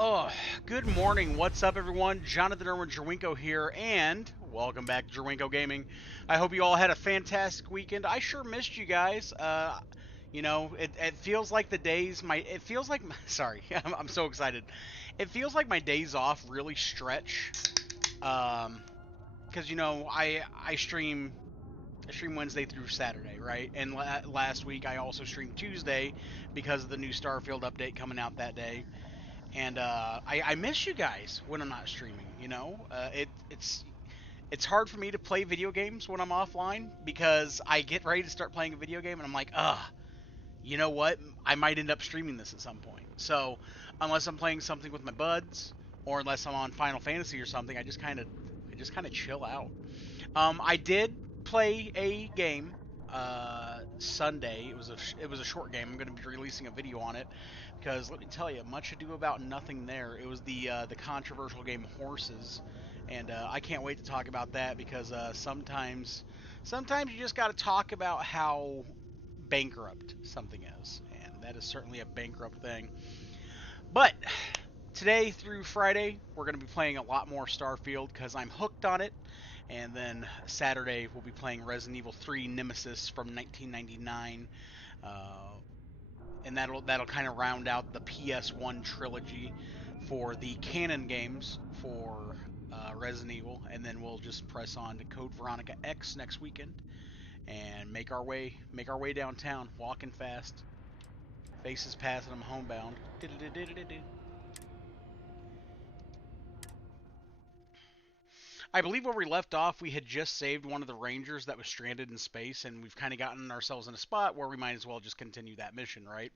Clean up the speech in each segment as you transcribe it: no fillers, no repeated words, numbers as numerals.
Oh, good morning. What's up, everyone? Jonathan Irwin Jerwinko here, and welcome back to Jerwinko Gaming. I hope you all had a fantastic weekend. I sure missed you guys. It feels like the days, it feels like, sorry, I'm so excited. It feels like my days off really stretch. Because, I stream Wednesday through Saturday, right? And last week I also streamed Tuesday because of the new Starfield update coming out that day. And I miss you guys when I'm not streaming. It's hard for me to play video games when I'm offline because I get ready to start playing a video game and I'm like, you know what? I might end up streaming this at some point. So unless I'm playing something with my buds or unless I'm on Final Fantasy or something, I just kind of chill out. I did play a game Sunday. It was a short game. I'm going to be releasing a video on it because let me tell you, much ado about nothing there. It was the controversial game Horses, and I can't wait to talk about that because sometimes you just got to talk about how bankrupt something is, and that is certainly a bankrupt thing. But today through Friday, we're going to be playing a lot more Starfield because I'm hooked on it. And then Saturday, we'll be playing Resident Evil 3 Nemesis from 1999. And that'll kind of round out the PS1 trilogy for the canon games for Resident Evil. And then we'll just press on to Code Veronica X next weekend and make our way downtown, walking fast. Faces passing, I'm homebound. I believe where we left off, we had just saved one of the Rangers that was stranded in space, and we've kind of gotten ourselves in a spot where we might as well just continue that mission, right?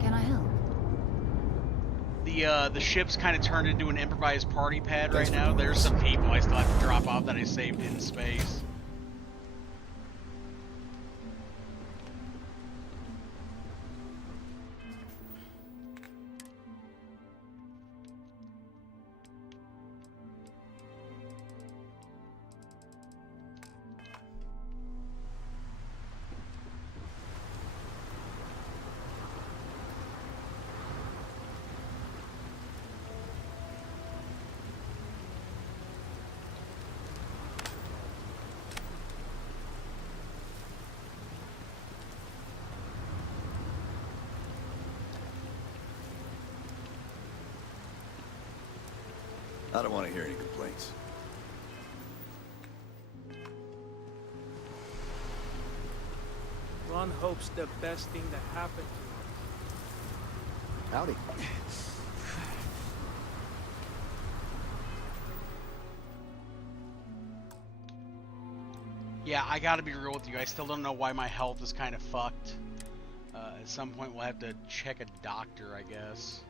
Can I help? The ship's kind of turned into an improvised party pad Thanks right for now. doing There's this. some people I still have to drop off that I saved in space. I don't want to hear any complaints. Ron hopes the best thing that happened to Howdy. Yeah, I gotta be real with you. I still don't know why my health is kind of fucked. At some point, we'll have to check a doctor, I guess.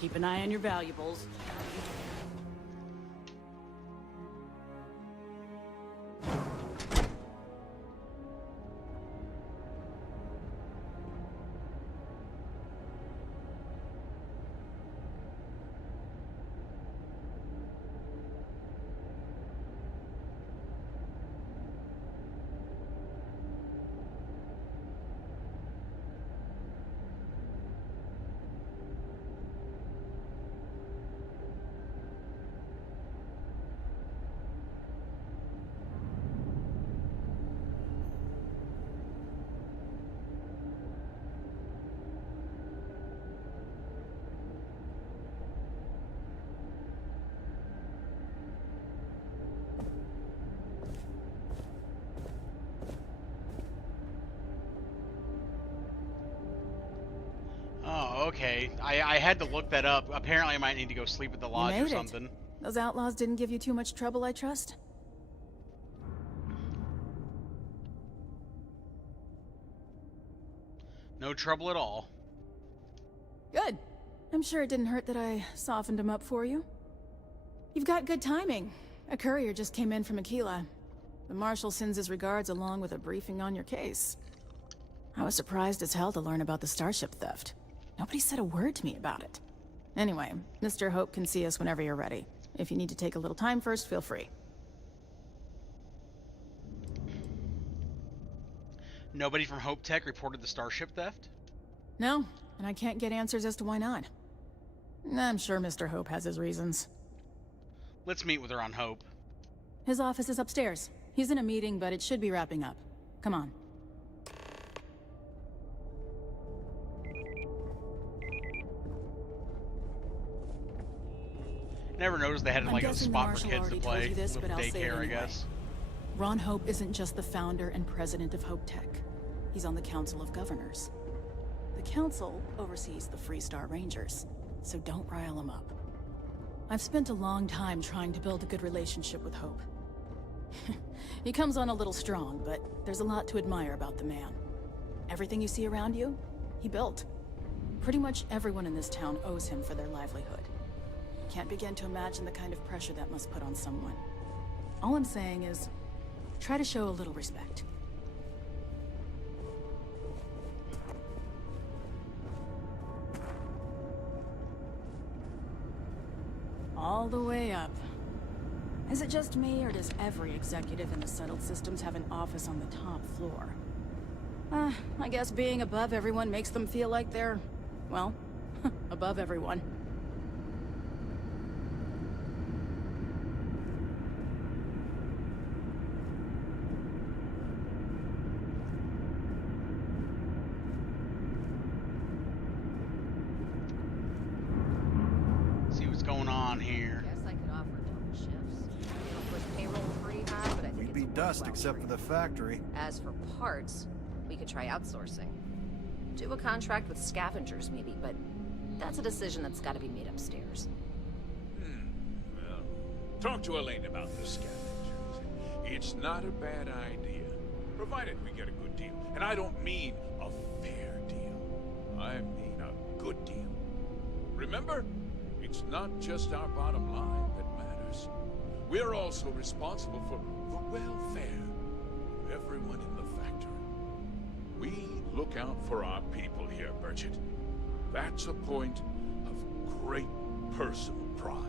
Keep an eye on your valuables. okay. I had to look that up. Apparently, I might need to go sleep at the You lodge or made it. something. Those outlaws didn't give you too much trouble, I trust? No trouble at all. Good. I'm sure it didn't hurt that I softened him up for you. You've got good timing. A courier just came in from Aquila. The Marshal sends his regards along with a briefing on your case. I was surprised as hell to learn about the starship theft. Nobody said a word to me about it. Anyway, Mr. Hope can see us whenever you're ready. If you need to take a little time first, feel free. Nobody from Hope Tech reported the starship theft? No, and I can't get answers as to why not. I'm sure Mr. Hope has his reasons. Let's meet with her on Hope. His office is upstairs. He's in a meeting, but it should be wrapping up. Come on. Never noticed they had I'm like a guessing the spot for Marshal kids to already play. told you this, Little but I'll say it daycare, I anyway. guess. Ron Hope isn't just the founder and president of Hope Tech. He's on the Council of Governors. The Council oversees the Freestar Rangers, so don't rile him up. I've spent a long time trying to build a good relationship with Hope. He comes on a little strong, but there's a lot to admire about the man. Everything you see around you, he built. Pretty much everyone in this town owes him for their livelihood. Can't begin to imagine the kind of pressure that must put on someone. All I'm saying is, try to show a little respect. All the way up. Is it just me, or does every executive in the settled systems have an office on the top floor? I guess being above everyone makes them feel like they're, well, above everyone. See what's going on here. Guess I could offer double shifts. You know, push payroll pretty high, but I think We'd it's be a dust worthwhile except for trade. the factory. As for parts, we could try outsourcing. Do a contract with scavengers, maybe, but that's a decision that's got to be made upstairs. Well, talk to Elaine about the scavengers. It's not a bad idea, provided we get a good deal. And I don't mean a fair deal. I mean a good deal. Remember, it's not just our bottom line that matters. We're also responsible for the welfare of everyone in the factory. We look out for our people here, Bridget. That's a point of great personal pride.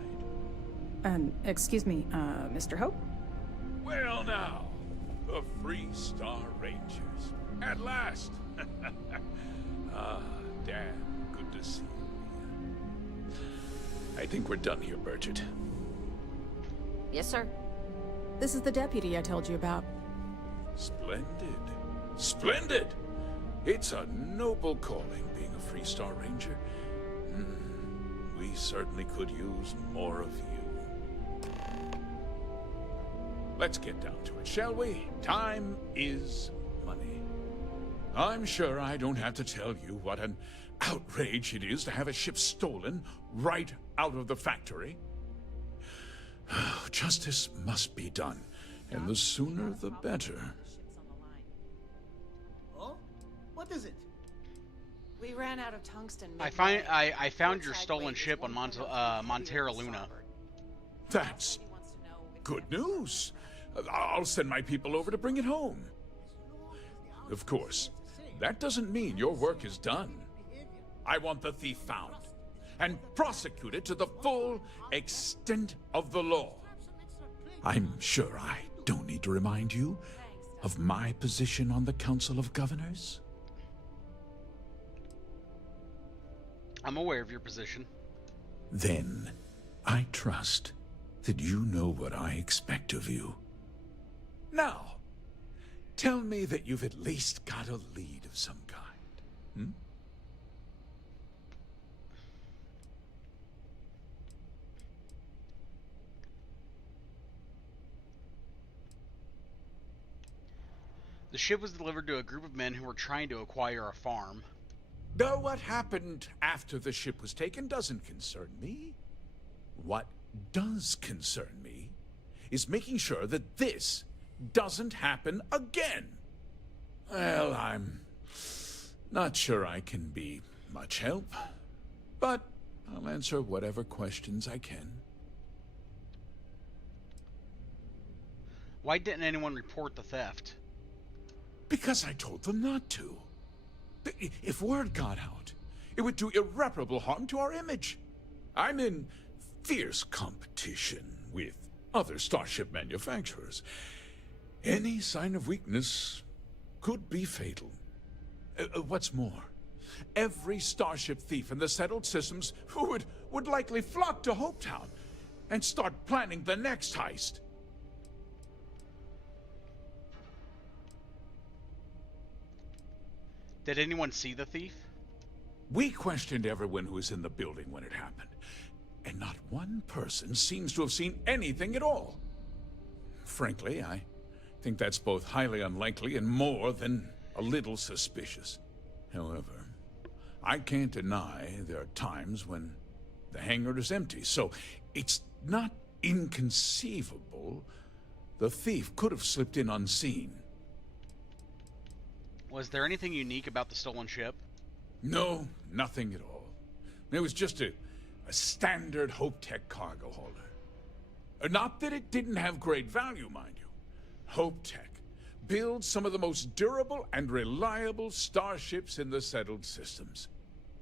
Excuse me, Mr. Hope? Well now, the Freestar Rangers. At last! Ah, Dan, good to see you. I think we're done here, Bridget. Yes, sir. This is the deputy I told you about. Splendid. Splendid! It's a noble calling, being a Freestar Ranger. We certainly could use more of you. Let's get down to it, shall we? Time is money. I'm sure I don't have to tell you what an outrage it is to have a ship stolen right out of the factory. Justice must be done, and the sooner the better. Oh? What is it? We ran out of tungsten. I found your stolen ship on Montera Luna. That's good news. I'll send my people over to bring it home. Of course, that doesn't mean your work is done. I want the thief found and prosecuted to the full extent of the law. I'm sure I don't need to remind you of my position on the Council of Governors. I'm aware of your position. Then, I trust that you know what I expect of you. Now, tell me that you've at least got a lead of some kind. The ship was delivered to a group of men who were trying to acquire a farm. Though what happened after the ship was taken doesn't concern me. What does concern me is making sure that this doesn't happen again. Well, I'm not sure I can be much help, but I'll answer whatever questions I can. Why didn't anyone report the theft? Because I told them not to. If word got out, it would do irreparable harm to our image. I'm in fierce competition with other starship manufacturers. Any sign of weakness could be fatal. What's more, every starship thief in the settled systems would likely flock to Hopetown and start planning the next heist. Did anyone see the thief? We questioned everyone who was in the building when it happened, and not one person seems to have seen anything at all. Frankly, I think that's both highly unlikely and more than a little suspicious. However, I can't deny there are times when the hangar is empty, so it's not inconceivable the thief could have slipped in unseen. Was there anything unique about the stolen ship? No, nothing at all. It was just a standard HopeTech cargo hauler. Not that it didn't have great value, mind you. HopeTech builds some of the most durable and reliable starships in the settled systems.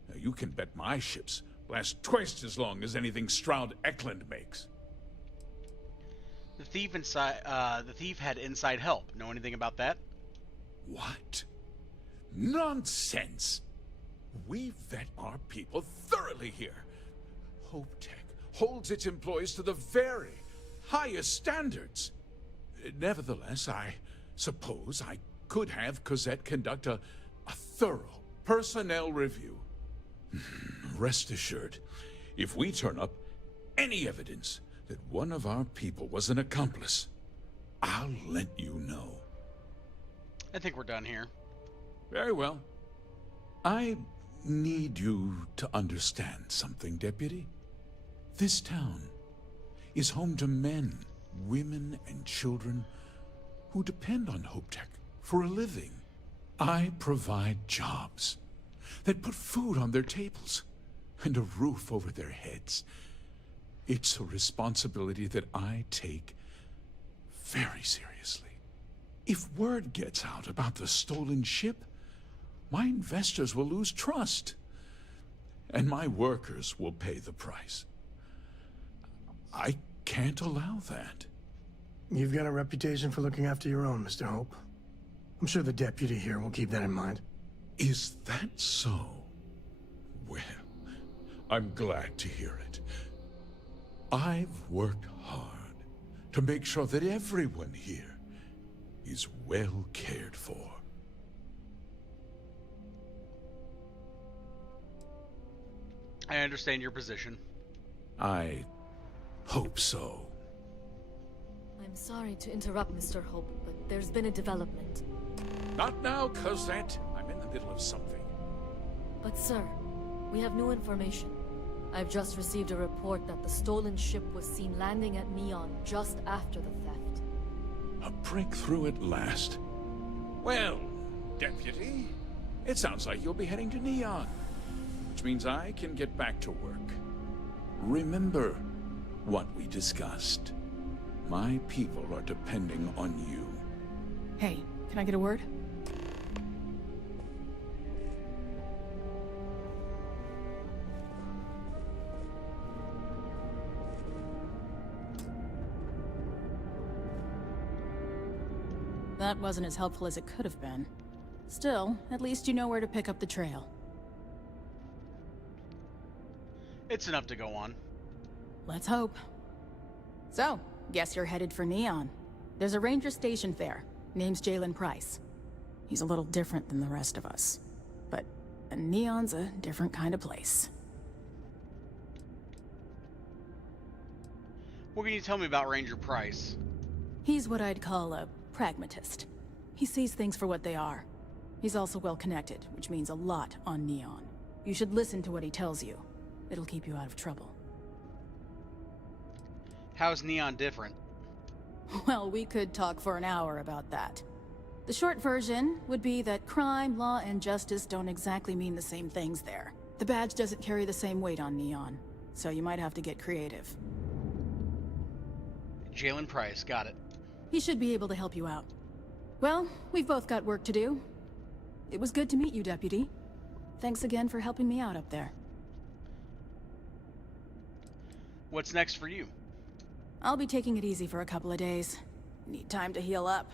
Now, you can bet my ships last twice as long as anything Stroud Eklund makes. The thief had inside help. Know anything about that? What? Nonsense! We vet our people thoroughly here. HopeTech holds its employees to the very highest standards. Nevertheless, I suppose I could have Cosette conduct a thorough personnel review. Rest assured, if we turn up any evidence that one of our people was an accomplice, I'll let you know. I think we're done here. Very well. I need you to understand something, Deputy. This town is home to men, women, and children who depend on HopeTech for a living. I provide jobs that put food on their tables and a roof over their heads. It's a responsibility that I take very seriously. If word gets out about the stolen ship, my investors will lose trust, and my workers will pay the price. I can't allow that. You've got a reputation for looking after your own, Mr. Hope. I'm sure the deputy here will keep that in mind. Is that so? Well, I'm glad to hear it. I've worked hard to make sure that everyone here is well cared for. I understand your position. I hope so. I'm sorry to interrupt, Mr. Hope, but there's been a development. Not now, Cosette. I'm in the middle of something. But sir, we have new information. I've just received a report that the stolen ship was seen landing at Neon just after the theft. A breakthrough at last. Well, Deputy, it sounds like you'll be heading to Neon, which means I can get back to work. Remember what we discussed. My people are depending on you. Hey, can I get a word? That wasn't as helpful as it could have been. Still, at least you know where to pick up the trail. It's enough to go on. Let's hope. So, guess you're headed for Neon. There's a ranger stationed there. Name's Jalen Price. He's a little different than the rest of us. But Neon's a different kind of place. What can you tell me about Ranger Price? He's what I'd call a pragmatist. He sees things for what they are. He's also well connected, which means a lot on Neon. You should listen to what he tells you. It'll keep you out of trouble. How's Neon different? Well, we could talk for an hour about that. The short version would be that crime, law, and justice don't exactly mean the same things there. The badge doesn't carry the same weight on Neon, so you might have to get creative. Jalen Price, got it. He should be able to help you out. Well, we've both got work to do. It was good to meet you, Deputy. Thanks again for helping me out up there. What's next for you? I'll be taking it easy for a couple of days. Need time to heal up.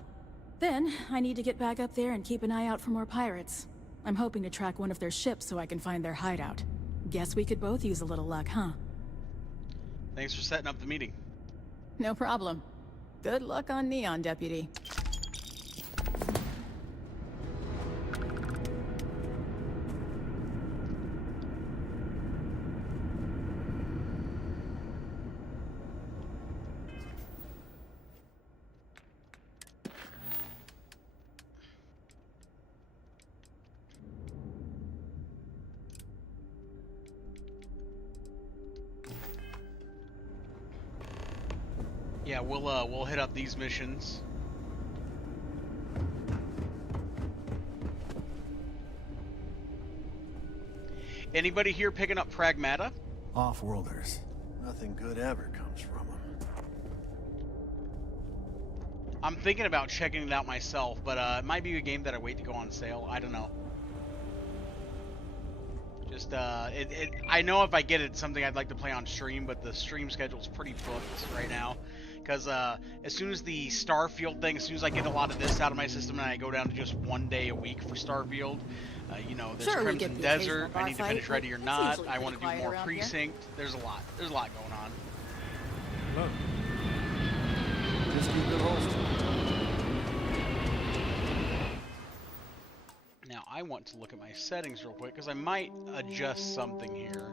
Then, I need to get back up there and keep an eye out for more pirates. I'm hoping to track one of their ships so I can find their hideout. Guess we could both use a little luck, huh? Thanks for setting up the meeting. No problem. Good luck on Neon, Deputy. Yeah, we'll hit up these missions. Anybody here picking up Pragmata? Off-worlders. Nothing good ever comes from them. I'm thinking about checking it out myself, but it might be a game that I wait to go on sale. I don't know. Just I know if I get it, it's something I'd like to play on stream, but the stream schedule's pretty booked right now. Because as soon as the Starfield thing, as soon as I get a lot of this out of my system and I go down to just 1 day a week for Starfield, you know, there's Sure, we Crimson get the Desert, occasional I need to bar finish fight, Ready or but Not, it's usually I want to do pretty more quiet around here. Precinct. There's a lot going on. Look. Just keep it holstered. Now I want to look at my settings real quick because I might adjust something here.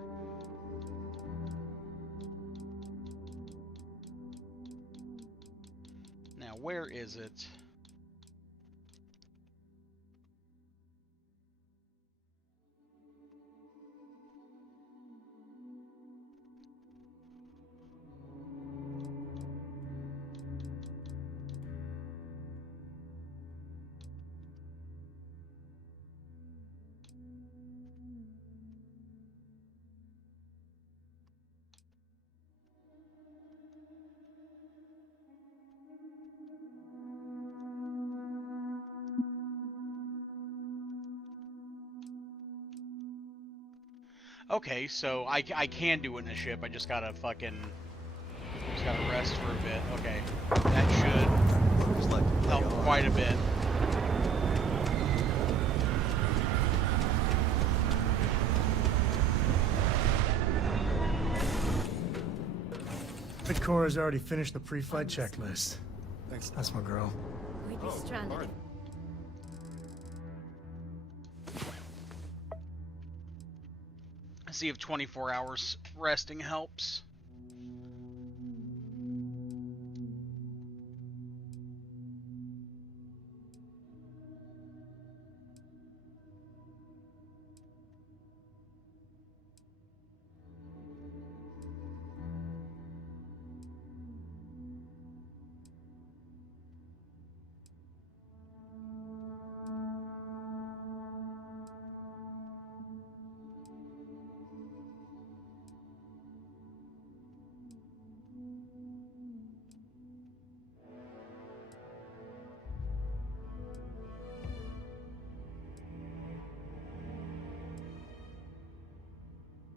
Now where is it? Okay, so I can do it in a ship. I just gotta rest for a bit. Okay, that should Just like to play help on. quite a bit. Midcore has already finished the pre-flight checklist. Thanks. That's my girl. We'd be stranded. See if 24 hours resting helps.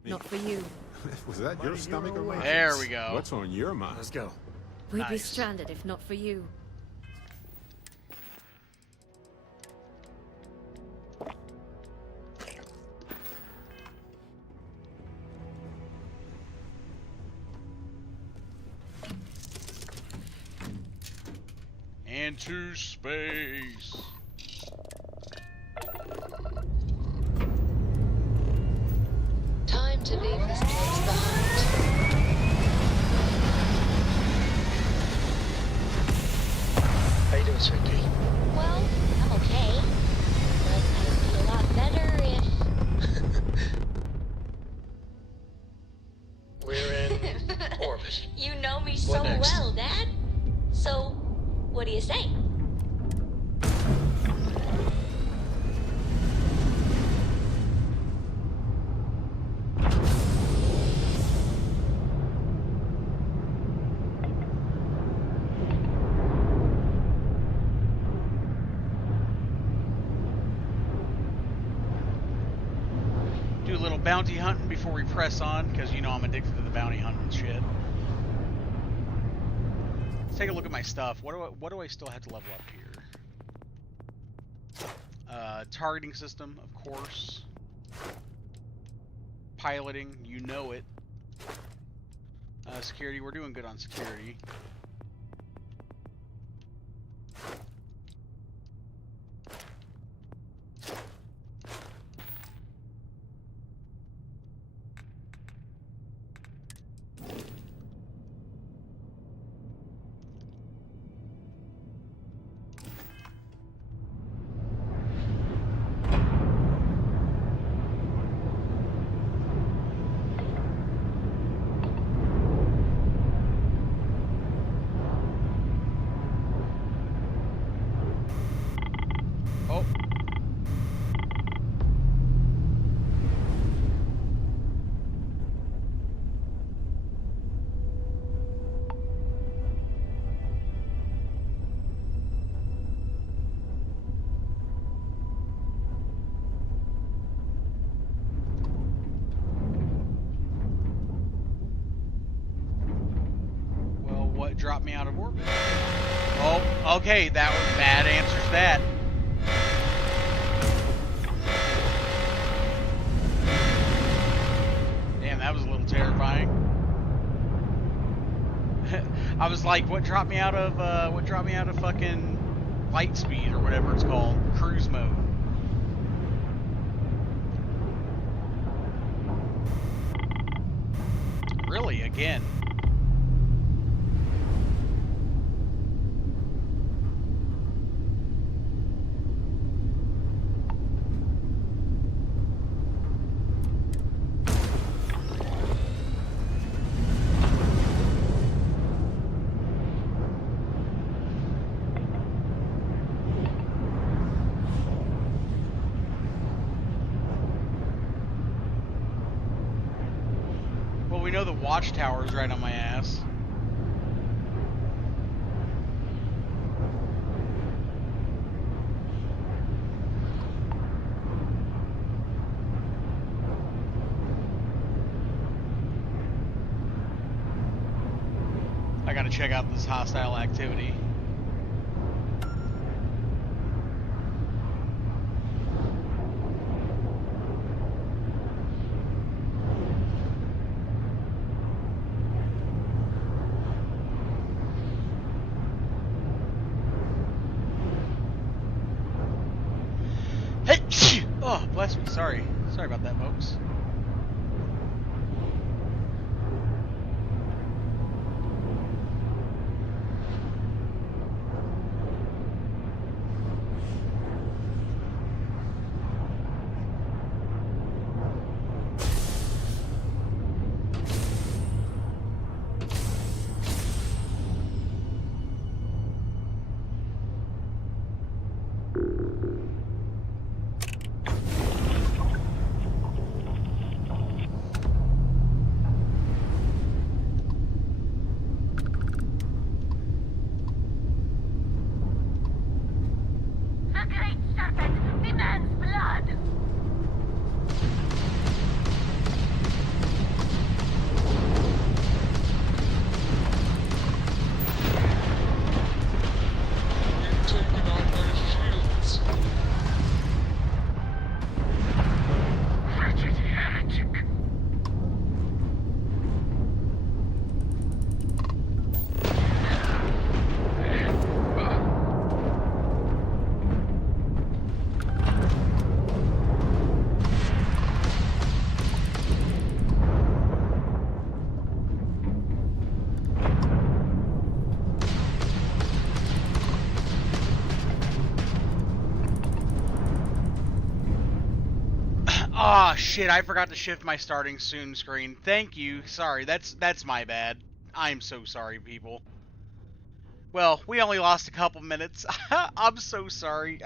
Not for you. Was that your stomach or mine? There we go. What's on your mind? Let's go. We'd be Nice. stranded if not for you. Into space. Time to leave this place behind. How you doing, sweetie? Well, I'm okay. But What do you say? Do a little bounty hunting before we press on, because you know I'm addicted to the bounty hunting shit. Let's take a look at my stuff. What do I still have to level up here? Targeting system, of course. Piloting, you know it. Security, we're doing good on security. Oh. Well, what dropped me out of orbit? Oh, okay, that answers that. Damn, that was a little terrifying. I was like, what dropped me out of fucking light speed or whatever it's called, cruise mode. Really, again. We know the watchtower is right on my ass. I gotta check out this hostile activity. Oh, bless me. Sorry about that, folks. Ah, shit, I forgot to shift my starting soon screen. Thank you. Sorry, that's my bad. I'm so sorry, people. Well, we only lost a couple minutes. I'm so sorry.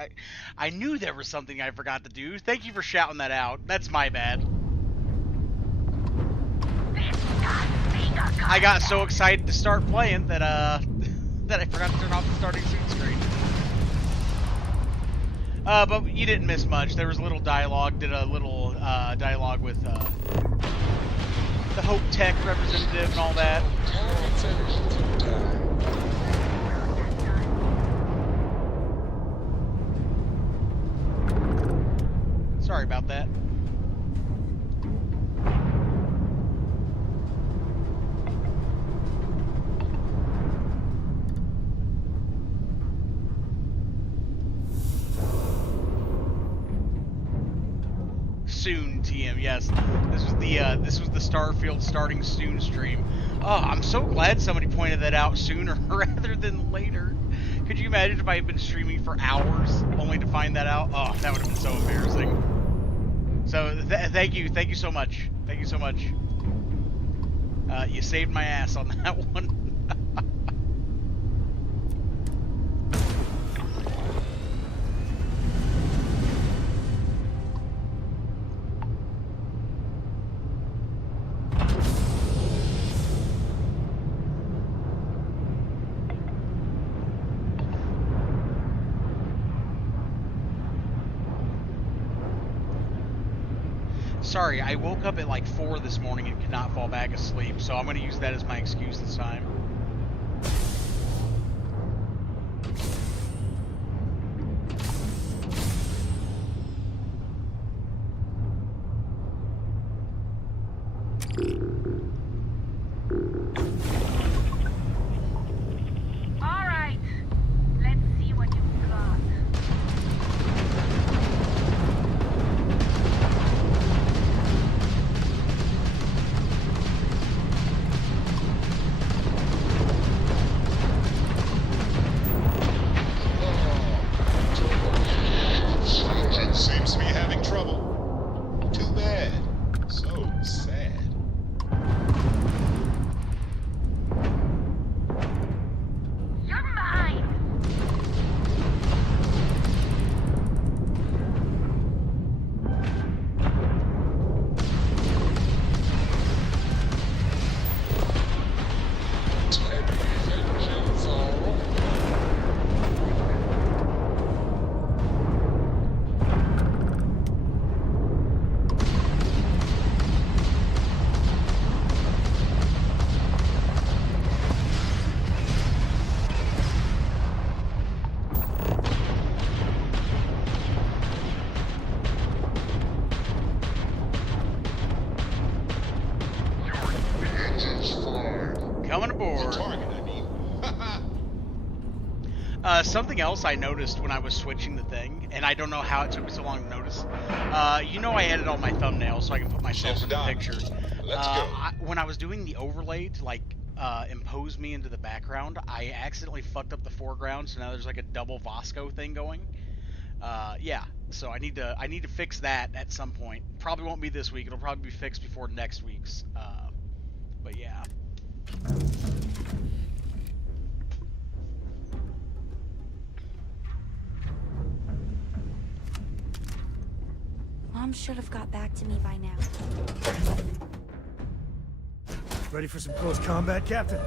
I knew there was something I forgot to do. Thank you for shouting that out. That's my bad. I got so excited to start playing that that I forgot to turn off the starting scene screen. But you didn't miss much. There was a little dialogue. Did a little dialogue with the Hope Tech representative and all that. Sorry about that. Soon, TM. Yes, this was the Starfield starting soon stream. Oh, I'm so glad somebody pointed that out sooner rather than later. Could you imagine if I had been streaming for hours only to find that out? Oh, that would have been so embarrassing. So thank you so much. Thank you so much. You saved my ass on that one. Sorry, I woke up at like 4 this morning and could not fall back asleep, so I'm going to use that as my excuse this time. Seems to be having trouble. Too bad. So sad. You're mine! Coming aboard. Something else I noticed when I was switching the thing, and I don't know how it took me so long to notice. You know I edit all my thumbnails so I can put myself in the picture. Let's go. When I was doing the overlay to like impose me into the background, I accidentally fucked up the foreground, so now there's like a double Vasco thing going. Yeah, so I need to fix that at some point. Probably won't be this week. It'll probably be fixed before next week's. But yeah. Mom should have got back to me by now. Ready for some close combat, Captain?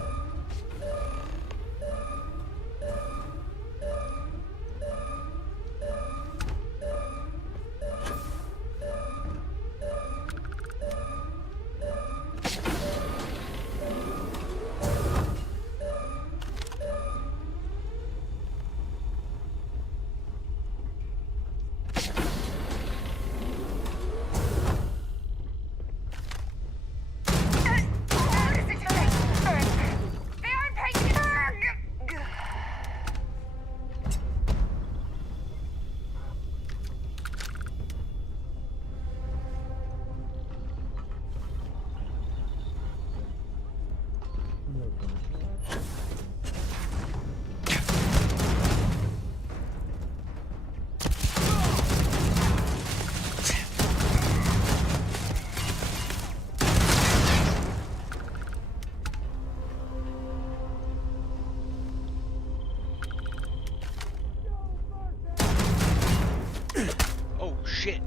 shit.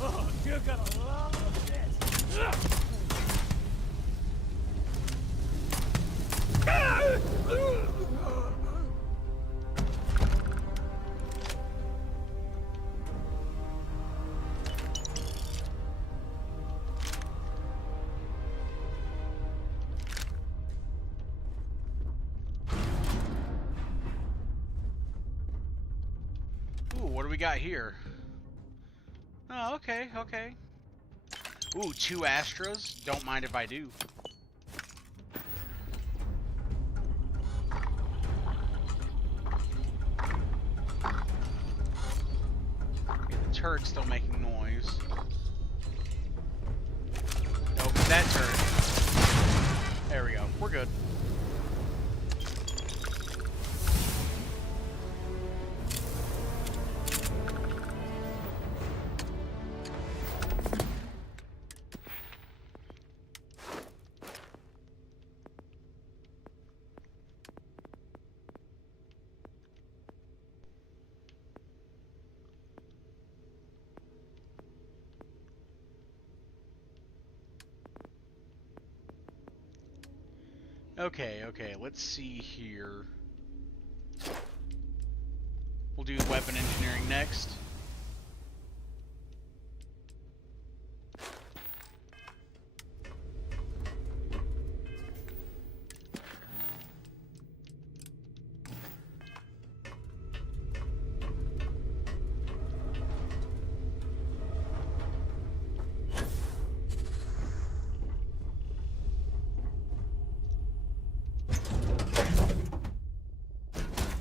Oh, you're gonna love this. Ooh, what do we got here? Oh, okay, okay. Ooh, 2 Astras. Don't mind if I do. Okay, the turret's still making noise. Nope, that turret. There we go. We're good. Okay, okay, let's see here. We'll do weapon engineering next.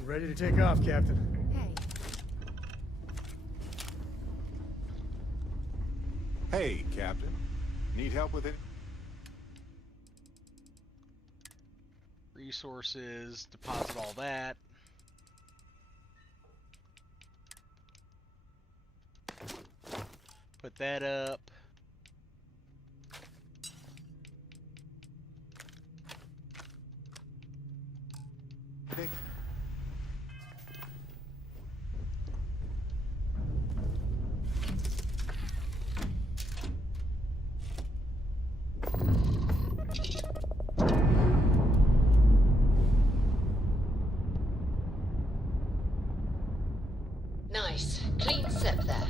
Ready to take off, Captain. Hey, Captain. Need help with it? Resources, deposit all that. Put that up. Hey. Nice. Clean sip there.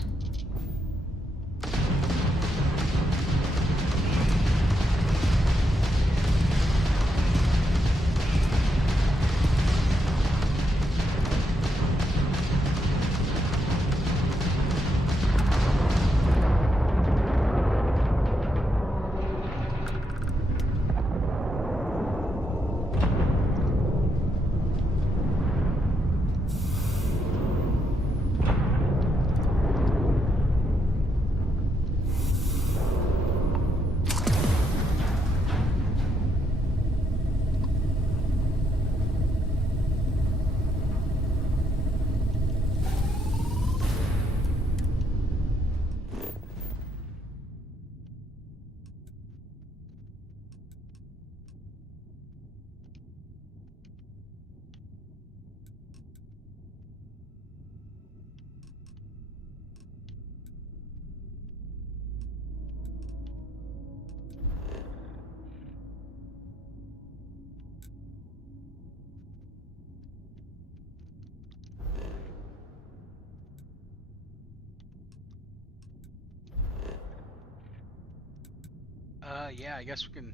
Yeah, I guess we can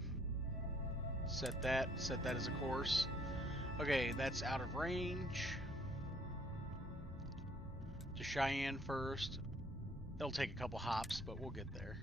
set that as a course. Okay, that's out of range. To Cheyenne first. It'll take a couple hops, but we'll get there.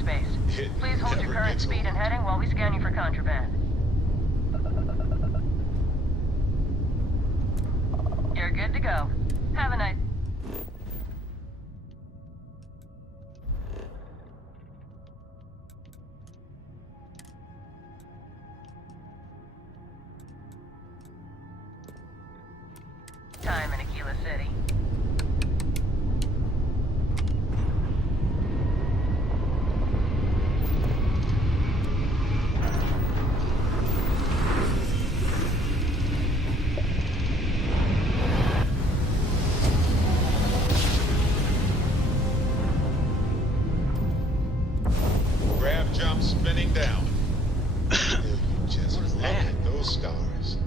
Space. Please hold your current speed and heading while we scan you for contraband. You're good to go. Have a nice... time in Aquila City. Grab jump spinning down. Still, you just look at those stars.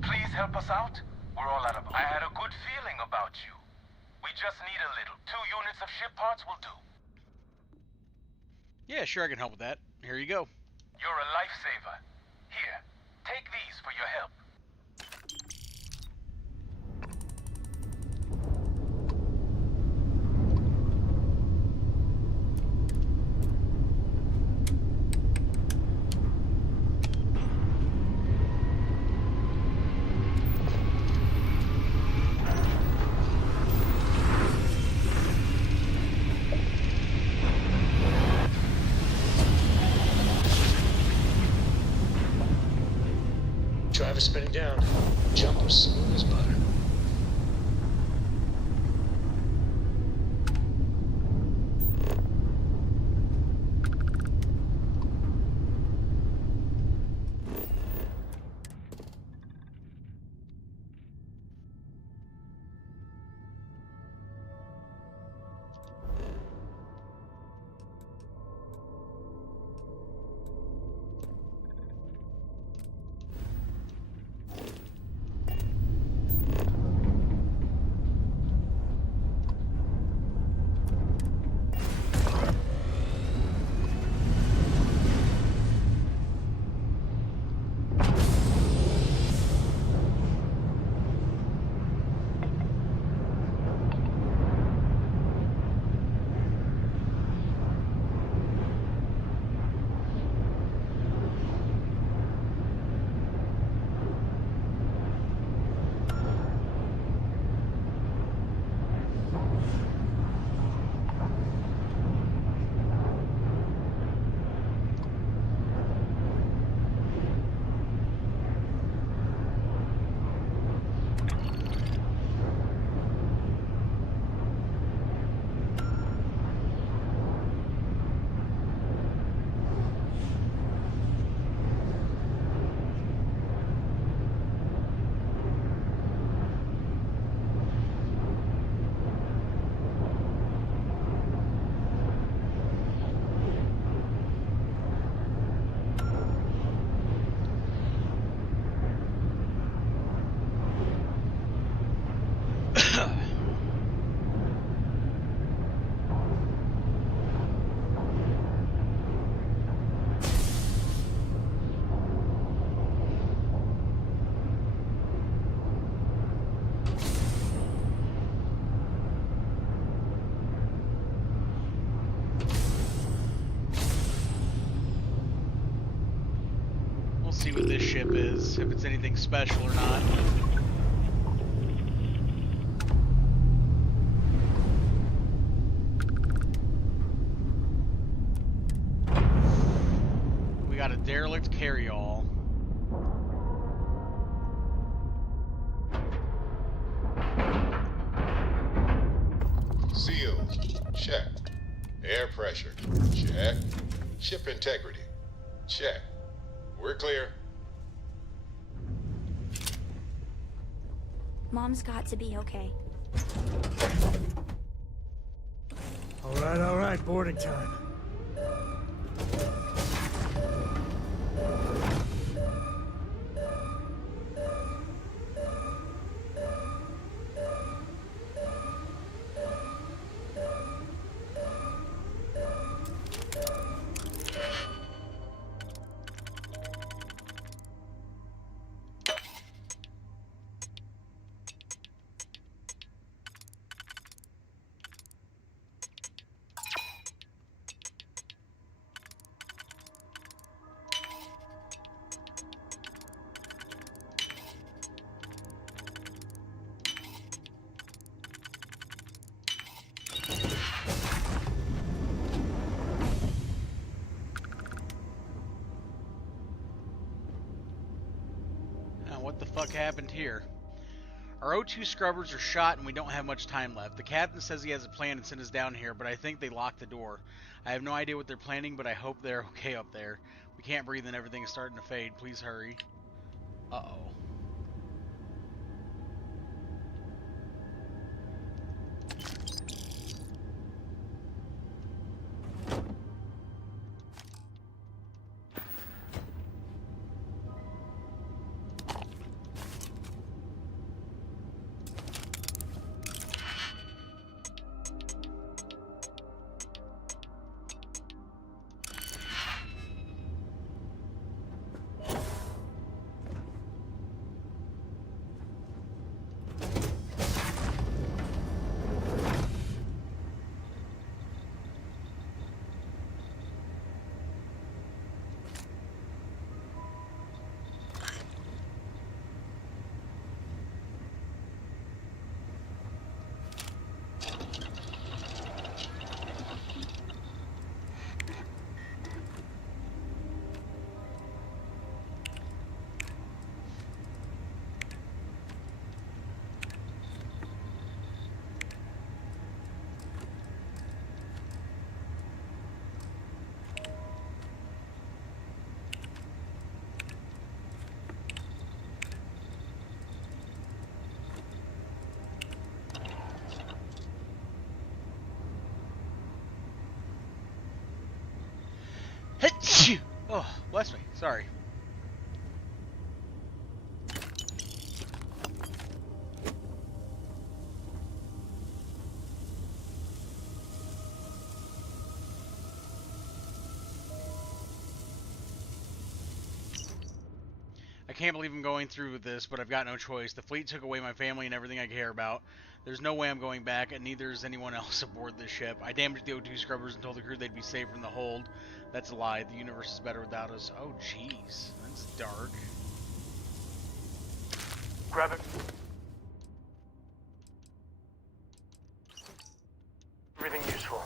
Please help us out? We're all out of... I had a good feeling about you. We just need a little. 2 units of ship parts will do. Yeah, sure, I can help with that. Here you go. You're a lifesaver. Here, take these for your help. Driver spinning down. Jumper smooth as butter. See what this ship is, if it's anything special or not. We got a derelict carryall. Seals, check. Air pressure, check. Ship integrity, check. We're clear. Mom's got to be okay. All right, boarding time. what the fuck happened here. Our O2 scrubbers are shot and we don't have much time left. The captain says he has a plan and sent us down here, but I think they locked the door. I have no idea what they're planning, but I hope they're okay up there. We can't breathe and everything is starting to fade. Please hurry. Uh-oh. Oh, bless me. Sorry. I can't believe I'm going through with this, but I've got no choice. The fleet took away my family and everything I care about. There's no way I'm going back, and neither is anyone else aboard this ship. I damaged the O2 scrubbers and told the crew they'd be safe from the hold. That's a lie. The universe is better without us. Oh, jeez. That's dark. Grab it. Everything useful.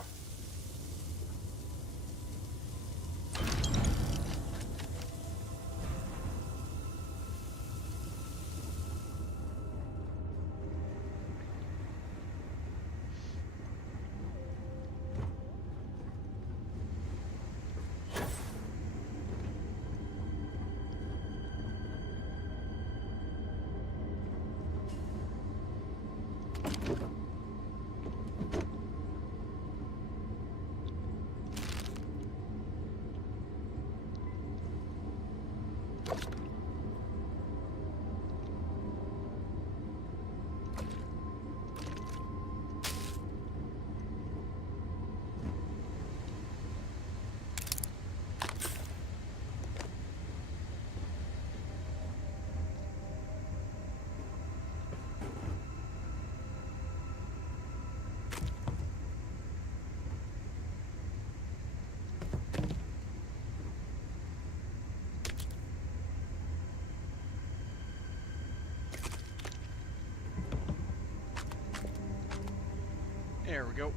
There we go.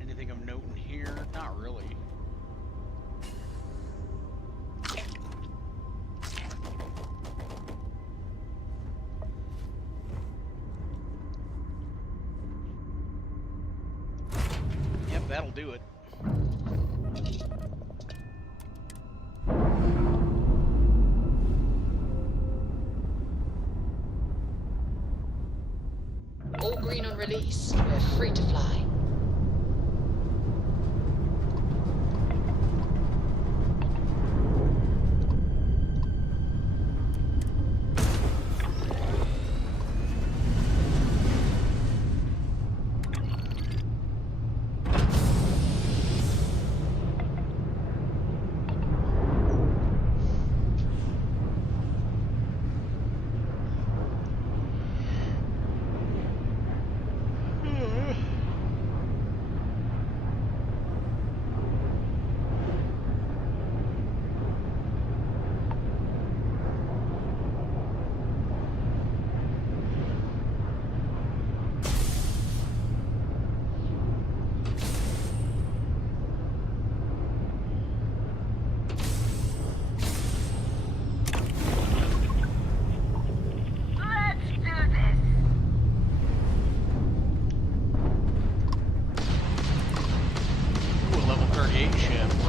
Anything of note in here? Not really. Yep, that'll do it. All green on release. We're free to fly.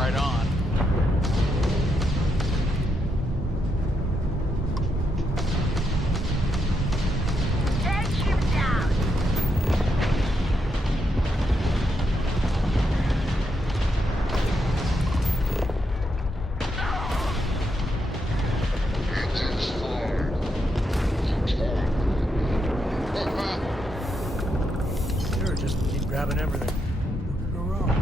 Right on. Take him down. Sure, just keep grabbing everything. What could go wrong?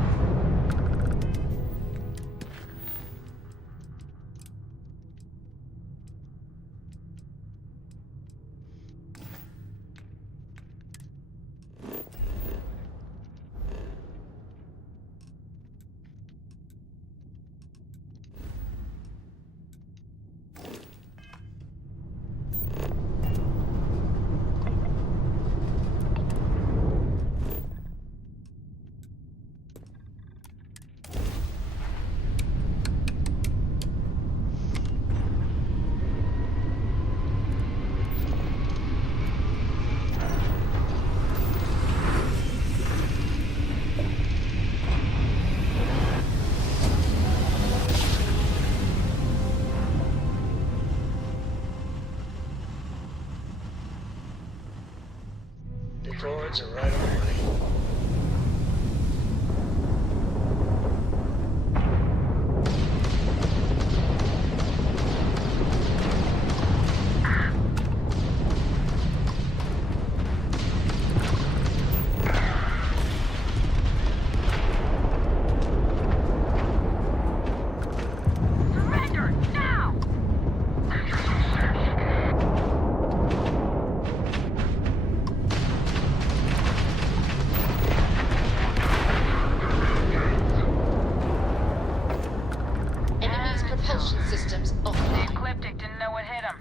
The chords are right on the money. Surrender now. Enemy's propulsion systems The offline. Ecliptic didn't know what hit him.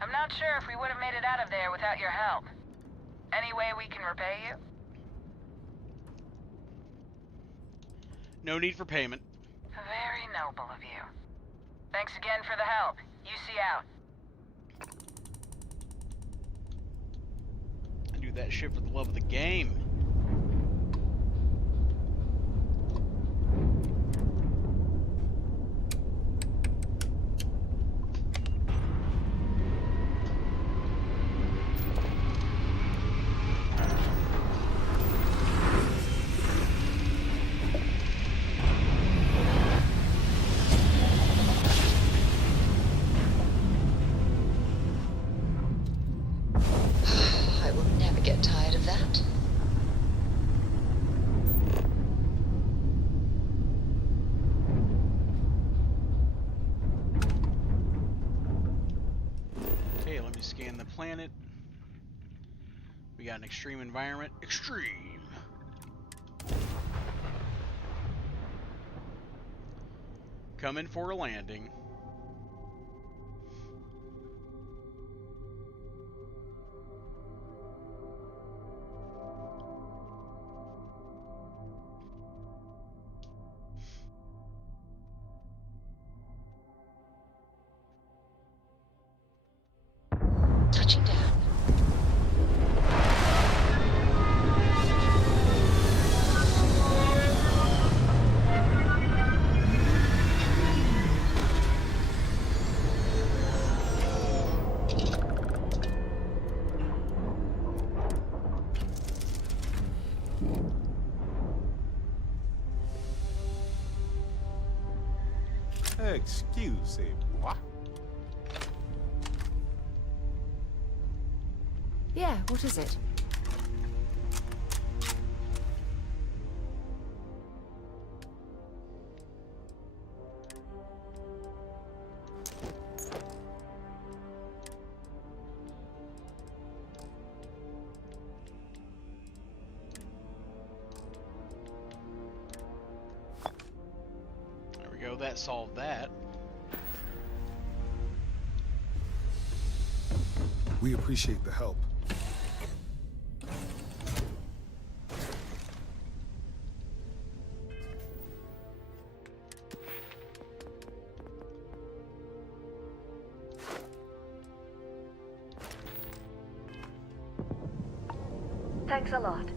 I'm not sure if we would have made it out of there without your help. Any way we can repay you? No need for payment. Very noble of you. Thanks again for the help. You see out. I do that shit for the love of the game. I will never get tired of that. Okay, let me scan the planet. We got an extreme environment. Extreme! Coming for a landing. Touching down. Excusez-moi. Yeah, what is it? There we go, that solved that. We appreciate the help. Thanks a lot.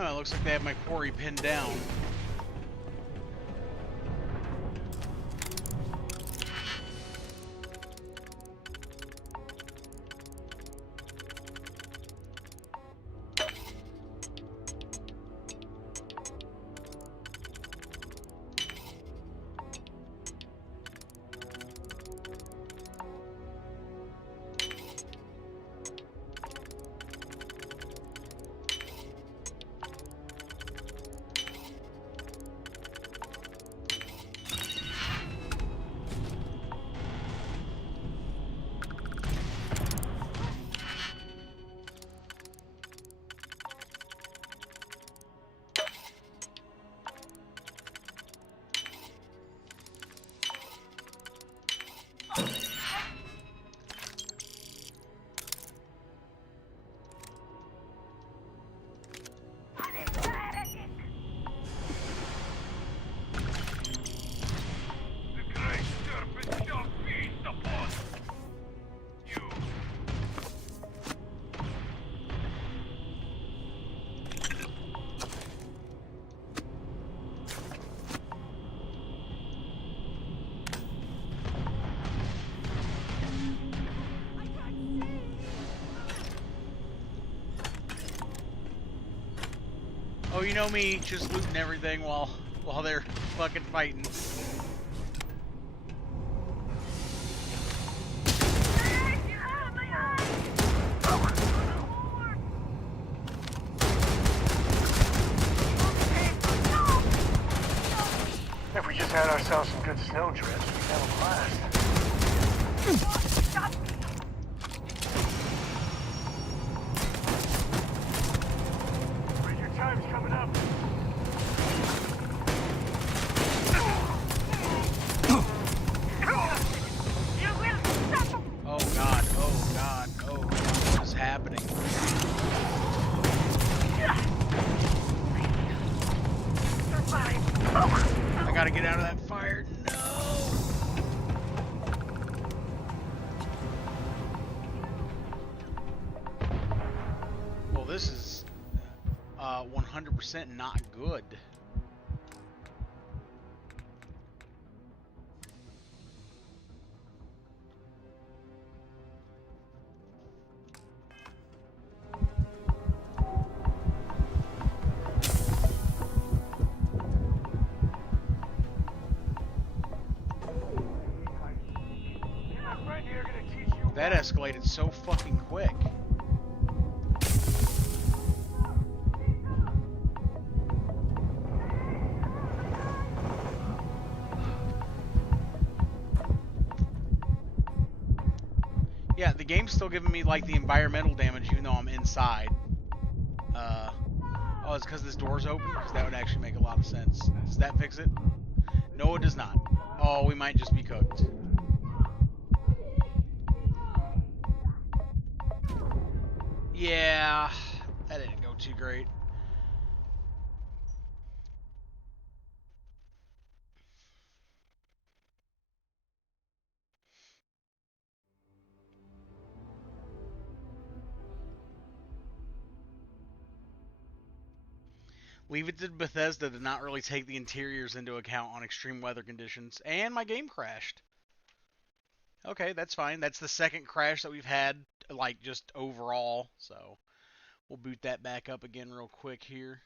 Oh, it looks like they have my quarry pinned down. Oh, you know me, just looting everything while they're fucking fighting. If we just had ourselves some good snow drifts, we'd have a blast. Your time's coming up. Oh god, oh god, oh god, what is happening? I gotta get out of that fire. No! Well, this is 100% not good. That escalated so fucking quick. Yeah, the game's still giving me like the environmental damage even though I'm inside. Oh, it's because this door's open? Because that would actually make a lot of sense. Does that fix it? No, it does not. Oh, we might just be cooked. Yeah, that didn't go too great. Leave it to Bethesda to not really take the interiors into account on extreme weather conditions. And my game crashed. Okay, that's fine. That's the second crash that we've had, like, just overall. So, we'll boot that back up again real quick here.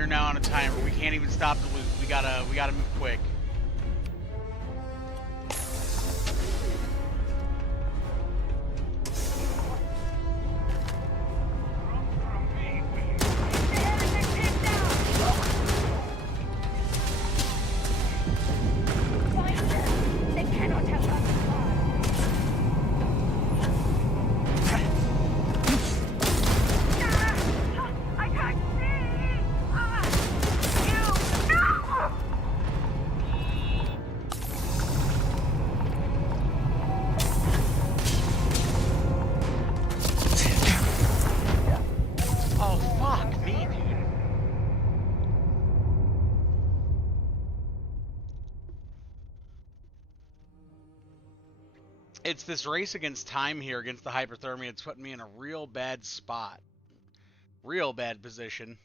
are now on a timer. We can't even stop the loop. We gotta move quick. It's this race against time here, against the hyperthermia. It's putting me in a real bad spot. Real bad position.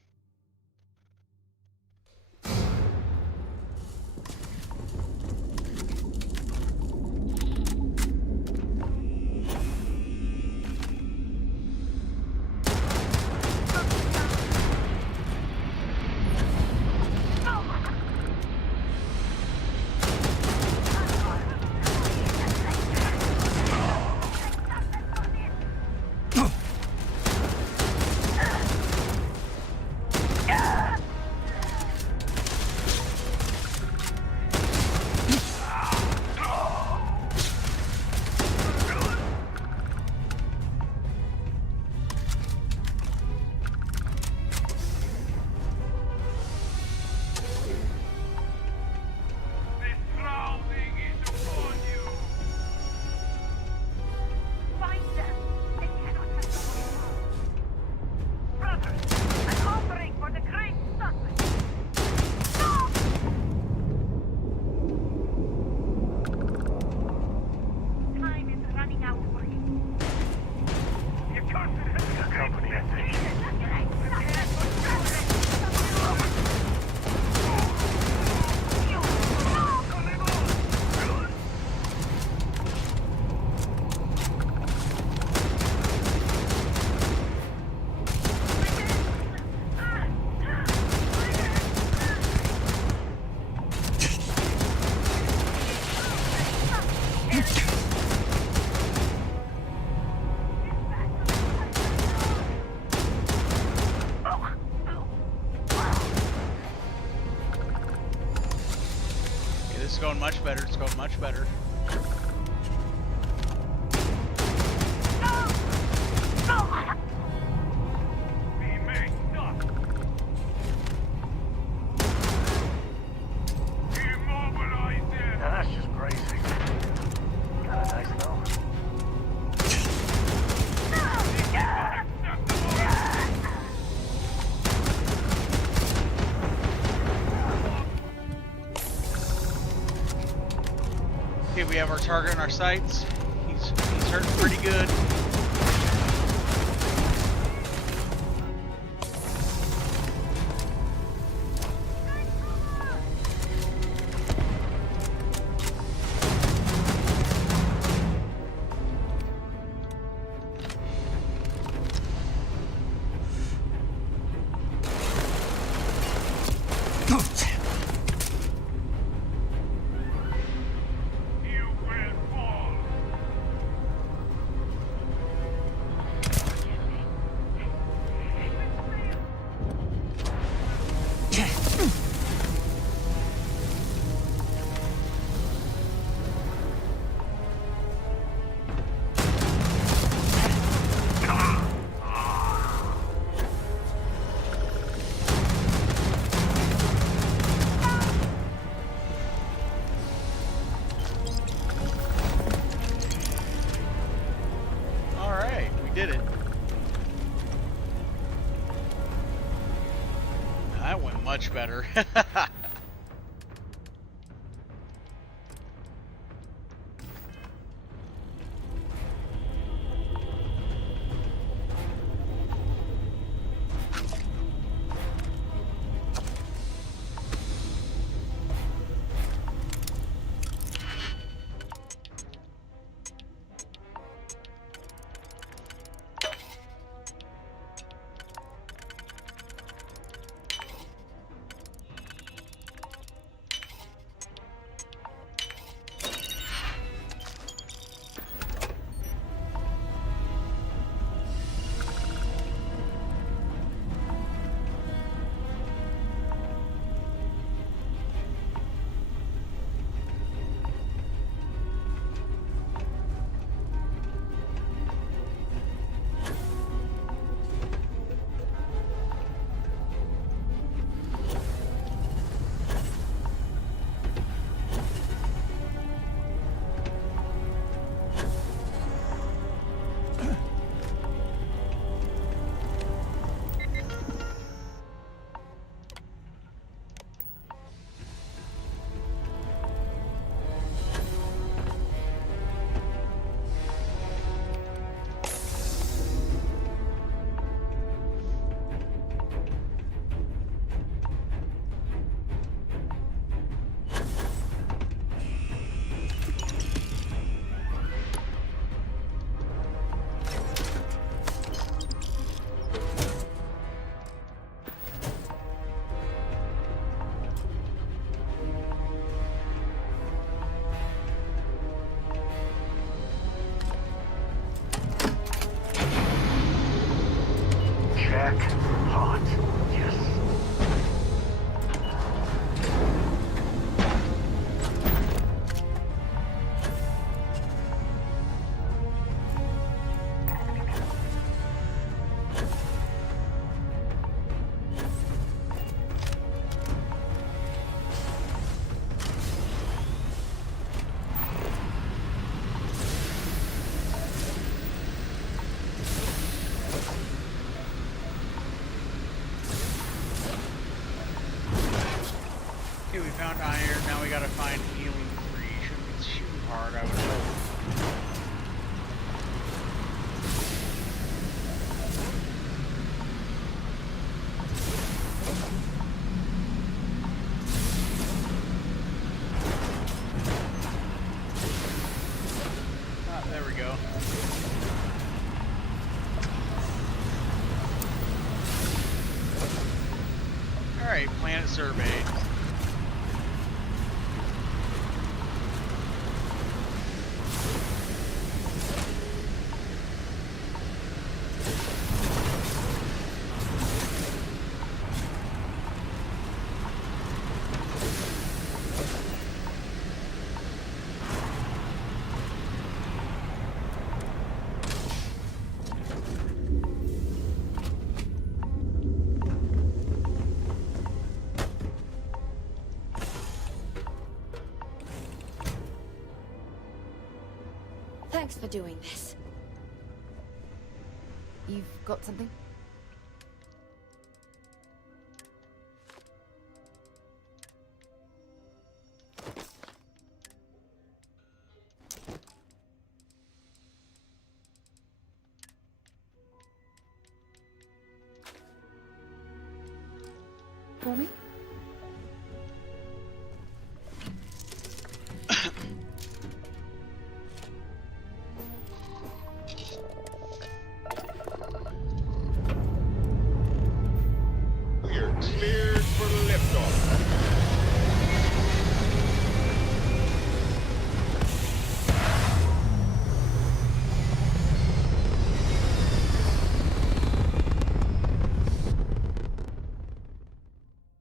It's going much better. It's going much better. That's just crazy. Kinda nice though. Okay, we have our target in our sights. He's hurting pretty good. Did it. That went much better. Tech hot. Yes. Okay, we found iron. Now we gotta find healing 3. Shouldn't be too hard, I would hope. Ah, there we go. Alright, planet surveyed. Thanks for doing this. You've got something? For me? We're cleared for liftoff.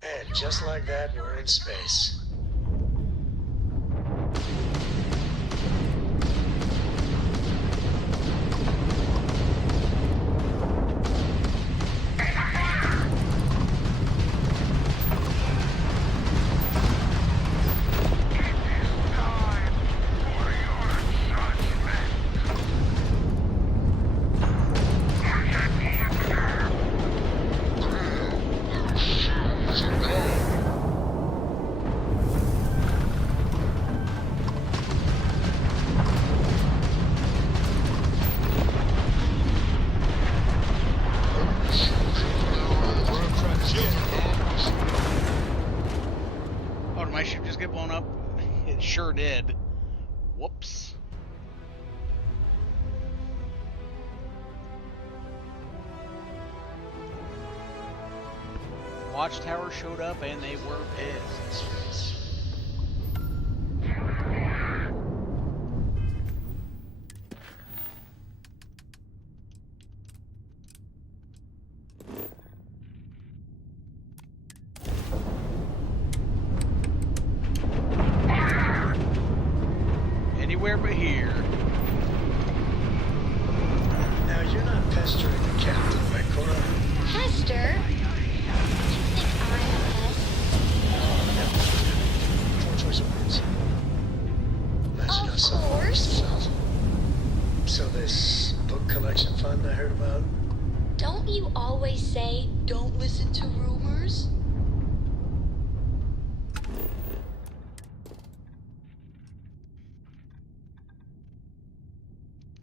And just like that, we're in space. Oh, did my ship just get blown up? It sure did. Whoops. Watchtower showed up and they were pissed. Anywhere but here. Now, you're not pestering the captain, right, Cora? Hester? Do you think I'm a pest? Poor choice of words. Imagine Of us course. So this book collection fund I heard about? Don't you always say, don't listen to rumors?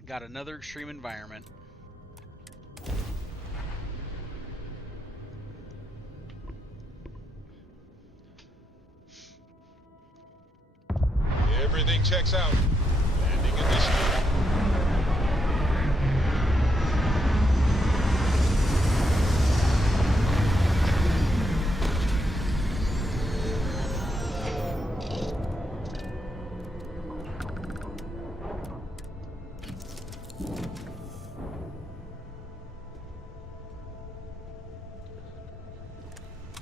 Got another extreme environment. Everything checks out. Landing initiative.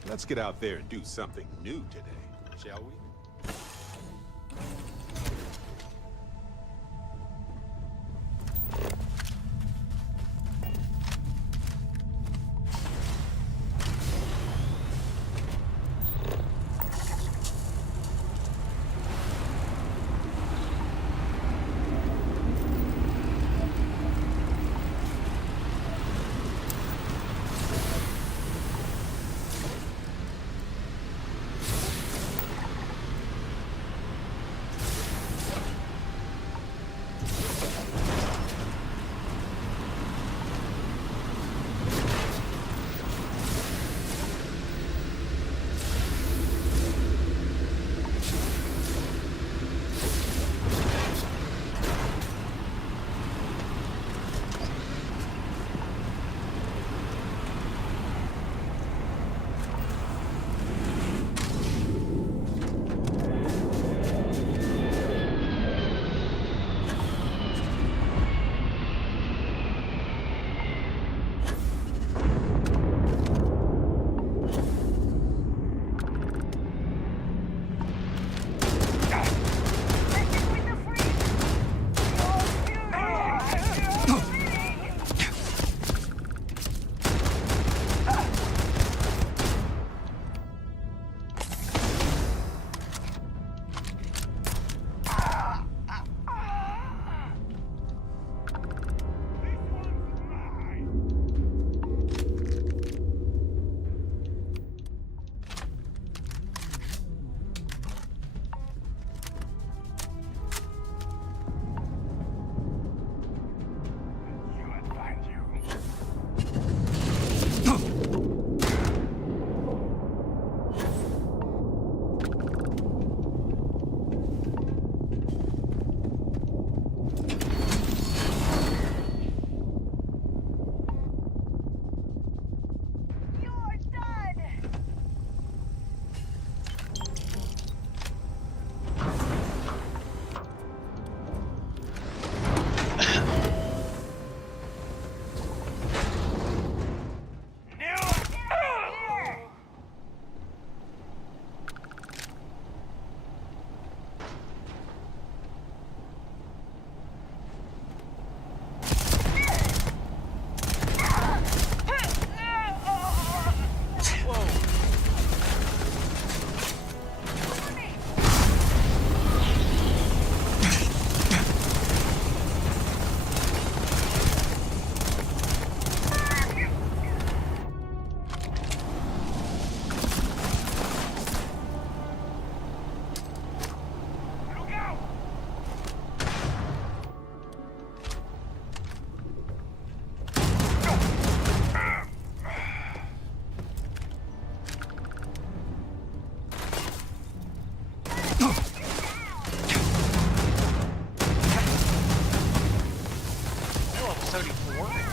Let's get out there and do something new today, shall we?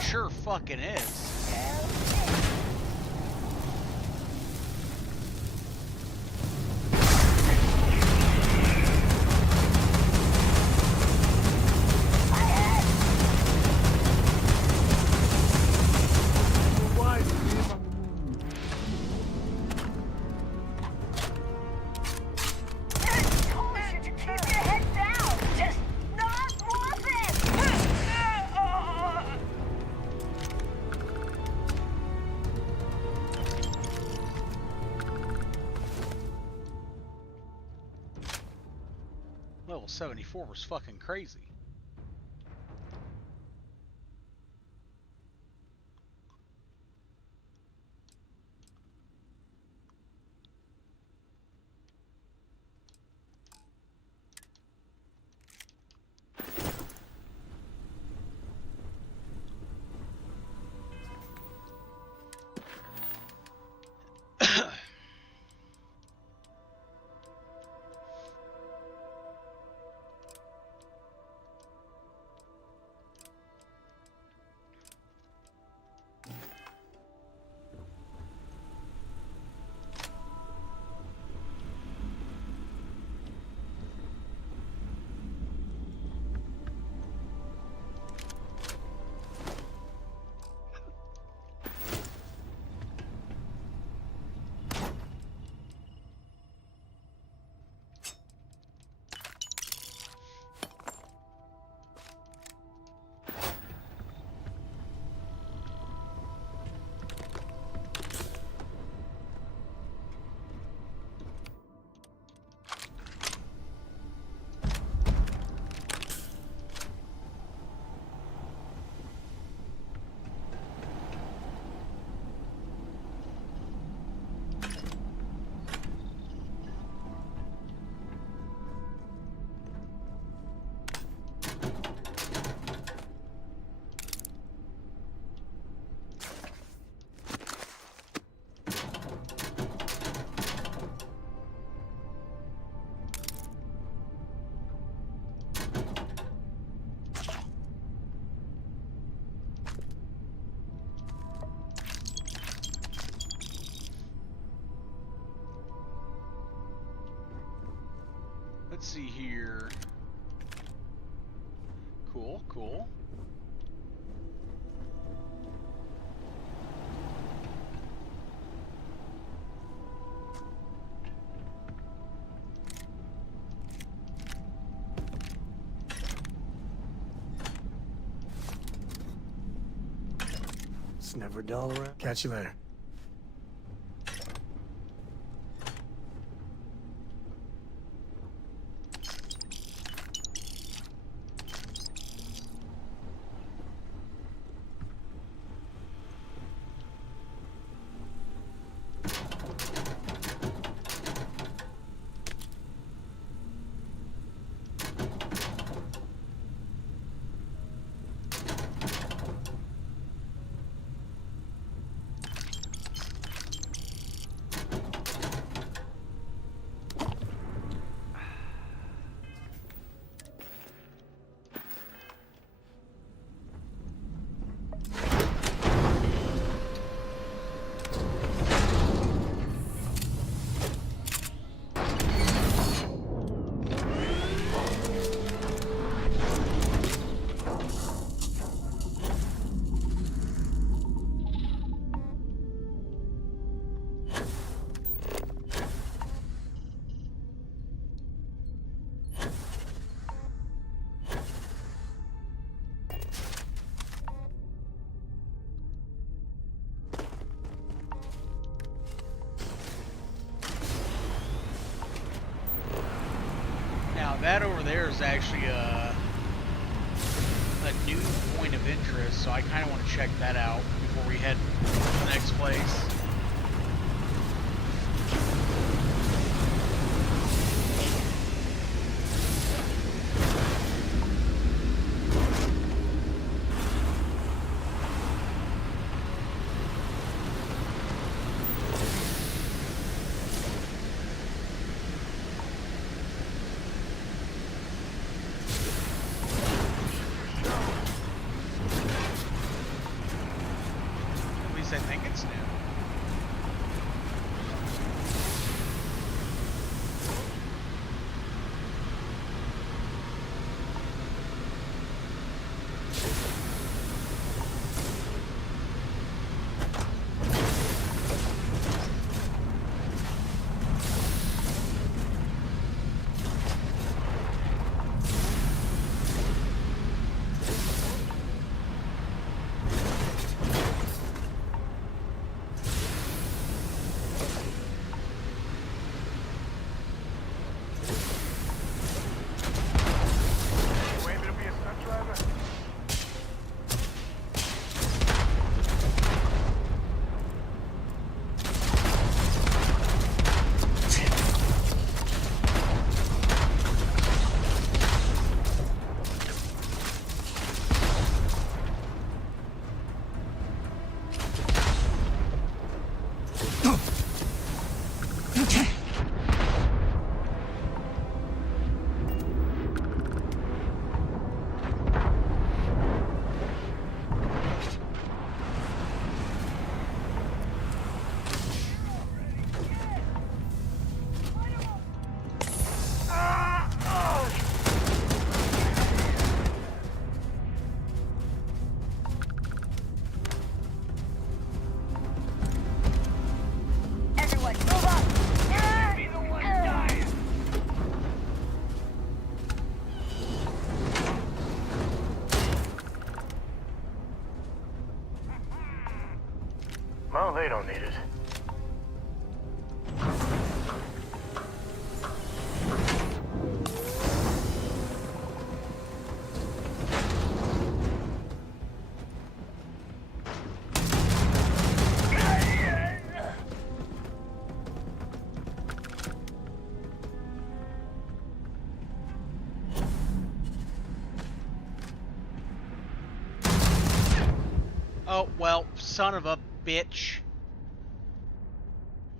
Sure fucking is. Level 74 was fucking crazy. see here. Cool, cool. It's never dull around. Catch you later. That over there is actually a new point of interest, so I kind of want to check that out before we head to the next place. I think it's new. Well, they don't need it. Oh, well, son of a bitch.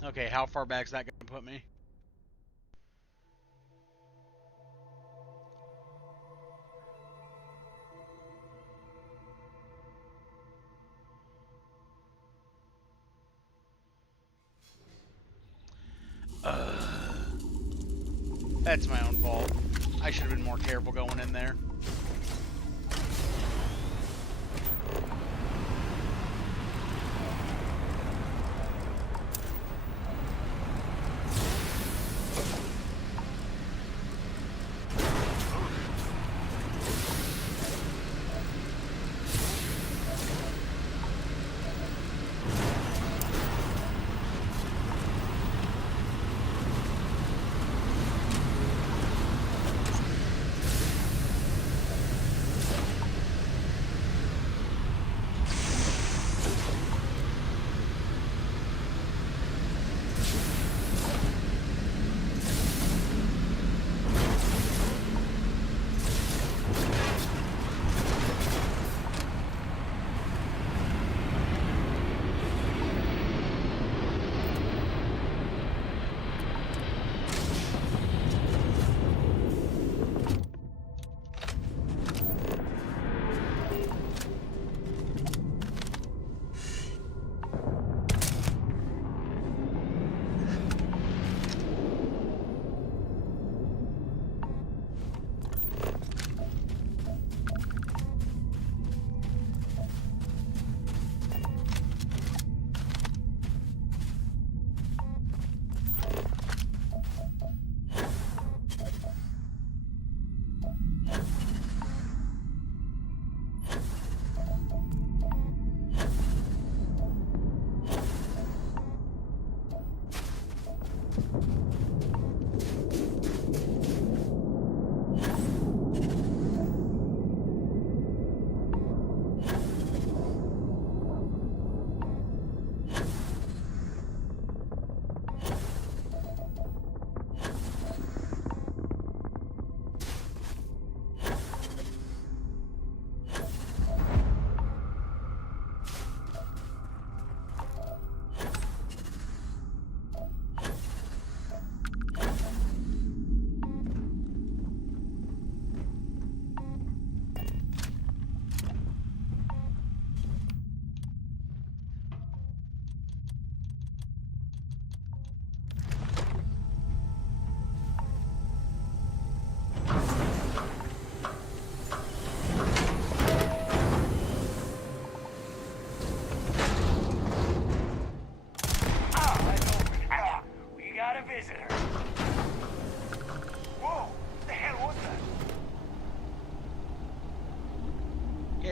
Okay, how far back is that going to put me? That's my own fault. I should have been more careful going in there.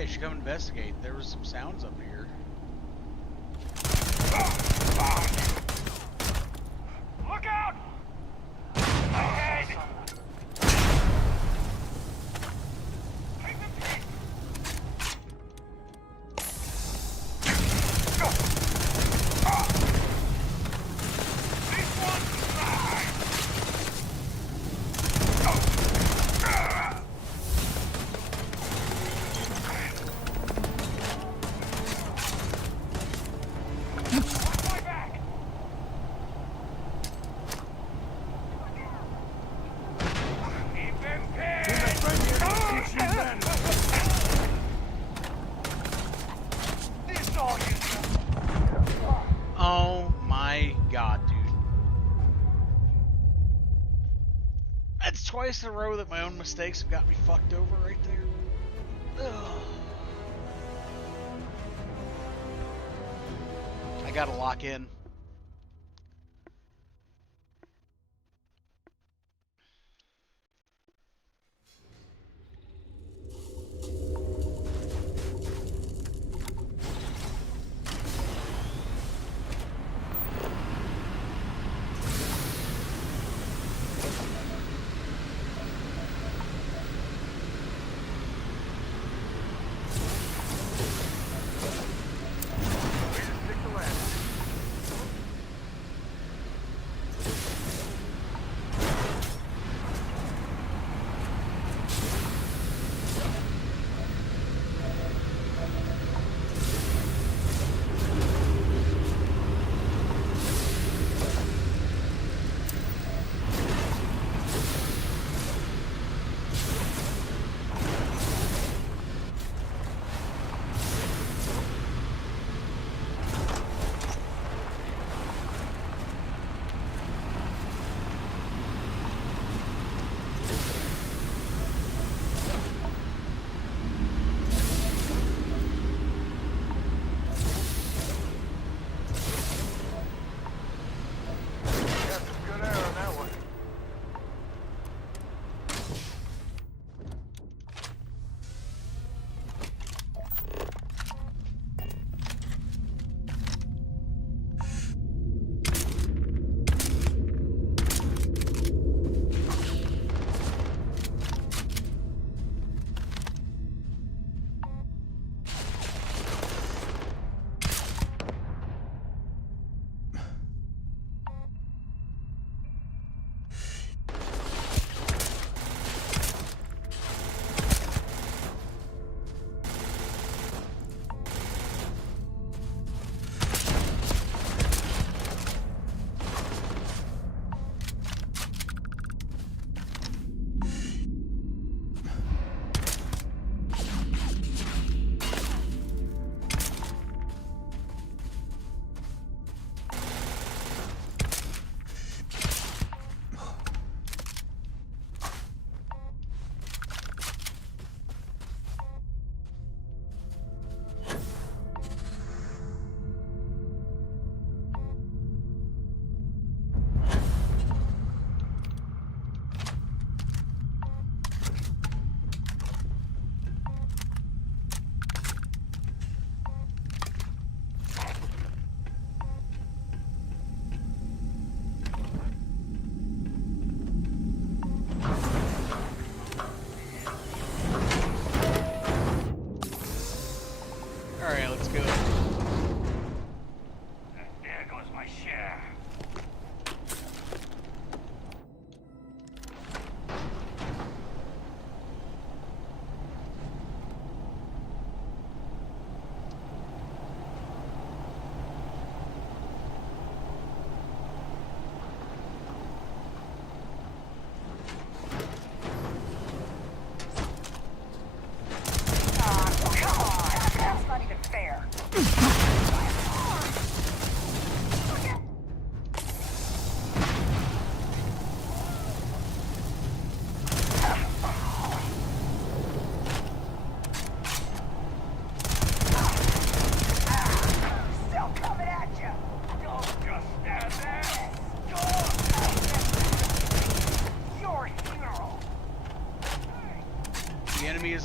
You should come investigate. There was some sounds up here. Look out! Ahead! Take the peak! Go! This one's mine! Oh my god, dude. That's twice in a row that my own mistakes have got me fucked over right there. Ugh. I gotta lock in.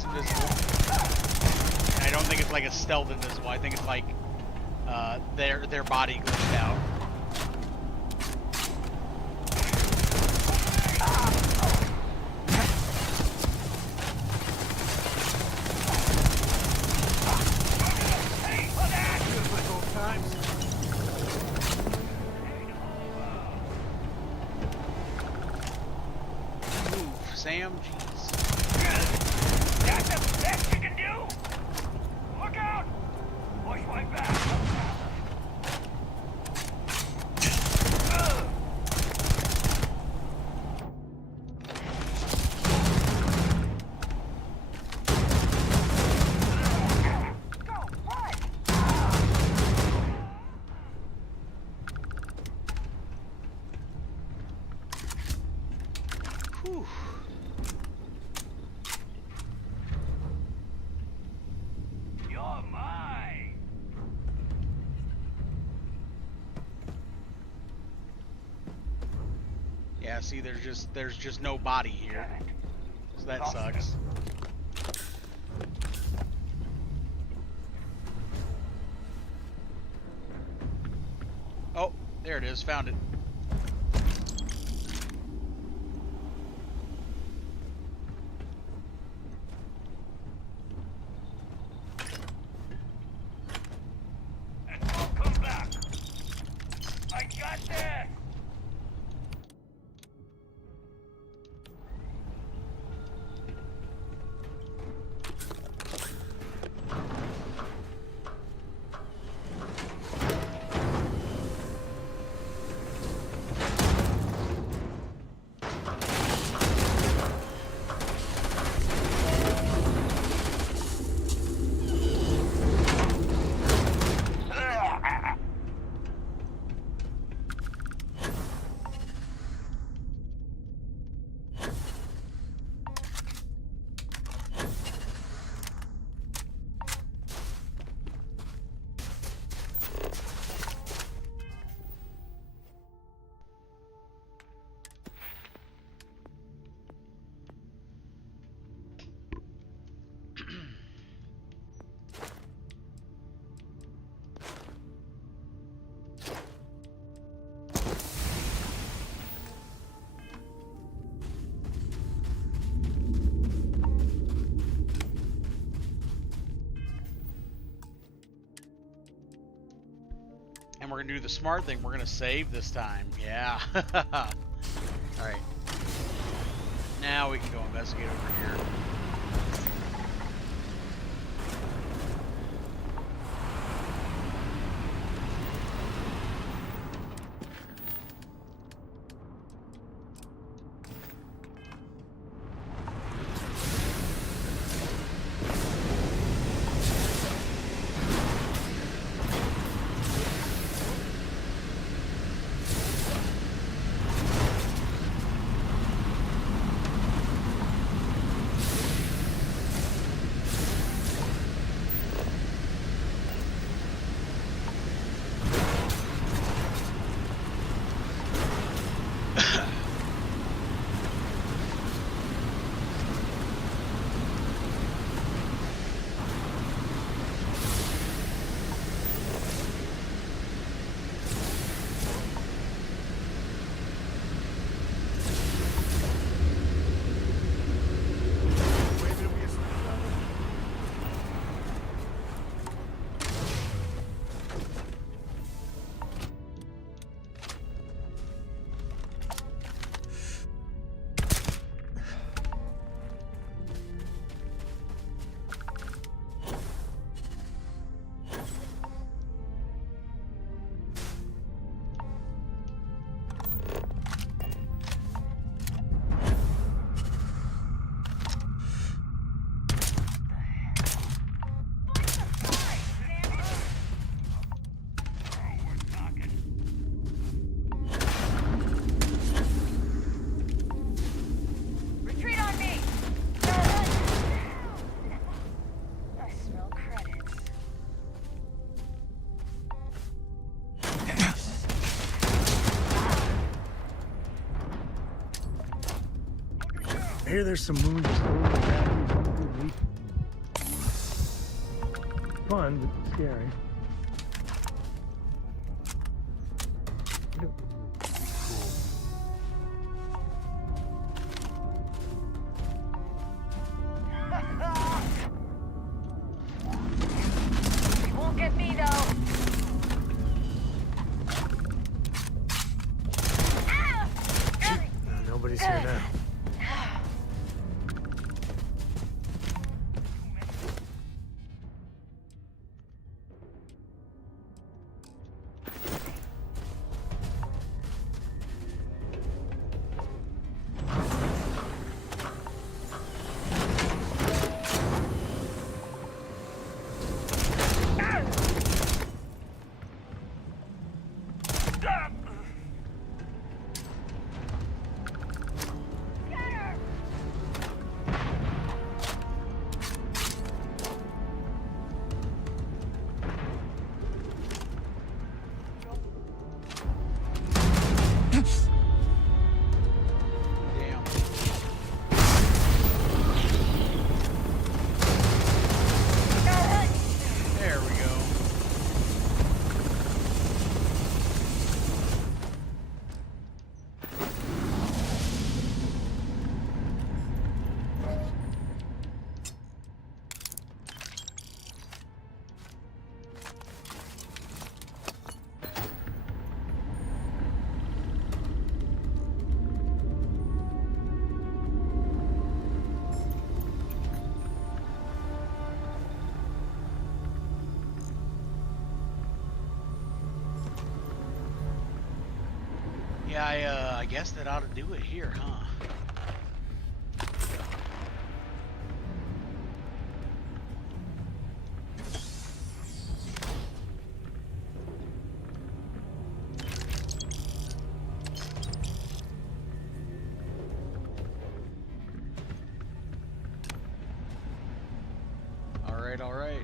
invisible. And I don't think it's like a stealth invisible. I think it's like their body glitched out. Sam, jeez. That's the best you can do! Look out! Watch my back! Whew. You're mine! Yeah, see, there's just no body here. So that sucks. Oh, there it is. Found it. And don't come back! I got this! And we're gonna do the smart thing. We're gonna save this time. Yeah. Alright. Now we can go investigate over here. I hear there's some moons stolen batteries. One good week. fun, but scary. Won't get me though. Nobody's here now. Yeah, I guess that ought to do it here, huh? All right.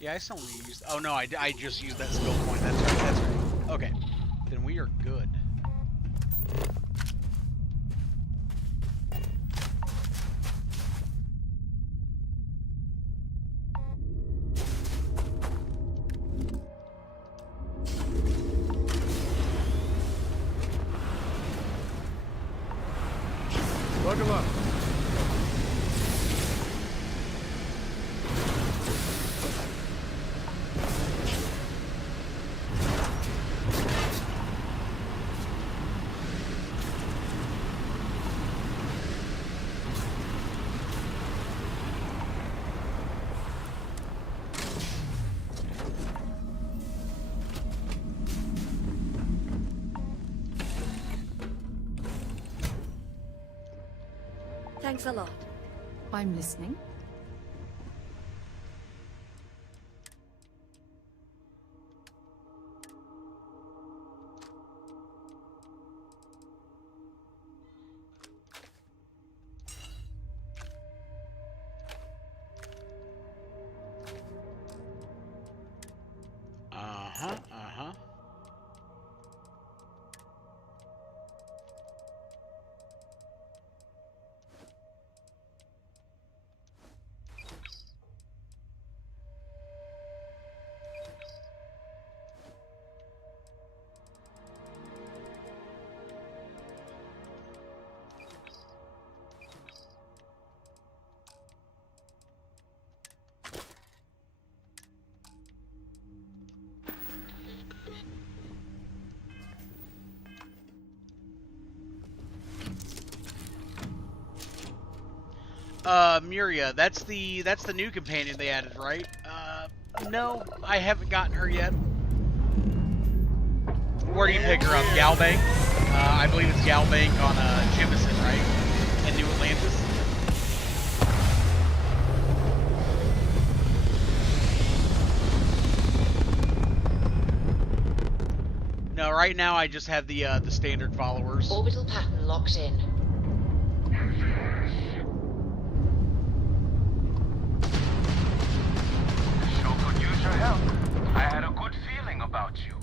Yeah, I still used. Oh no, I just used that skill point. That's right. That's right. Okay, then we are good. Buckle up. Thanks a lot. I'm listening. Miria, that's the new companion they added, right? No, I haven't gotten her yet. where do you pick her up? Galbank? I believe it's Galbank on Jemison, right? And New Atlantis. No, right now I just have the standard followers. Orbital pattern locked in. Sure could use your help. I had a good feeling about you.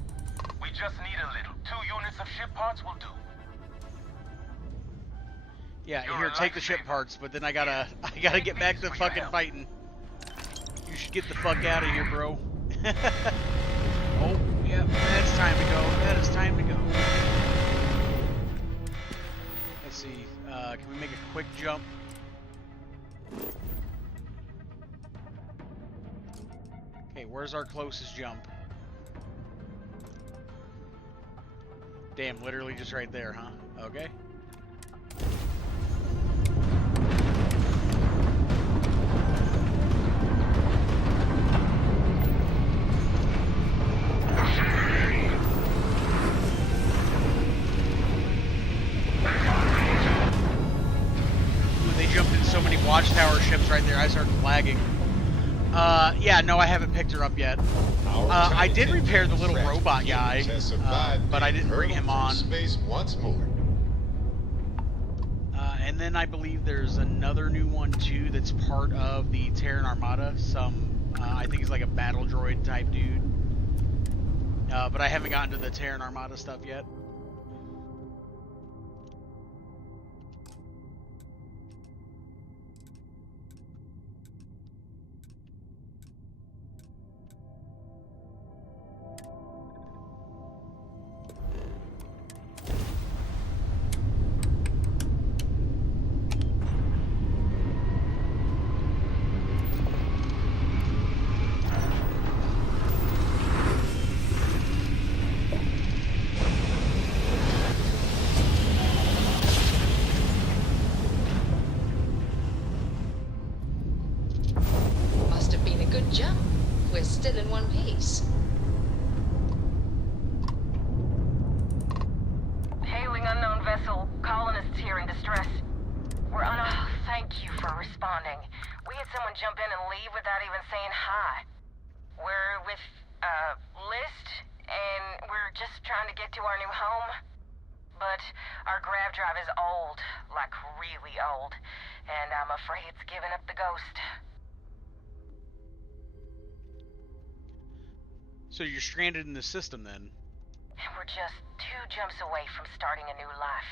We just need a little. 2 units of ship parts will do. Yeah, here, take the ship parts, but then I gotta get back to fucking fighting. You should get the fuck out of here, bro. Oh, yeah, that's time to go. That is time to go. Let's see, can we make a quick jump? Okay, where's our closest jump? Damn, literally just right there, huh? Okay. They jumped in so many watchtower ships right there, I started lagging. Yeah, no, I haven't picked her up yet. I did repair the little robot guy, but I didn't bring him on. Space once more. And then I believe there's another new one too that's part of the Terran Armada. I think he's like a battle droid type dude. But I haven't gotten to the Terran Armada stuff yet. Must have been a good jump. We're still in one piece. Hailing unknown vessel. Colonists here in distress. We're on a... Oh, thank you for responding. We had someone jump in and leave without even saying hi. We're with, List, and we're just trying to get to our new home. But our grav drive is old, like really old, and I'm afraid it's giving up the ghost. So you're stranded in the system then? And we're just 2 jumps away from starting a new life.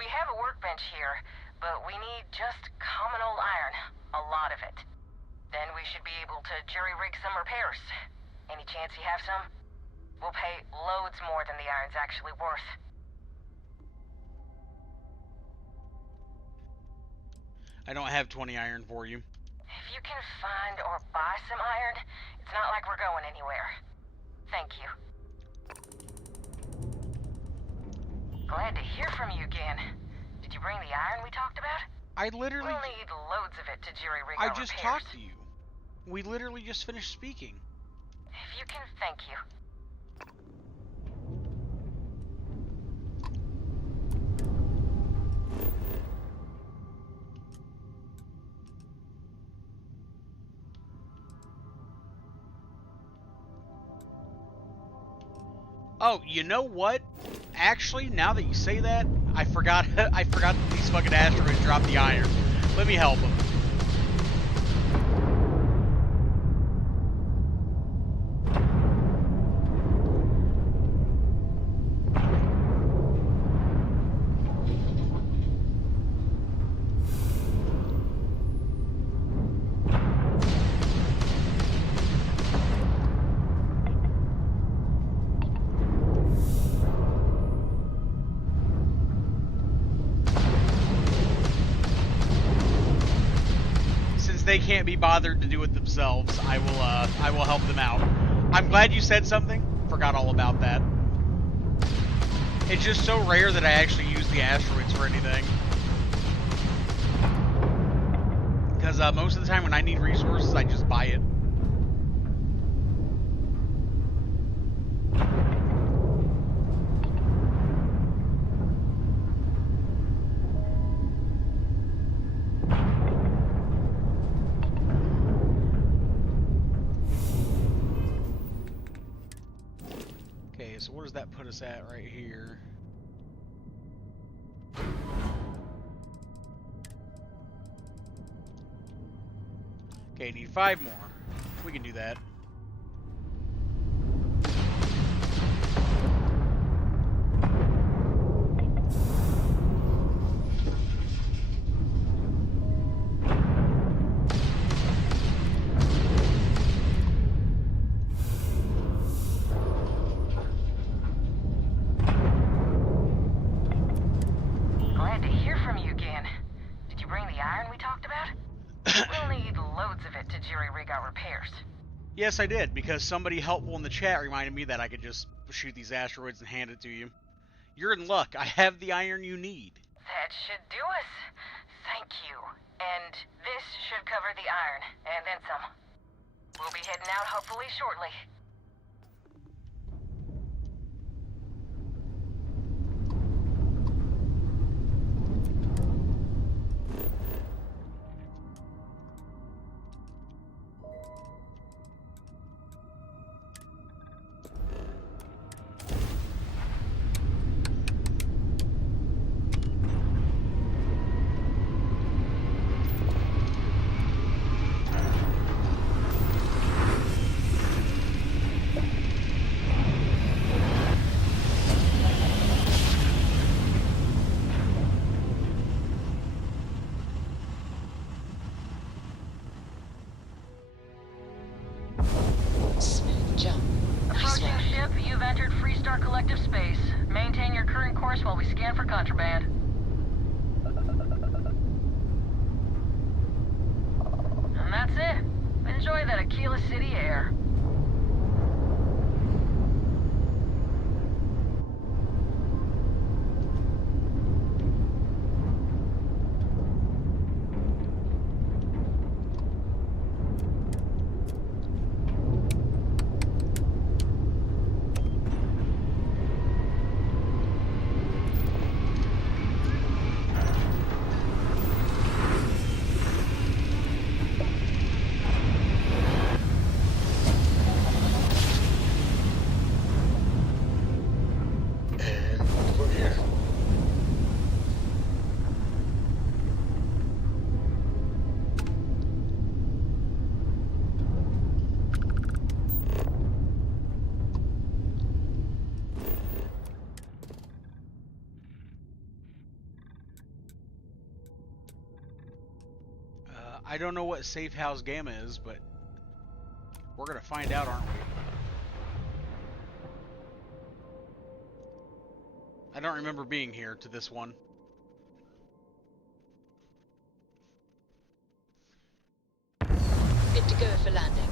We have a workbench here, but we need just common old iron. A lot of it. Then we should be able to jury-rig some repairs. Any chance you have some? We'll pay loads more than the iron's actually worth. I don't have 20 iron for you. If you can find or buy some iron, it's not like we're going anywhere. Thank you. Glad to hear from you again. Did you bring the iron we talked about? I literally... We'll need loads of it to jury-rig I our just repairs. talked to you. We literally just finished speaking. If you can, thank you. Oh, you know what? Actually, now that you say that, I forgot I forgot that these fucking asteroids drop the iron. Let me help them. They can't be bothered to do it themselves, I will help them out. I'm glad you said something. Forgot all about that. It's just so rare that I actually use the asteroids for anything. Because most of the time when I need resources, I just buy it. what does that put us at right here? Okay, need 5 more. We can do that. Glad to hear from you again. Did you bring the iron we talked about? We'll need loads of it to jury-rig our repairs. Yes, I did, because somebody helpful in the chat reminded me that I could just shoot these asteroids and hand it to you. You're in luck. I have the iron you need. That should do us. Thank you. And this should cover the iron, and then some. We'll be heading out hopefully shortly. Smooth jump. Nice Approaching one. ship, you've entered Freestar Collective space. Maintain your current course while we scan for contraband. And that's it. Enjoy that Aquila City air. And we're here. I don't know what Safe House Gamma is, but we're gonna find out, aren't we? I don't remember being here to this one. Good to go for landing.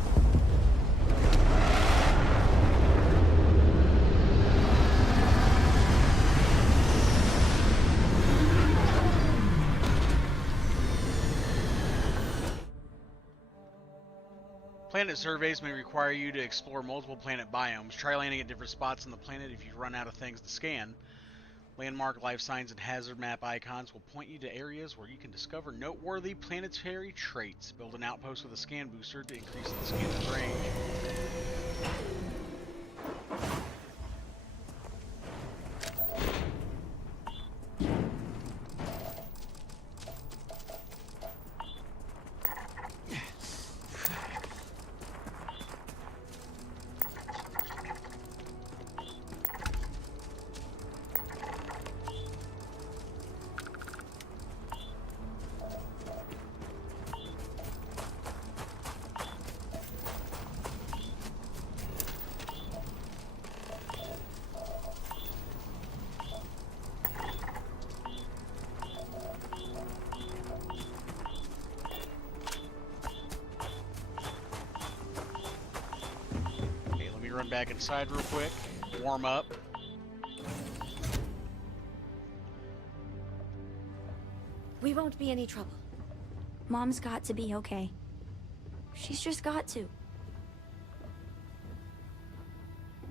Planet surveys may require you to explore multiple planet biomes. Try landing at different spots on the planet if you run out of things to scan. Landmark, life signs, and hazard map icons will point you to areas where you can discover noteworthy planetary traits. Build an outpost with a scan booster to increase the scanner's range. Run back inside real quick, warm up. We won't be any trouble. Mom's got to be okay. She's just got to.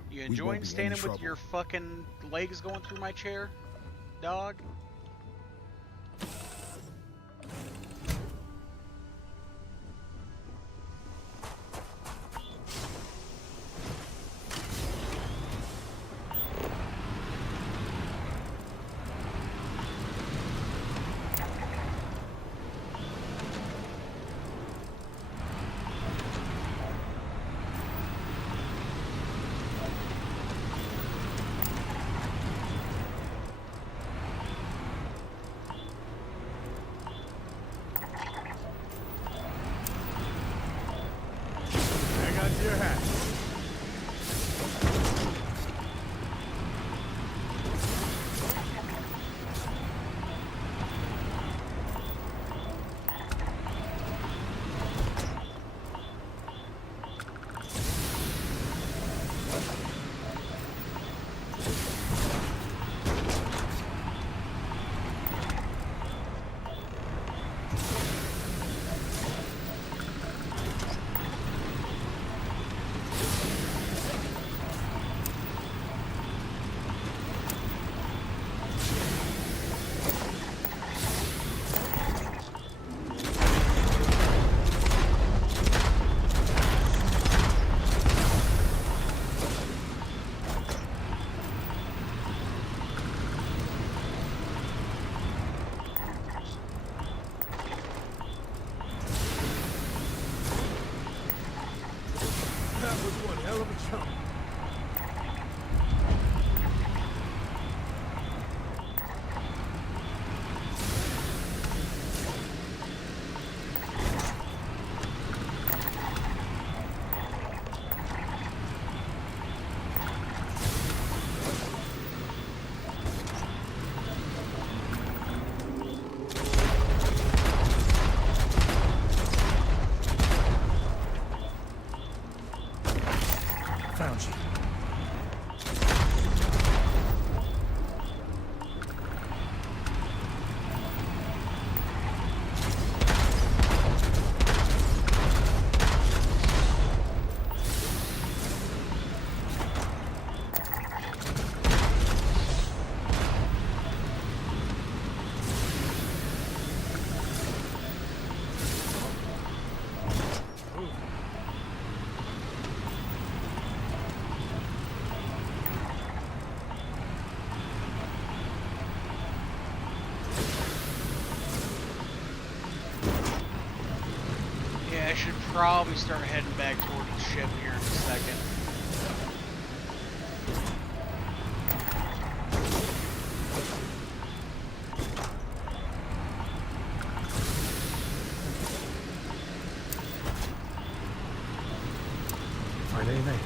You enjoying standing with your fucking legs going through my chair, dog? I should probably start heading back towards the ship here in a second. Find anything?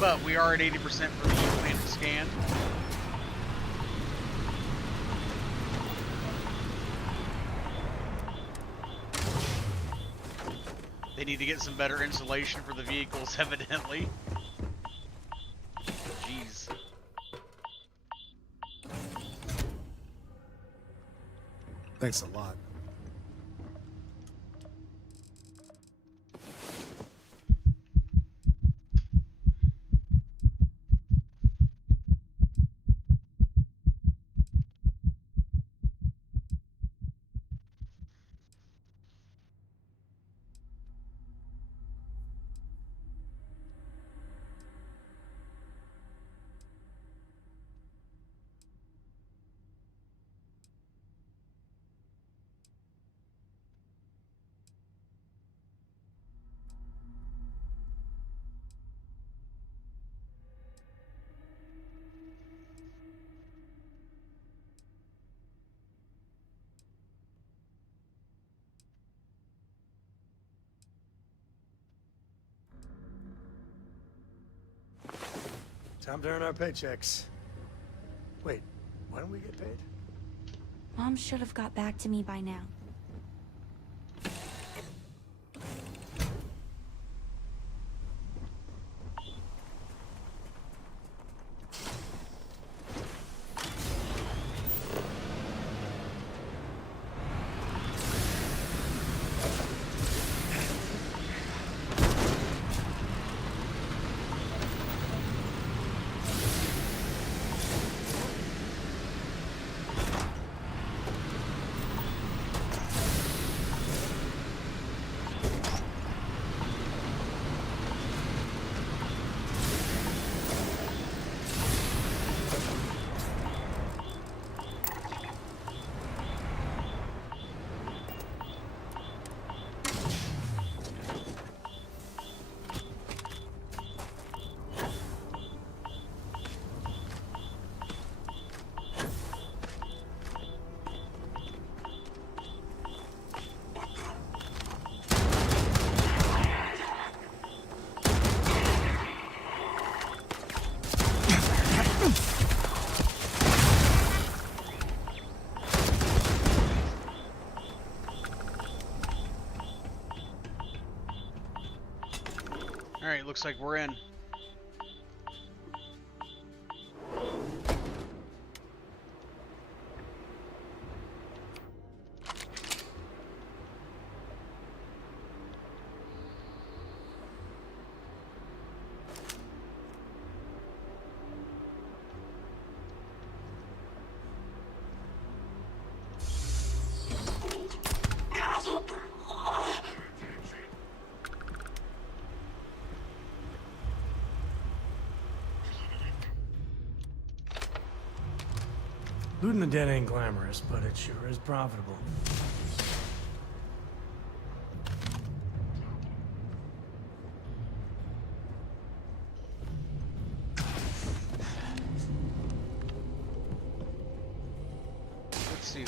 But we are at 80% for the planet scan. They need to get some better insulation for the vehicles, evidently. Jeez. Thanks a lot. Time to earn our paychecks. Wait, why don't we get paid? Mom should have got back to me by now. Alright, looks like we're in. Looting the dead ain't glamorous, but it sure is profitable. Let's see.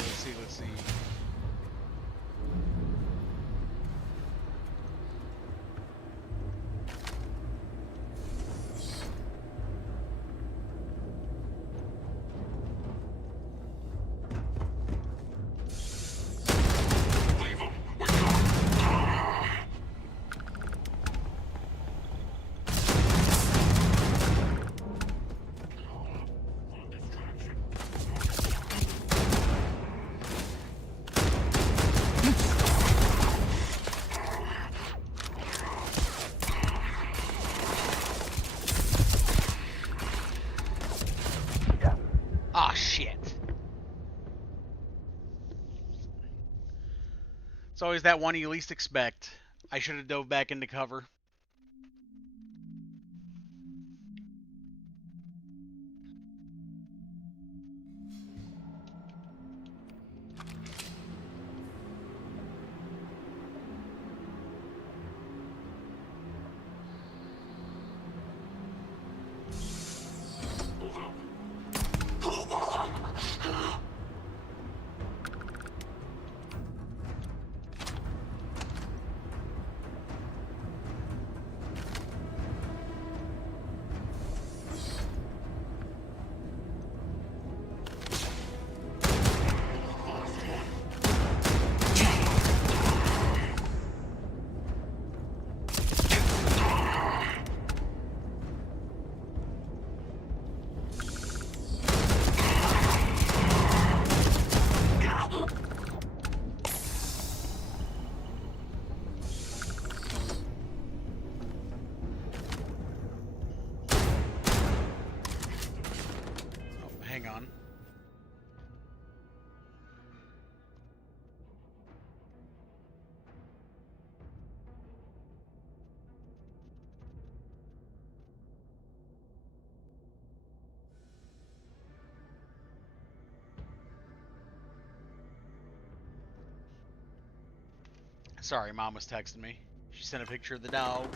It's always that one you least expect. I should have dove back into cover. Hang on. Sorry, Mom was texting me. She sent a picture of the dog.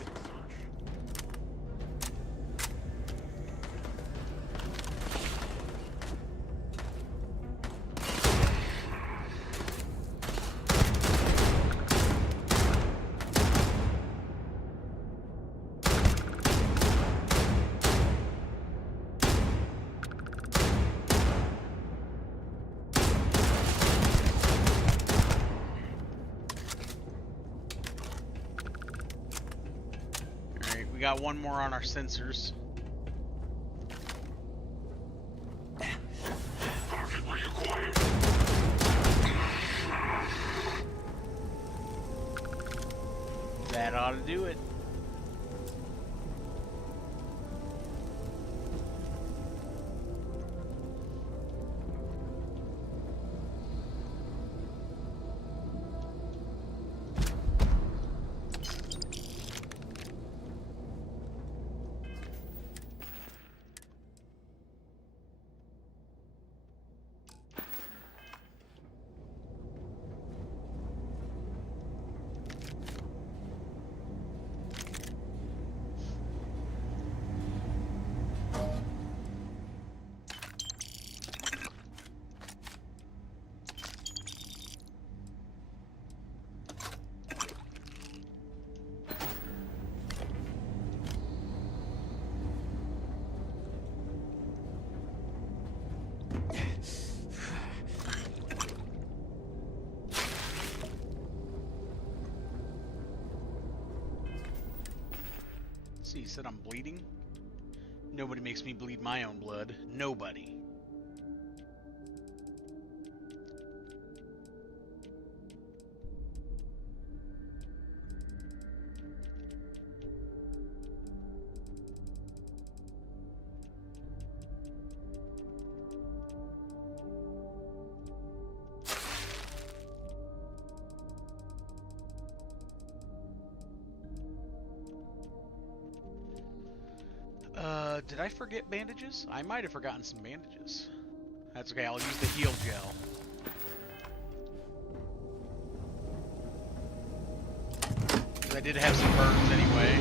We got one more on our sensors. That ought to do it. See, you said I'm bleeding? Nobody makes me bleed my own blood. Nobody. Did I forget bandages? I might have forgotten some bandages. That's okay, I'll use the heal gel. Because I did have some burns anyway.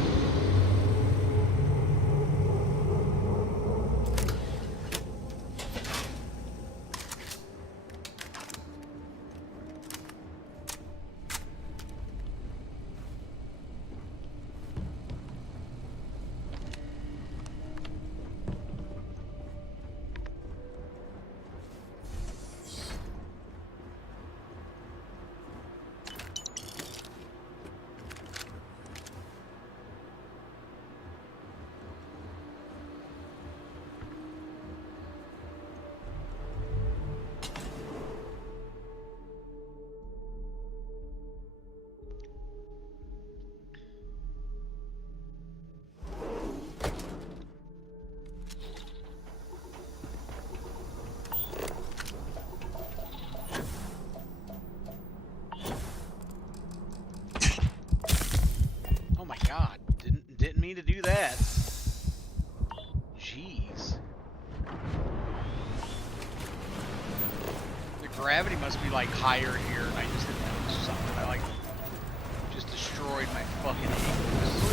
mean to do that. Jeez. The gravity must be like higher here, and I just didn't notice something. I like just destroyed my fucking ankles.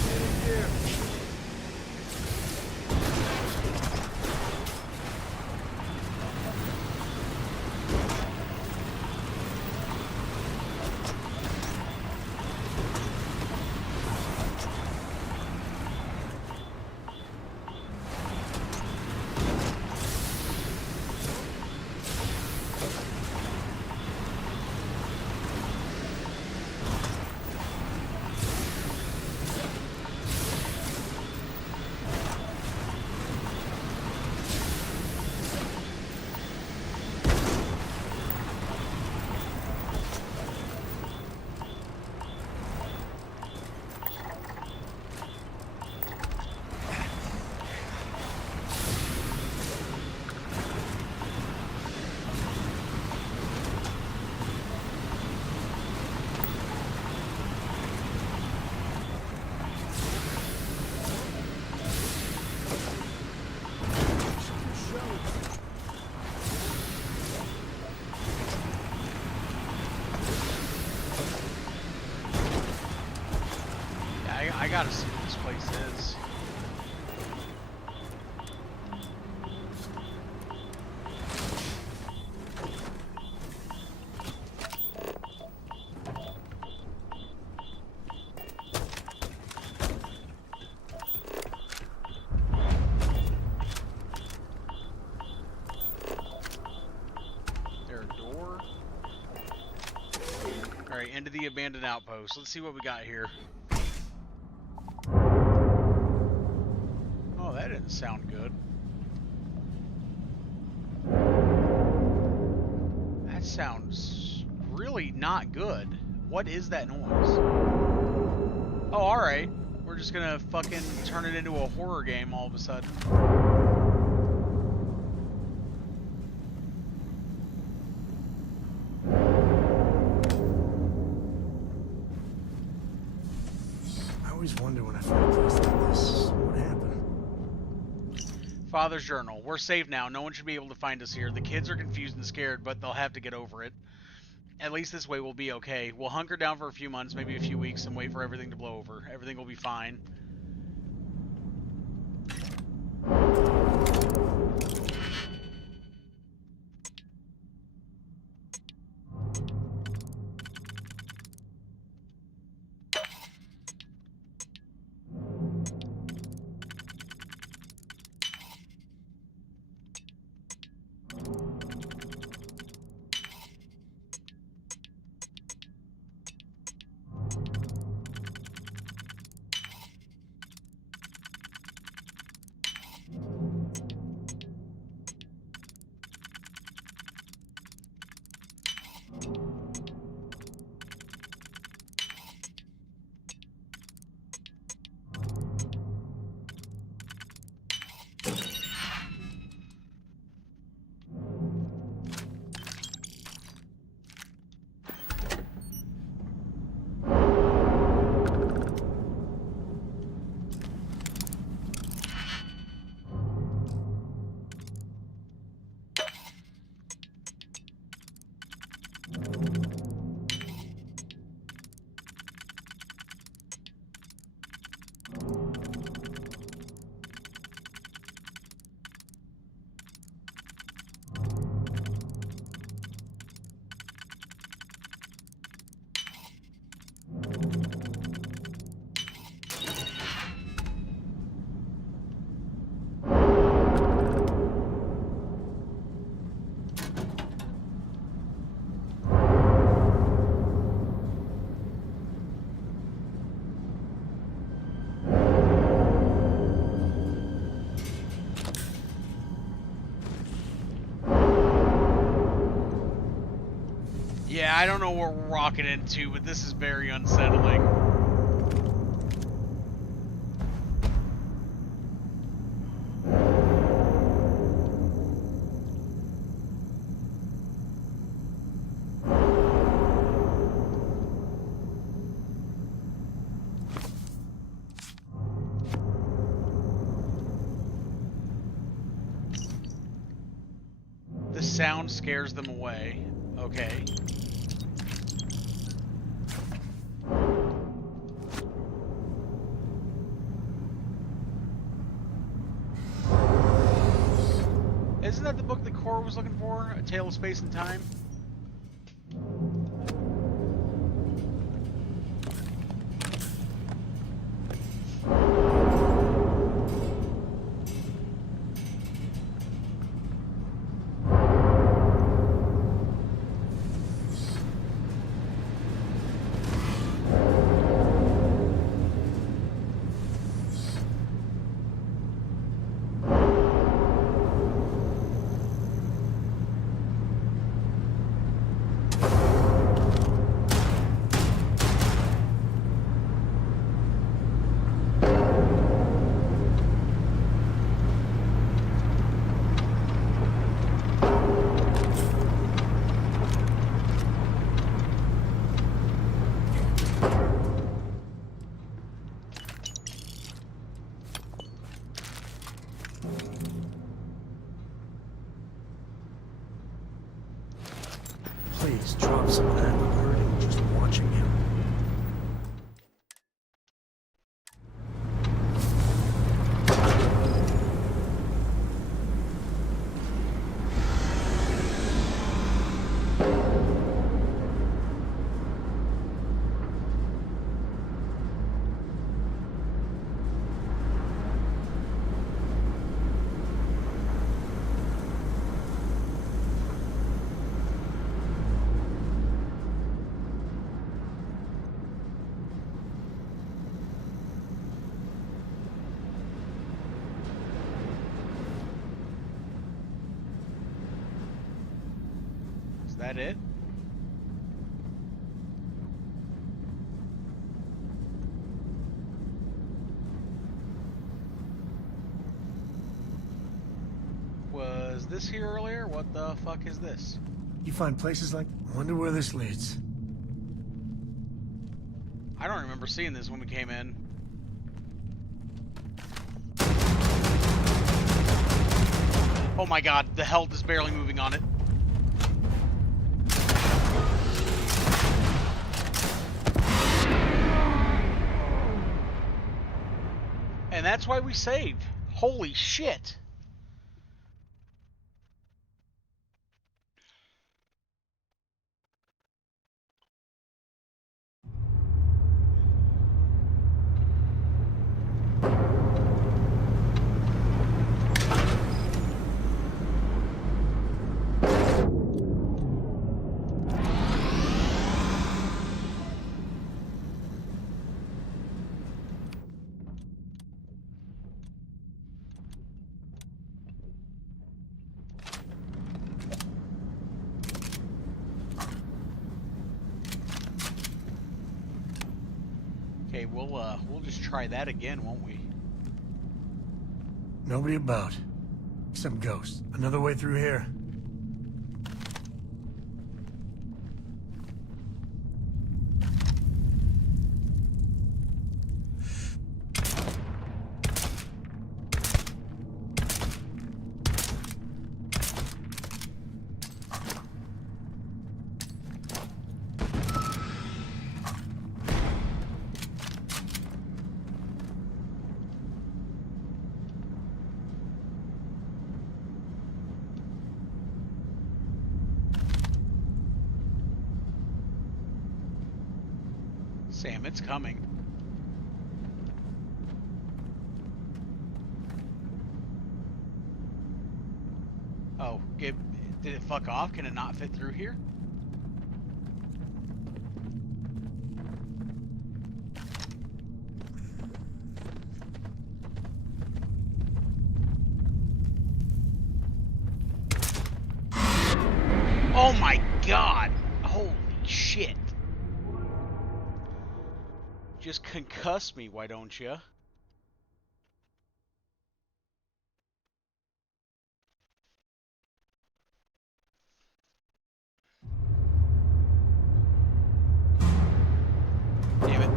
I gotta see what this place is. There a door? Alright, into the abandoned outpost. Let's see what we got here. That didn't sound good. That sounds really not good. What is that noise? Oh, alright. We're just gonna fucking turn it into a horror game all of a sudden. I always wonder when I find a place like this, what happened? Father's journal. We're safe now. No one should be able to find us here. The kids are confused and scared, but they'll have to get over it. At least this way we'll be okay. We'll hunker down for a few months, maybe a few weeks, and wait for everything to blow over. Everything will be fine. Yeah, I don't know what we're walking into, but this is very unsettling. sound scares them away. Okay. Isn't that the book that Cora was looking for? A Tale of Space and Time? Please drop some of that. I'm hurting just watching him. Is that it? Was this here earlier? What the fuck is this? You find places like... Wonder where this leads. I don't remember seeing this when we came in. Oh my god, the health is barely moving on it. And that's why we saved. Holy shit. Okay, we'll just try that again, won't we? Nobody about. Some ghost. Another way through here. Sam, it's coming. Oh, did it fuck off? Can it not fit through here? Oh my god! Holy shit. Just concuss me, why don't you? Damn it.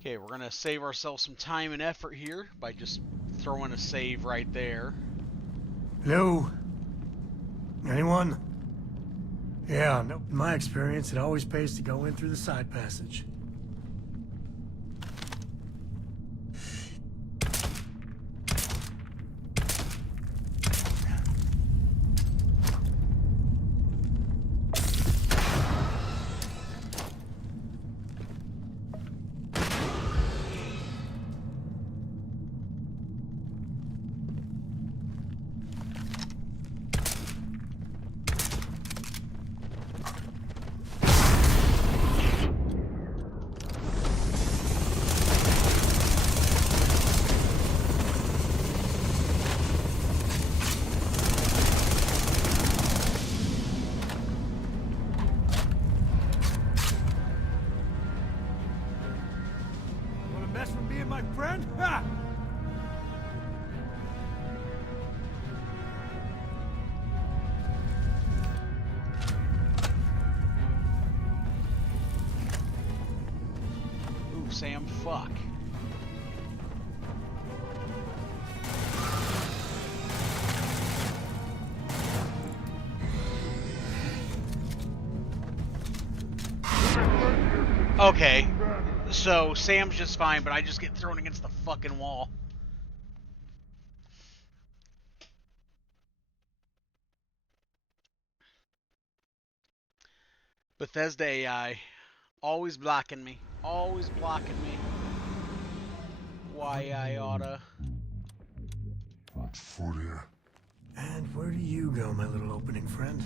Okay, we're gonna save ourselves some time and effort here by just throwing a save right there. Hello? Anyone? Yeah, no, in my experience, it always pays to go in through the side passage. Sam, fuck. Okay, so Sam's just fine, but I just get thrown against the fucking wall. Bethesda AI, always blocking me. Always blocking me. Why I oughta. And where do you go, my little opening friend?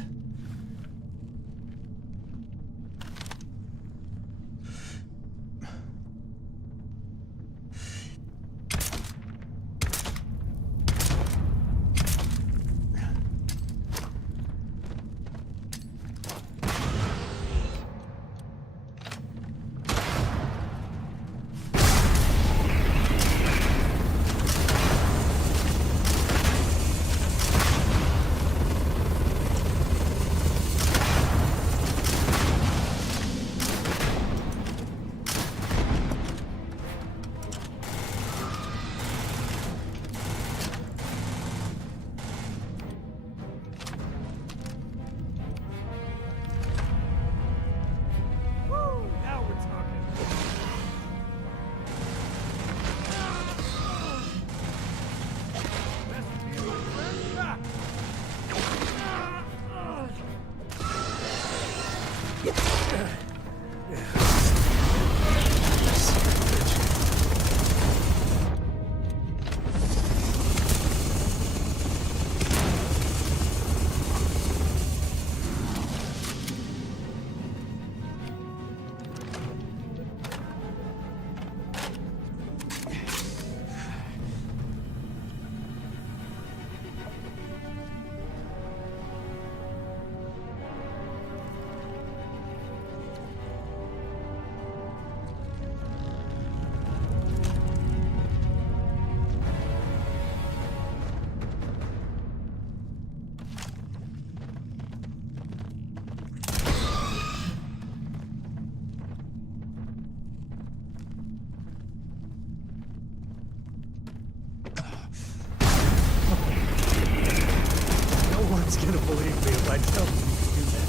Gonna believe me if I tell them to do that.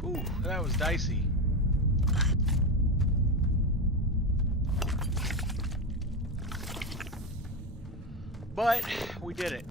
Whew, that was dicey. But we did it.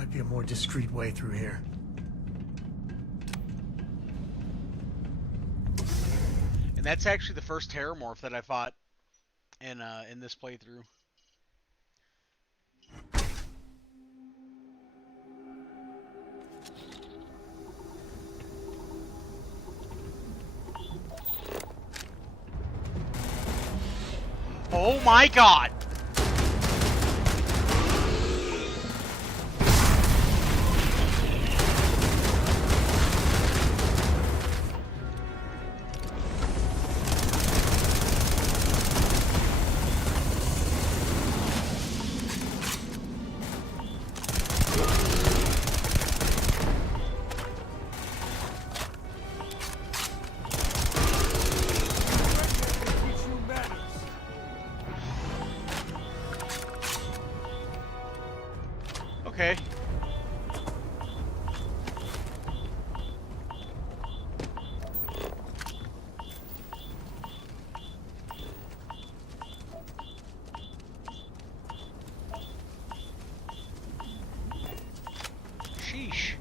Might be a more discreet way through here. And that's actually the first Terramorph that I fought in this playthrough. Oh my god! Okay. Sheesh.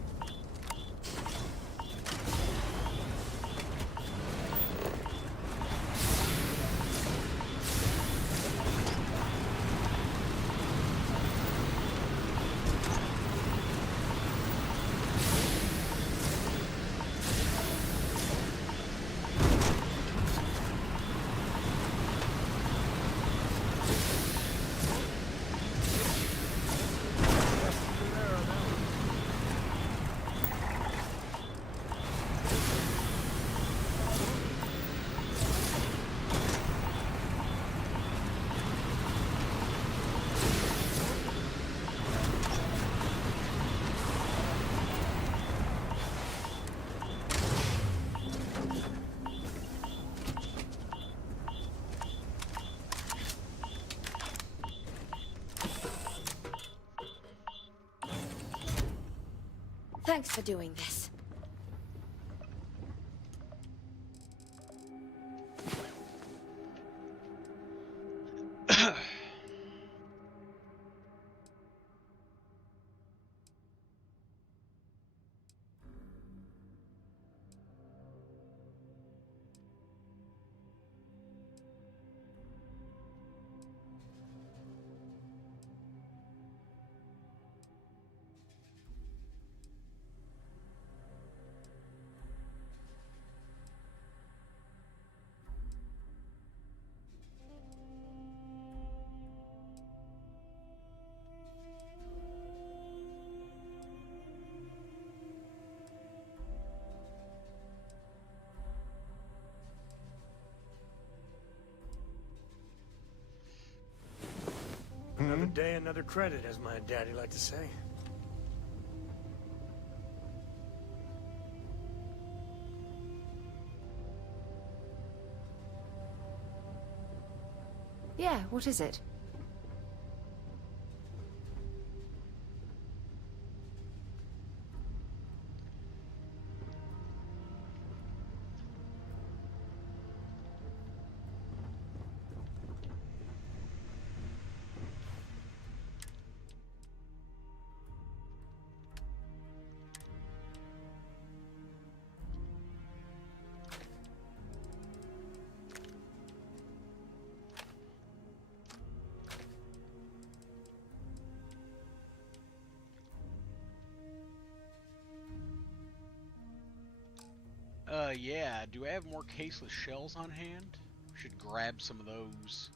Thanks for doing this. Another day, another credit, as my daddy liked to say. Yeah, what is it? Yeah. Do I have more caseless shells on hand? Should grab some of those.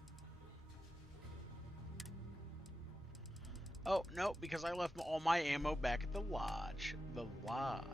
Oh, no, because I left all my ammo back at the lodge. The lodge.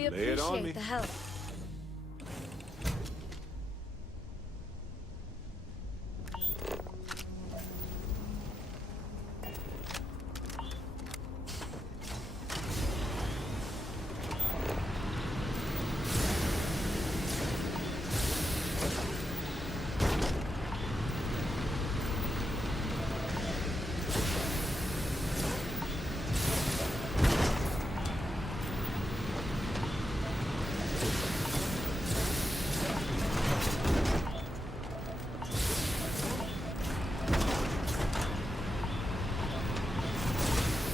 We Lay it on me. appreciate the help.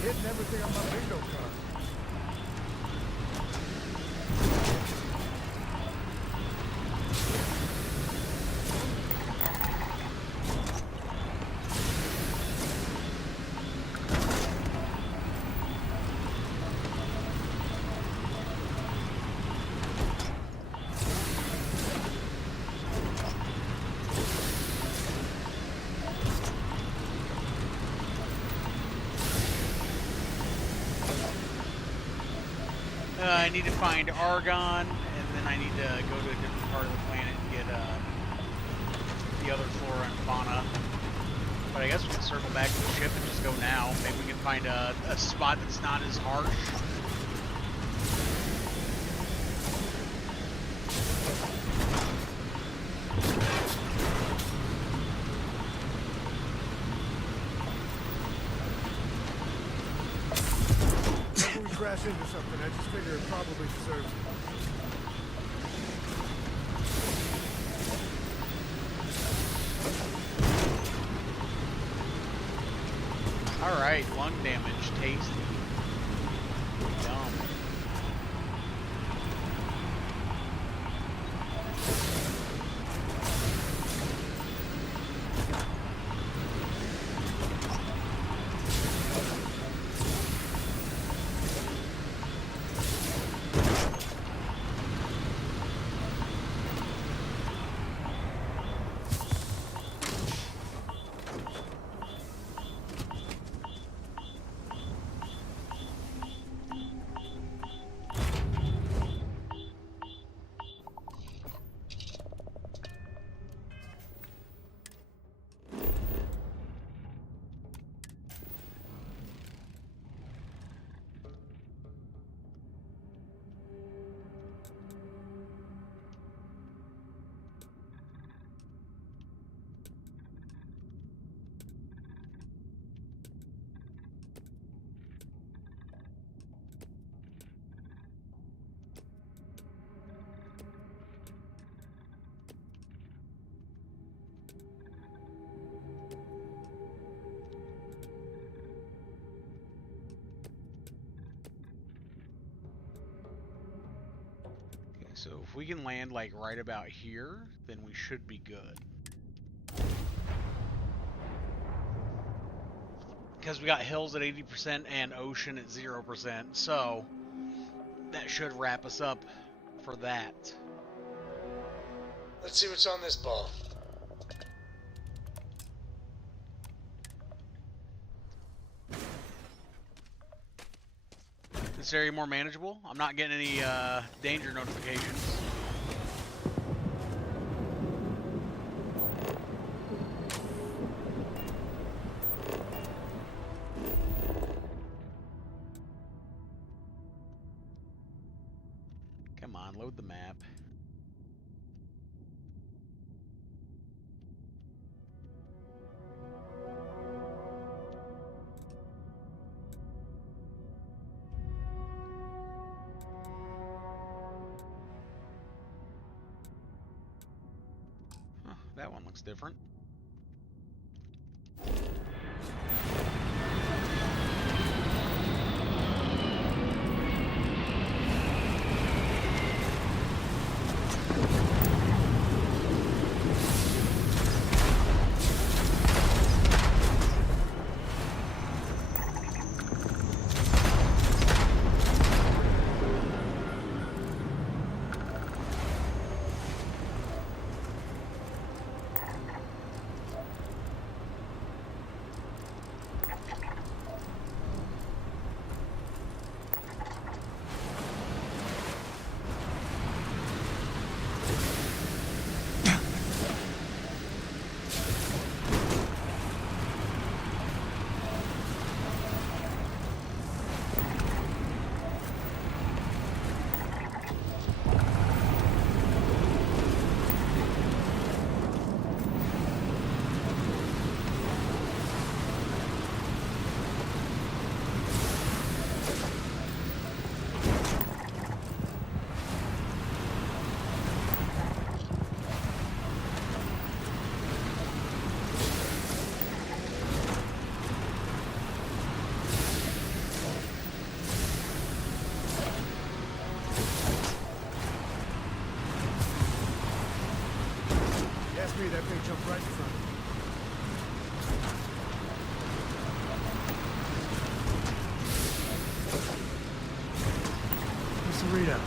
Hitting everything on my bingo card. I need to find Argon, and then I need to go to a different part of the planet and get the other flora and fauna. But I guess we can circle back to the ship and just go now. Maybe we can find a spot that's not as harsh. Crash into something, I just figure it probably deserves it. Alright, lung damage, tasty. Dumb. So if we can land like right about here, then we should be good. Because we got hills at 80% and ocean at 0%, so that should wrap us up for that. Let's see what's on this ball. This area more manageable? I'm not getting any danger notifications. Come on, load the map. That one looks different. right in front of me. What's the readout?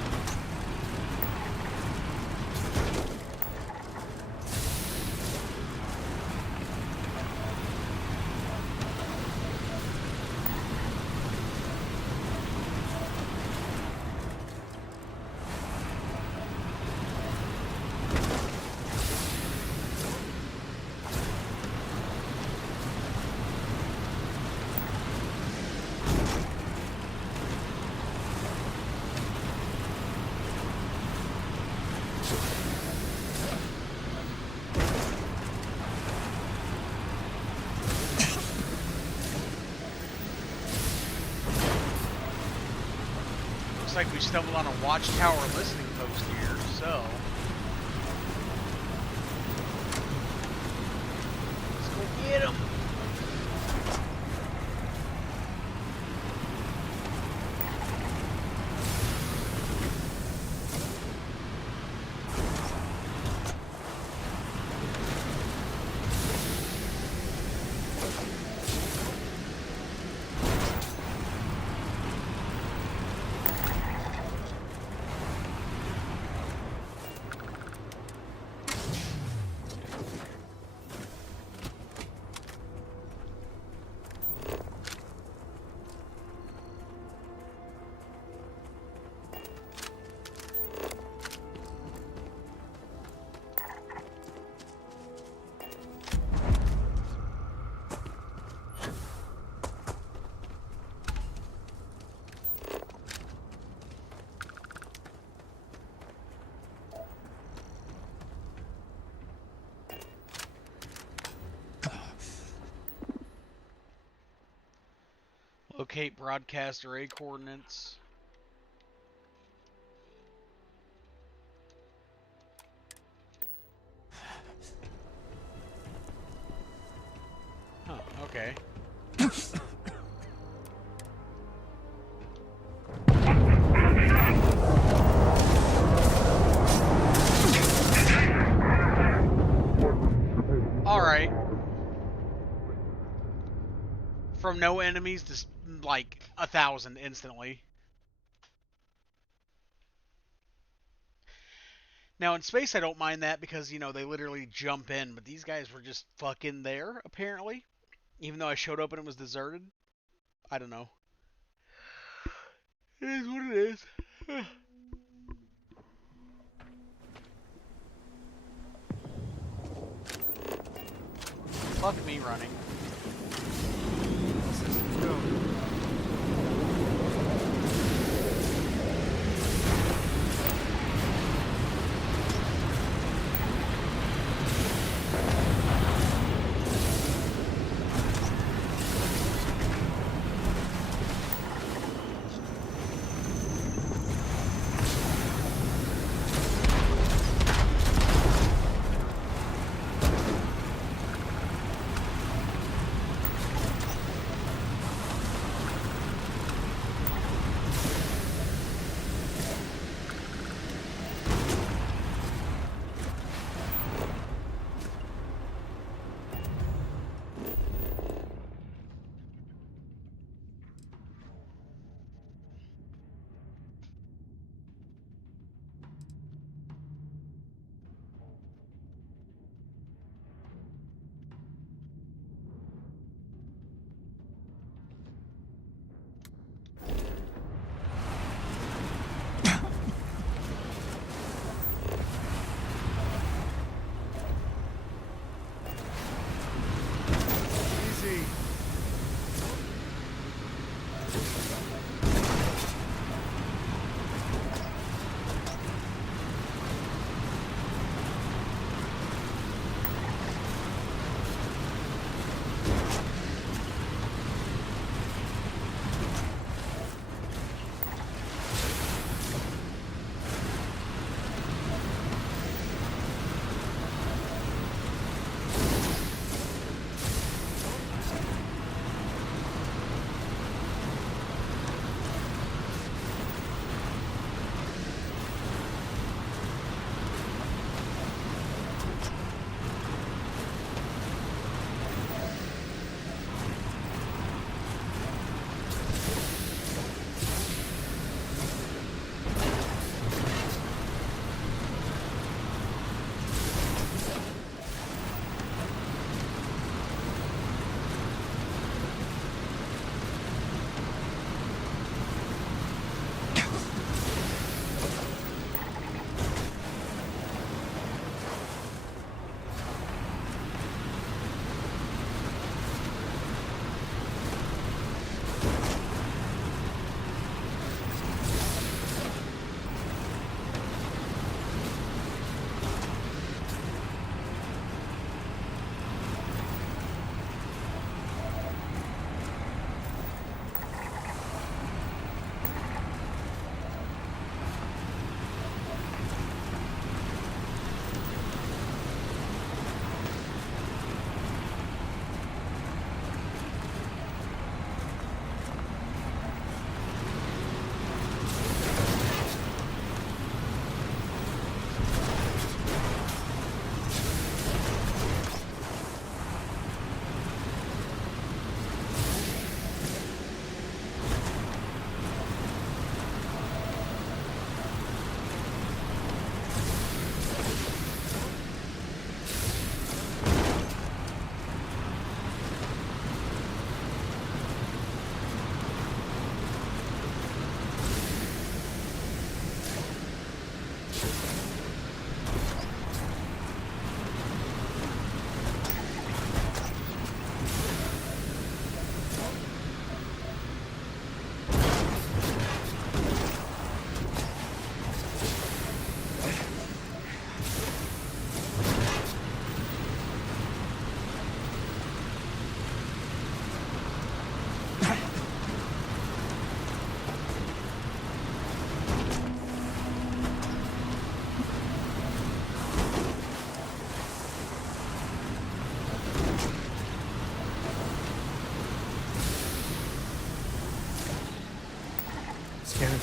Looks like we stumbled on a watchtower listening post here, so let's go get him. Locate broadcast array coordinates. Huh, okay. Alright. From no enemies to like 1,000 instantly. Now in space I don't mind that because, you know, they literally jump in, but these guys were just fucking there, apparently. Even though I showed up and it was deserted. I don't know. It is what it is. Fuck me running. Systems go.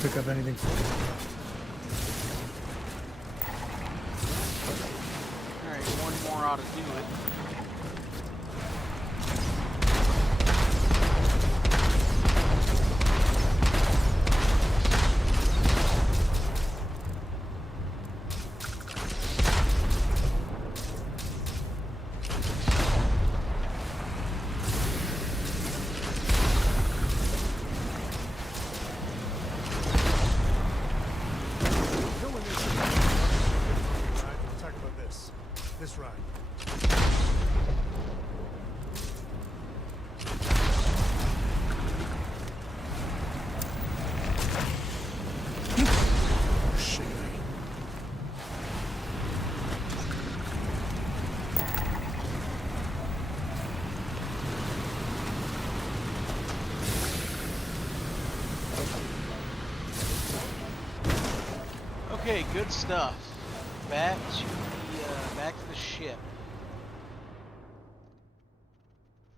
pick up anything for you? Alright, one more ought to do it. This ride. Okay, good stuff. Back to the ship.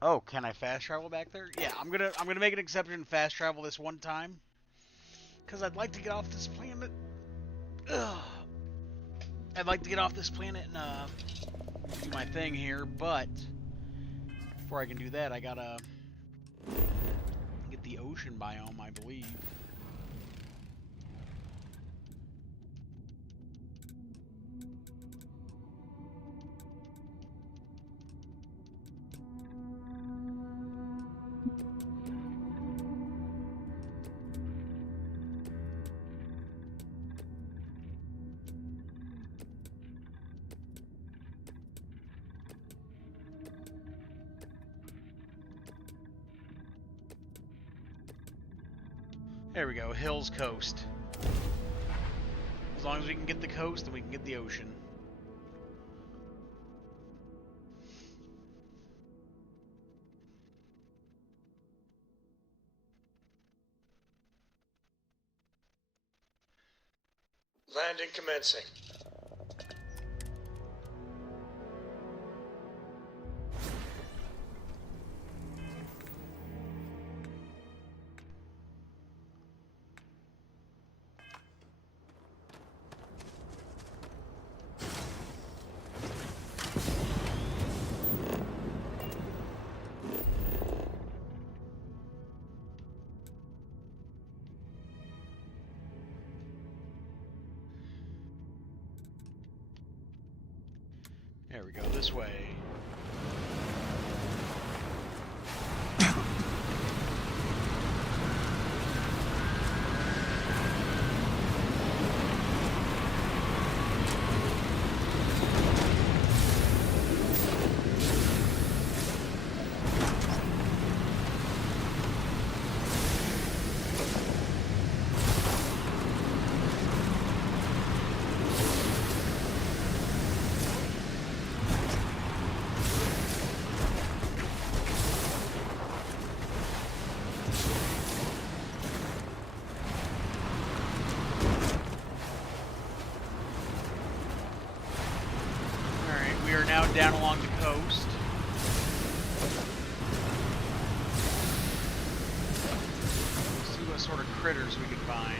Oh, can I fast travel back there? Yeah, I'm gonna make an exception and fast travel this one time, cause I'd like to get off this planet. Ugh. I'd like to get off this planet and do my thing here, but before I can do that, I gotta get the ocean biome, I believe. There we go, Hills Coast. As long as we can get the coast, then we can get the ocean. Landing commencing. There we go, this way. We are now down along the coast. Let's see what sort of critters we can find.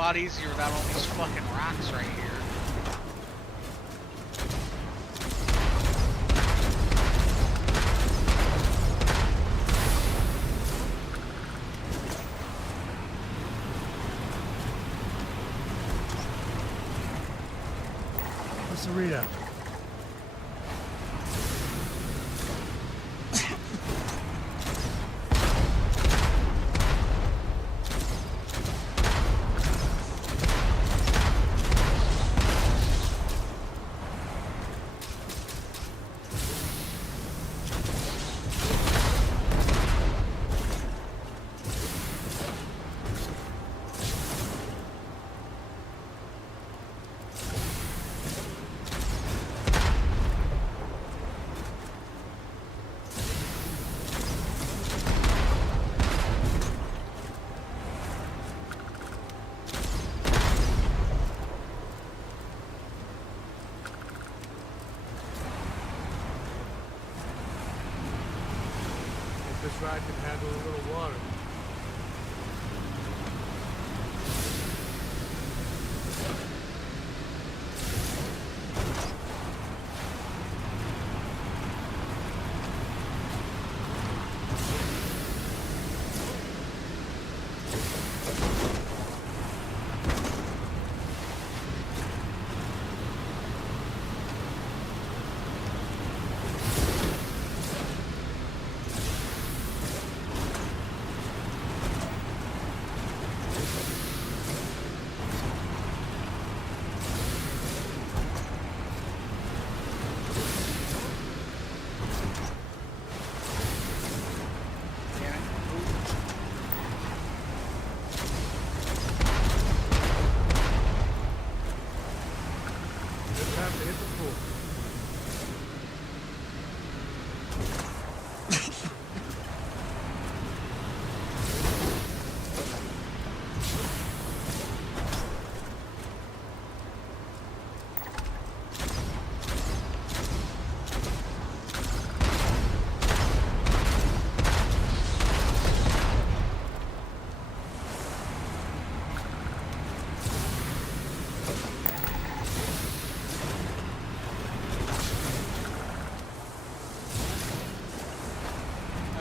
lot easier without all these fucking rocks right here. What's the readout? This ride can handle a little water.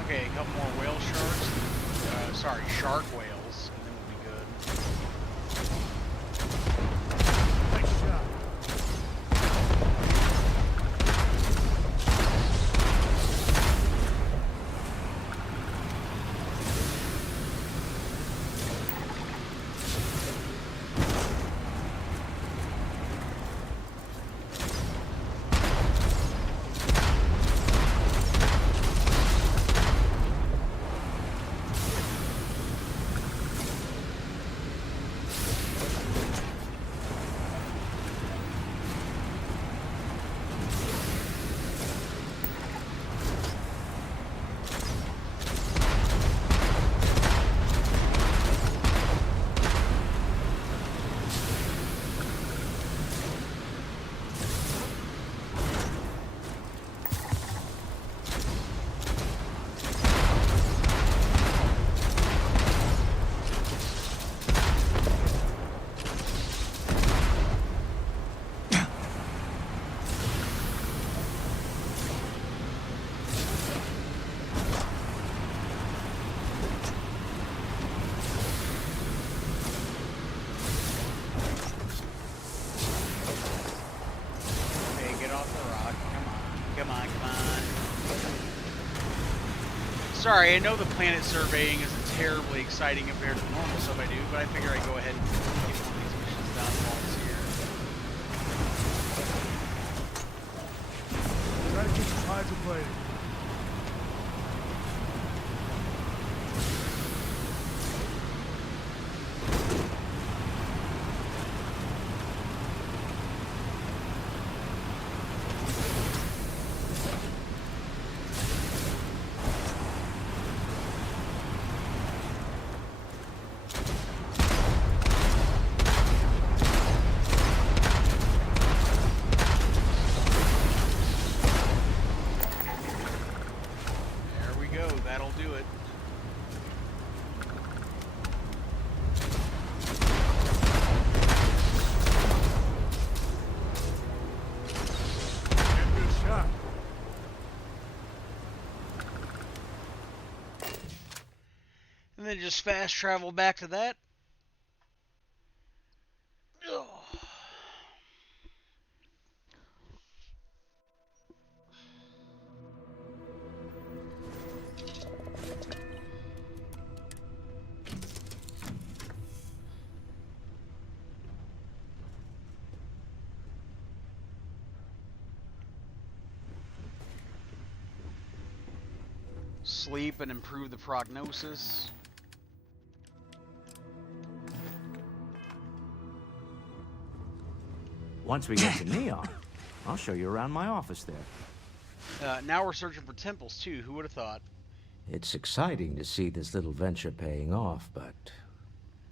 Okay, a couple more whale sharks. Sorry, shark whales, and then we'll be good. Nice shot. Sorry, I know the planet surveying isn't terribly exciting compared to the normal stuff I do, but I figure I'd go ahead and get one of these missions done while it's here. Try to keep some hydroplaning. And then just fast travel back to that. Ugh. Sleep and improve the prognosis. Once we get to Neon, I'll show you around my office there. Now we're searching for temples too. Who would have thought? It's exciting to see this little venture paying off, but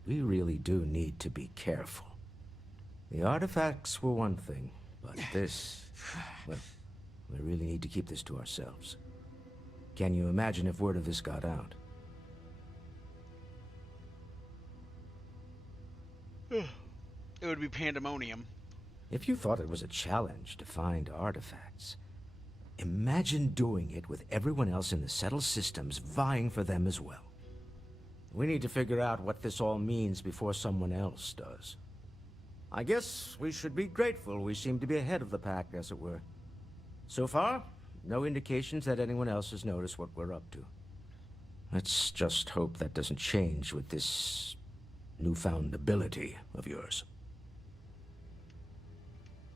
we really do need to be careful. The artifacts were one thing, but this, well, we really need to keep this to ourselves. Can you imagine if word of this got out? It would be pandemonium. If you thought it was a challenge to find artifacts, imagine doing it with everyone else in the settled systems vying for them as well. We need to figure out what this all means before someone else does. I guess we should be grateful we seem to be ahead of the pack, as it were. So far, no indications that anyone else has noticed what we're up to. Let's just hope that doesn't change with this newfound ability of yours.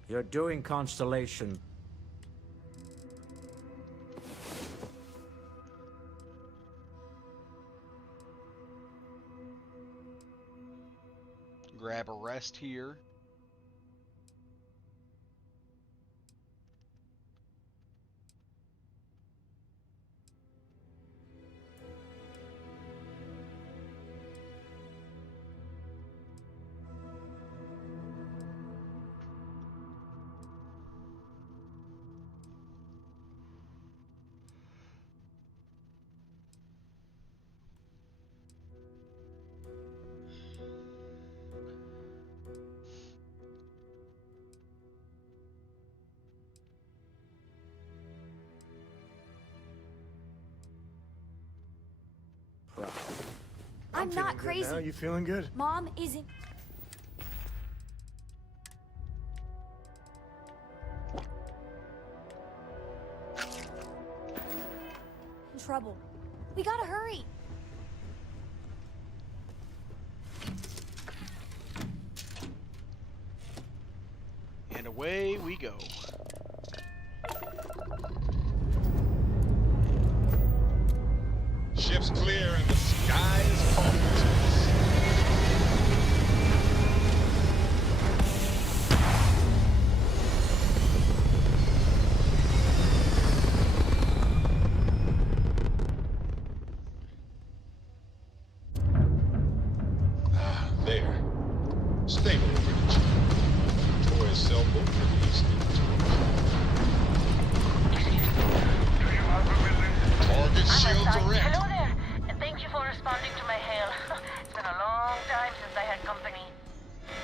You're doing Constellation. Grab a rest here. I'm not crazy. Now you feeling good? Mom isn't. In trouble. We gotta hurry. And away we go. Ship's clear and the sky is open. There. Stable bridge. Toy sailboat released into target shield direct. Hello there, and thank you for responding to my hail. It's been a long time since I had company.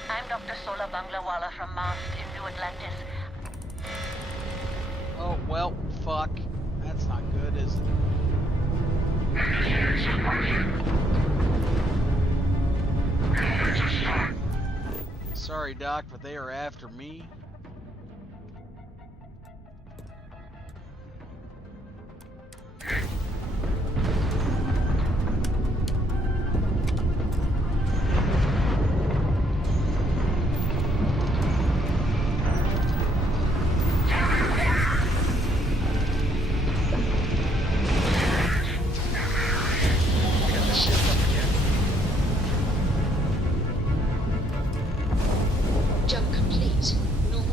I'm Dr. Sola Banglawala from Mast in New Atlantis. Oh, well, fuck. That's not good, is it? Sorry, Doc, but they are after me. Jump complete. Normal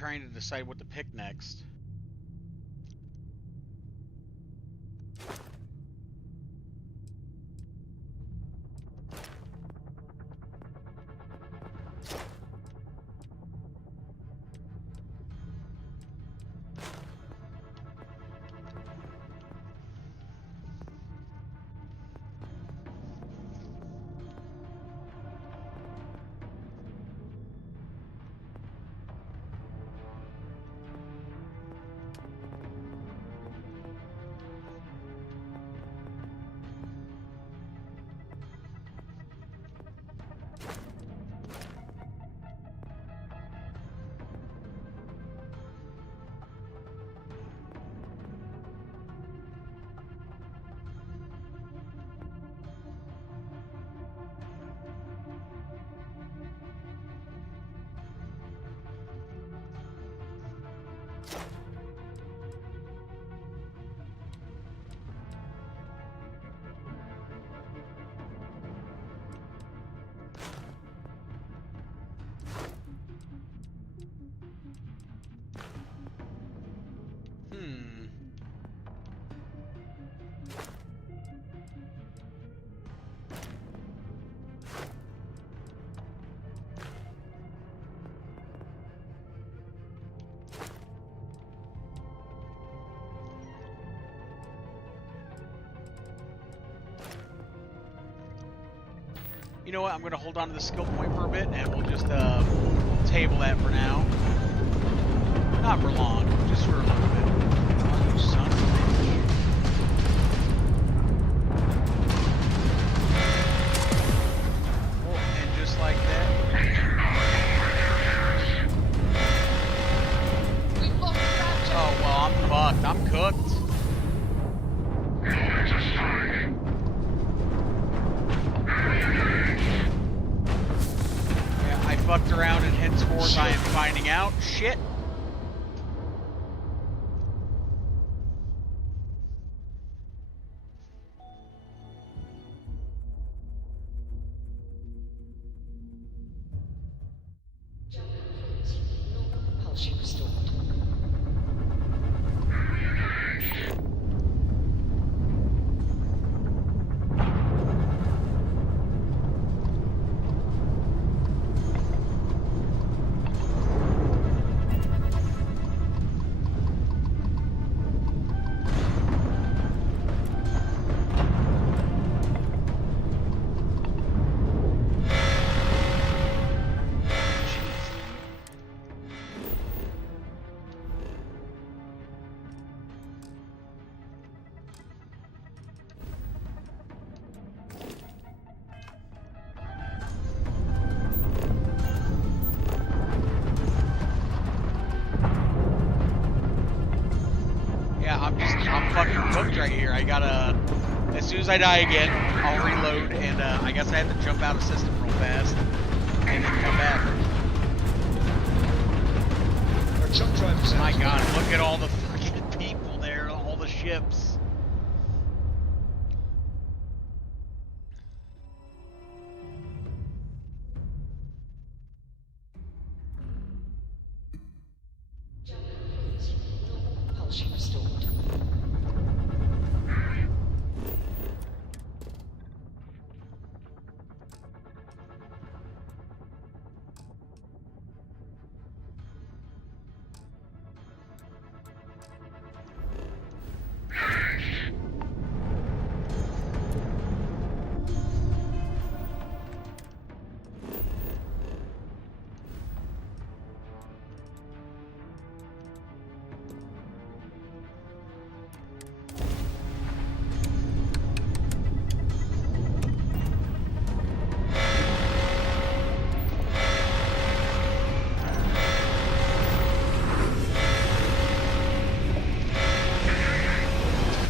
trying to decide what to pick next. You know what? I'm going to hold on to the skill point for a bit, and we'll just table that for now. Not for long, just for a little bit. Oh, you son of a bitch. Oh, and just like that. Oh, well, I'm fucked. I'm cooked. Fucked around, and henceforth I am finding out. Shit. Propulsion restored. I'm fucking cooked right here. I gotta, as soon as I die again, I'll reload, and I guess I have to jump out of system real fast, and then come back. Our jump drive is out. My god, look at all the fucking people there, all the ships. Propulsion restored.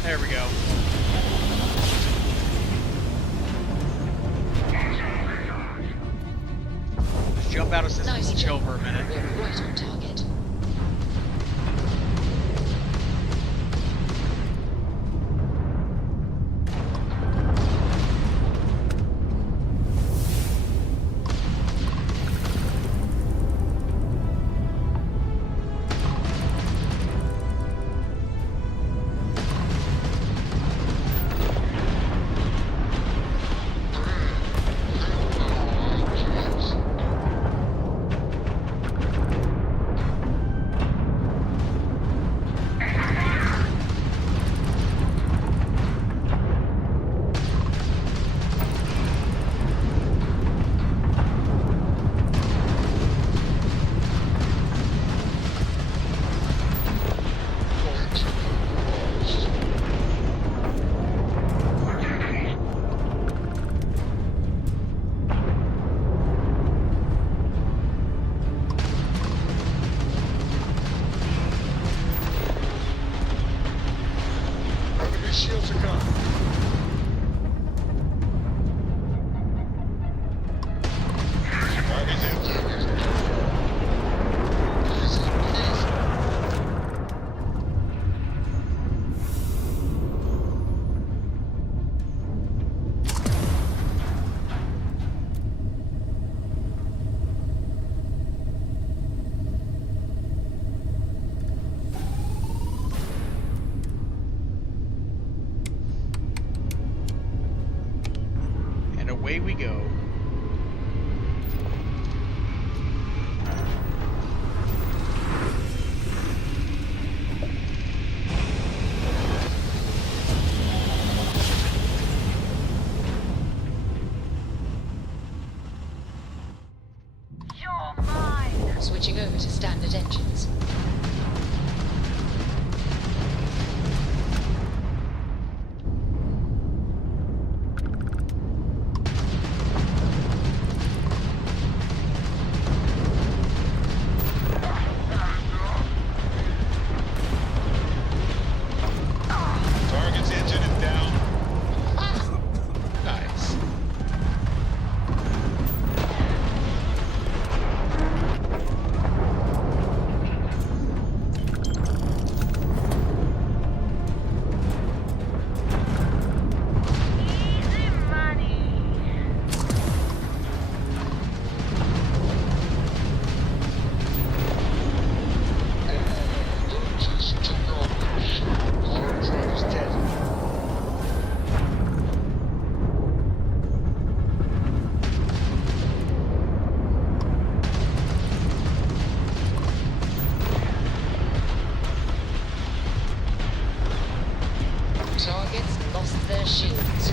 There we go. Just jump out of system and chill for a minute. We're right on target. away we go. You're mine! Switching over to standard engines. Target's engine is down. Nice. Easy money! Targets lost their shields.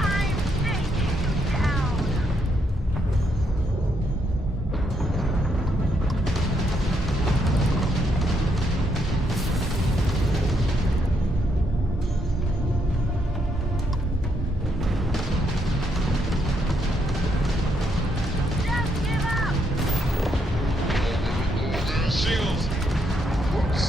I'm taking you down! Just give up! Shields. Whoops.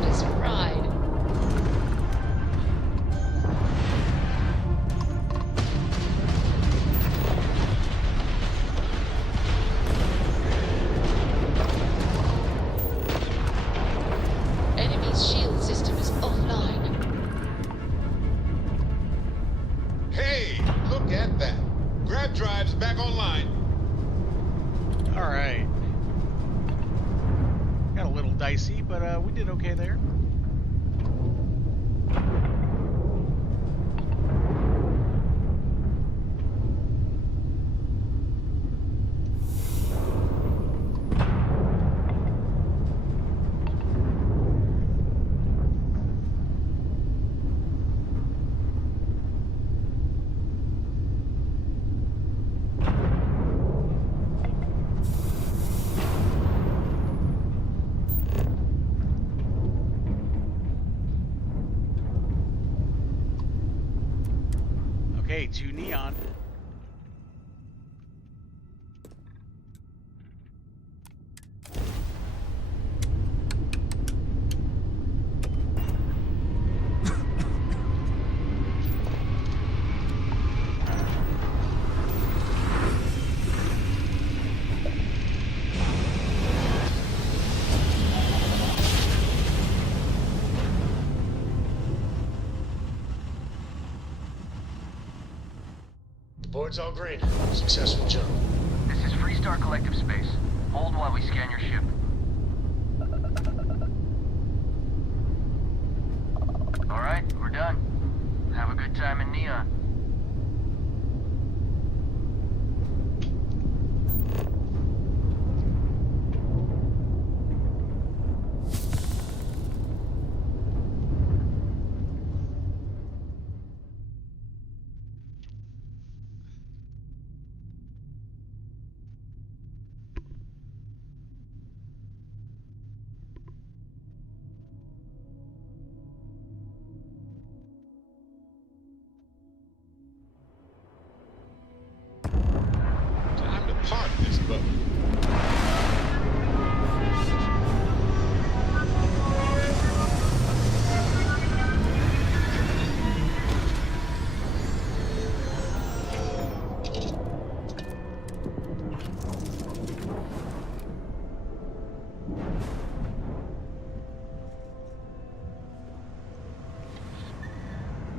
This ride. Enemy's shield system is offline. Hey, look at that. Grab drive's back online. Alright. Got a little dicey, but we did okay there. Okay, 2 neon. The board's all green. Successful jump. This is Freestar Collective Space. Hold while we scan your ship. Alright, we're done. Have a good time in Neon. button.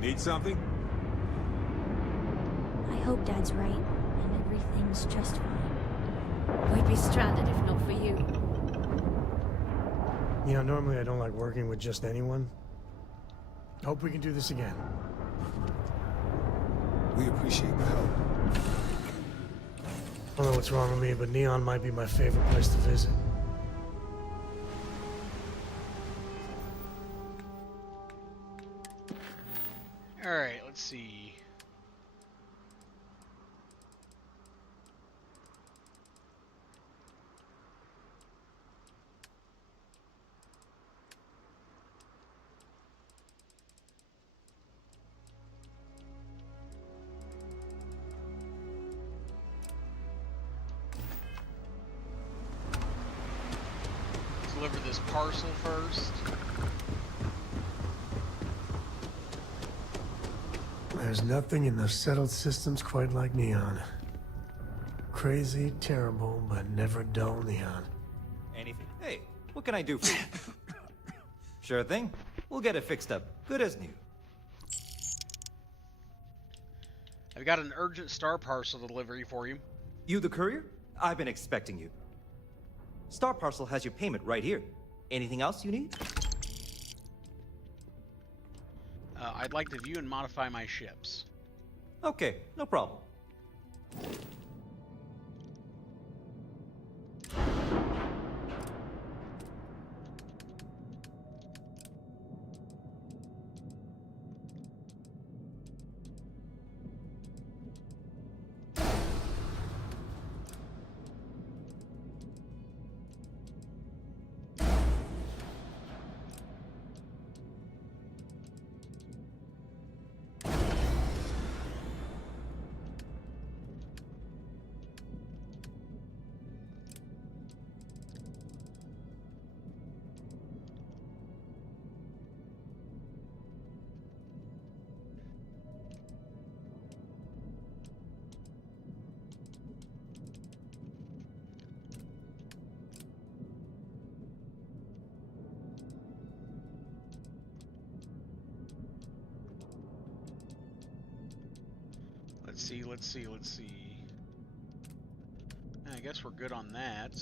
Need something? I hope Dad's right, and everything's just fine. We'd be stranded if not for you. You know, normally I don't like working with just anyone. Hope we can do this again. We appreciate the help. I don't know what's wrong with me, but Neon might be my favorite place to visit. Alright, let's see. Deliver this parcel first. There's nothing in the settled systems quite like Neon. Crazy, terrible, but never dull Neon. Anything? Hey, what can I do for you? Sure thing. We'll get it fixed up. Good as new. I've got an urgent star parcel delivery for you. You the courier? I've been expecting you. Star Parcel has your payment right here. Anything else you need? I'd like to view and modify my ships. Okay, no problem. Let's see. I guess we're good on that.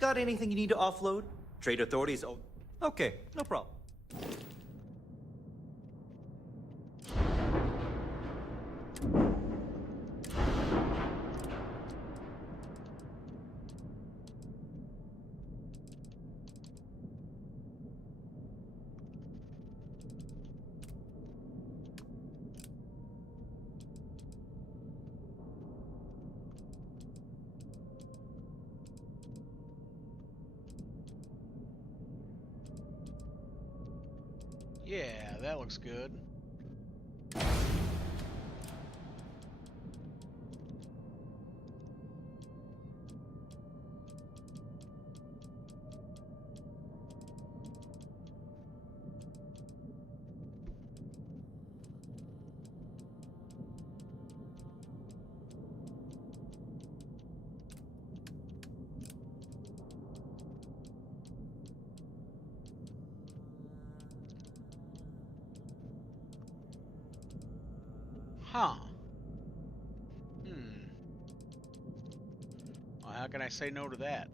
Got anything you need to offload? Trade authorities. Oh, okay, no problem. Yeah, that looks good. Huh. Well, how can I say no to that?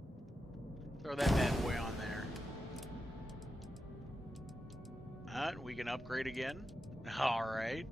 Throw that bad boy on there. We can upgrade again. Alright.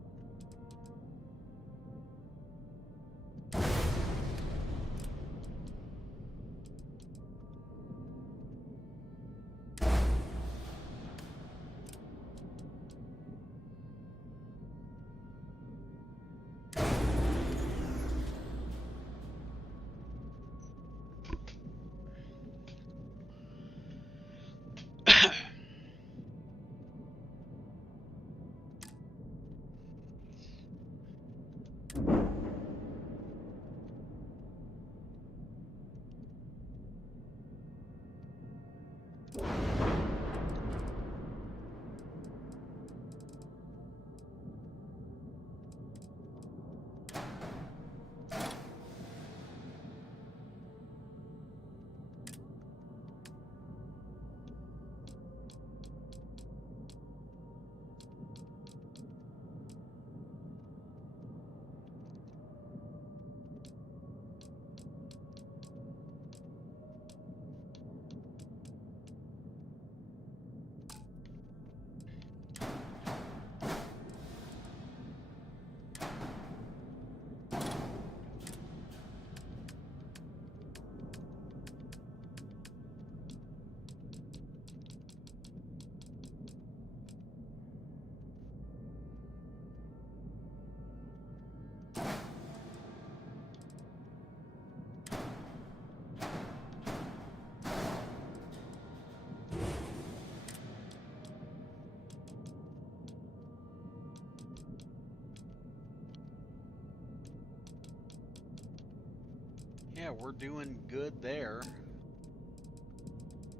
Yeah, we're doing good there.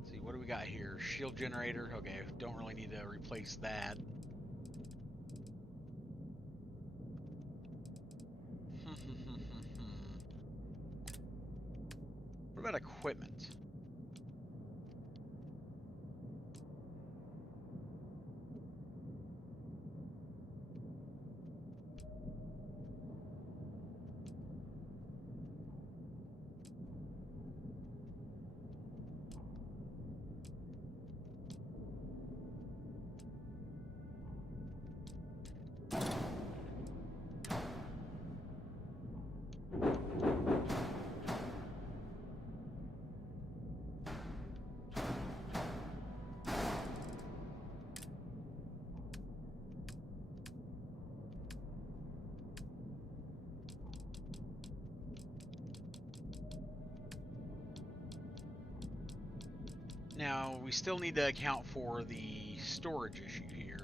Let's see, what do we got here? Shield generator. Okay, don't really need to replace that. What about equipment? Now, we still need to account for the storage issue here.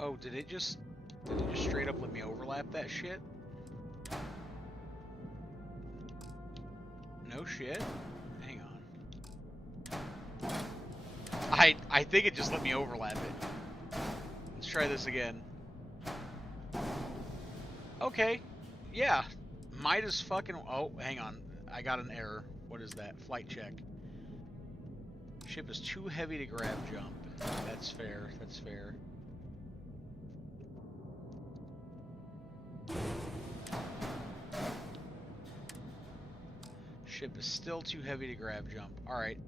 Oh, did it just straight up let me overlap that shit? No shit. Hang on. I think it just let me overlap it. Let's try this again. Okay. Yeah. Might as fucking... Oh, hang on. I got an error. What is that? Flight check. Ship is too heavy to grab jump. That's fair. That's fair. Ship is still too heavy to grab jump. Alright.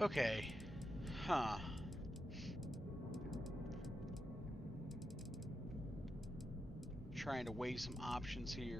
Okay. Huh. trying to weigh some options here.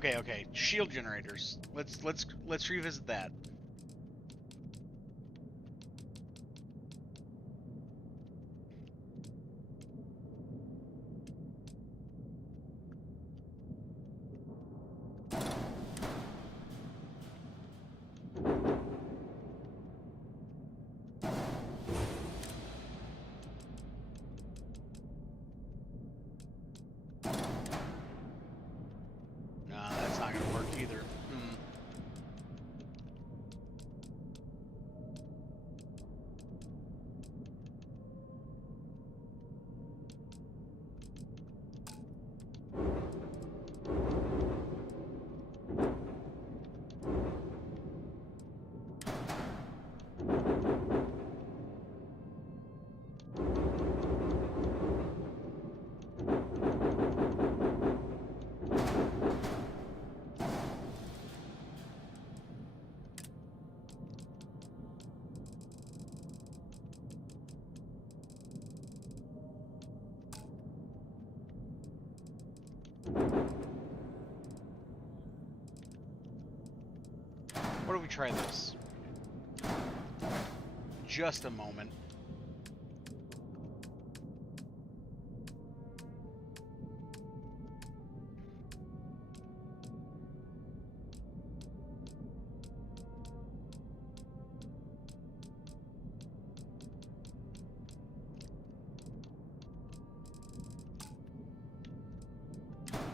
Okay. Shield generators. Let's revisit that. Nah, that's not gonna work either. What if we try this? Just a moment.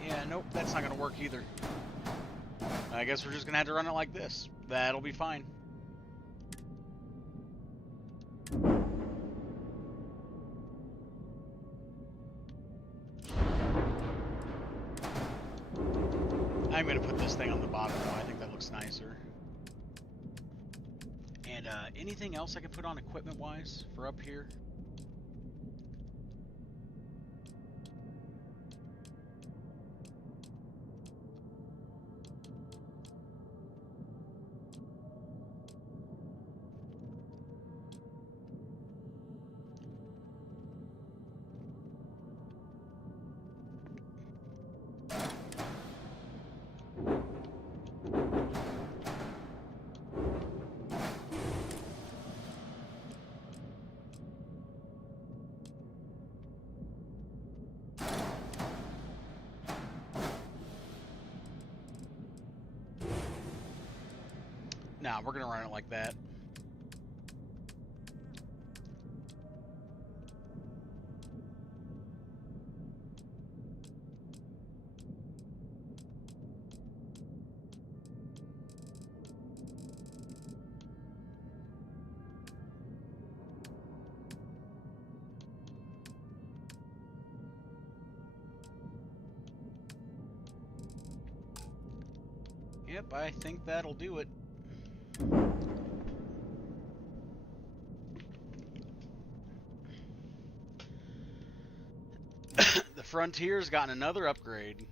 Yeah, nope, that's not gonna work either. I guess we're just gonna have to run it like this. That'll be fine. I'm gonna put this thing on the bottom though. I think that looks nicer. And anything else I can put on equipment-wise for up here? Nah, we're gonna run it like that. Yep, I think that'll do it. The Frontier's gotten another upgrade.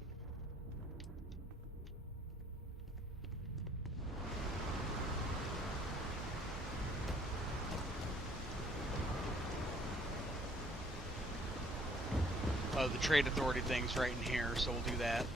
Oh, the Trade Authority thing's right in here, so we'll do that.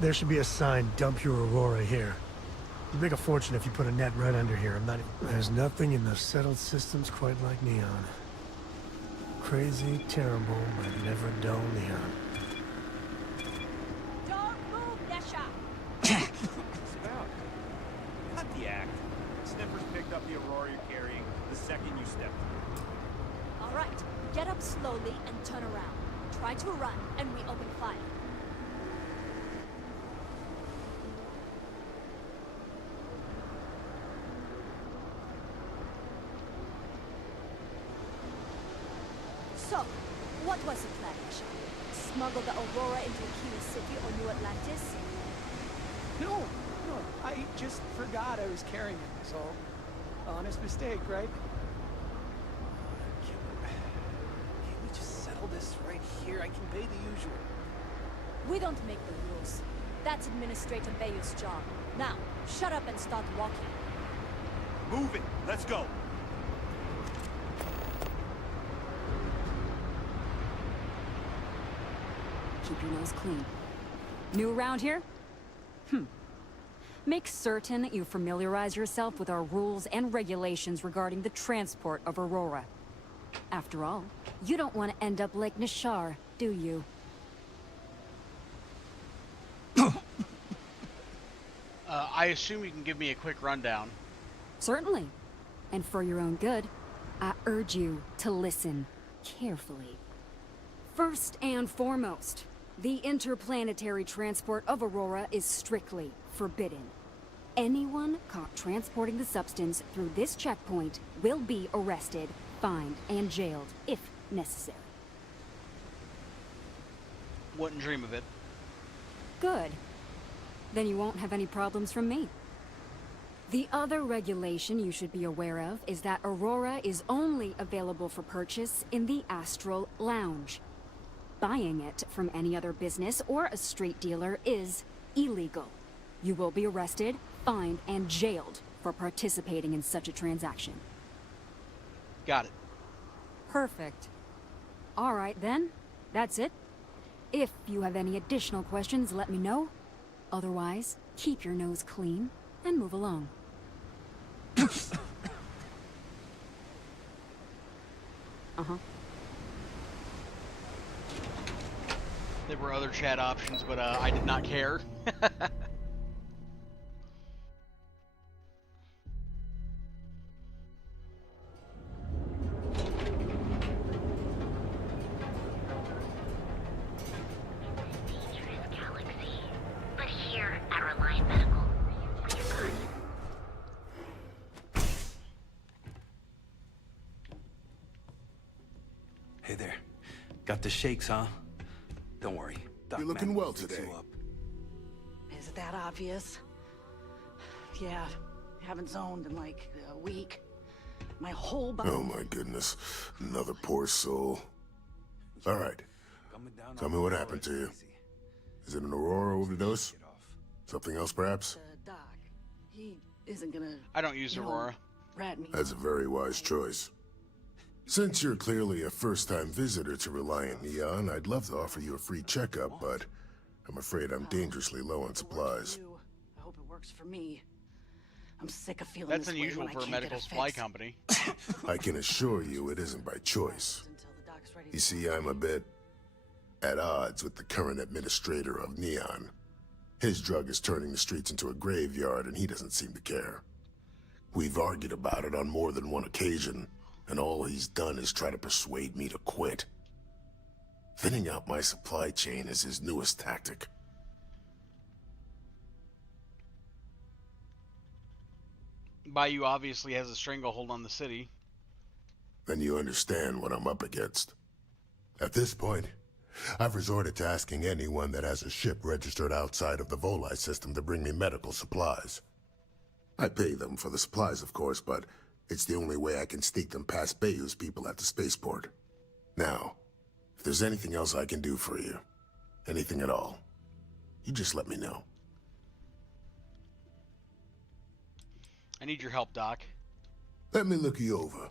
There should be a sign, dump your Aurora here. You'd make a fortune if you put a net right under here. There's nothing in the settled systems quite like Neon. Crazy, terrible, but never dull Neon. Don't move, Nesha! What's it about? Cut the act. Snippers picked up the Aurora you're carrying the second you stepped through. All right, get up slowly and turn around. Try to run, and we open fire. So, what was the plan, Nesha? Smuggle the Aurora into Aquila City or New Atlantis? No, I just forgot I was carrying it, so... Honest mistake, right? Can't we just settle this right here? I can pay the usual. We don't make the rules. That's Administrator Bayou's job. Now, shut up and start walking. Move it! Let's go! Keep your nose clean. New around here? Make certain you familiarize yourself with our rules and regulations regarding the transport of Aurora. After all, you don't want to end up like Nishar, do you? I assume you can give me a quick rundown. Certainly. And for your own good, I urge you to listen carefully. First and foremost, the interplanetary transport of Aurora is strictly forbidden. Anyone caught transporting the substance through this checkpoint will be arrested, fined, and jailed, if necessary. Wouldn't dream of it. Good. Then you won't have any problems from me. The other regulation you should be aware of is that Aurora is only available for purchase in the Astral Lounge. Buying it from any other business or a street dealer is illegal. You will be arrested, fined, and jailed for participating in such a transaction. Got it. Perfect. All right then, that's it. If you have any additional questions, let me know. Otherwise, keep your nose clean and move along. Uh-huh. There were other chat options, but I did not care. Hey there. Got the shakes, huh? Don't worry. You're looking well today. Is it that obvious? Yeah, haven't zoned in like a week. My whole body. Oh my goodness. Another poor soul. All right. Tell me what happened to you. Is it an Aurora overdose? Something else, perhaps? Doc, he isn't gonna... I don't use Aurora. Rat me. That's a very wise choice. Since you're clearly a first-time visitor to Reliant Neon, I'd love to offer you a free checkup, but I'm afraid I'm dangerously low on supplies. I hope it works for me. I'm sick of feeling That's this way unusual when I for a can't medical get supply fix. company. I can assure you it isn't by choice. You see, I'm a bit at odds with the current administrator of Neon. His drug is turning the streets into a graveyard, and he doesn't seem to care. We've argued about it on more than one occasion, and all he's done is try to persuade me to quit. Thinning out my supply chain is his newest tactic. Bayou obviously has a stranglehold on the city. Then you understand what I'm up against. At this point, I've resorted to asking anyone that has a ship registered outside of the Volii system to bring me medical supplies. I pay them for the supplies, of course, but it's the only way I can sneak them past Bayou's people at the spaceport. Now, if there's anything else I can do for you, anything at all, you just let me know. I need your help, Doc. Let me look you over.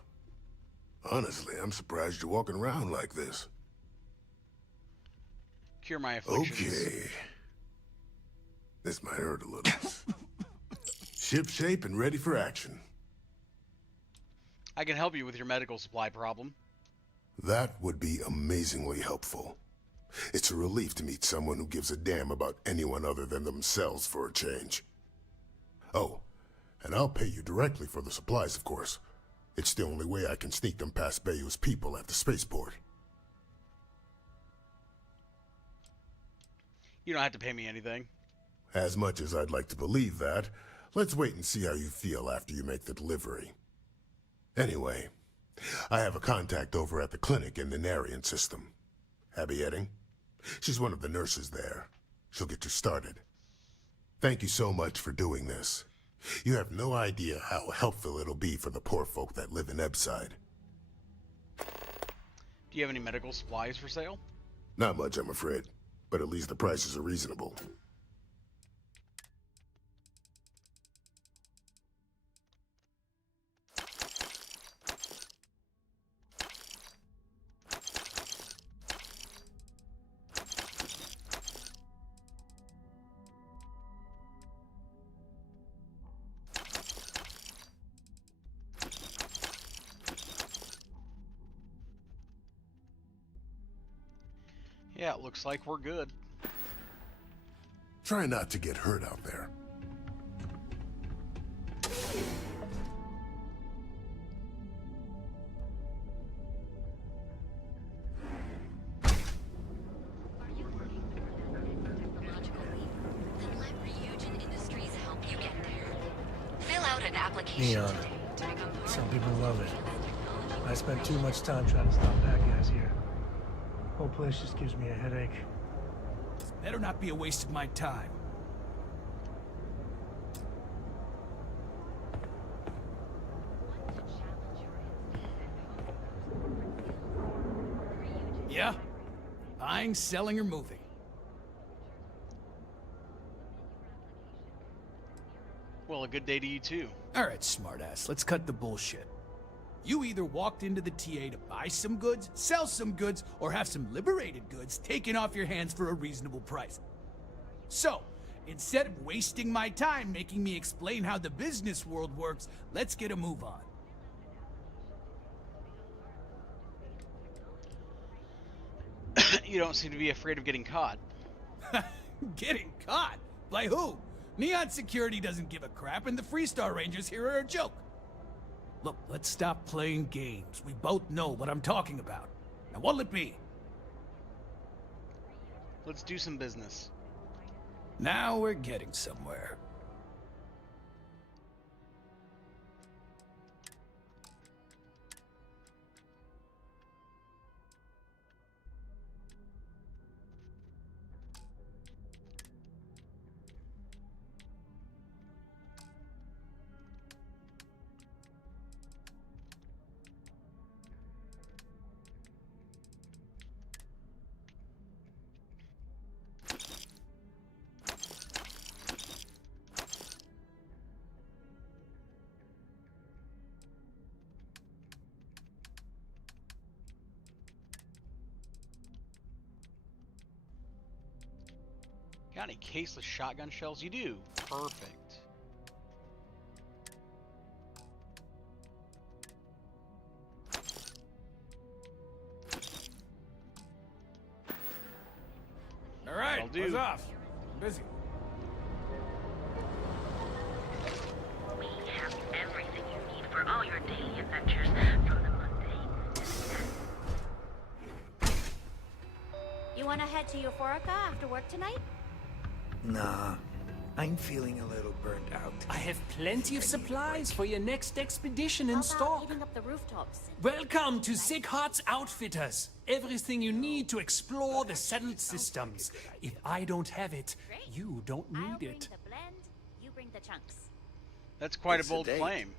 Honestly, I'm surprised you're walking around like this. Cure my afflictions. Okay. This might hurt a little. Ship shape and ready for action. I can help you with your medical supply problem. That would be amazingly helpful. It's a relief to meet someone who gives a damn about anyone other than themselves for a change. Oh, and I'll pay you directly for the supplies, of course. It's the only way I can sneak them past Bayou's people at the spaceport. You don't have to pay me anything. As much as I'd like to believe that, let's wait and see how you feel after you make the delivery. Anyway, I have a contact over at the clinic in the Narian system. Abby Edding? She's one of the nurses there. She'll get you started. Thank you so much for doing this. You have no idea how helpful it'll be for the poor folk that live in Ebside. Do you have any medical supplies for sale? Not much, I'm afraid. But at least the prices are reasonable. Yeah, it looks like we're good. Try not to get hurt out there. Neon. Some people love it. I spent too much time trying to stop bad guys here. Whole place just gives me a headache. Better not be a waste of my time. Yeah? Buying, selling, or moving? Well, a good day to you too. Alright, smartass, let's cut the bullshit. You either walked into the TA to buy some goods, sell some goods, or have some liberated goods taken off your hands for a reasonable price. So, instead of wasting my time making me explain how the business world works, let's get a move on. You don't seem to be afraid of getting caught. Getting caught? By who? Neon Security doesn't give a crap, and the Freestar Rangers here are a joke. Look, let's stop playing games. We both know what I'm talking about. Now what'll it be? Let's do some business. Now we're getting somewhere. Got any caseless shotgun shells? You do. Perfect. All right, buzz off. I'm busy. We have everything you need for all your daily adventures from the mundane. You wanna head to Euphorica after work tonight? Nah, I'm feeling a little burnt out. I have plenty of supplies for your next expedition in How about stock. hitting up the rooftops? Welcome to Sighart's Outfitters. Everything you need to explore the settled systems. If I don't have it, you don't need it. The blend, you bring the chunks. That's quite a bold claim.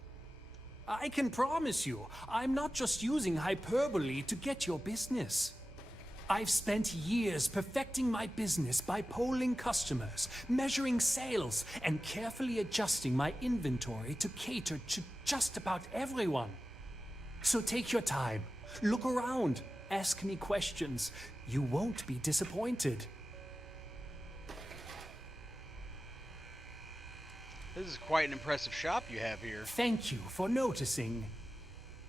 I can promise you, I'm not just using hyperbole to get your business. I've spent years perfecting my business by polling customers, measuring sales, and carefully adjusting my inventory to cater to just about everyone. So take your time, look around, ask me questions. You won't be disappointed. This is quite an impressive shop you have here. Thank you for noticing.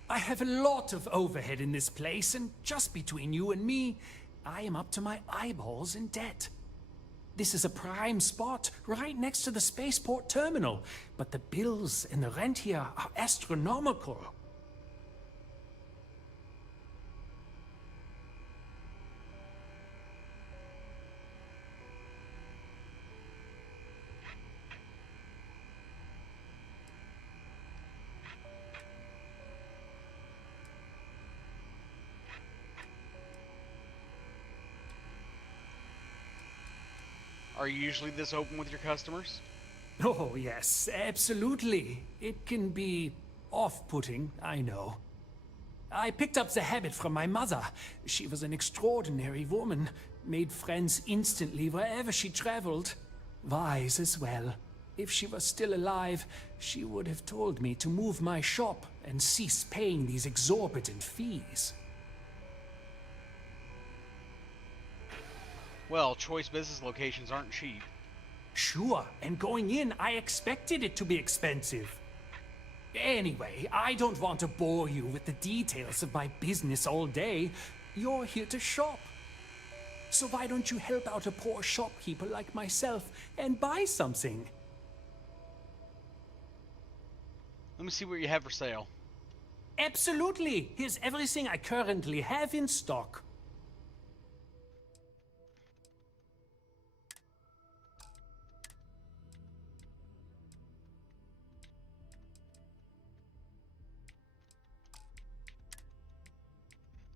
I have a lot of overhead in this place, and just between you and me, I am up to my eyeballs in debt. This is a prime spot, right next to the spaceport terminal, but the bills and the rent here are astronomical. Are you usually this open with your customers? Oh, yes, absolutely. It can be off-putting, I know. I picked up the habit from my mother. She was an extraordinary woman, made friends instantly wherever she traveled. Wise as well. If she was still alive, she would have told me to move my shop and cease paying these exorbitant fees. Well, choice business locations aren't cheap. Sure, and going in, I expected it to be expensive. Anyway, I don't want to bore you with the details of my business all day. You're here to shop. So why don't you help out a poor shopkeeper like myself and buy something? Let me see what you have for sale. Absolutely! Here's everything I currently have in stock.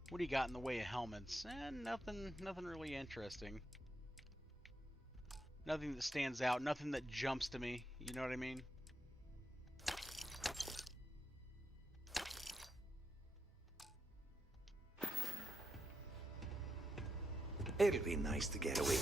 What do you got in the way of helmets? Nothing really interesting. Nothing that stands out, nothing that jumps to me, you know what I mean? It'll be nice to get away.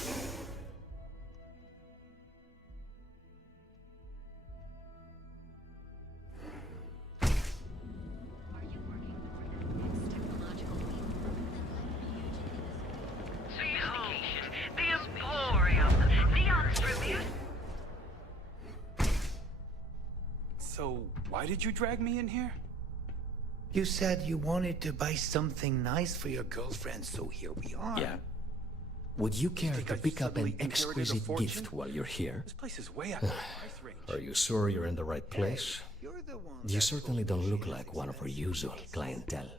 So, why did you drag me in here? You said you wanted to buy something nice for your girlfriend, so here we are. Yeah. Would you care to pick up an suddenly inherited a exquisite fortune? gift while you're here? This place is way out of my price range. Are you sure you're in the right place? You're the one. You certainly don't look like one of our usual clientele.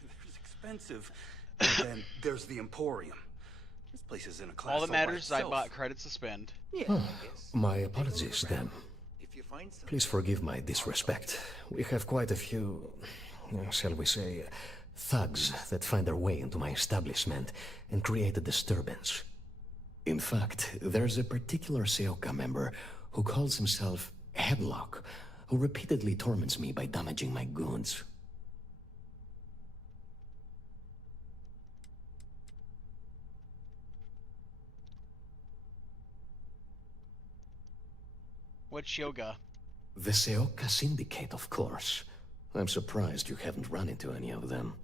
There's expensive, and then there's the Emporium. This place is in a class All that all by matters is I itself. bought credits to spend. My apologies, then. Please forgive my disrespect. We have quite a few, shall we say, thugs that find their way into my establishment and create a disturbance. In fact, there's a particular Seoka member who calls himself Headlock, who repeatedly torments me by damaging my goods. What's yoga? The Seoka Syndicate, of course. I'm surprised you haven't run into any of them.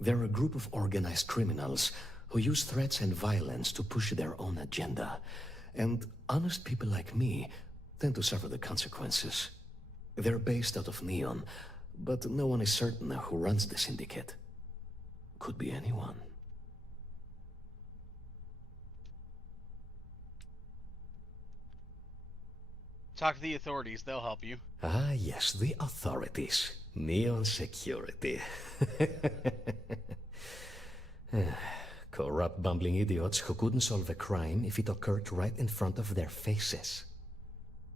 They're a group of organized criminals who use threats and violence to push their own agenda. And honest people like me tend to suffer the consequences. They're based out of Neon, but no one is certain who runs the syndicate. Could be anyone. Talk to the authorities, they'll help you. Ah, yes, the authorities. Neon security. Corrupt, bumbling idiots who couldn't solve a crime if it occurred right in front of their faces.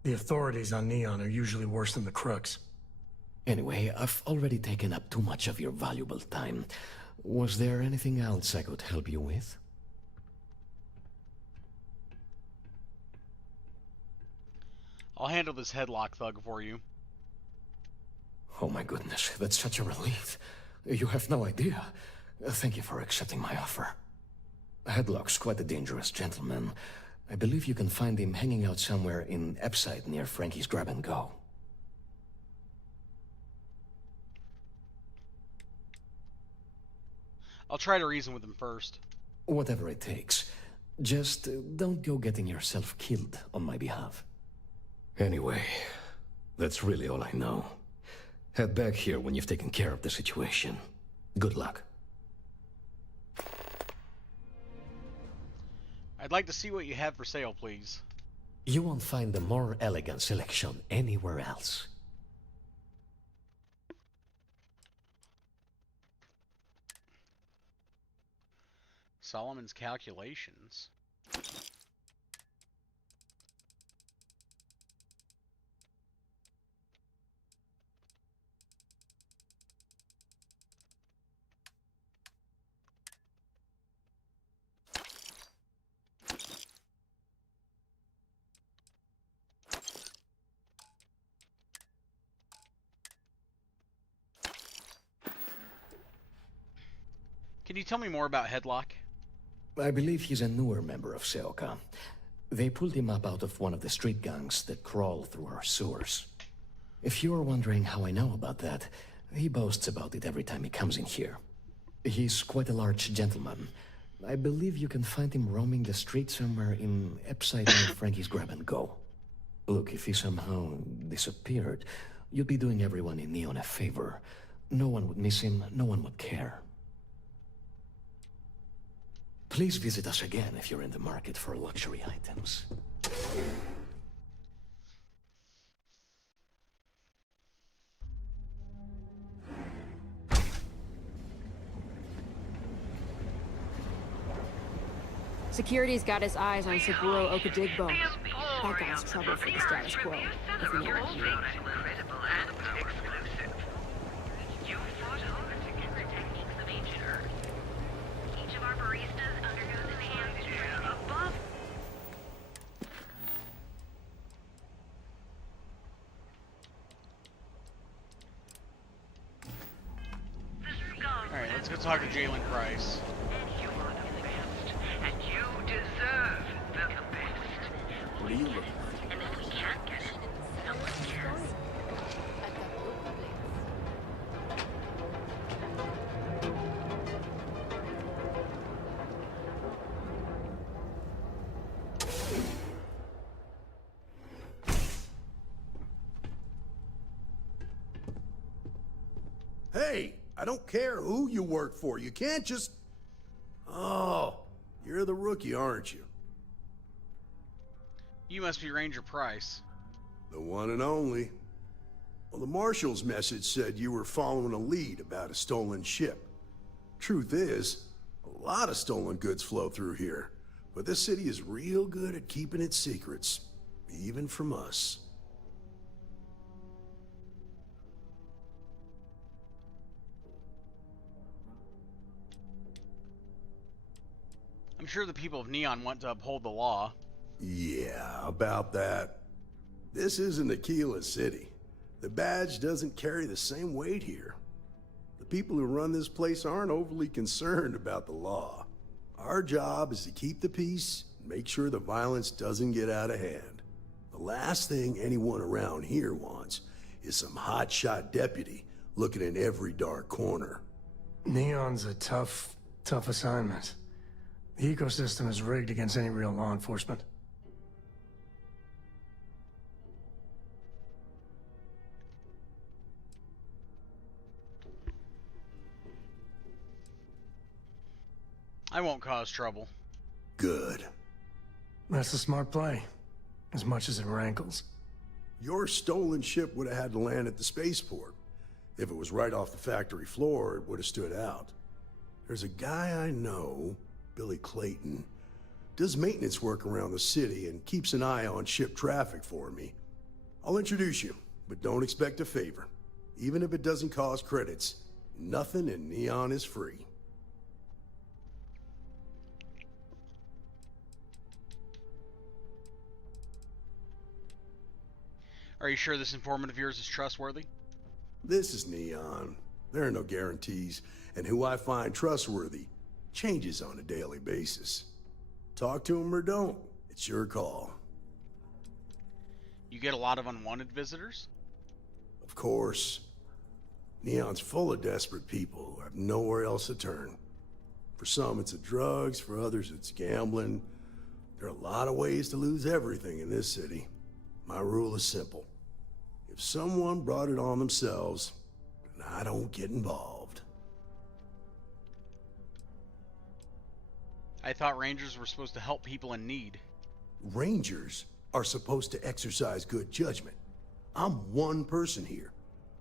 The authorities on Neon are usually worse than the crooks. Anyway, I've already taken up too much of your valuable time. Was there anything else I could help you with? I'll handle this headlock thug for you. Oh my goodness, that's such a relief. You have no idea. Thank you for accepting my offer. Headlock's quite a dangerous gentleman. I believe you can find him hanging out somewhere in Epside near Frankie's Grab and Go. I'll try to reason with him first. Whatever it takes. Just don't go getting yourself killed on my behalf. Anyway, that's really all I know. Head back here when you've taken care of the situation. Good luck. I'd like to see what you have for sale, please. You won't find a more elegant selection anywhere else. Solomon's calculations. Can you tell me more about Headlock? I believe he's a newer member of Seoka. They pulled him up out of one of the street gangs that crawl through our sewers. If you're wondering how I know about that, he boasts about it every time he comes in here. He's quite a large gentleman. I believe you can find him roaming the street somewhere in Epside near Frankie's Grab and Go. Look, if he somehow disappeared, you'd be doing everyone in Neon a favor. No one would miss him, no one would care. Please visit us again if you're in the market for luxury items. Security's got his eyes on Saburo Okadigbo. That guy's trouble for the status quo, if you know what I mean. Alright, let's go talk to Jalen Price. What are you looking for? Hey, I don't care who you work for. You can't just... Oh, you're the rookie, aren't you? You must be Ranger Price. The one and only. Well, the Marshal's message said you were following a lead about a stolen ship. Truth is, a lot of stolen goods flow through here, but this city is real good at keeping its secrets, even from us. I'm sure the people of Neon want to uphold the law. Yeah, about that. This isn't Aquila City. The badge doesn't carry the same weight here. The people who run this place aren't overly concerned about the law. Our job is to keep the peace and make sure the violence doesn't get out of hand. The last thing anyone around here wants is some hotshot deputy looking in every dark corner. Neon's a tough assignment. The ecosystem is rigged against any real law enforcement. I won't cause trouble. Good. That's a smart play, as much as it rankles. Your stolen ship would have had to land at the spaceport. If it was right off the factory floor, it would have stood out. There's a guy I know, Billy Clayton, does maintenance work around the city and keeps an eye on ship traffic for me. I'll introduce you, but don't expect a favor. Even if it doesn't cost credits, nothing in Neon is free. Are you sure this informant of yours is trustworthy? This is Neon. There are no guarantees, and who I find trustworthy changes on a daily basis. Talk to him or don't. It's your call. You get a lot of unwanted visitors? Of course. Neon's full of desperate people who have nowhere else to turn. For some, it's the drugs. For others, it's gambling. There are a lot of ways to lose everything in this city. My rule is simple. If someone brought it on themselves, then I don't get involved. I thought Rangers were supposed to help people in need. Rangers are supposed to exercise good judgment. I'm one person here.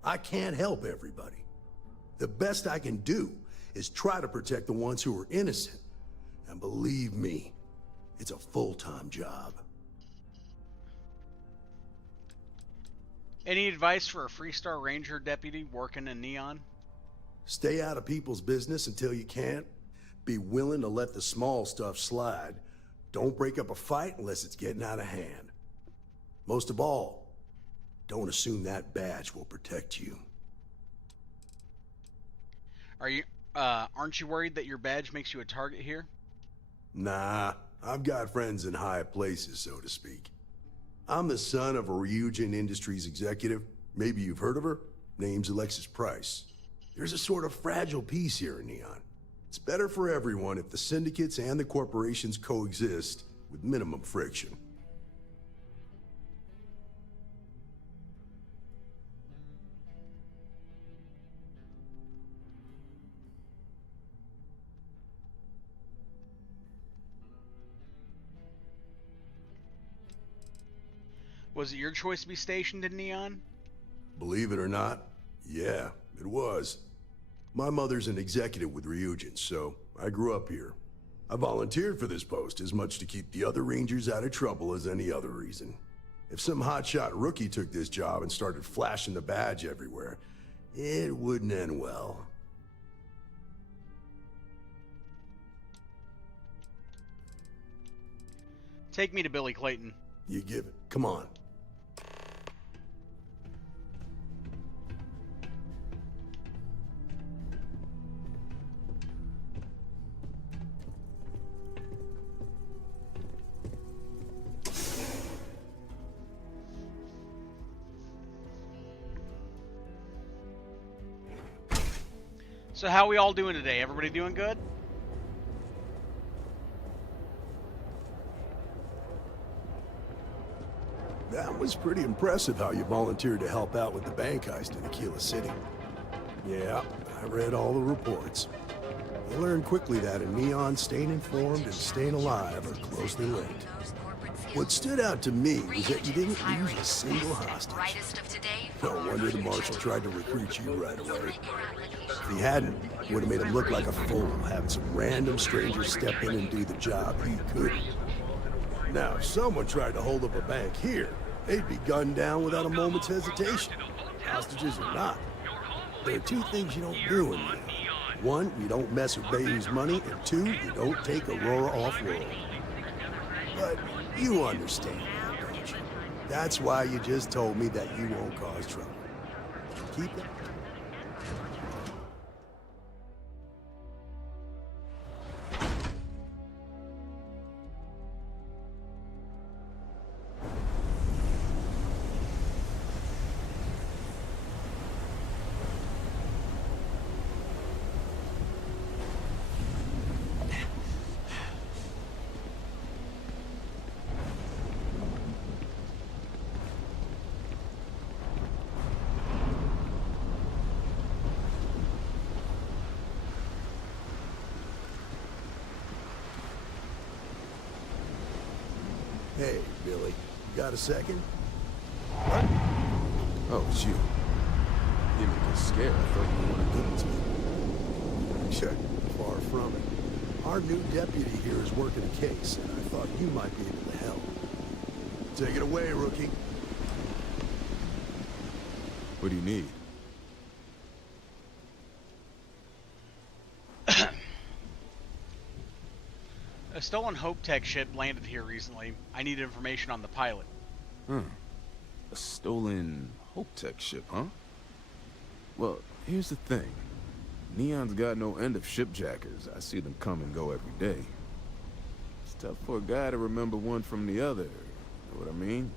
I can't help everybody. The best I can do is try to protect the ones who are innocent. And believe me, it's a full-time job. Any advice for a Freestar Ranger deputy working in Neon? Stay out of people's business until you can't. Be willing to let the small stuff slide. Don't break up a fight unless it's getting out of hand. Most of all, don't assume that badge will protect you. Aren't you worried that your badge makes you a target here? Nah, I've got friends in high places, so to speak. I'm the son of a Ryujin Industries executive. Maybe you've heard of her? Name's Alexis Price. There's a sort of fragile peace here in Neon. It's better for everyone if the syndicates and the corporations coexist with minimum friction. Was it your choice to be stationed in Neon? Believe it or not, yeah, it was. My mother's an executive with Ryujin, so I grew up here. I volunteered for this post as much to keep the other Rangers out of trouble as any other reason. If some hotshot rookie took this job and started flashing the badge everywhere, it wouldn't end well. Take me to Billy Clayton. You give it. Come on. So how are we all doing today? Everybody doing good? That was pretty impressive how you volunteered to help out with the bank heist in Aquila City. Yeah, I read all the reports. You learned quickly that in Neon, staying informed and staying alive are closely linked. What stood out to me was that you didn't lose a single hostage. No wonder the marshal tried to recruit you right away. If he hadn't, it would have made him look like a fool, having some random stranger step in and do the job he couldn't. Now, if someone tried to hold up a bank here, they'd be gunned down without a moment's hesitation. Hostages or not. There are two things you don't do in Neon. One, you don't mess with Bayou's money, and two, you don't take Aurora off-world. But you understand that, don't you? That's why you just told me that you won't cause trouble. Keep it. Hey, Billy, you got a second? What? Oh, it's you. You make me scared. I thought you were one of the Sure, far from it. Our new deputy here is working a case, and I thought you might be able to help. Take it away, rookie. What do you need? A stolen Hope Tech ship landed here recently. I need information on the pilot. A stolen Hope Tech ship, huh? Well, here's the thing. Neon's got no end of shipjackers. I see them come and go every day. It's tough for a guy to remember one from the other. Know what I mean?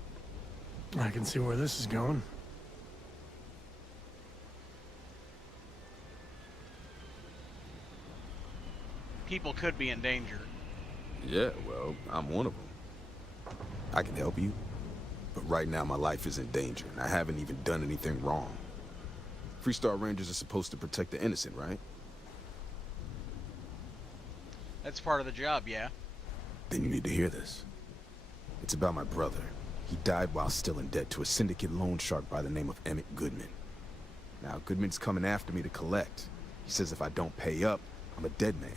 I can see where this is going. People could be in danger. Yeah, well, I'm one of them. I can help you. But right now, my life is in danger, and I haven't even done anything wrong. Freestar Rangers are supposed to protect the innocent, right? That's part of the job, yeah. Then you need to hear this. It's about my brother. He died while still in debt to a syndicate loan shark by the name of Emmett Goodman. Now, Goodman's coming after me to collect. He says if I don't pay up, I'm a dead man.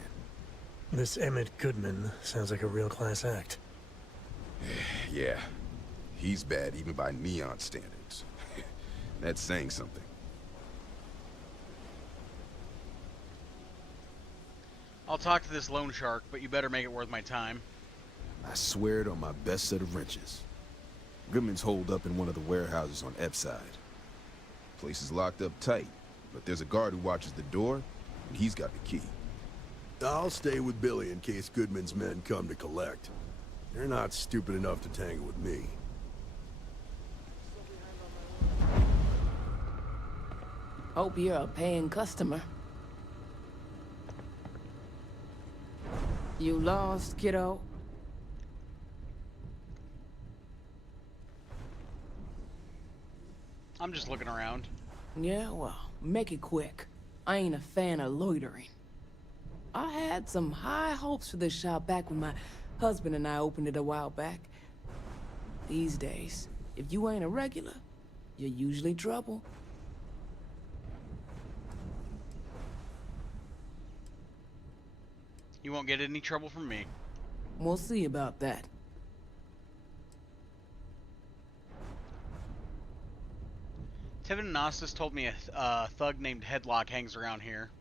This Emmett Goodman sounds like a real class act. Yeah. He's bad even by Neon standards. That's saying something. I'll talk to this loan shark, but you better make it worth my time. I swear it on my best set of wrenches. Goodman's holed up in one of the warehouses on Epside. Place is locked up tight, but there's a guard who watches the door, and he's got the key. I'll stay with Billy in case Goodman's men come to collect. They're not stupid enough to tangle with me. Hope you're a paying customer. You lost, kiddo? I'm just looking around. Yeah, well, make it quick. I ain't a fan of loitering. I had some high hopes for this shop back when my husband and I opened it a while back. These days, if you ain't a regular, you're usually trouble. You won't get any trouble from me. We'll see about that. Tevin and Ostis told me a thug named Headlock hangs around here.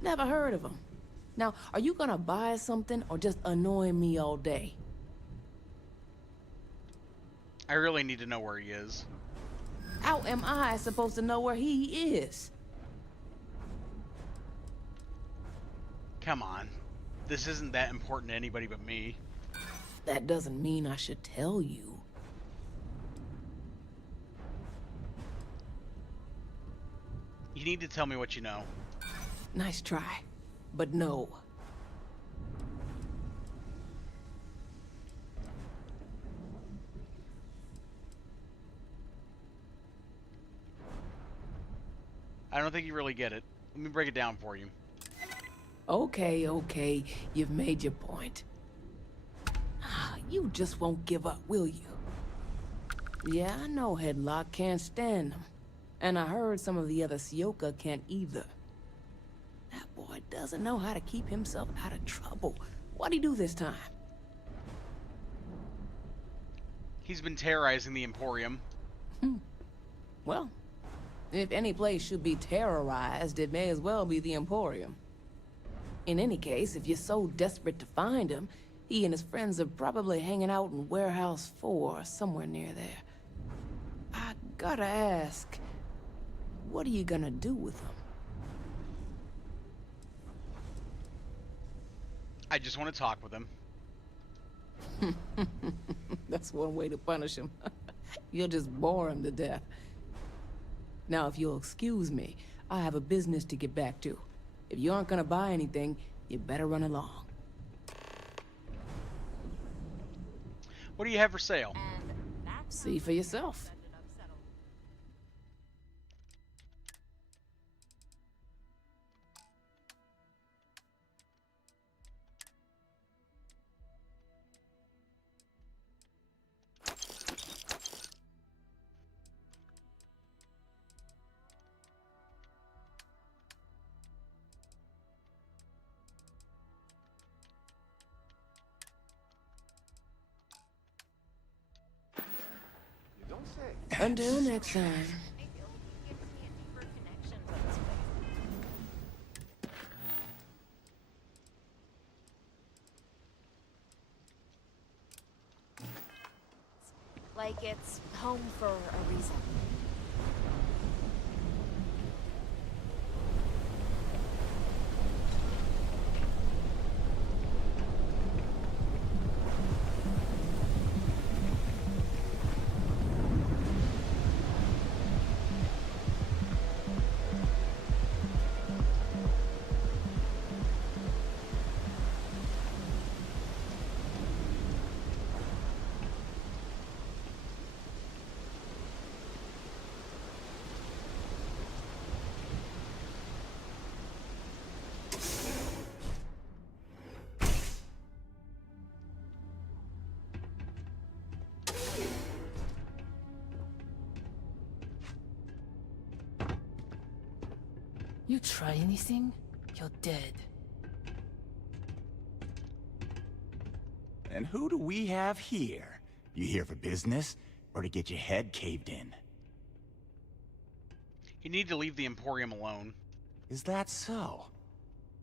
Never heard of him. Now, are you gonna buy something or just annoy me all day? I really need to know where he is. How am I supposed to know where he is? Come on. This isn't that important to anybody but me. That doesn't mean I should tell you. You need to tell me what you know. Nice try, but no. I don't think you really get it. Let me break it down for you. Okay, you've made your point. You just won't give up, will you? Yeah, I know Headlock can't stand them. And I heard some of the other Sioka can't either. That boy doesn't know how to keep himself out of trouble. What'd he do this time? He's been terrorizing the Emporium. Well, if any place should be terrorized, it may as well be the Emporium. In any case, if you're so desperate to find him, he and his friends are probably hanging out in Warehouse 4 or somewhere near there. I gotta ask, what are you gonna do with him? I just want to talk with him. That's one way to punish him. You'll just bore him to death. Now, if you'll excuse me, I have a business to get back to. If you aren't gonna buy anything, you better run along. What do you have for sale? See for yourself. Until next time. Like it's home for a reason. you try anything, you're dead. And who do we have here? You here for business, or to get your head caved in? You need to leave the Emporium alone. Is that so?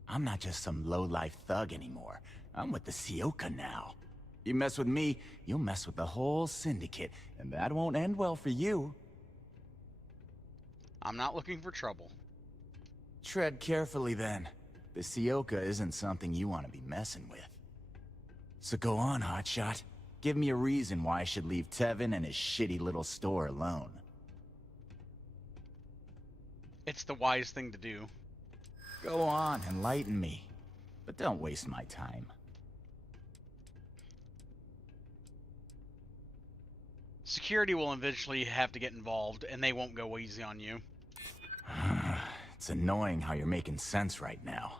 I'm not just some low-life thug anymore. I'm with the Sioka now. You mess with me, you'll mess with the whole syndicate, and that won't end well for you. I'm not looking for trouble. Tread carefully then. The Sioka isn't something you want to be messing with. So go on, hotshot. Give me a reason why I should leave Tevin and his shitty little store alone. It's the wise thing to do. Go on, enlighten me. But don't waste my time. Security will eventually have to get involved, and they won't go easy on you. It's annoying how you're making sense right now.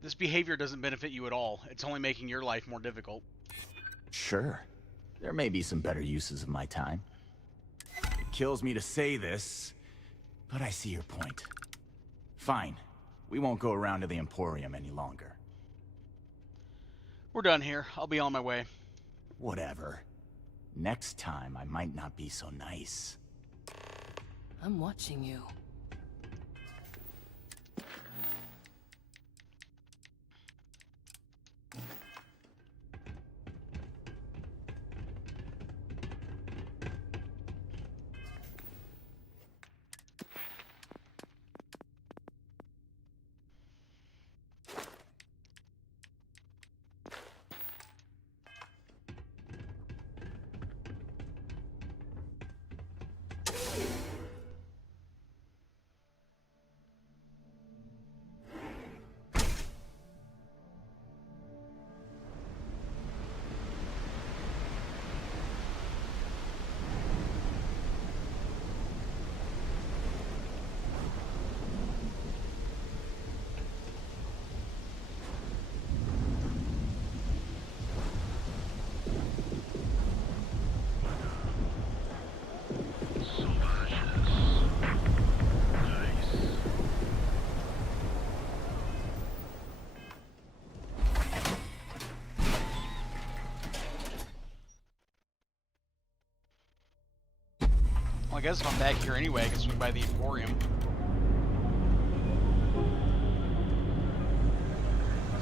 This behavior doesn't benefit you at all. It's only making your life more difficult. Sure. There may be some better uses of my time. It kills me to say this, but I see your point. Fine. We won't go around to the Emporium any longer. We're done here. I'll be on my way. Whatever. Next time, I might not be so nice. I'm watching you. Well, I guess if I'm back here anyway, I can swing by the Emporium.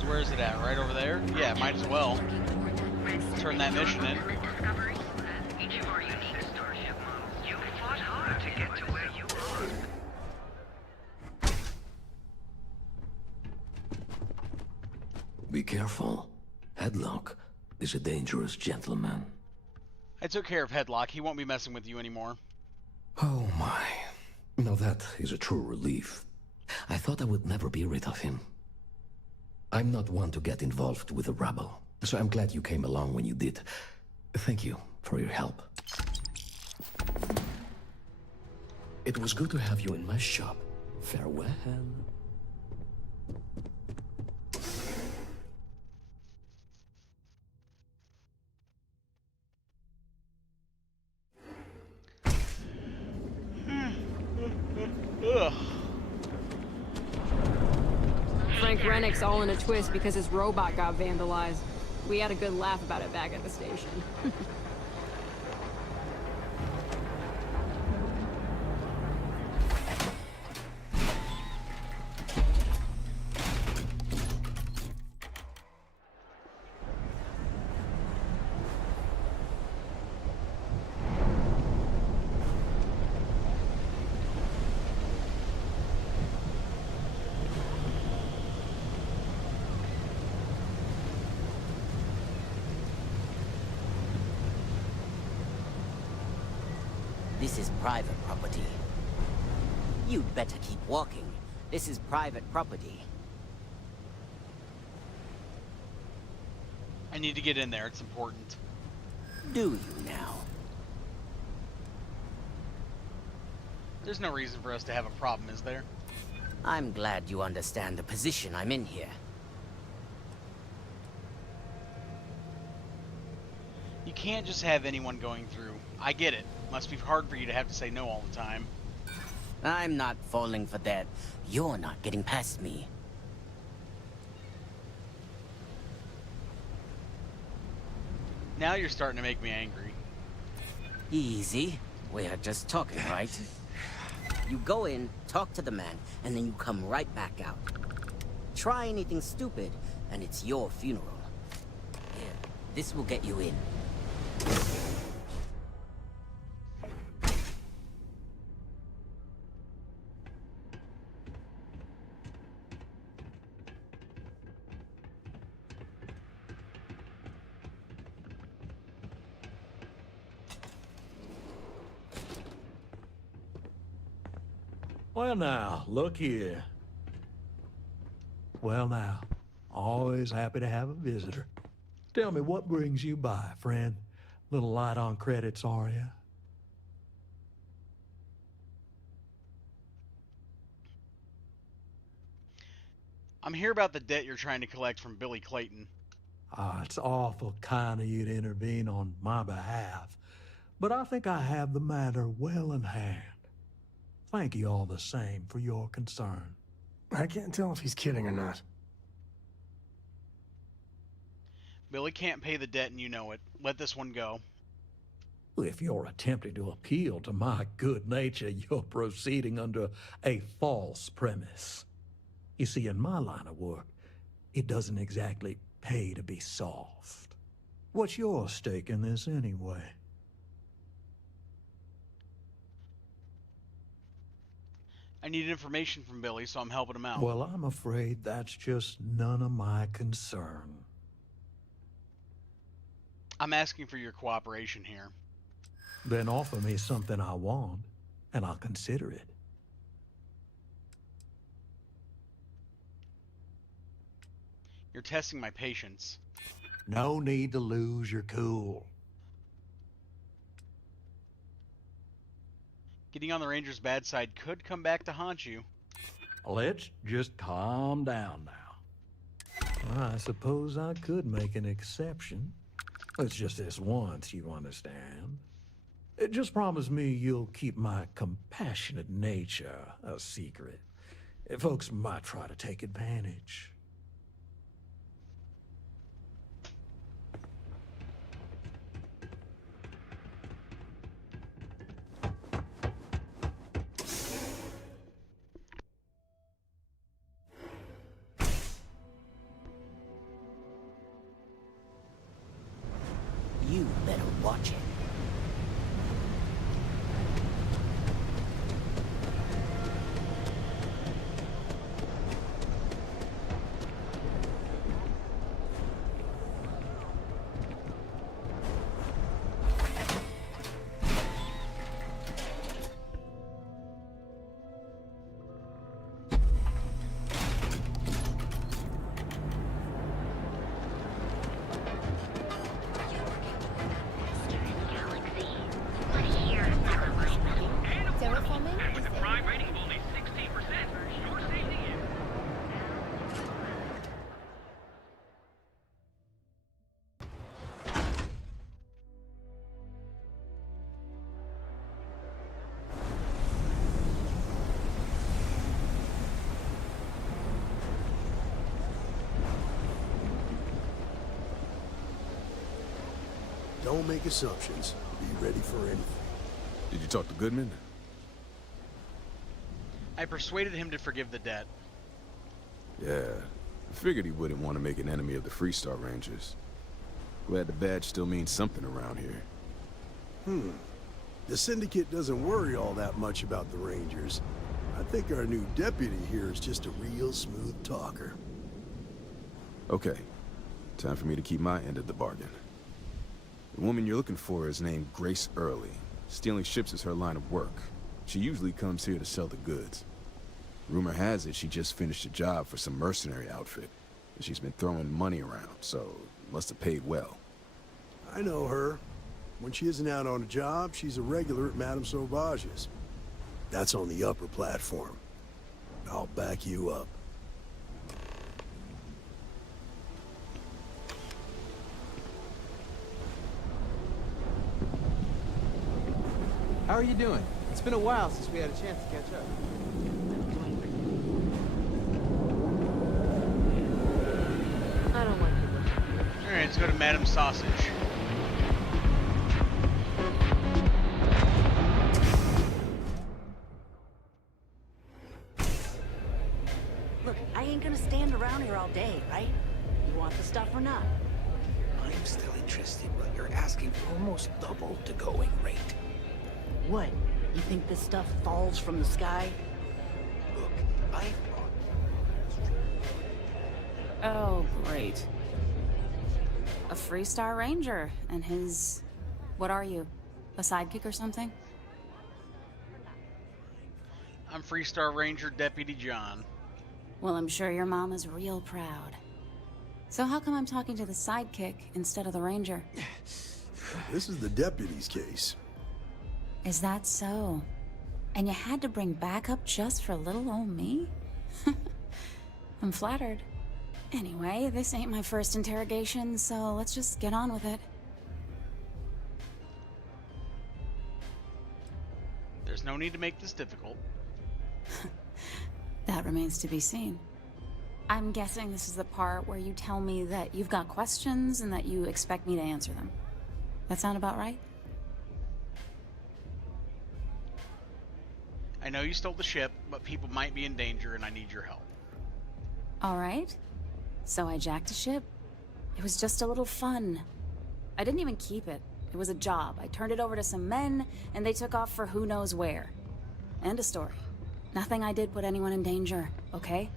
So where is it at? Right over there? Yeah, might as well. Turn that mission in. Each of our unique starship models. You fought hard to get to where you are. Be careful. Headlock is a dangerous gentleman. I took care of Headlock. He won't be messing with you anymore. Oh my. Now that is a true relief. I thought I would never be rid of him. I'm not one to get involved with the rabble, so I'm glad you came along when you did. Thank you for your help. It was good to have you in my shop. Farewell. Ugh. Frank Rennick's all in a twist because his robot got vandalized. We had a good laugh about it back at the station. This is private property. You'd better keep walking. This is private property. I need to get in there. It's important. Do you now? There's no reason for us to have a problem, is there? I'm glad you understand the position I'm in here. You can't just have anyone going through. I get it. Must be hard for you to have to say no all the time. I'm not falling for that. You're not getting past me. Now you're starting to make me angry. Easy. We're just talking, right? You go in, talk to the man, and then you come right back out. Try anything stupid, and it's your funeral. Here, this will get you in. Well now, look here. Well now, always happy to have a visitor. Tell me, what brings you by, friend? Little light on credits, are you? I'm here about the debt you're trying to collect from Billy Clayton. Ah, it's awful kind of you to intervene on my behalf, but I think I have the matter well in hand. Thank you all the same for your concern. I can't tell if he's kidding or not. Billy can't pay the debt and you know it. Let this one go. If you're attempting to appeal to my good nature, you're proceeding under a false premise. You see, in my line of work, it doesn't exactly pay to be soft. What's your stake in this anyway? I need information from Billy, so I'm helping him out. Well, I'm afraid that's just none of my concern. I'm asking for your cooperation here. Then offer me something I want, and I'll consider it. You're testing my patience. No need to lose your cool. Getting on the Rangers' bad side could come back to haunt you. Let's just calm down now. I suppose I could make an exception. It's just this once, you understand. Just promise me you'll keep my compassionate nature a secret. Folks might try to take advantage. You better watch it. Don't make assumptions. Be ready for anything. Did you talk to Goodman? I persuaded him to forgive the debt. Yeah, I figured he wouldn't want to make an enemy of the Freestar Rangers. Glad the badge still means something around here. The Syndicate doesn't worry all that much about the Rangers. I think our new deputy here is just a real smooth talker. Okay, time for me to keep my end of the bargain. The woman you're looking for is named Grace Early. Stealing ships is her line of work. She usually comes here to sell the goods. Rumor has it she just finished a job for some mercenary outfit, and she's been throwing money around, so must have paid well. I know her. When she isn't out on a job, she's a regular at Madame Sauvage's. That's on the upper platform. I'll back you up. How are you doing? It's been a while since we had a chance to catch up. I don't like it. Alright, let's go to Madam Sausage. Look, I ain't gonna stand around here all day, right? You want the stuff or not? I'm still interested, but you're asking for almost double the going rate. What? You think this stuff falls from the sky? Look, I Oh, great. A Freestar Ranger and his... What are you? A sidekick or something? I'm Freestar Ranger Deputy John. Well, I'm sure your mom is real proud. So how come I'm talking to the sidekick instead of the ranger? This is the deputy's case. Is that so? And you had to bring backup just for little old me? I'm flattered. Anyway, this ain't my first interrogation, so let's just get on with it. There's no need to make this difficult. That remains to be seen. I'm guessing this is the part where you tell me that you've got questions and that you expect me to answer them. That sound about right? I know you stole the ship, but people might be in danger and I need your help. All right. So I jacked a ship. It was just a little fun. I didn't even keep it. It was a job. I turned it over to some men, and they took off for who knows where. End of story. Nothing I did put anyone in danger, okay?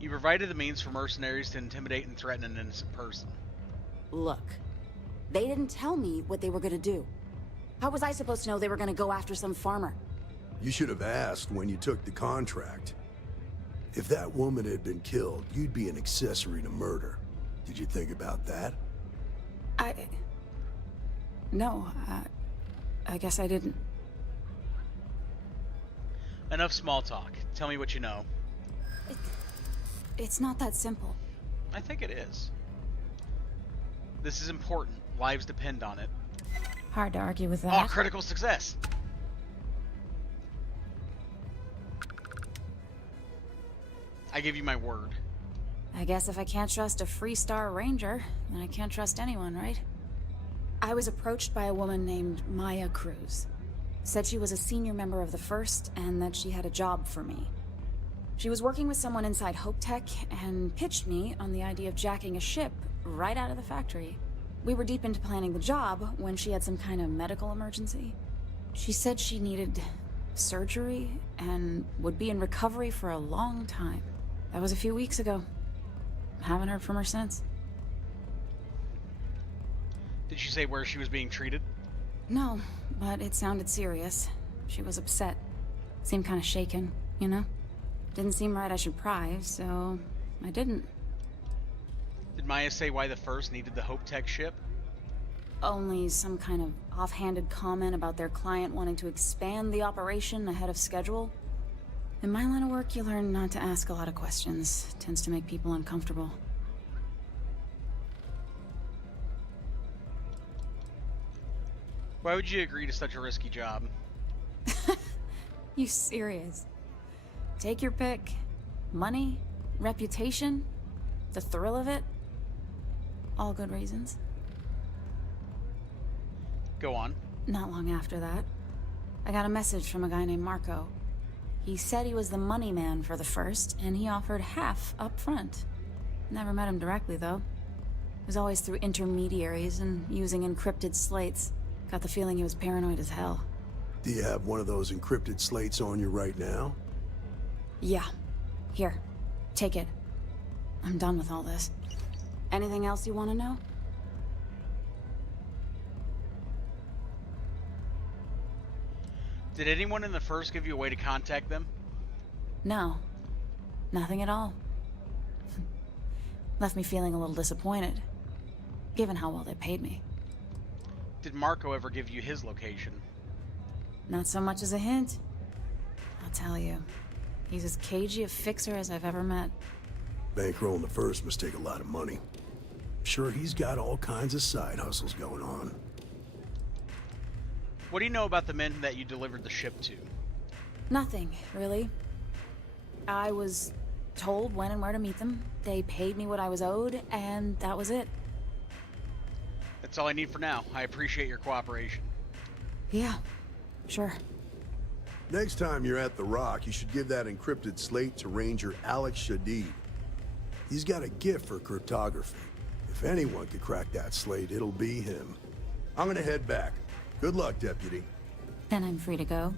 You provided the means for mercenaries to intimidate and threaten an innocent person. Look, they didn't tell me what they were gonna do. How was I supposed to know they were gonna go after some farmer? You should have asked when you took the contract. If that woman had been killed, you'd be an accessory to murder. Did you think about that? No, I guess I didn't. Enough small talk. Tell me what you know. It's not that simple. I think it is. This is important. Lives depend on it. Hard to argue with that. Oh, critical success! I give you my word. I guess if I can't trust a Freestar Ranger, then I can't trust anyone, right? I was approached by a woman named Maya Cruz. Said she was a senior member of the First and that she had a job for me. She was working with someone inside Hope Tech and pitched me on the idea of jacking a ship right out of the factory. We were deep into planning the job when she had some kind of medical emergency. She said she needed surgery and would be in recovery for a long time. That was a few weeks ago. Haven't heard from her since. Did she say where she was being treated? No, but it sounded serious. She was upset. Seemed kind of shaken, you know? Didn't seem right I should pry, so I didn't. Did Maya say why the First needed the Hope Tech ship? Only some kind of offhanded comment about their client wanting to expand the operation ahead of schedule. In my line of work, you learn not to ask a lot of questions. It tends to make people uncomfortable. Why would you agree to such a risky job? You serious? Take your pick. Money, reputation, the thrill of it. All good reasons. Go on. Not long after that, I got a message from a guy named Marco. He said he was the money man for the First, and he offered half up front. Never met him directly, though. It was always through intermediaries and using encrypted slates. Got the feeling he was paranoid as hell. Do you have one of those encrypted slates on you right now? Yeah. Here. Take it. I'm done with all this. Anything else you want to know? Did anyone in the First give you a way to contact them? No. Nothing at all. Left me feeling a little disappointed, given how well they paid me. Did Marco ever give you his location? Not so much as a hint. I'll tell you. He's as cagey a fixer as I've ever met. Bankrolling the First must take a lot of money. Sure, he's got all kinds of side hustles going on. What do you know about the men that you delivered the ship to? Nothing, really. I was told when and where to meet them. They paid me what I was owed, and that was it. That's all I need for now. I appreciate your cooperation. Yeah, sure. Next time you're at the Rock, you should give that encrypted slate to Ranger Alex Shadid. He's got a gift for cryptography. If anyone could crack that slate, it'll be him. I'm gonna head back. Good luck, Deputy. Then I'm free to go.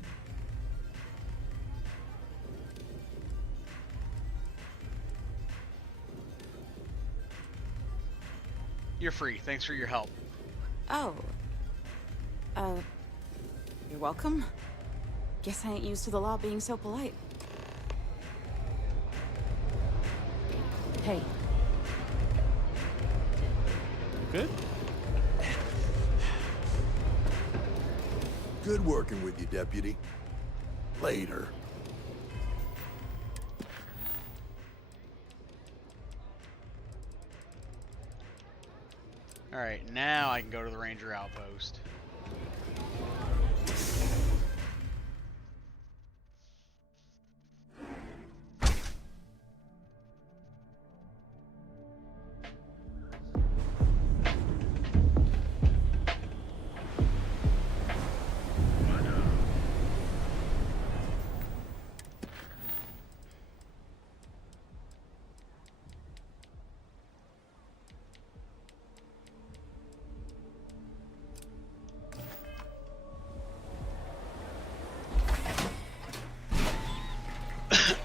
You're free. Thanks for your help. Oh. You're welcome. Guess I ain't used to the law being so polite. Hey. Good? Good working with you, Deputy. Later. Alright, now I can go to the Ranger Outpost.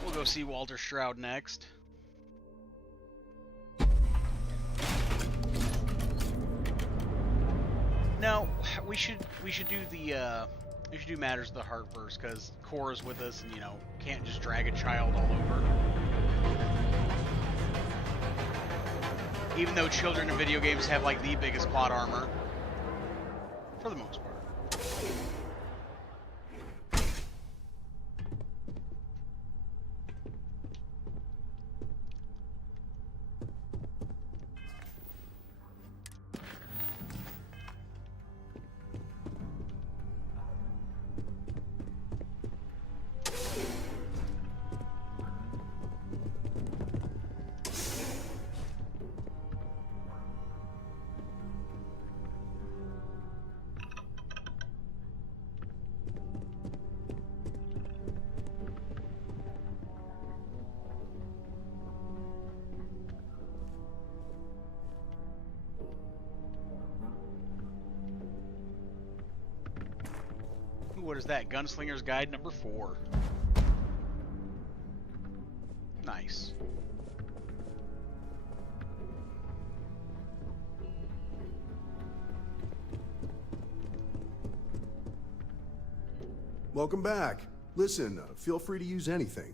We'll go see Walter Stroud next. No, we should do the we should do Matters of the Heart first, because Cora's with us, and can't just drag a child all over. Even though children in video games have like the biggest plot armor, for the most part. What is that? Gunslinger's Guide number 4. Nice. Welcome back. Listen, feel free to use anything.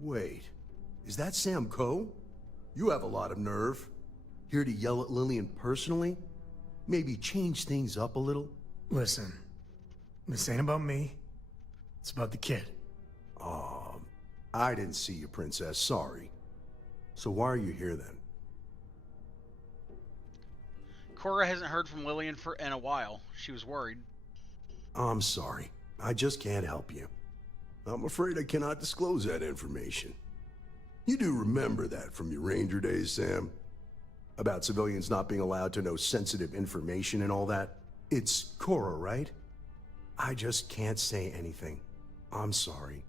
Wait, is that Sam Coe? You have a lot of nerve. Here to yell at Lillian personally? Maybe change things up a little? Listen, this ain't about me. It's about the kid. I didn't see you, Princess. Sorry. So why are you here then? Cora hasn't heard from Lillian in a while. She was worried. I'm sorry. I just can't help you. I'm afraid I cannot disclose that information. You do remember that from your Ranger days, Sam? About civilians not being allowed to know sensitive information and all that? It's Cora, right? I just can't say anything. I'm sorry.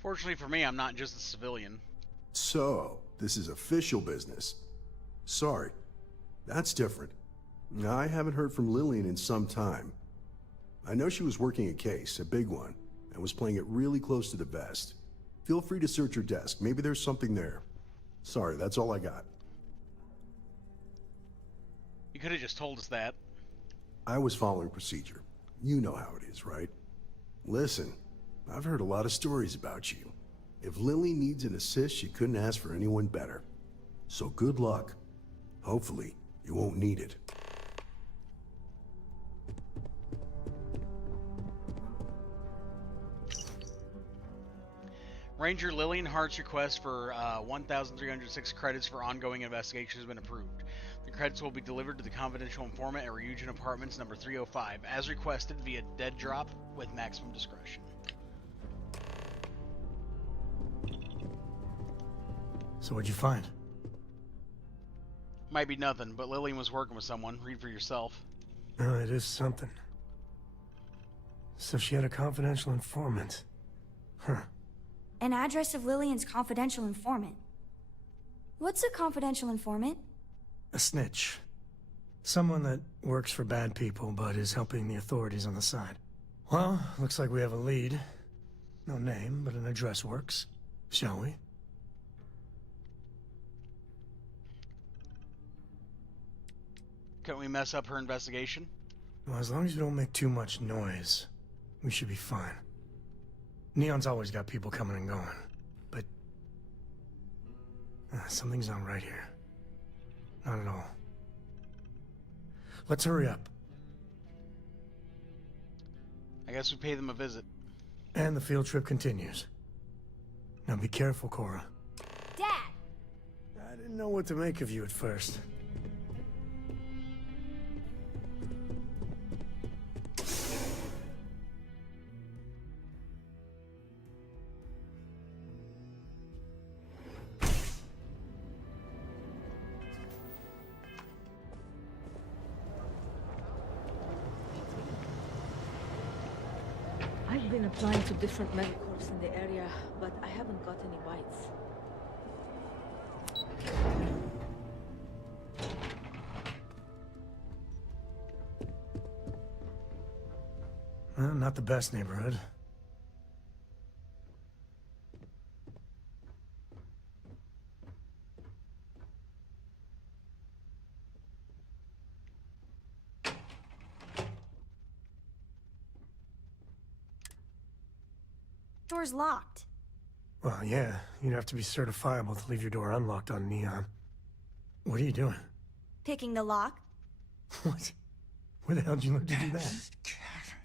Fortunately for me, I'm not just a civilian. So, this is official business. Sorry. That's different. I haven't heard from Lillian in some time. I know she was working a case, a big one, and was playing it really close to the vest. Feel free to search her desk. Maybe there's something there. Sorry, that's all I got. You could have just told us that. I was following procedure. You know how it is, right? Listen, I've heard a lot of stories about you. If Lily needs an assist, she couldn't ask for anyone better. So good luck. Hopefully, you won't need it. Ranger Lillian Hart's request for 1,306 credits for ongoing investigation has been approved. The credits will be delivered to the confidential informant at Ryujin Apartments number 305, as requested via dead drop with maximum discretion. So what'd you find? Might be nothing, but Lillian was working with someone. Read for yourself. Oh, it is something. So she had a confidential informant. Huh. An address of Lillian's confidential informant. What's a confidential informant? A snitch. Someone that works for bad people, but is helping the authorities on the side. Well, looks like we have a lead. No name, but an address works. Shall we? Couldn't we mess up her investigation? Well, as long as you don't make too much noise, we should be fine. Neon's always got people coming and going, but something's not right here. Not at all. Let's hurry up. I guess we pay them a visit. And the field trip continues. Now be careful, Cora. Dad! I didn't know what to make of you at first. I've been applying to different medicals in the area, but I haven't got any bites. Well, not the best neighborhood. Door's locked. Well, yeah, you'd have to be certifiable to leave your door unlocked on Neon. What are you doing? Picking the lock. What? Where the hell did you learn to do that?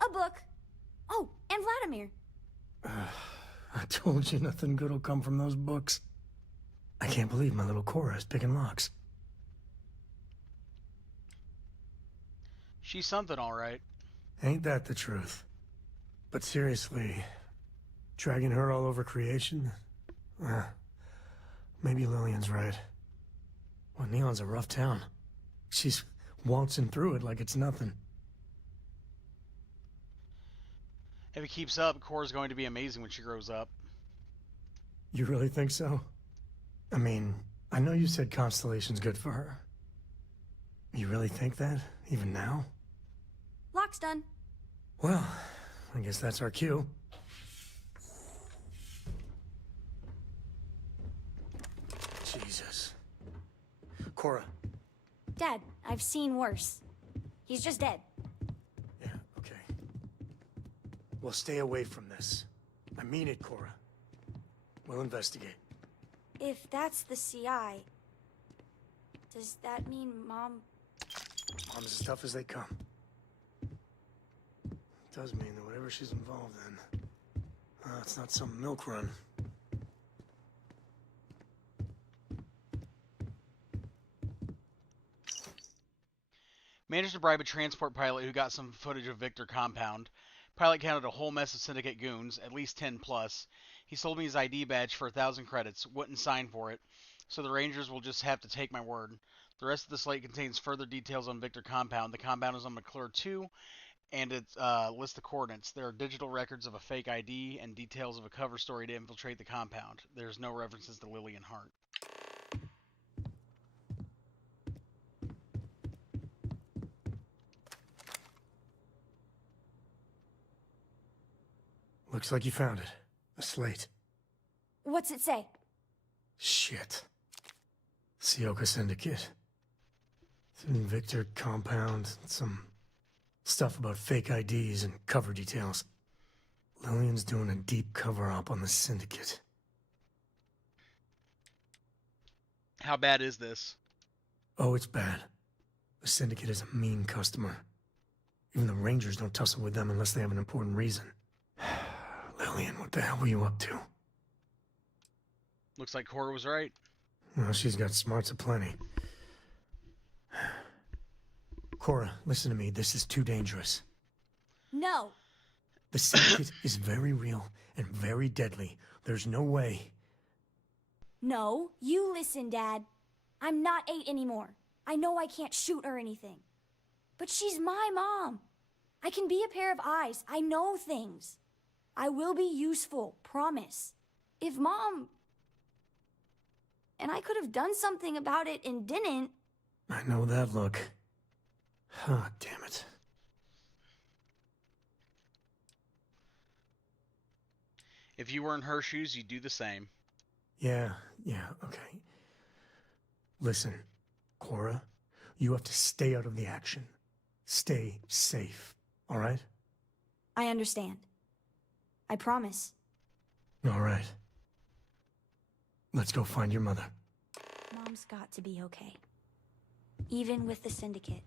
A book. Oh, and Vladimir. I told you nothing good will come from those books. I can't believe my little Cora is picking locks. She's something, all right. Ain't that the truth? But seriously, dragging her all over creation? Maybe Lillian's right. Well, Neon's a rough town. She's waltzing through it like it's nothing. If it keeps up, Cora's going to be amazing when she grows up. You really think so? I mean, I know you said Constellation's good for her. You really think that, even now? Lock's done. Well, I guess that's our cue. Jesus. Cora. Dad, I've seen worse. He's just dead. Yeah, okay. Well, stay away from this. I mean it, Cora. We'll investigate. If that's the CI, does that mean Mom... Mom's as tough as they come. It does mean that whatever she's involved in, it's not some milk run. Managed to bribe a transport pilot who got some footage of Victor compound. Pilot counted a whole mess of syndicate goons, at least 10 plus. He sold me his ID badge for 1,000 credits, wouldn't sign for it, so the Rangers will just have to take my word. The rest of the slate contains further details on Victor compound. The compound is on McClure 2, and it lists the coordinates. There are digital records of a fake ID and details of a cover story to infiltrate the compound. There's no references to Lillian Hart. Looks like you found it. A slate. What's it say? Shit. Sioka Syndicate. Victor compound, some stuff about fake IDs and cover details. Lillian's doing a deep cover-up on the Syndicate. How bad is this? Oh, it's bad. The Syndicate is a mean customer. Even the Rangers don't tussle with them unless they have an important reason. Lillian, what the hell were you up to? Looks like Cora was right. Well, she's got smarts aplenty. Cora, listen to me. This is too dangerous. No. The syndicate is very real and very deadly. There's no way. No, you listen, Dad. I'm not 8 anymore. I know I can't shoot or anything. But she's my mom. I can be a pair of eyes. I know things. I will be useful, promise. If Mom... And I could have done something about it and didn't. I know that look. Ah, damn it. If you were in her shoes, you'd do the same. Yeah, okay. Listen, Cora, you have to stay out of the action. Stay safe, all right? I understand. I promise. All right. Let's go find your mother. Mom's got to be okay. Even with the syndicate.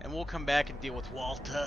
And we'll come back and deal with Walter.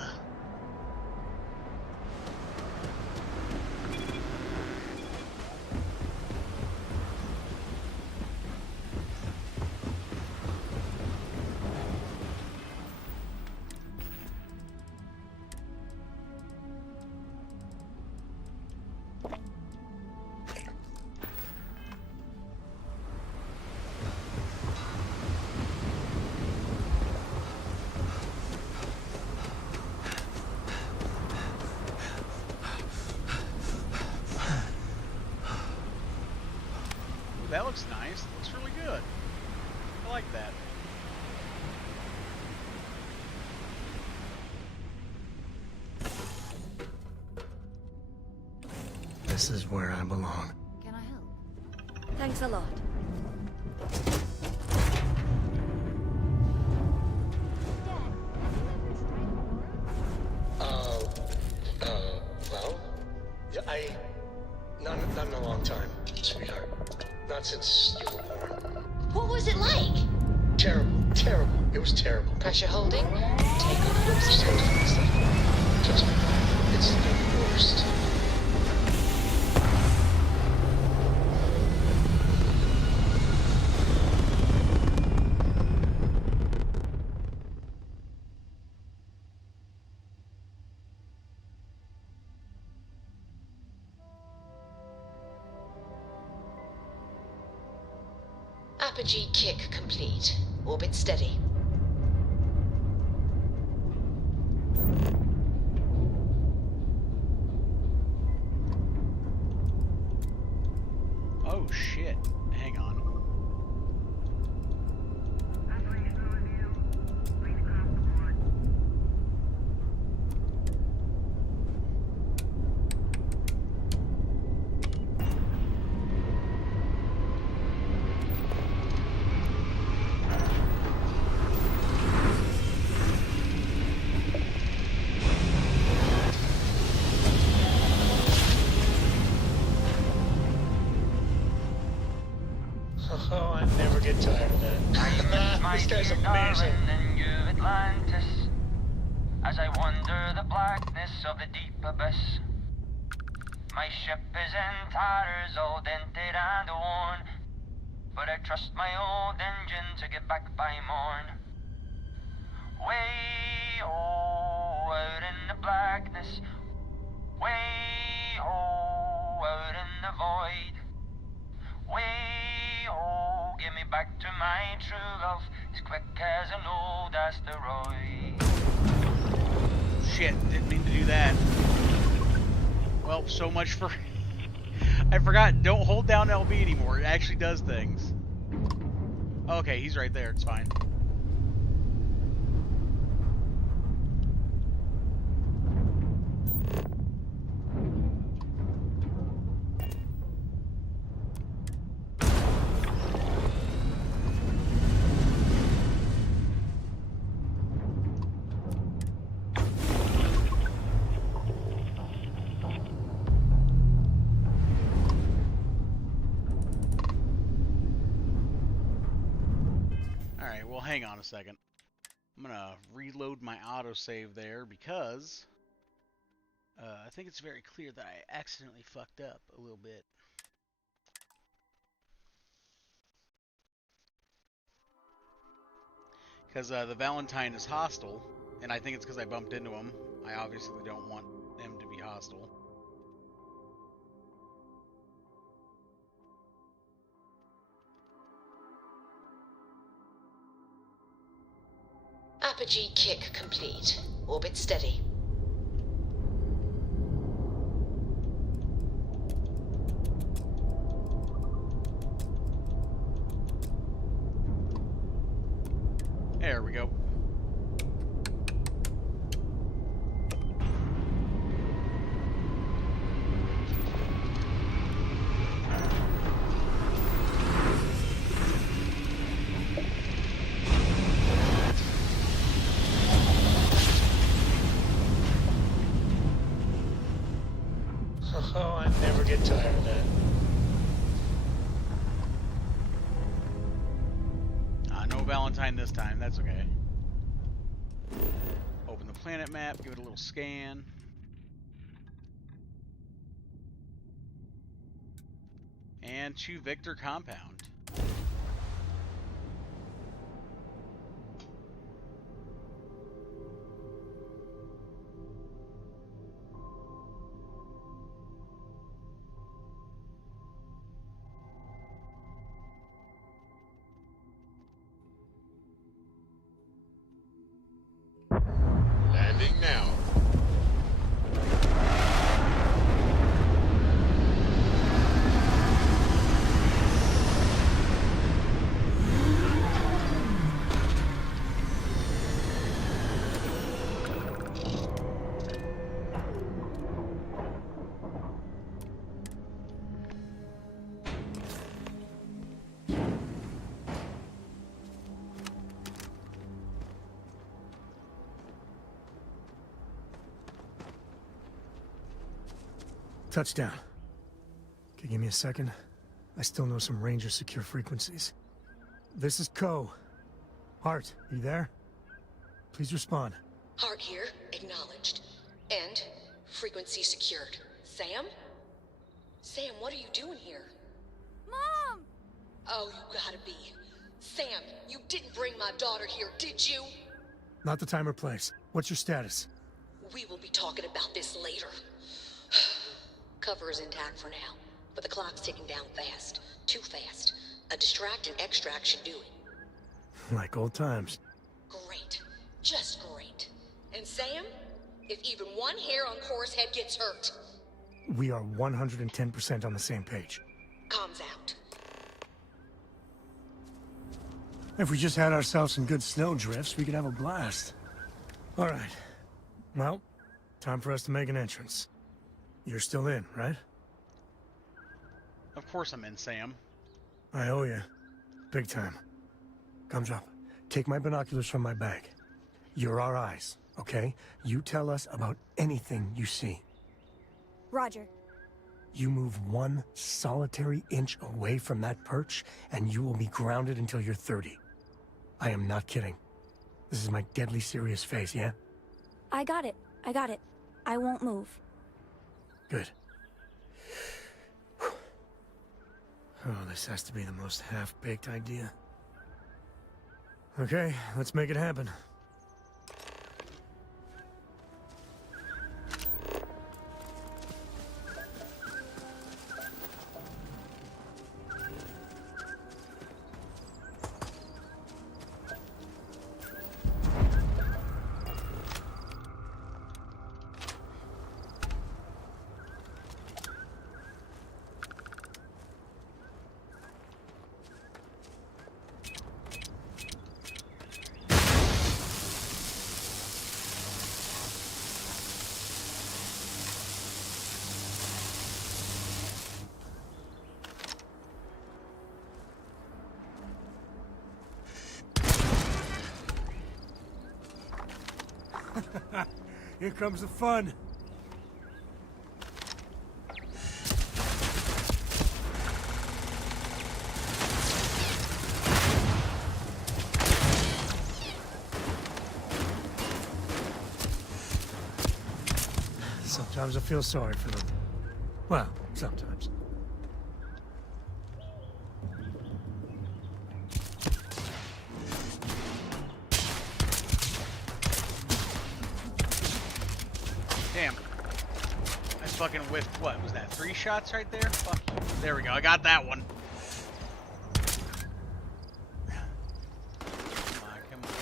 That looks nice. That looks really good. I like that. This is where I belong. Can I help? Thanks a lot. Well, yeah, not in a long time, sweetheart. Not since you were born. What was it like? Terrible. It was terrible. Pressure holding? Take off your stuff. Trust me, it's the worst. Apogee kick complete. Orbit steady. Oh shit. Hang on. Oh, I never get tired of that. This guy's amazing. As I wander the blackness of the deep abyss, my ship is in tatters, all dented and worn, but I trust my old engine to get back by morn. Way out in the blackness, way out in the void, way get me back to my true love, as quick as an old asteroid. Shit, didn't mean to do that. Well, so much for... I forgot, don't hold down LB anymore. It actually does things. Okay, he's right there. It's fine. Alright, well, hang on a second. I'm gonna reload my autosave there because I think it's very clear that I accidentally fucked up a little bit. Because the Valentine is hostile, and I think it's because I bumped into him. I obviously don't want him to be hostile. Apogee kick complete. Orbit steady. There we go. Oh, I never get tired of that. No Valentine this time, that's okay. Open the planet map, give it a little scan. And to Victor Compound. Landing now. Touchdown. Okay, give me a second. I still know some Ranger secure frequencies. This is Co. Hart, you there? Please respond. Hart here, acknowledged. And frequency secured. Sam? Sam, what are you doing here? Mom! Oh, you gotta be. Sam, you didn't bring my daughter here, did you? Not the time or place. What's your status? We will be talking about this later. Cover is intact for now, but the clock's ticking down fast. Too fast. A distract and extract should do it. Like old times. Great. Just great. And Sam, if even one hair on Cora's head gets hurt... We are 110% on the same page. Comms out. If we just had ourselves some good snow drifts, we could have a blast. All right. Well, time for us to make an entrance. You're still in, right? Of course I'm in, Sam. I owe you. Big time. Comes up. Take my binoculars from my bag. You're our eyes, okay? You tell us about anything you see. Roger. You move one solitary inch away from that perch, and you will be grounded until you're 30. I am not kidding. This is my deadly serious face, yeah? I got it. I got it. I won't move. Good. Oh, this has to be the most half-baked idea. Okay, let's make it happen. Here comes the fun. Sometimes I feel sorry for them. Well, sometimes. Damn. I fucking whiffed, what was that, 3 shots right there? Fuck you. There we go, I got that one. Come on.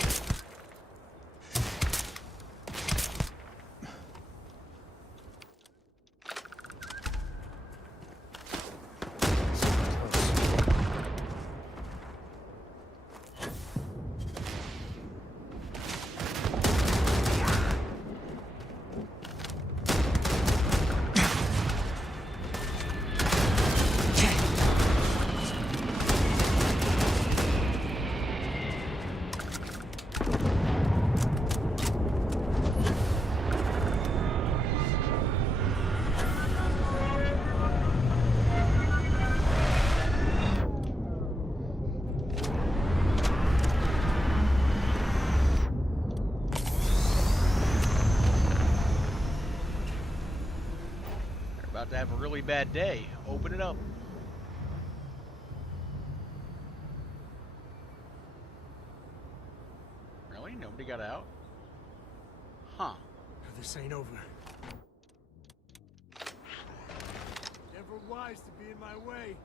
About to have a really bad day. Open it up. Really? Nobody got out? Huh. This ain't over. Never wise to be in my way.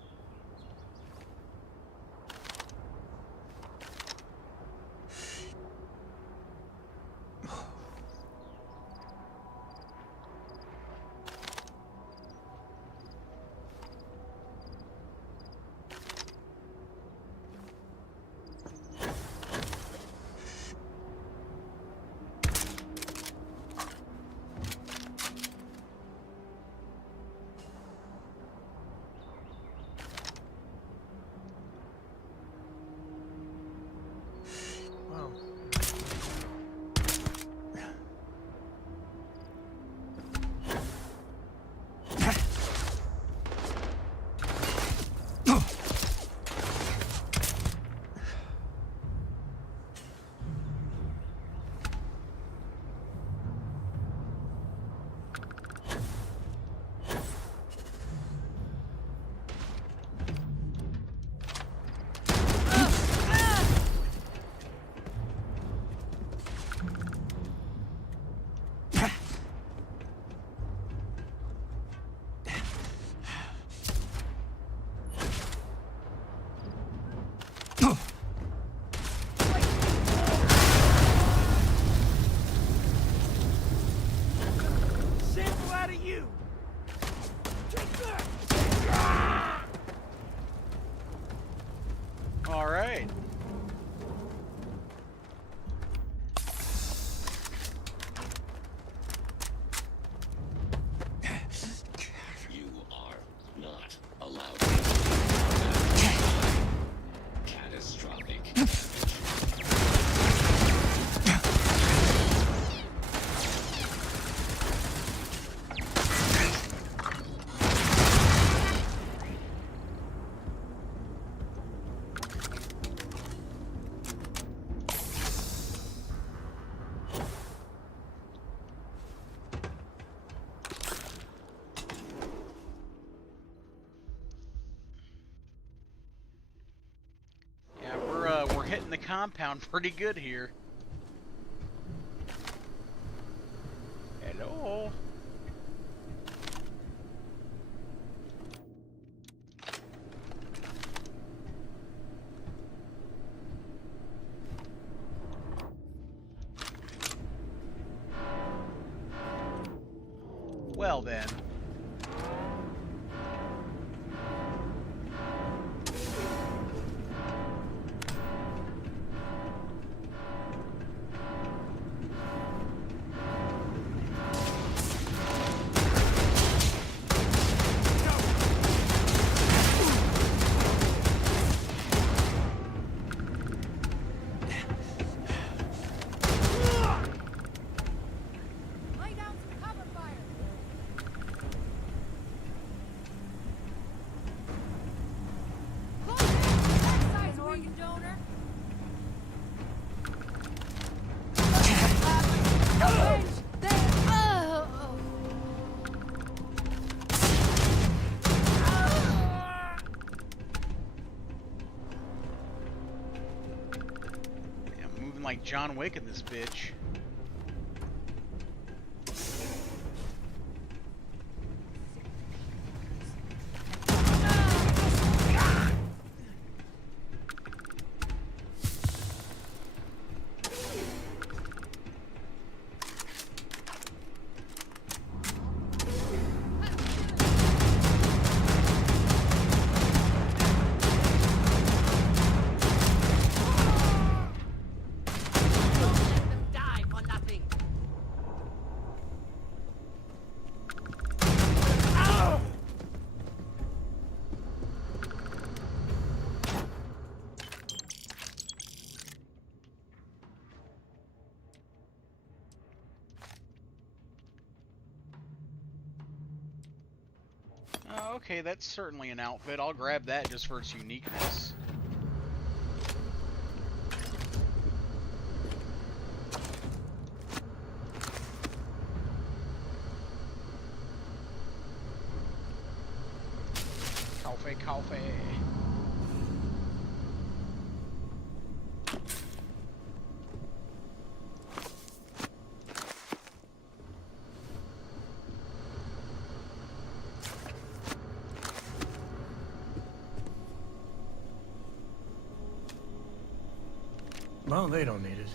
All right. You are not allowed. Catastrophic. We're hitting the compound pretty good here. Hello. Well then. moving like John Wick in this bitch. Okay, that's certainly an outfit. I'll grab that just for its uniqueness. Coffee, coffee. Well, they don't need it.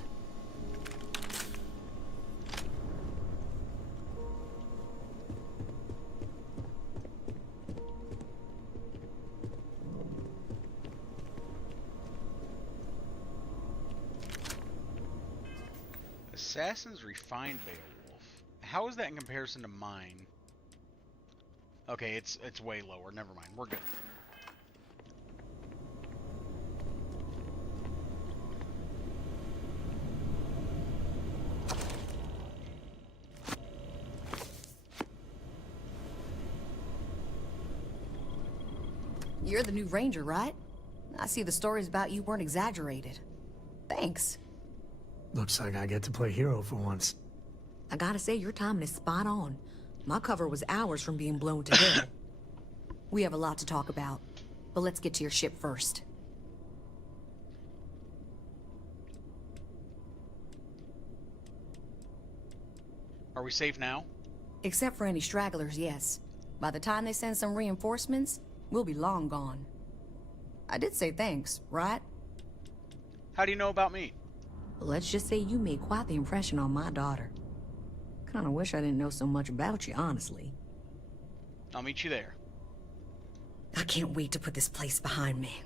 Assassin's Refined Beowulf. How is that in comparison to mine? Okay, it's way lower. Never mind. We're good. You're the new ranger, right? I see the stories about you weren't exaggerated. Thanks. Looks like I get to play hero for once. I gotta say, your timing is spot on. My cover was hours from being blown to hell. We have a lot to talk about, but let's get to your ship first. Are we safe now? Except for any stragglers, yes. By the time they send some reinforcements, we'll be long gone. I did say thanks, right? How do you know about me? Let's just say you made quite the impression on my daughter. Kinda wish I didn't know so much about you, honestly. I'll meet you there. I can't wait to put this place behind me.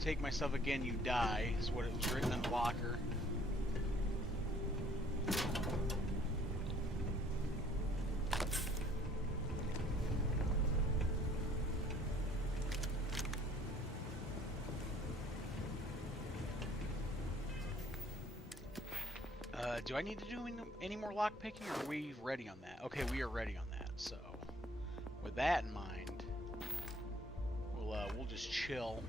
Take myself again, you die, is what it was written in the locker. Do I need to do any more lock picking, or are we ready on that? Okay, we are ready on that. So, with that in mind, we'll just chill.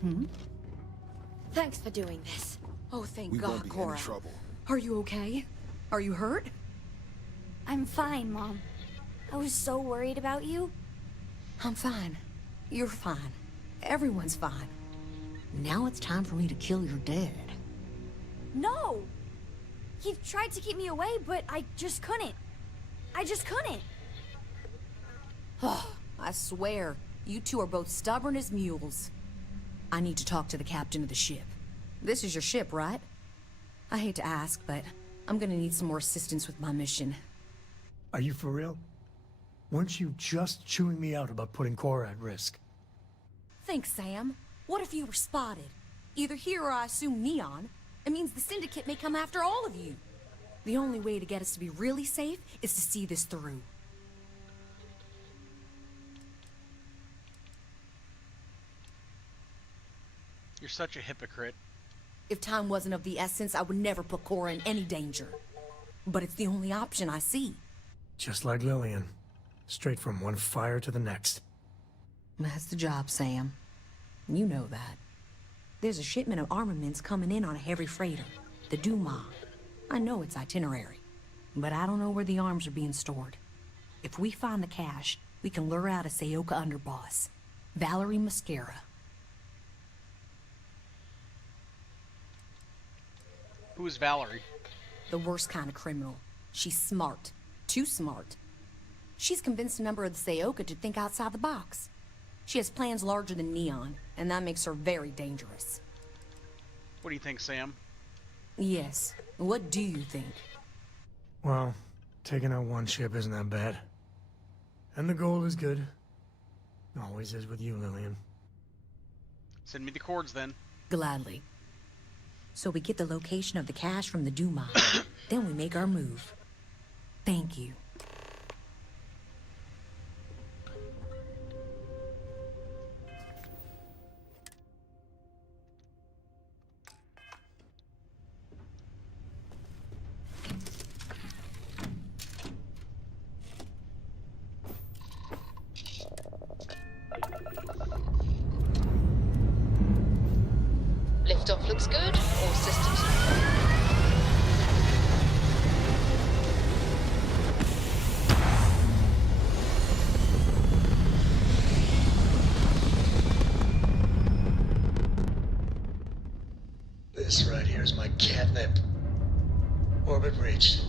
Hmm? Thanks for doing this. Oh, thank We God, won't be Cora. in trouble. Are you okay? Are you hurt? I'm fine, Mom. I was so worried about you. I'm fine. You're fine. Everyone's fine. Now it's time for me to kill your dad. No! He tried to keep me away, but I just couldn't. I just couldn't. I swear, you two are both stubborn as mules. I need to talk to the captain of the ship. This is your ship, right? I hate to ask, but I'm gonna need some more assistance with my mission. Are you for real? Weren't you just chewing me out about putting Cora at risk? Thanks, Sam. What if you were spotted? Either here or I assume Neon. It means the Syndicate may come after all of you. The only way to get us to be really safe is to see this through. You're such a hypocrite. If time wasn't of the essence, I would never put Cora in any danger. But it's the only option I see. Just like Lillian. Straight from one fire to the next. That's the job, Sam. You know that. There's a shipment of armaments coming in on a heavy freighter, the Duma. I know its itinerary, but I don't know where the arms are being stored. If we find the cache, we can lure out a Sayoka underboss, Valerie Mascara. Who is Valerie? The worst kind of criminal. She's smart. Too smart. She's convinced a number of the Sayoka to think outside the box. She has plans larger than Neon, and that makes her very dangerous. What do you think, Sam? Yes. What do you think? Well, taking out one ship isn't that bad. And the goal is good. Always is with you, Lillian. Send me the cords, then. Gladly. So we get the location of the cache from the Duma. Then we make our move. Thank you. Liftoff looks good. All systems. This right here is my catnip. Orbit reached.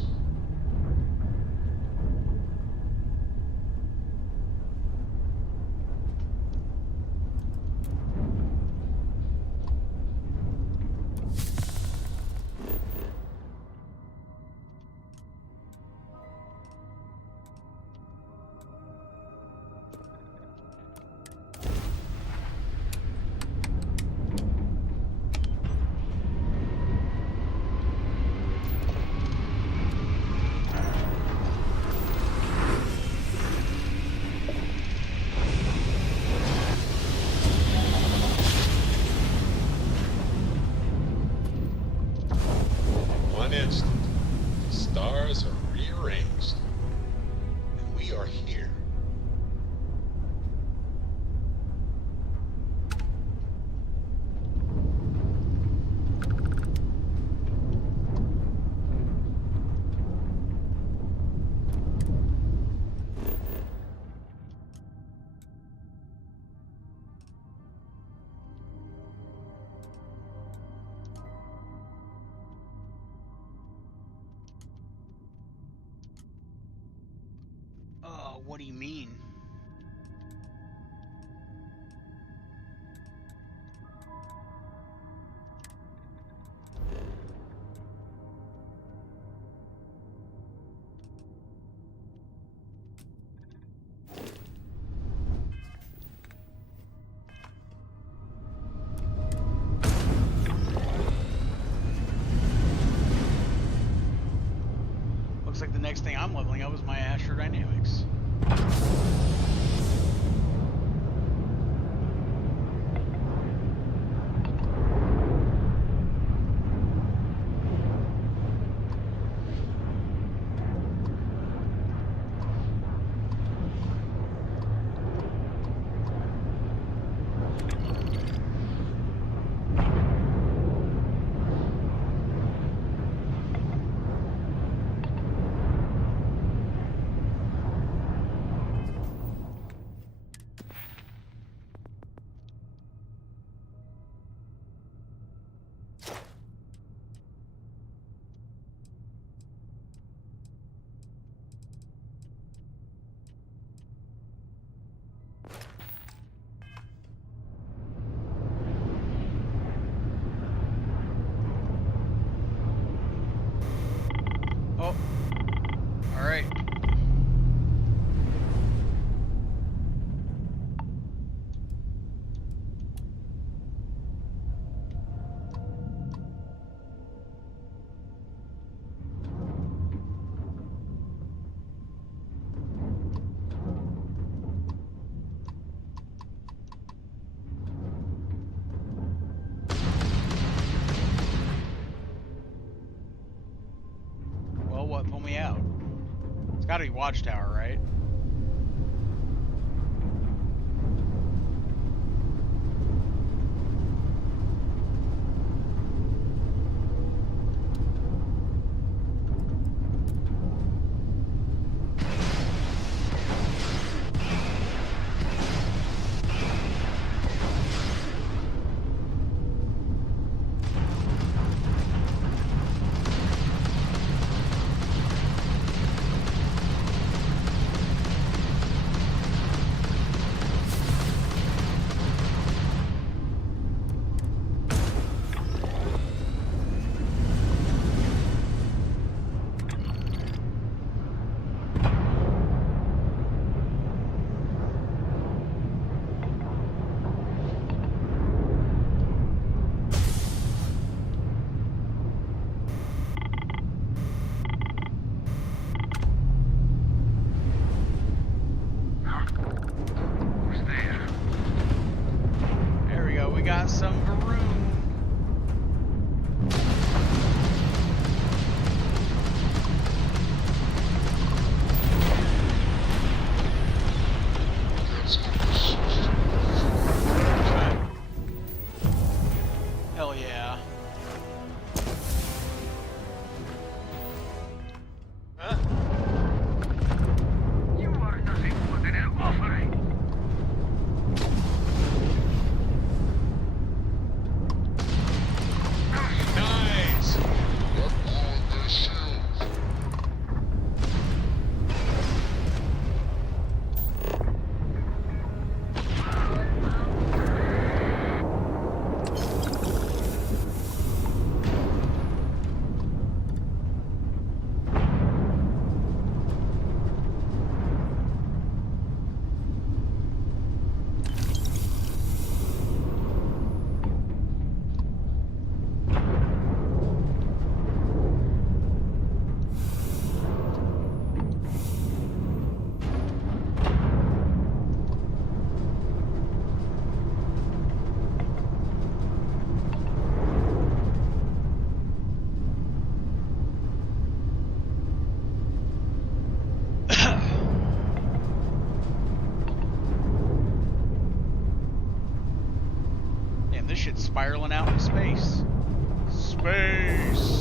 One instant, the stars are rearranged, and we are here. What do you mean? Looks like the next thing I'm leveling up is my astrodynamics. Gotta be Watchtower, right? There we go. We got some Varun. Hell yeah. Huh? You are nothing more than an offering. Nice! What on the shield? Damn, this shit's spiraling out in space. Space!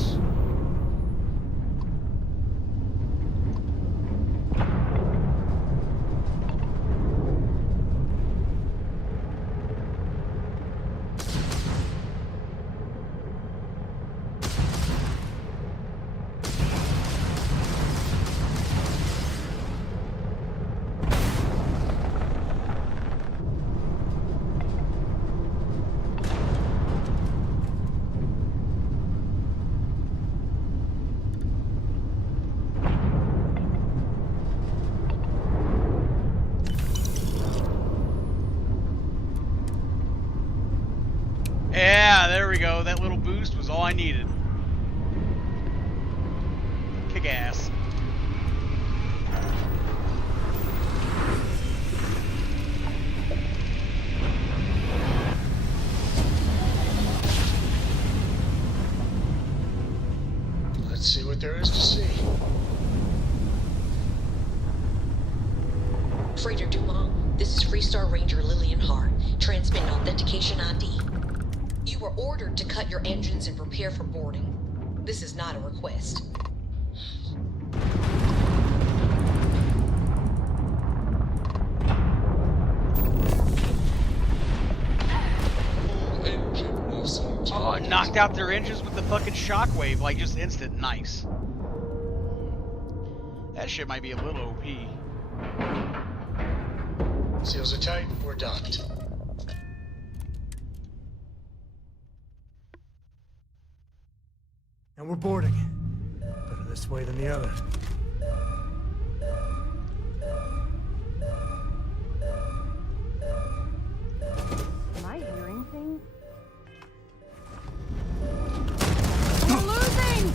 Yeah, there we go. That little boost was all I needed. Kick ass. Let's see what there is to see. Freighter Dumas, this is Freestar Ranger Lillian Hart, transmitting authentication ID. You were ordered to cut your engines and prepare for boarding. This is not a request. Oh, it knocked out their engines with the fucking shockwave, like just instant. Nice. That shit might be a little OP. Seals are tight, we're docked. And we're boarding. Better this way than the other. Am I hearing things? We're losing!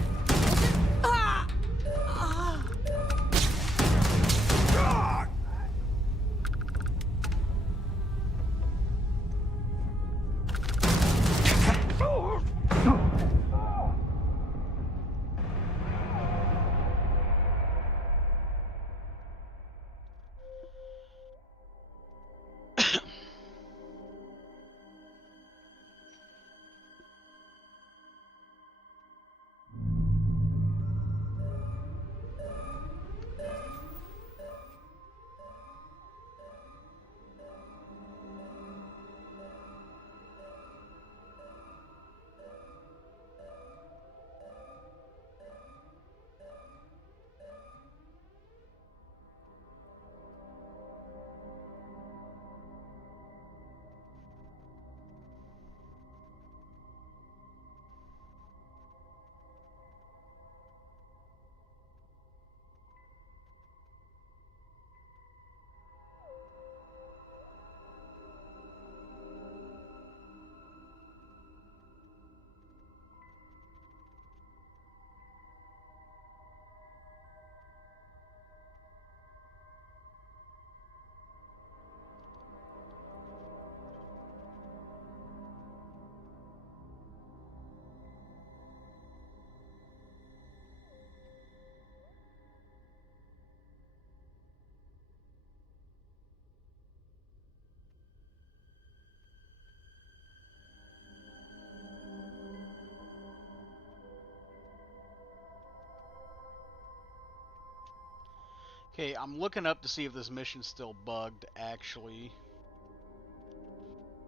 Okay, I'm looking up to see if this mission's still bugged, actually.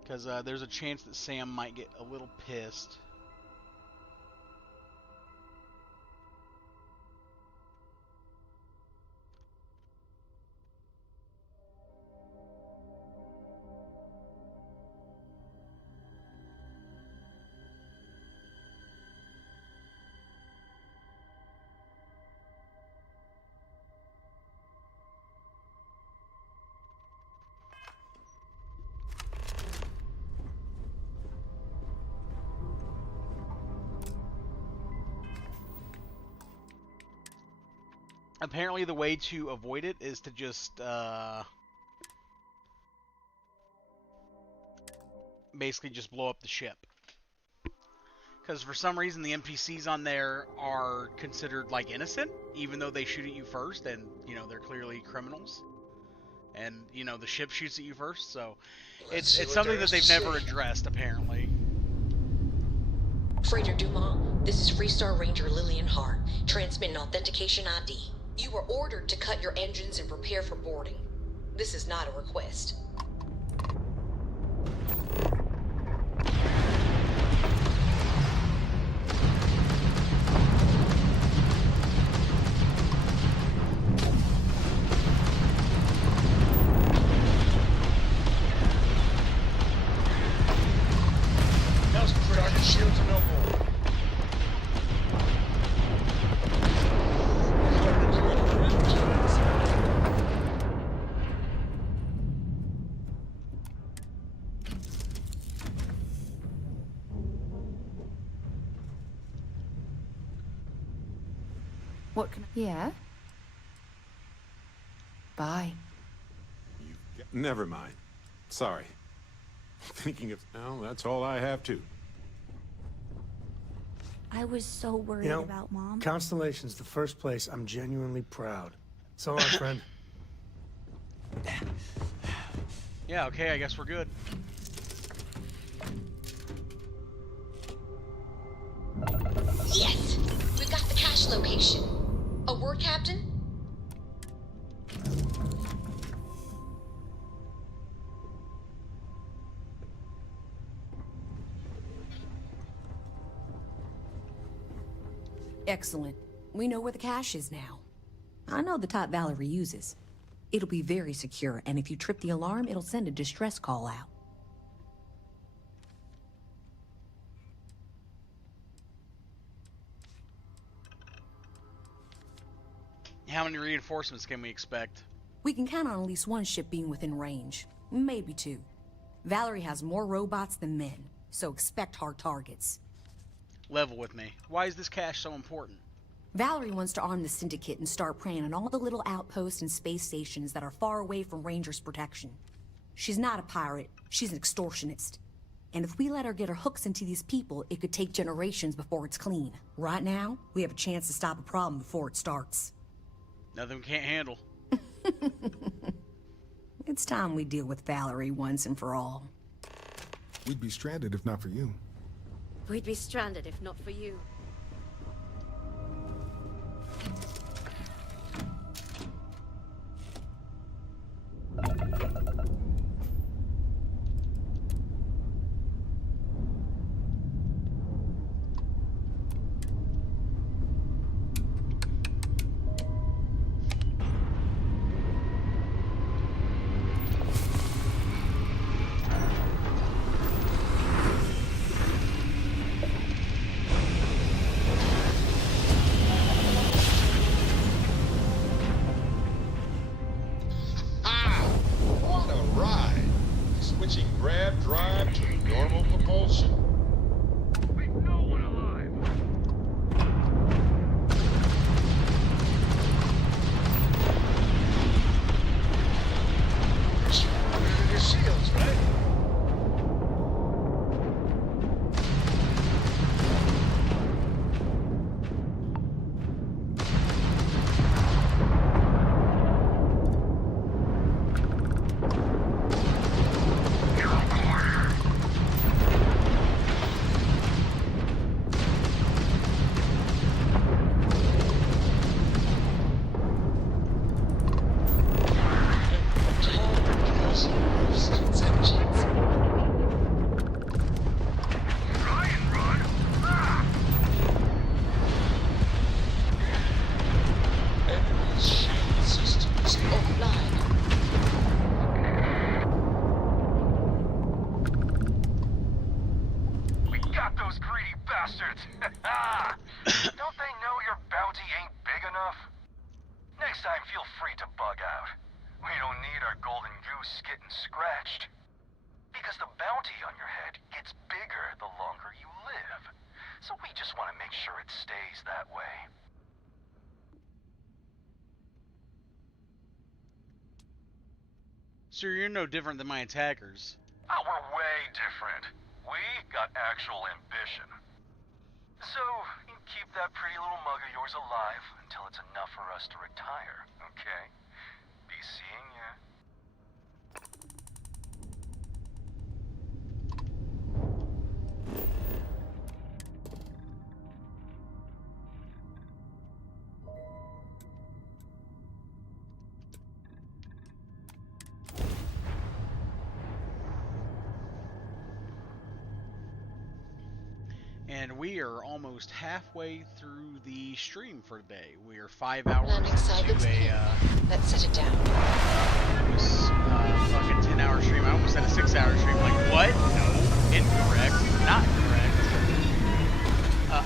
Because there's a chance that Sam might get a little pissed. Apparently the way to avoid it is to just basically just blow up the ship. Because for some reason the NPCs on there are considered like innocent, even though they shoot at you first, and you know they're clearly criminals. And you know the ship shoots at you first, so it's something that they've never addressed apparently. Freighter Dumas, this is Freestar Ranger Lillian Hart, transmitting authentication ID. You were ordered to cut your engines and prepare for boarding. This is not a request. Target shields no more. What can I... Yeah? Bye. Never mind. Sorry. Thinking of... Well, that's all I have, too. I was so worried about Mom. Constellation's the first place I'm genuinely proud. So long, friend. Yeah, okay, I guess we're good. Yes! We've got the cache location. A word, Captain? Excellent. We know where the cache is now. I know the type Valerie uses. It'll be very secure, and if you trip the alarm, it'll send a distress call out. How many reinforcements can we expect? We can count on at least one ship being within range. Maybe two. Valerie has more robots than men, so expect hard targets. Level with me. Why is this cache so important? Valerie wants to arm the Syndicate and start preying on all the little outposts and space stations that are far away from Rangers' protection. She's not a pirate, she's an extortionist. And if we let her get her hooks into these people, it could take generations before it's clean. Right now, we have a chance to stop a problem before it starts. Nothing we can't handle. It's time we deal with Valerie once and for all. We'd be stranded if not for you. We'd be stranded if not for you. those greedy bastards! Don't they know your bounty ain't big enough? Next time, feel free to bug out. We don't need our golden goose getting scratched. Because the bounty on your head gets bigger the longer you live. So we just want to make sure it stays that way. So you're no different than my attackers. Oh, we're way different. We got actual ambition. So, you keep that pretty little mug of yours alive until it's enough for us to retire, okay? Be seeing ya. And we are almost halfway through the stream for today. We are 5 hours Landing into a Let's set it down. Fucking 10-hour stream. I almost had a 6-hour stream. Like, what? No, incorrect. Not correct.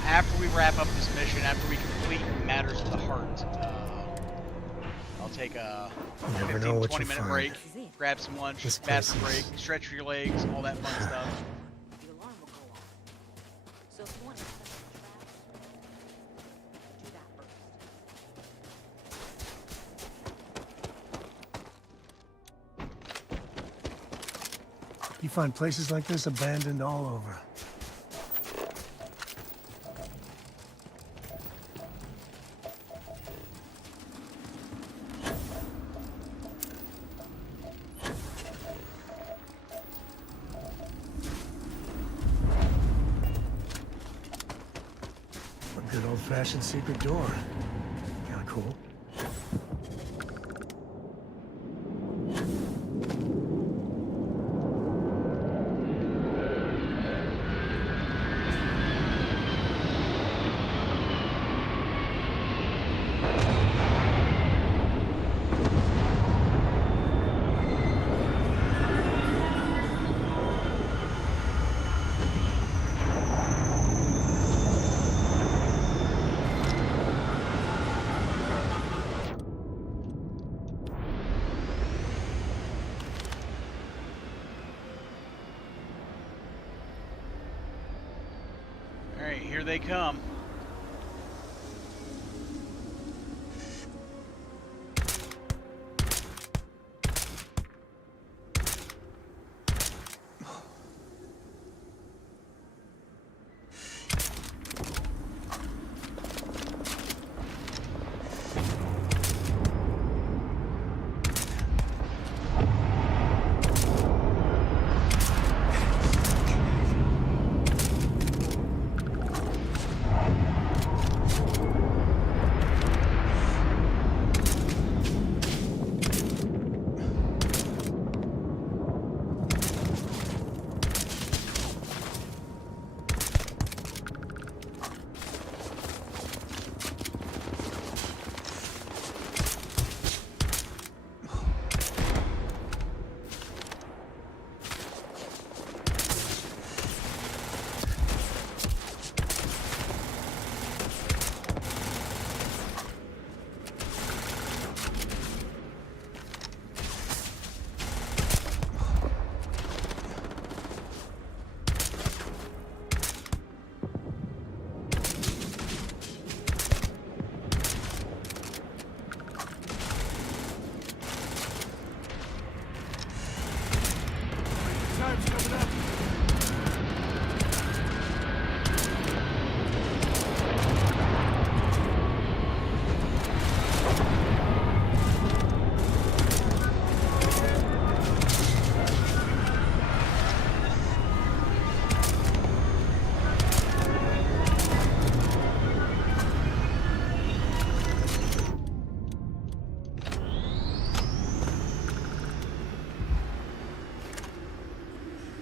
After we wrap up this mission, after we complete Matters of the Heart, I'll take a 15-20-minute break, grab some lunch, bathroom break, stretch your legs, all that fun stuff. So if you want to do that first. You find places like this abandoned all over. A good old-fashioned secret door. Kinda cool. Alright, here they come.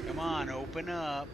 Come on, open up.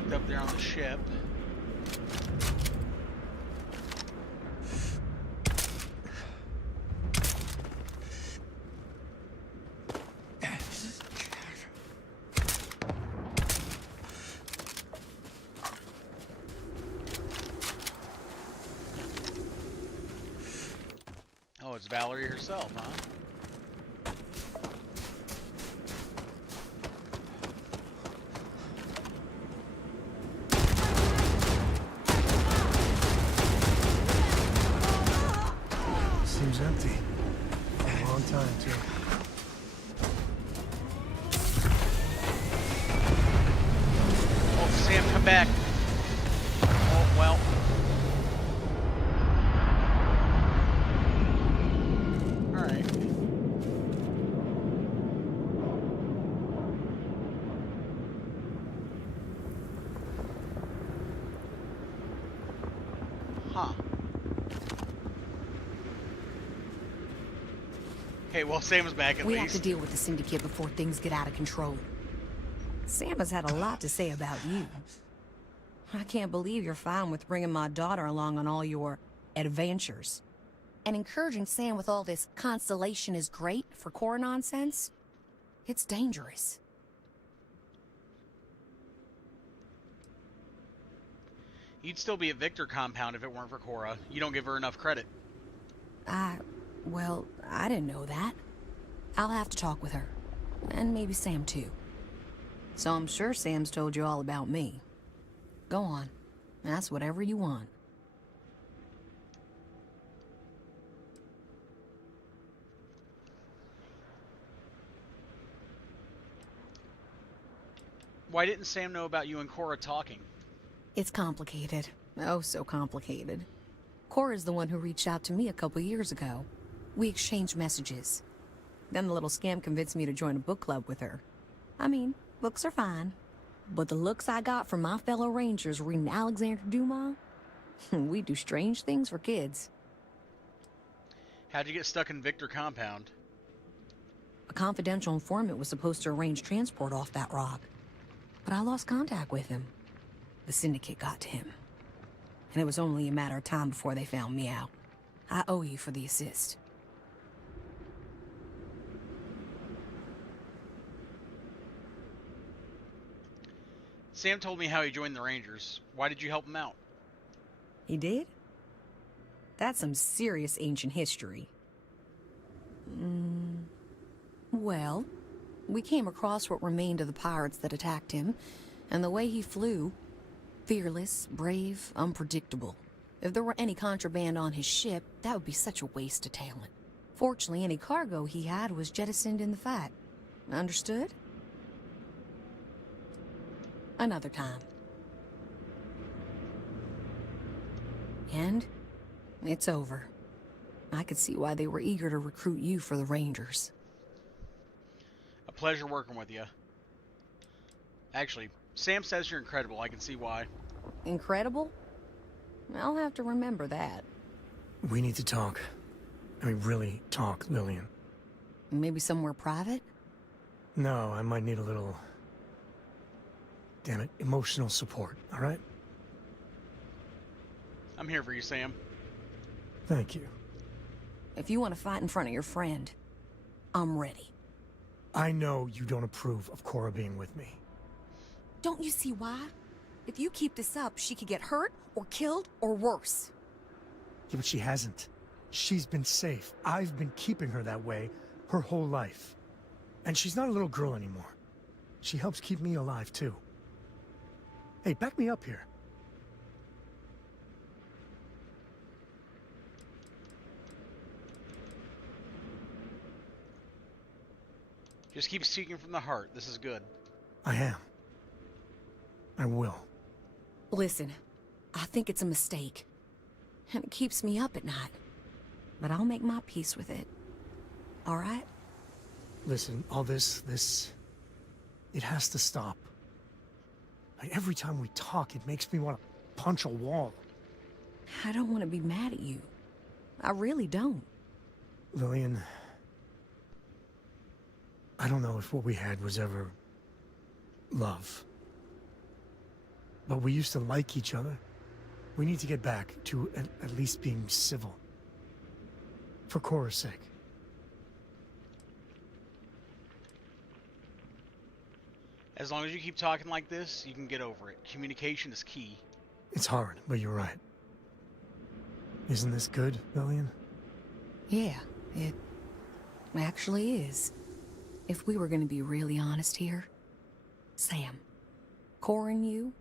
locked up there on the ship. Oh, it's Valerie herself, huh? Seems empty. For a long time, too. Oh, Sam, come back. Oh, well. Alright. Huh. Okay, well, Sam's back at We least. have to deal with the Syndicate before things get out of control. Sam has had a lot to say about you. I can't believe you're fine with bringing my daughter along on all your adventures. And encouraging Sam with all this constellation is great for core nonsense. It's dangerous. You'd still be at Victor Compound if it weren't for Cora. You don't give her enough credit. Well, I didn't know that. I'll have to talk with her. And maybe Sam too. So I'm sure Sam's told you all about me. Go on. Ask whatever you want. Why didn't Sam know about you and Cora talking? It's complicated. Oh, so complicated. Cora's the one who reached out to me a couple years ago. We exchanged messages. Then the little scam convinced me to join a book club with her. I mean, books are fine. But the looks I got from my fellow Rangers reading Alexander Dumas, we do strange things for kids. How'd you get stuck in Victor Compound? A confidential informant was supposed to arrange transport off that rock. But I lost contact with him. The Syndicate got to him. And it was only a matter of time before they found me out. I owe you for the assist. Sam told me how he joined the Rangers. Why did you help him out? He did? That's some serious ancient history. Well, we came across what remained of the pirates that attacked him, and the way he flew, fearless, brave, unpredictable. If there were any contraband on his ship, that would be such a waste of talent. Fortunately, any cargo he had was jettisoned in the fight. Understood? Another time. And it's over. I could see why they were eager to recruit you for the Rangers. A pleasure working with you. Actually, Sam says you're incredible. I can see why. Incredible? I'll have to remember that. We need to talk. I mean, really talk, Lillian. Maybe somewhere private? No, I might need a little... damn it, emotional support, all right? I'm here for you, Sam. Thank you. If you want to fight in front of your friend, I'm ready. I know you don't approve of Cora being with me. Don't you see why? If you keep this up, she could get hurt, or killed, or worse. Yeah, but she hasn't. She's been safe. I've been keeping her that way her whole life. And she's not a little girl anymore. She helps keep me alive, too. Hey, back me up here. Just keep speaking from the heart. This is good. I am. I will. Listen, I think it's a mistake. And it keeps me up at night. But I'll make my peace with it. All right? Listen, all this... it has to stop. Like, every time we talk, it makes me want to punch a wall. I don't want to be mad at you. I really don't. Lillian... I don't know if what we had was ever... love. but we used to like each other. We need to get back to at least being civil. For Cora's sake. As long as you keep talking like this, you can get over it. Communication is key. It's hard, but you're right. Isn't this good, Lillian? Yeah, it actually is. If we were going to be really honest here, Sam, Cora and you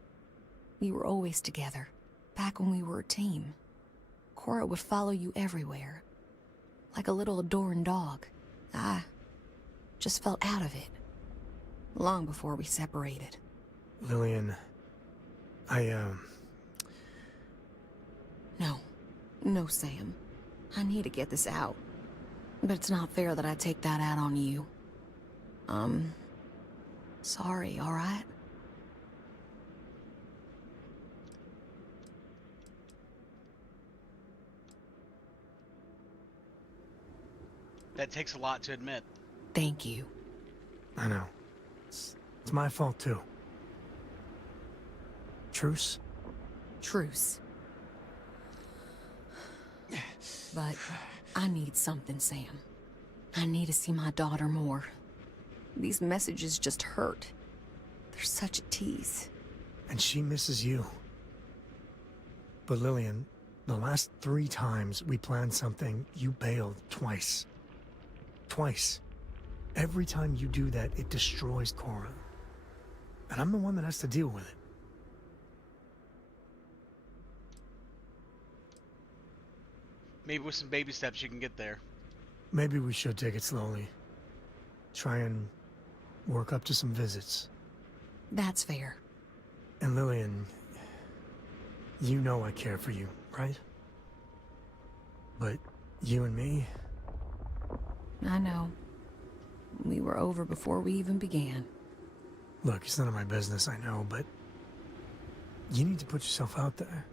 were always together. Back when we were a team. Cora would follow you everywhere. Like a little adoring dog. I just felt out of it. Long before we separated. Lillian, No, Sam. I need to get this out. But it's not fair that I take that out on you. Sorry, alright? That takes a lot to admit. Thank you. I know. It's my fault, too. Truce? Truce. But I need something, Sam. I need to see my daughter more. These messages just hurt. They're such a tease. And she misses you. But Lillian, the last 3 times we planned something, you bailed twice. Twice. Every time you do that, it destroys Cora. And I'm the one that has to deal with it. Maybe with some baby steps you can get there. Maybe we should take it slowly. Try and work up to some visits. That's fair. And Lillian, you know I care for you, right? But you and me? I know. We were over before we even began. Look, it's none of my business, I know, but you need to put yourself out there.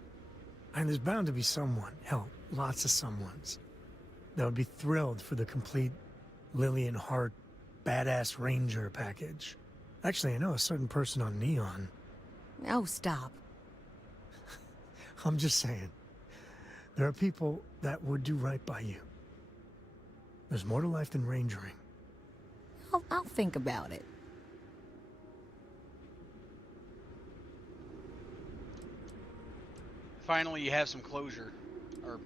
And there's bound to be someone, hell, lots of someones, that would be thrilled for the complete Lillian Hart badass ranger package. Actually, I know a certain person on Neon. Oh, stop. I'm just saying. There are people that would do right by you. There's more to life than rangering. I'll think about it. Finally, you have some closure. Or,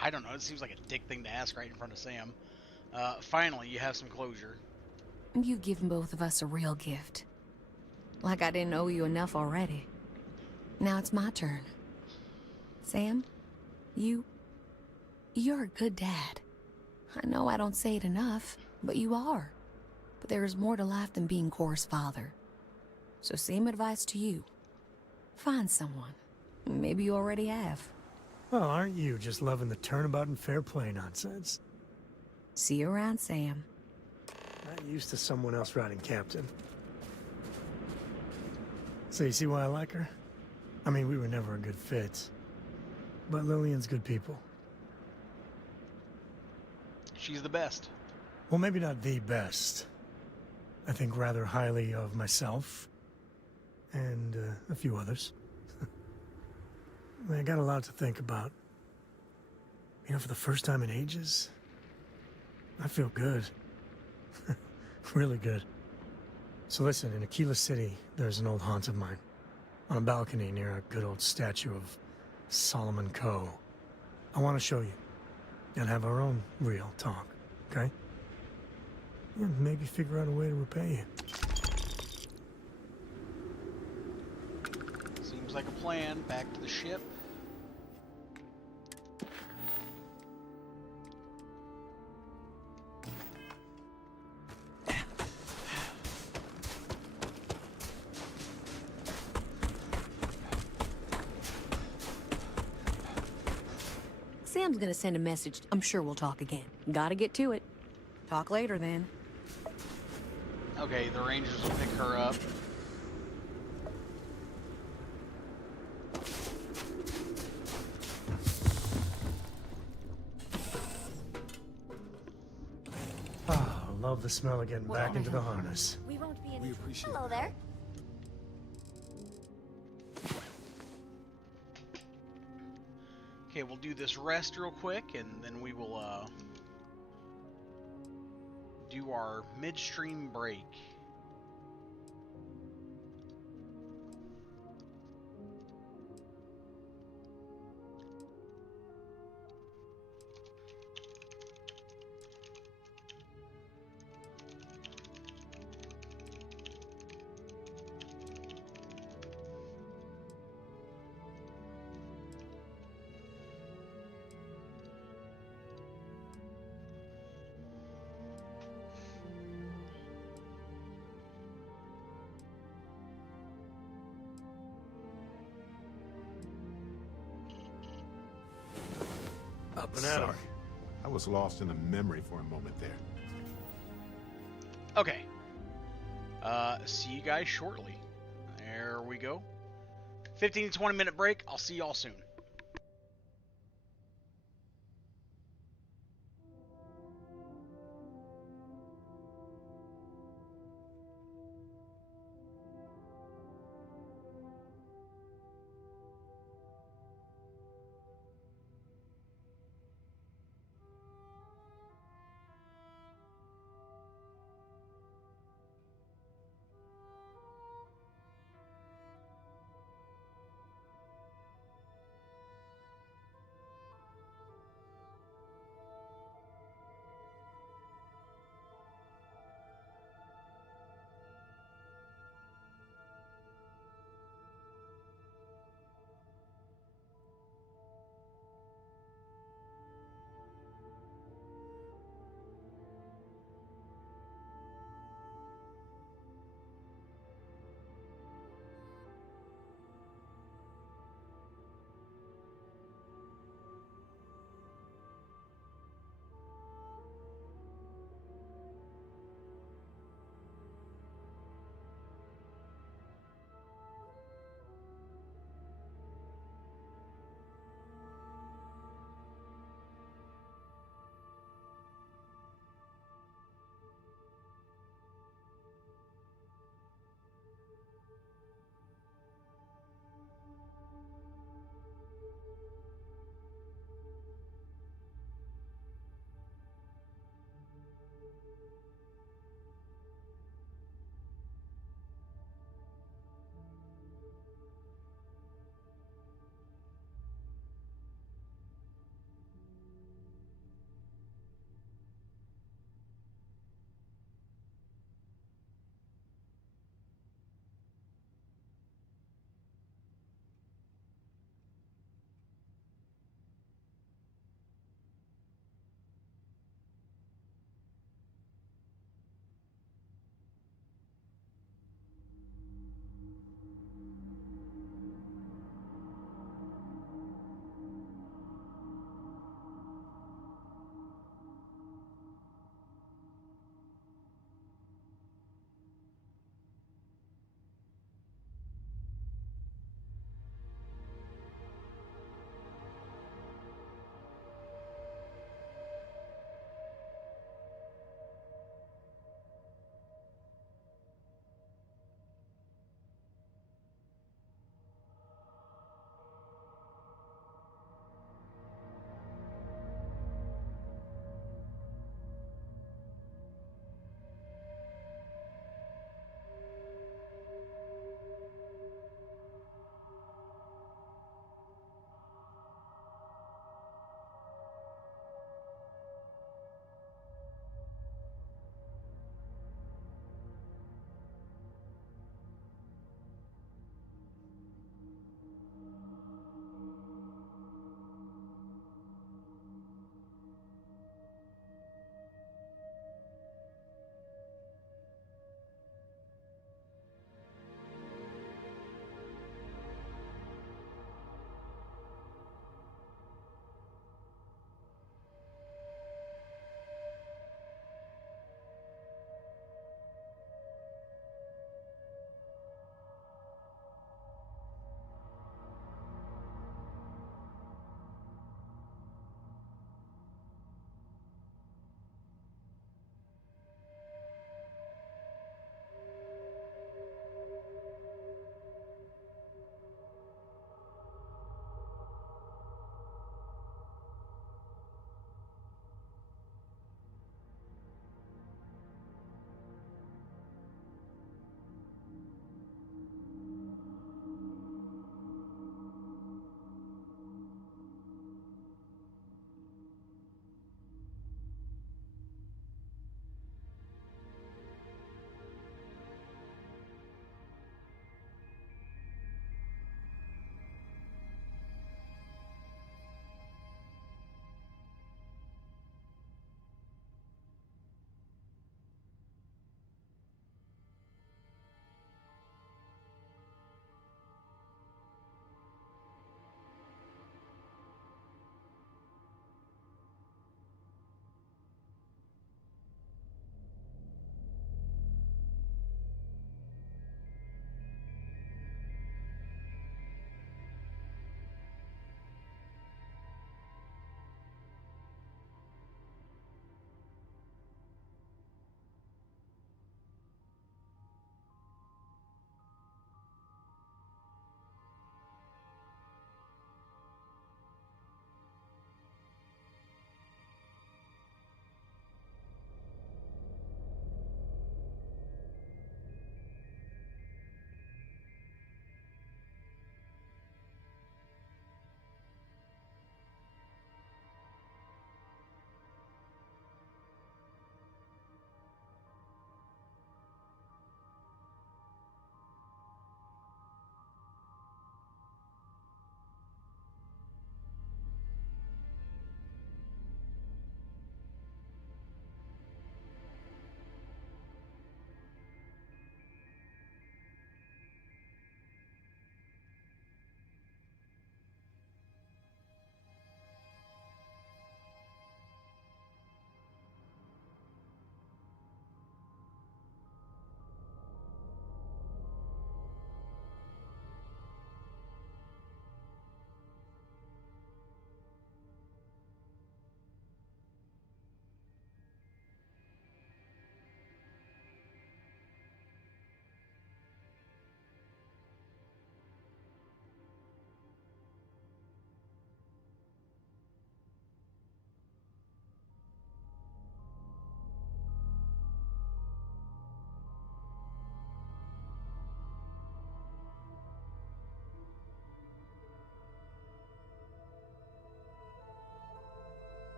I don't know, it seems like a dick thing to ask right in front of Sam. Finally, you have some closure. You've given both of us a real gift. Like I didn't owe you enough already. Now it's my turn. Sam, you're a good dad. I know I don't say it enough, but you are. But there is more to life than being Cora's father. So same advice to you. Find someone. Maybe you already have. Well, aren't you just loving the turnabout and fair play nonsense? See you around, Sam. Not used to someone else riding captain. So you see why I like her? I mean, we were never a good fit. But Lillian's good people. She's the best. Well, maybe not the best. I think rather highly of myself. And a few others. I got a lot to think about. You know, for the first time in ages, I feel good. Really good. So listen, in Aquila City, there's an old haunt of mine. On a balcony near a good old statue of Solomon Coe. I want to show you. And have our own real talk, okay? And maybe figure out a way to repay you. Seems like a plan. Back to the ship. Sam's gonna send a message. I'm sure we'll talk again. Gotta get to it. Talk later, then. Okay, the Rangers will pick her up. Ah, love the smell of getting back into the harness. We won't be in. We appreciate Hello there. Okay, we'll do this rest real quick, and then we will do our midstream break. Up and at 'em. Sorry. I was lost in a memory for a moment there. Okay. See you guys shortly. There we go. 15 to 20 minute break. I'll see y'all soon.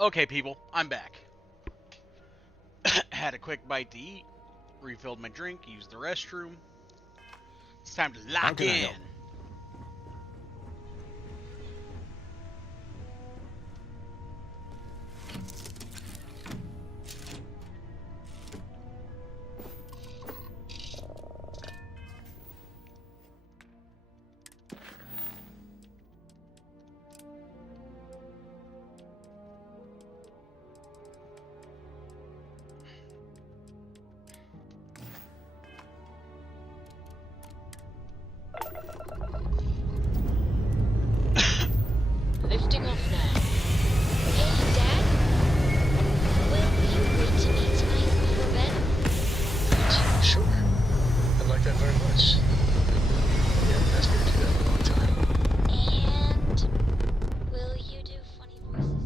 Okay, people, I'm back. Had a quick bite to eat, refilled my drink, used the restroom. It's time to lock can I in. help? Lifting off now. Hey, Dad? Will you wait to meet tonight before bed? Sure. I'd like that very much. You haven't asked me to do that in a long time. And will you do funny voices?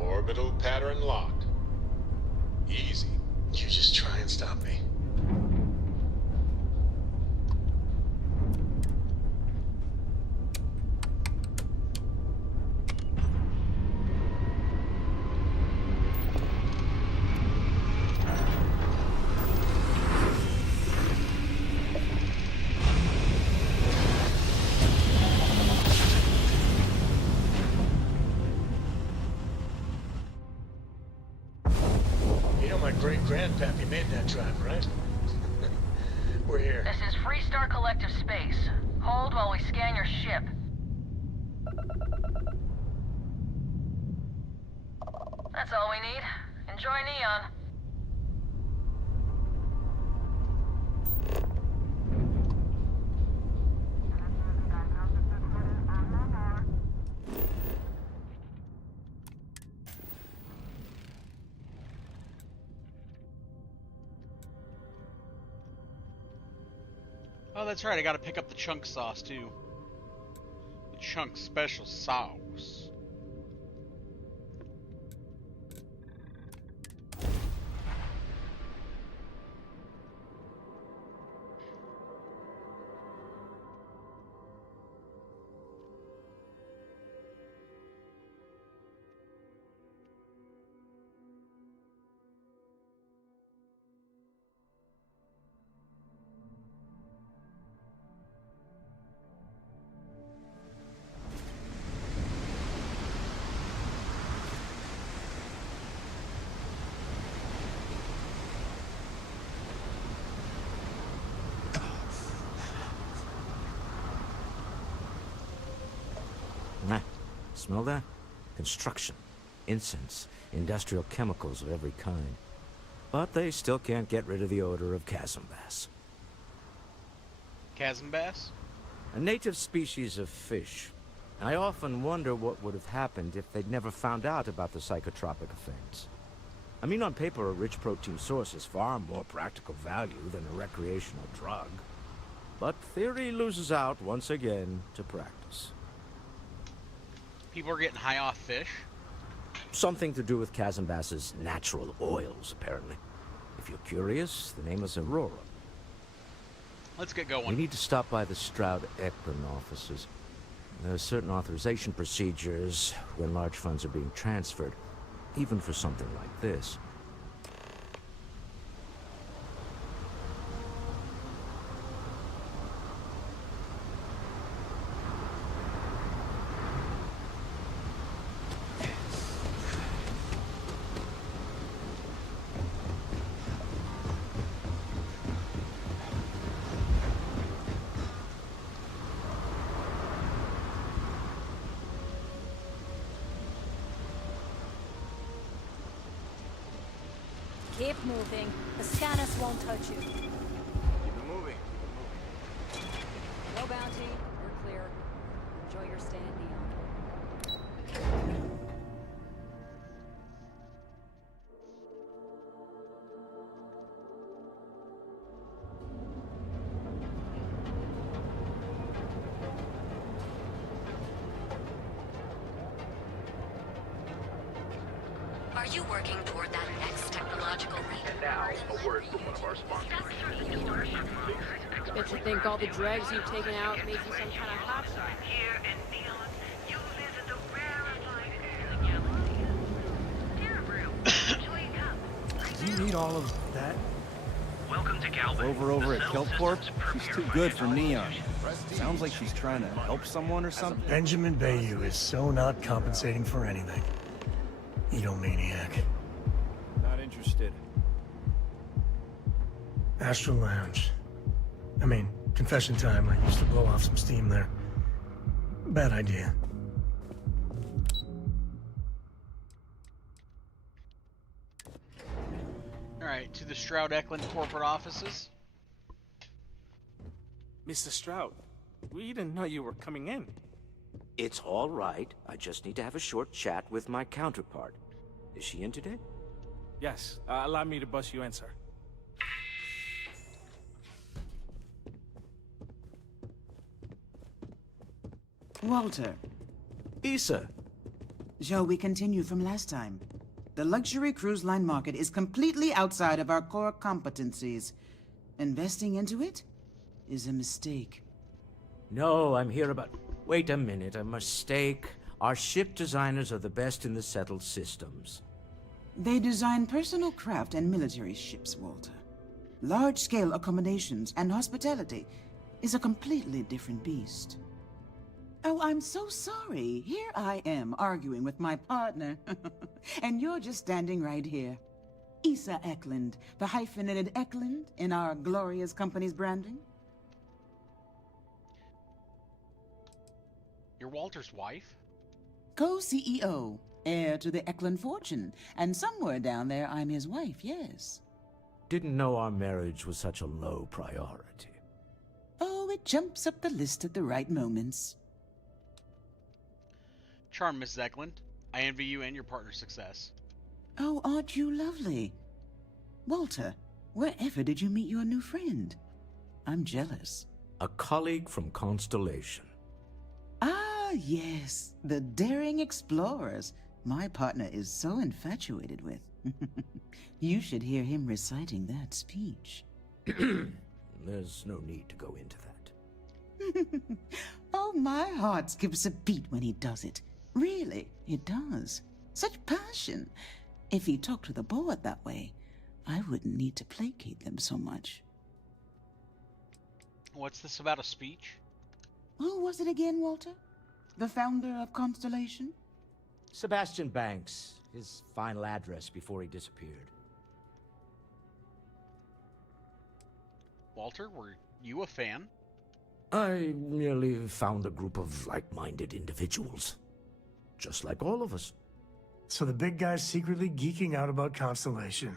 Orbital pattern locked. Easy. You just try and stop me. You know my great-grandpappy made that drive, right? We're here. This is Freestar Collective Space. Hold while we scan your ship. That's all we need. Enjoy Neon. Oh, that's right. I gotta pick up the chunk sauce, too. The chunk special sauce. Smell that? Construction, incense, industrial chemicals of every kind. But they still can't get rid of the odor of chasm bass. Chasm bass? A native species of fish. I often wonder what would have happened if they'd never found out about the psychotropic effects. I mean, on paper, a rich protein source is far more practical value than a recreational drug. But theory loses out once again to practice. People are getting high off fish. Something to do with chasm bass's natural oils, apparently. If you're curious, the name is Aurora. Let's get going. We need to stop by the Stroud-Ekron offices. There are certain authorization procedures when large funds are being transferred, even for something like this. Keep moving. The scanners won't touch you. Keep it moving. No bounty. We're clear. Enjoy your stay in Neon. Are you working toward that next technological leap? And now, a word from one of our sponsors. Bet you think all the dregs you've taken out made you some kind of hotshot. Here in Neon, you visit the you need all of that? Welcome to Galvin. Over at Kelpcorp? She's too good for Neon. Sounds like she's trying to help someone or something. Benjamin Bayou is so not compensating for anything. Egomaniac. Not interested. Astral Lounge. I mean, confession time. I used to blow off some steam there. Bad idea. Alright, to the Stroud Eklund corporate offices. Mr. Stroud, we didn't know you were coming in. It's all right. I just need to have a short chat with my counterpart. Is she in today? Yes, allow me to bust you in, sir. Walter. Issa. Shall we continue from last time? The luxury cruise line market is completely outside of our core competencies. Investing into it is a mistake. No, I'm here about... Wait a minute, a mistake. Our ship designers are the best in the settled systems. They design personal craft and military ships, Walter. Large-scale accommodations and hospitality is a completely different beast. Oh, I'm so sorry. Here I am arguing with my partner. And you're just standing right here. Issa Eklund, the hyphenated Eklund in our glorious company's branding. You're Walter's wife? Co-CEO, heir to the Eklund fortune. And somewhere down there, I'm his wife, yes. Didn't know our marriage was such a low priority. Oh, it jumps up the list at the right moments. Charm, Mrs. Eklund. I envy you and your partner's success. Oh, aren't you lovely? Walter, wherever did you meet your new friend? I'm jealous. A colleague from Constellation. Ah, yes. The daring explorers. My partner is so infatuated with. You should hear him reciting that speech. There's no need to go into that. Oh, my heart skips a beat when he does it. Really, it does. Such passion. If he talked to the board that way, I wouldn't need to placate them so much. What's this about a speech? Who was it again, Walter? The founder of Constellation? Sebastian Banks. His final address before he disappeared. Walter, were you a fan? I merely found a group of like-minded individuals. Just like all of us. So the big guy's secretly geeking out about Constellation.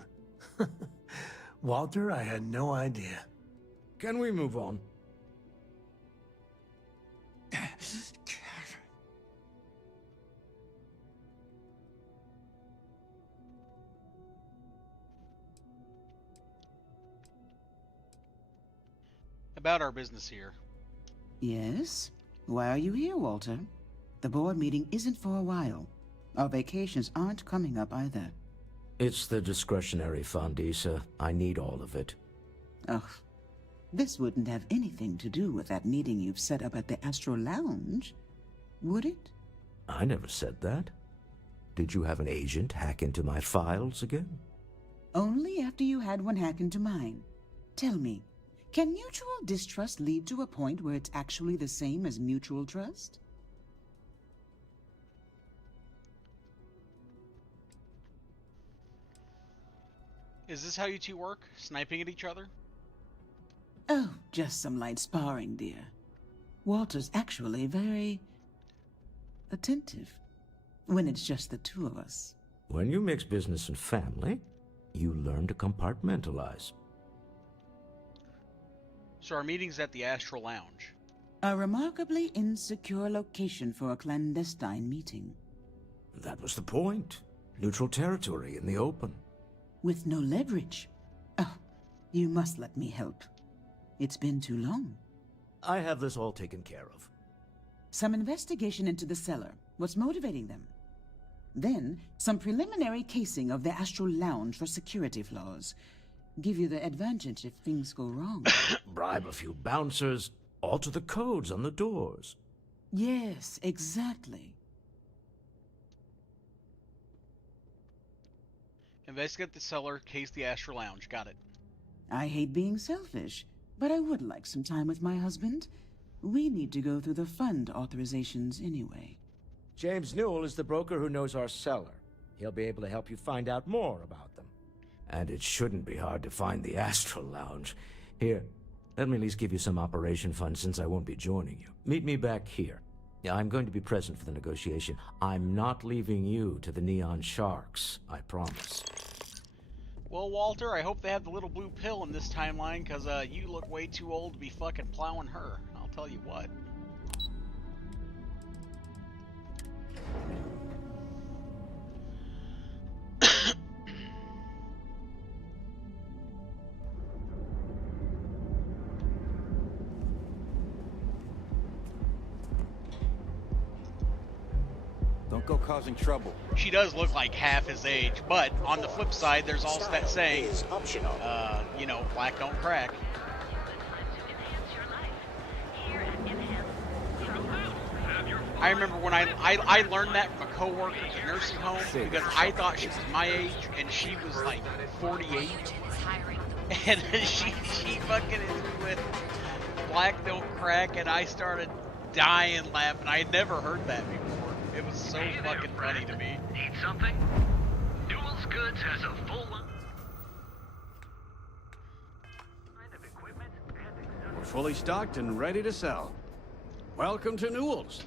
Walter, I had no idea. Can we move on? About our business here. Yes? Why are you here, Walter? The board meeting isn't for a while. Our vacations aren't coming up either. It's the discretionary fund, Issa. I need all of it. Ugh. This wouldn't have anything to do with that meeting you've set up at the Astro Lounge, would it? I never said that. Did you have an agent hack into my files again? Only after you had one hack into mine. Tell me, can mutual distrust lead to a point where it's actually the same as mutual trust? Is this how you two work? Sniping at each other? Oh, just some light sparring, dear. Walter's actually very attentive when it's just the two of us. When you mix business and family, you learn to compartmentalize. So our meeting's at the Astral Lounge. A remarkably insecure location for a clandestine meeting. That was the point. Neutral territory in the open. With no leverage. Oh, you must let me help. It's been too long. I have this all taken care of. Some investigation into the cellar. What's motivating them? Then, some preliminary casing of the Astral Lounge for security flaws. Give you the advantage if things go wrong. Bribe a few bouncers, alter the codes on the doors. Yes, exactly. Investigate the cellar, case the Astral Lounge. Got it. I hate being selfish, but I would like some time with my husband. We need to go through the fund authorizations anyway. James Newell is the broker who knows our cellar. He'll be able to help you find out more about them. And it shouldn't be hard to find the Astral Lounge. Here, let me at least give you some operation funds since I won't be joining you. Meet me back here. Yeah, I'm going to be present for the negotiation. I'm not leaving you to the Neon Sharks, I promise. Well, Walter, I hope they have the little blue pill in this timeline, because you look way too old to be fucking plowing her. I'll tell you what. Don't go causing trouble. She does look like half his age, but on the flip side, there's also that saying, you know, black don't crack. I remember when I learned that from a coworker at the nursing home, because I thought she was my age and she was like 48, and she fucking is with black don't crack, and I started dying laughing. I had never heard that before. It was so fucking funny to me. Need something? Newell's Goods has a full line of equipment and We're fully stocked and ready to sell. Welcome to Newell's.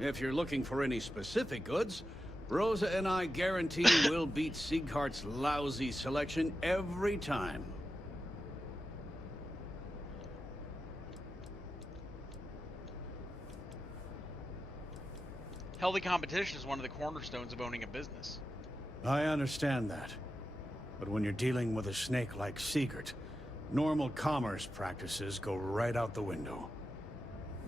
If you're looking for any specific goods, Rosa and I guarantee we'll beat Sieghart's lousy selection every time. Healthy competition is one of the cornerstones of owning a business. I understand that. But when you're dealing with a snake like Siegert, normal commerce practices go right out the window.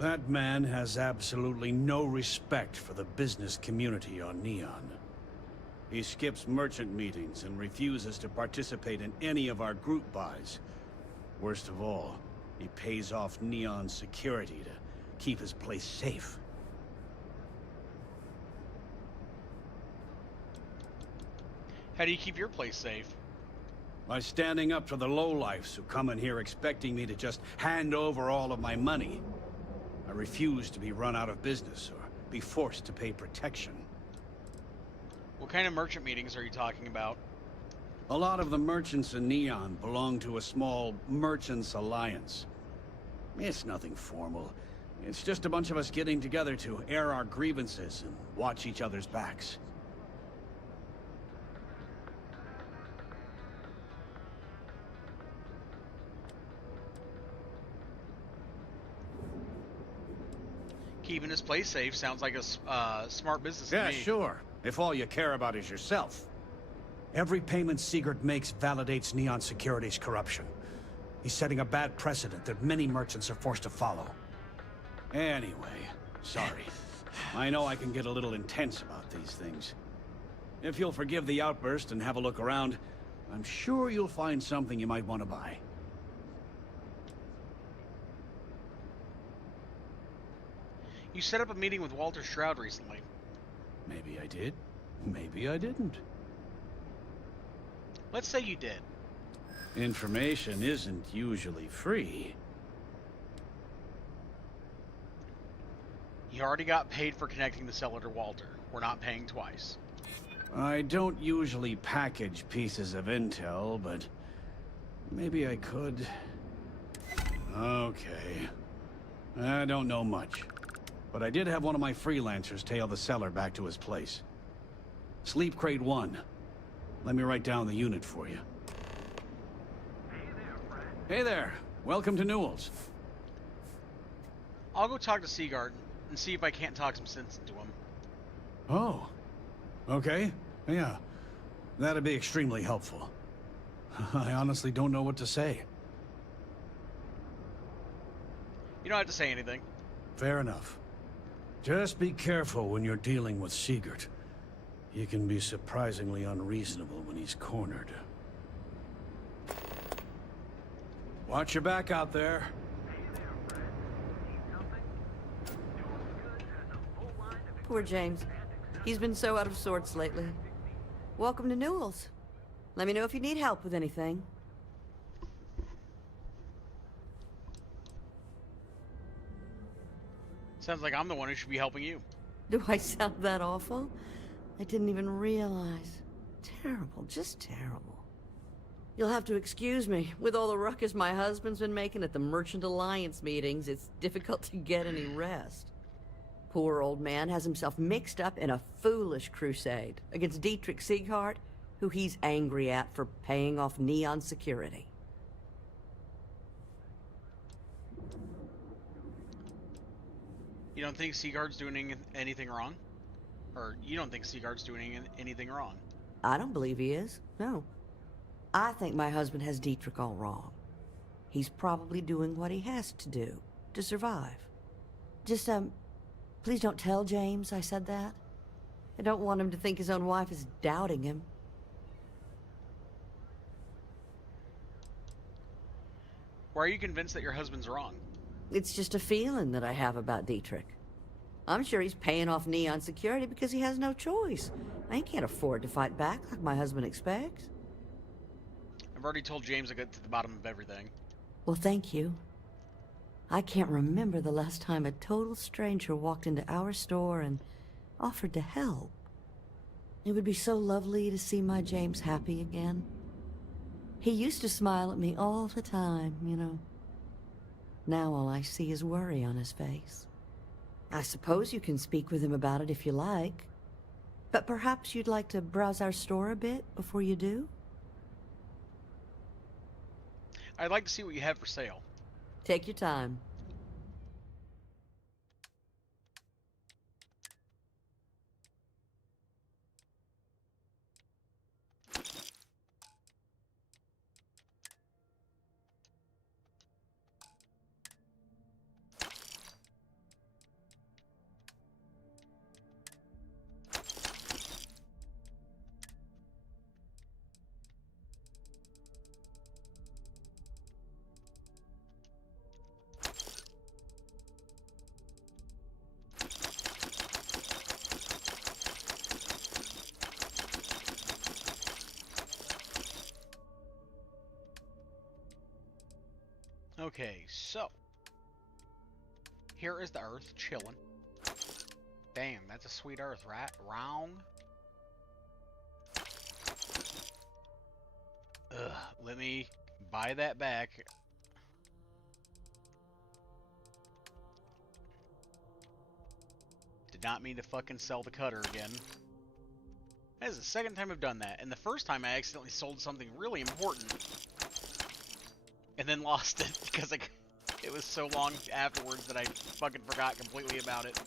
That man has absolutely no respect for the business community on Neon. He skips merchant meetings and refuses to participate in any of our group buys. Worst of all, he pays off Neon's security to keep his place safe. How do you keep your place safe? By standing up to the lowlifes who come in here expecting me to just hand over all of my money. I refuse to be run out of business or be forced to pay protection. What kind of merchant meetings are you talking about? A lot of the merchants in Neon belong to a small merchants alliance. It's nothing formal. It's just a bunch of us getting together to air our grievances and watch each other's backs. Keeping his place safe sounds like a smart business Yeah, to me. sure. If all you care about is yourself. Every payment Siegert makes validates Neon Security's corruption. He's setting a bad precedent that many merchants are forced to follow. Anyway, sorry. I know I can get a little intense about these things. If you'll forgive the outburst and have a look around, I'm sure you'll find something you might want to buy. You set up a meeting with Walter Stroud recently. Maybe I did. Maybe I didn't. Let's say you did. Information isn't usually free. You already got paid for connecting the seller to Walter. We're not paying twice. I don't usually package pieces of intel, but maybe I could. Okay. I don't know much. But I did have one of my freelancers tail the seller back to his place. Sleep Crate 1. Let me write down the unit for you. Hey there. Welcome to Newell's. I'll go talk to Seagard and see if I can't talk some sense into him. Oh. Okay. Yeah. That'd be extremely helpful. I honestly don't know what to say. You don't have to say anything. Fair enough. Just be careful when you're dealing with Siegert. He can be surprisingly unreasonable when he's cornered. Watch your back out there. Poor James. He's been so out of sorts lately. Welcome to Newell's. Let me know if you need help with anything. Sounds like I'm the one who should be helping you. Do I sound that awful? I didn't even realize. Terrible, just terrible. You'll have to excuse me. With all the ruckus my husband's been making at the Merchant Alliance meetings, it's difficult to get any rest. Poor old man has himself mixed up in a foolish crusade against Dietrich Sieghart, who he's angry at for paying off Neon security. You don't think Seaguard's doing anything wrong? Or you don't think Seaguard's doing anything wrong? I don't believe he is, no. I think my husband has Dietrich all wrong. He's probably doing what he has to do to survive. Just, please don't tell James I said that. I don't want him to think his own wife is doubting him. Why are you convinced that your husband's wrong? It's just a feeling that I have about Dietrich. I'm sure he's paying off Neon security because he has no choice. I can't afford to fight back like my husband expects. I've already told James I got to the bottom of everything. Well, thank you. I can't remember the last time a total stranger walked into our store and offered to help. It would be so lovely to see my James happy again. He used to smile at me all the time, you know. Now all I see is worry on his face. I suppose you can speak with him about it if you like. But perhaps you'd like to browse our store a bit before you do? I'd like to see what you have for sale. Take your time. Okay, so here is the Earth chilling. Damn, that's a sweet Earth, right? Wrong. Ugh, let me buy that back. Did not mean to fucking sell the cutter again. That is the second time I've done that, and the first time I accidentally sold something really important. And then lost it because it was so long afterwards that I fucking forgot completely about it.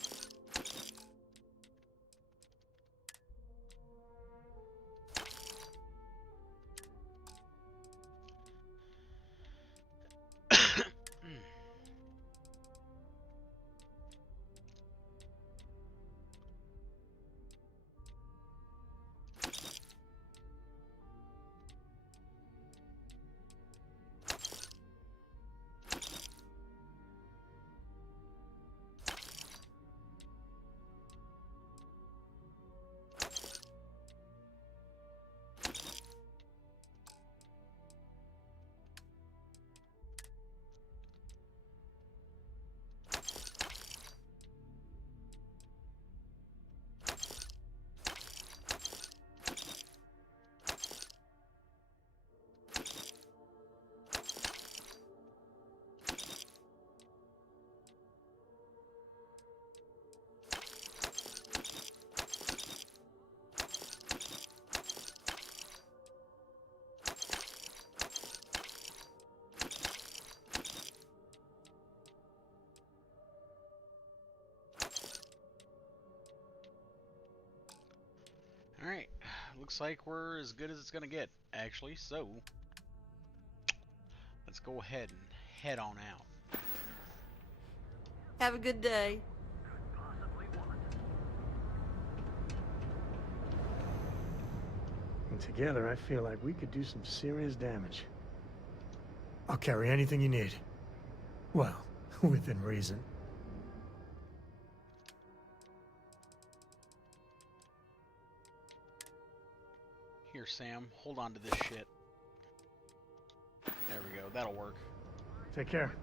Alright, looks like we're as good as it's gonna get, actually, so let's go ahead and head on out. Have a good day. And together, I feel like we could do some serious damage. I'll carry anything you need. Well, within reason. Here, Here, Sam, hold on to this shit. There we go. That'll work. Take care.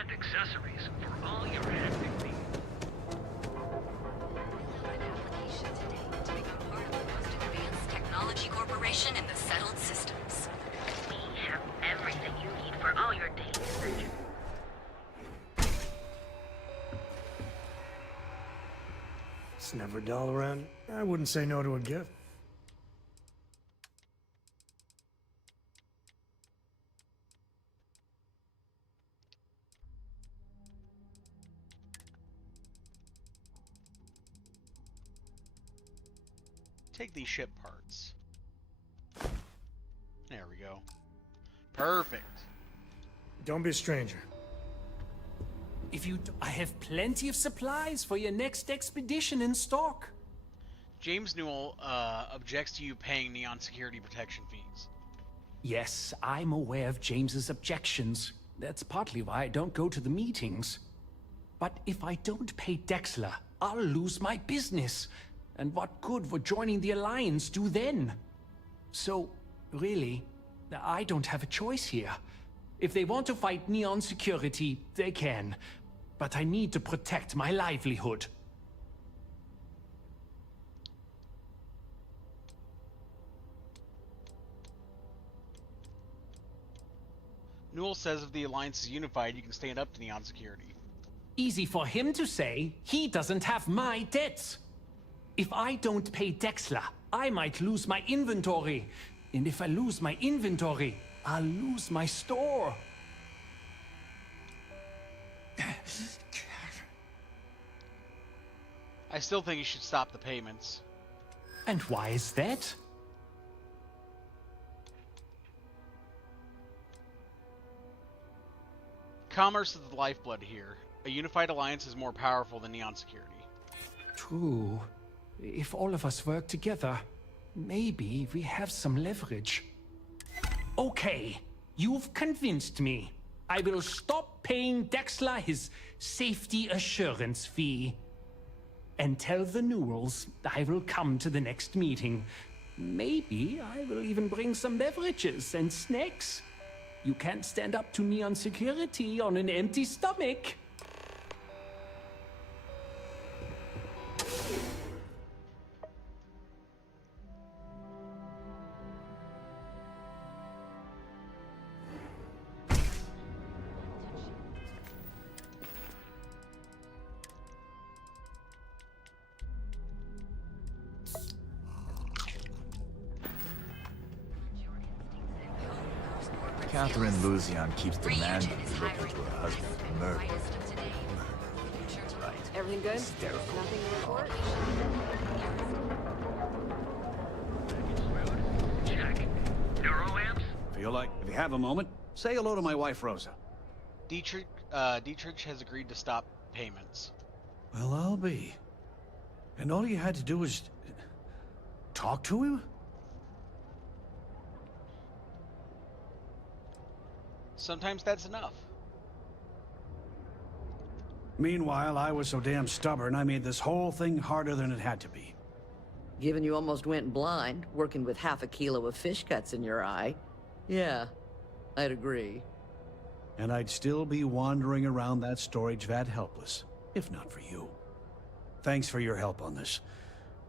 And accessories for all your hunting needs. Technology Corporation in the settled systems. We have everything you need for all your daily essentials. It's never dull around. I wouldn't say no to a gift. Take these ship parts. There we go. Perfect. Don't be a stranger. I have plenty of supplies for your next expedition in stock. James Newell objects to you paying Neon security protection fees. Yes, I'm aware of James's objections. That's partly why I don't go to the meetings. But if I don't pay Dexler, I'll lose my business. And what good would joining the Alliance do then? So, really, I don't have a choice here. If they want to fight Neon security, they can. But I need to protect my livelihood. Newell says if the Alliance is unified, you can stand up to Neon security. Easy for him to say. He doesn't have my debts. If I don't pay Dexler, I might lose my inventory. And if I lose my inventory, I'll lose my store. I still think you should stop the payments. And why is that? Commerce is the lifeblood here. A unified alliance is more powerful than Neon security. True. If all of us work together, maybe we have some leverage. Okay, you've convinced me. I will stop paying Dexler his safety assurance fee. And tell the Newells I will come to the next meeting. Maybe I will even bring some beverages and snacks. You can't stand up to Neon security on an empty stomach. Catherine Luzion keeps demanding to look into her husband's murder. Right. Everything good? Hysterical. Nothing to report? Check. Neuroamps? If you have a moment, say hello to my wife, Rosa. Dietrich has agreed to stop payments. Well, I'll be. And all you had to do was talk to him? Sometimes that's enough. Meanwhile, I was so damn stubborn, I made this whole thing harder than it had to be. Given you almost went blind, working with half a kilo of fish cuts in your eye. Yeah, I'd agree. And I'd still be wandering around that storage vat helpless, if not for you. Thanks for your help on this.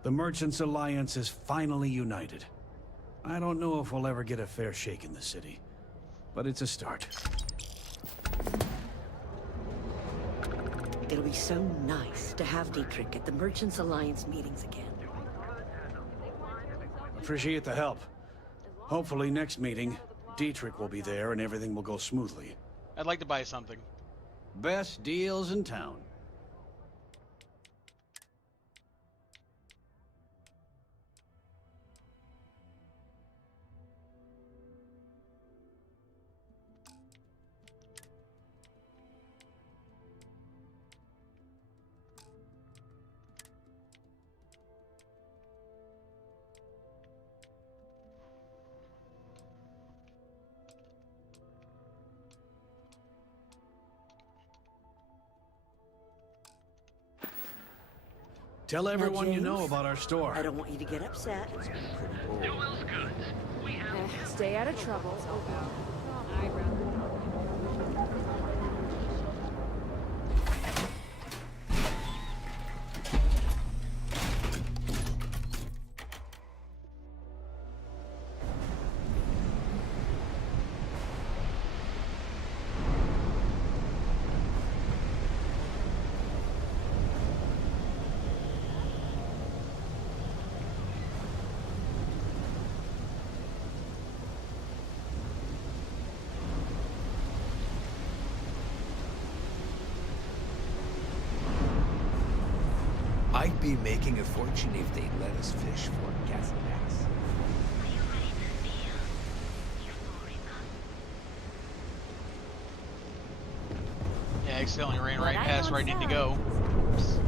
The Merchants Alliance is finally united. I don't know if we'll ever get a fair shake in the city, but it's a start. It'll be so nice to have Dietrich at the Merchants Alliance meetings again. Appreciate the help. Hopefully next meeting, Dietrich will be there and everything will go smoothly. I'd like to buy something. Best deals in town. Tell everyone you know about our store. I don't want you to get upset. Newell's goods. Stay out of trouble. I'd be making a fortune if they'd let us fish for gas and gas. Yeah, accidentally ran right past where I need to go. Oops.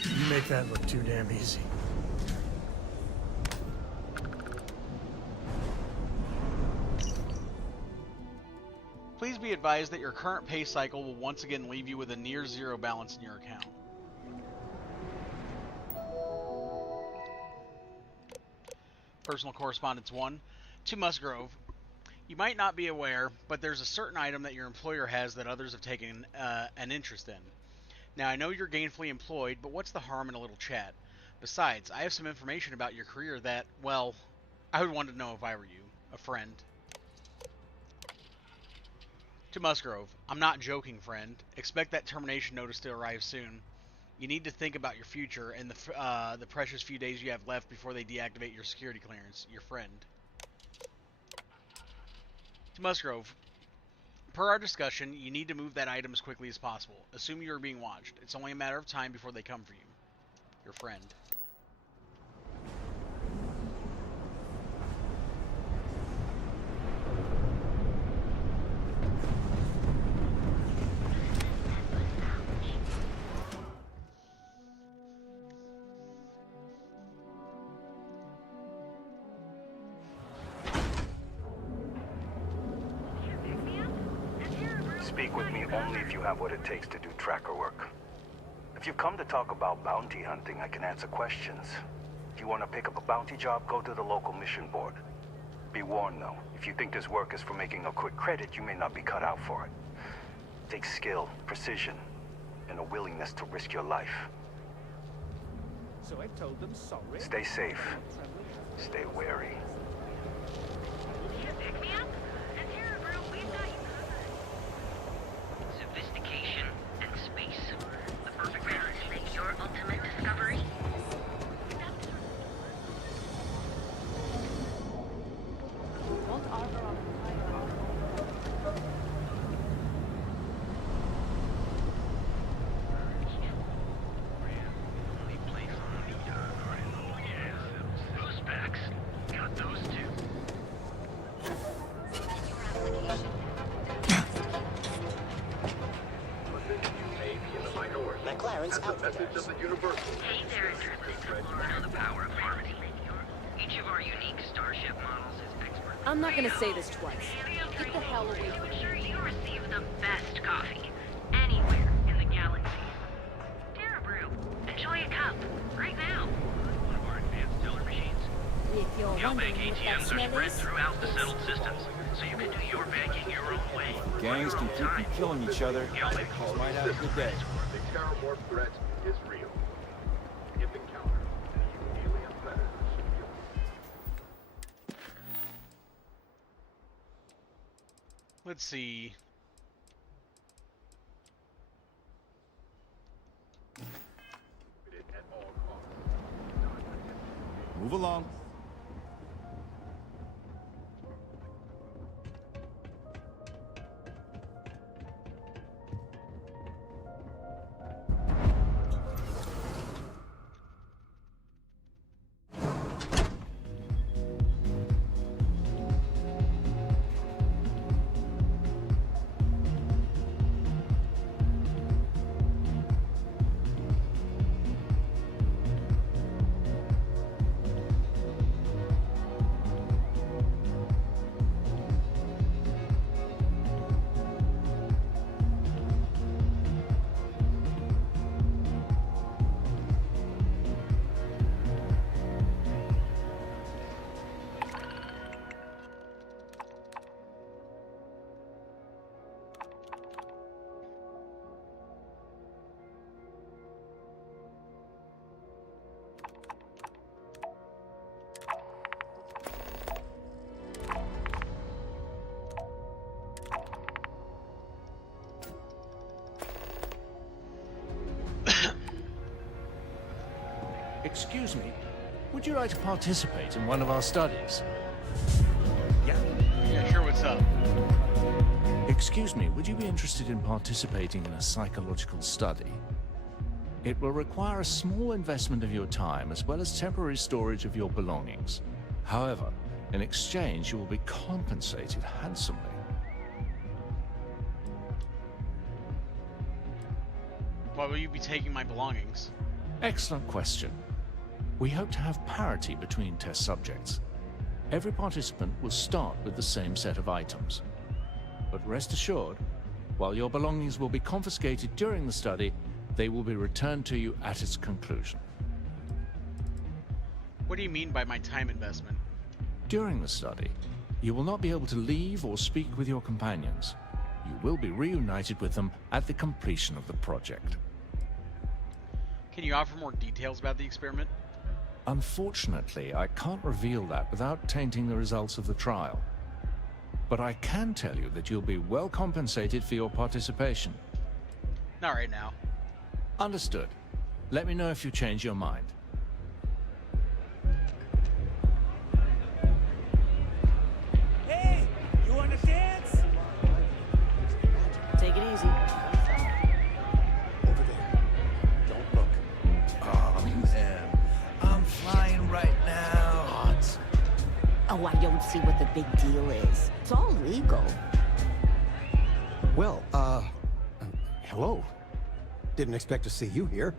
You make that look too damn easy. Please be advised that your current pay cycle will once again leave you with a near zero balance in your account. Personal Correspondence 1. To Musgrove. You might not be aware, but there's a certain item that your employer has that others have taken an interest in. Now, I know you're gainfully employed, but what's the harm in a little chat? Besides, I have some information about your career that, well, I would want to know if I were you. A friend. To Musgrove. I'm not joking, friend. Expect that termination notice to arrive soon. You need to think about your future and the precious few days you have left before they deactivate your security clearance. Your friend. To Musgrove. Per our discussion, you need to move that item as quickly as possible. Assume you are being watched. It's only a matter of time before they come for you. Your friend. Speak with me only if you have what it takes to do tracker work. If you've come to talk about bounty hunting, I can answer questions. If you want to pick up a bounty job, go to the local mission board. Be warned though, if you think this work is for making a quick credit, you may not be cut out for it. It takes skill, precision, and a willingness to risk your life. So I told them sorry. Stay safe. Stay wary. Sophistication and space. The perfect marriage. Make your ultimate discovery. Don't arbor on Who's backs? Got those two. McLaren's out there. Hey there, Internet. Know the power of harmony. Each of our unique starship models is expert. I'm not gonna say this twice. Get the hell away from me. Ensure you receive the best coffee anywhere in the galaxy. Terra Brew. Enjoy a cup right now. One of our advanced teller machines. If you're wondering GeoBank what that ATMs are smell spread is, throughout the settled systems, so you can do your banking your own way. Gangs can keep from killing each other. Just might have a good day. The terramorph threat is real. If encountered, any alien predators should be Let's see. at all costs. Move along. Excuse me, would you like to participate in one of our studies? Yeah, sure, what's up? Excuse me, would you be interested in participating in a psychological study? It will require a small investment of your time as well as temporary storage of your belongings. However, in exchange, you will be compensated handsomely. Why will you be taking my belongings? Excellent question. We hope to have parity between test subjects. Every participant will start with the same set of items. But rest assured, while your belongings will be confiscated during the study, they will be returned to you at its conclusion. What do you mean by my time investment? During the study, you will not be able to leave or speak with your companions. You will be reunited with them at the completion of the project. Can you offer more details about the experiment? Unfortunately, I can't reveal that without tainting the results of the trial. But I can tell you that you'll be well compensated for your participation. Not right now. Understood. Let me know if you change your mind. Hey, you want to dance? Take it easy. Over there. Don't look. Oh, man. I'm flying right now. Hot. Oh, I don't see what the big deal is. It's all legal. Well, hello. Didn't expect to see you here.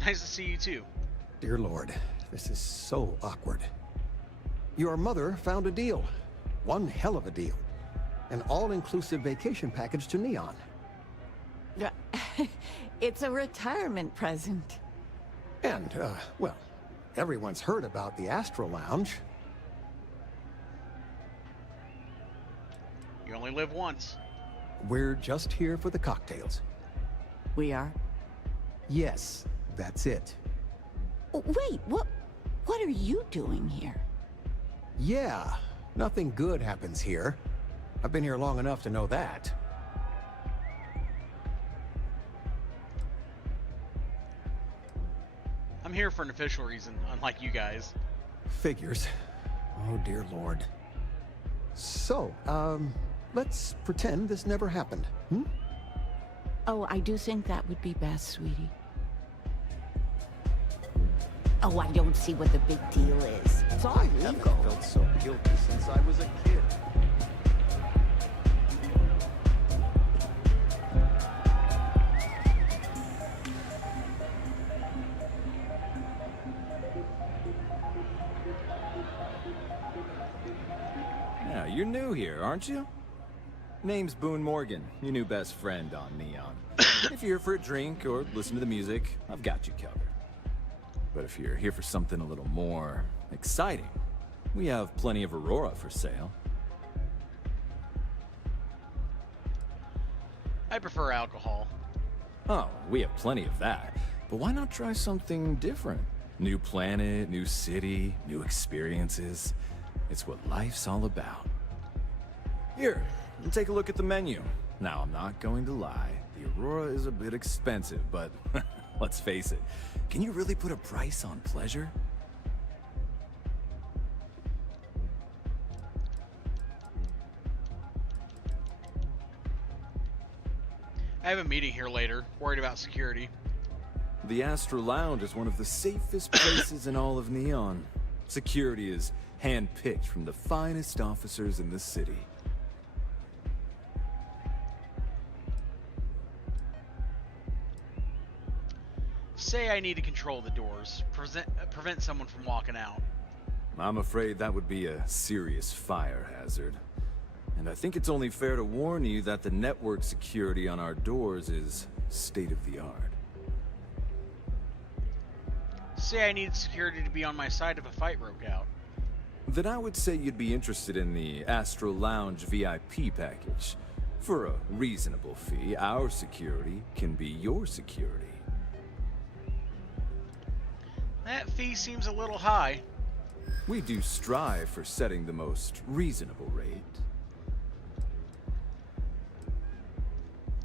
Nice to see you too. Dear Lord, this is so awkward. Your mother found a deal. One hell of a deal. An all-inclusive vacation package to Neon. It's a retirement present. And, well, everyone's heard about the Astro Lounge. You only live once. We're just here for the cocktails. We are? Yes, that's it. Wait, what are you doing here? Yeah, nothing good happens here. I've been here long enough to know that. I'm here for an official reason, unlike you guys. Figures. Oh, dear Lord. So, let's pretend this never happened, hmm? Oh, I do think that would be best, sweetie. Oh, I don't see what the big deal is. It's all I legal. haven't felt so guilty since I was a kid. Yeah, you're new here, aren't you? Name's Boone Morgan, your new best friend on Neon. If you're here for a drink or listen to the music, I've got you covered. But if you're here for something a little more exciting, we have plenty of Aurora for sale. I prefer alcohol. Oh, we have plenty of that. But why not try something different? New planet, new city, new experiences. It's what life's all about. Here, take a look at the menu. Now, I'm not going to lie. The Aurora is a bit expensive, but let's face it. Can you really put a price on pleasure? I have a meeting here later, worried about security. The Astro Lounge is one of the safest places in all of Neon. Security is handpicked from the finest officers in the city. Say I need to control the doors, prevent someone from walking out. I'm afraid that would be a serious fire hazard. And I think it's only fair to warn you that the network security on our doors is state-of-the-art. Say I need security to be on my side if a fight broke out. Then I would say you'd be interested in the Astro Lounge VIP package. For a reasonable fee, our security can be your security. That fee seems a little high. We do strive for setting the most reasonable rate.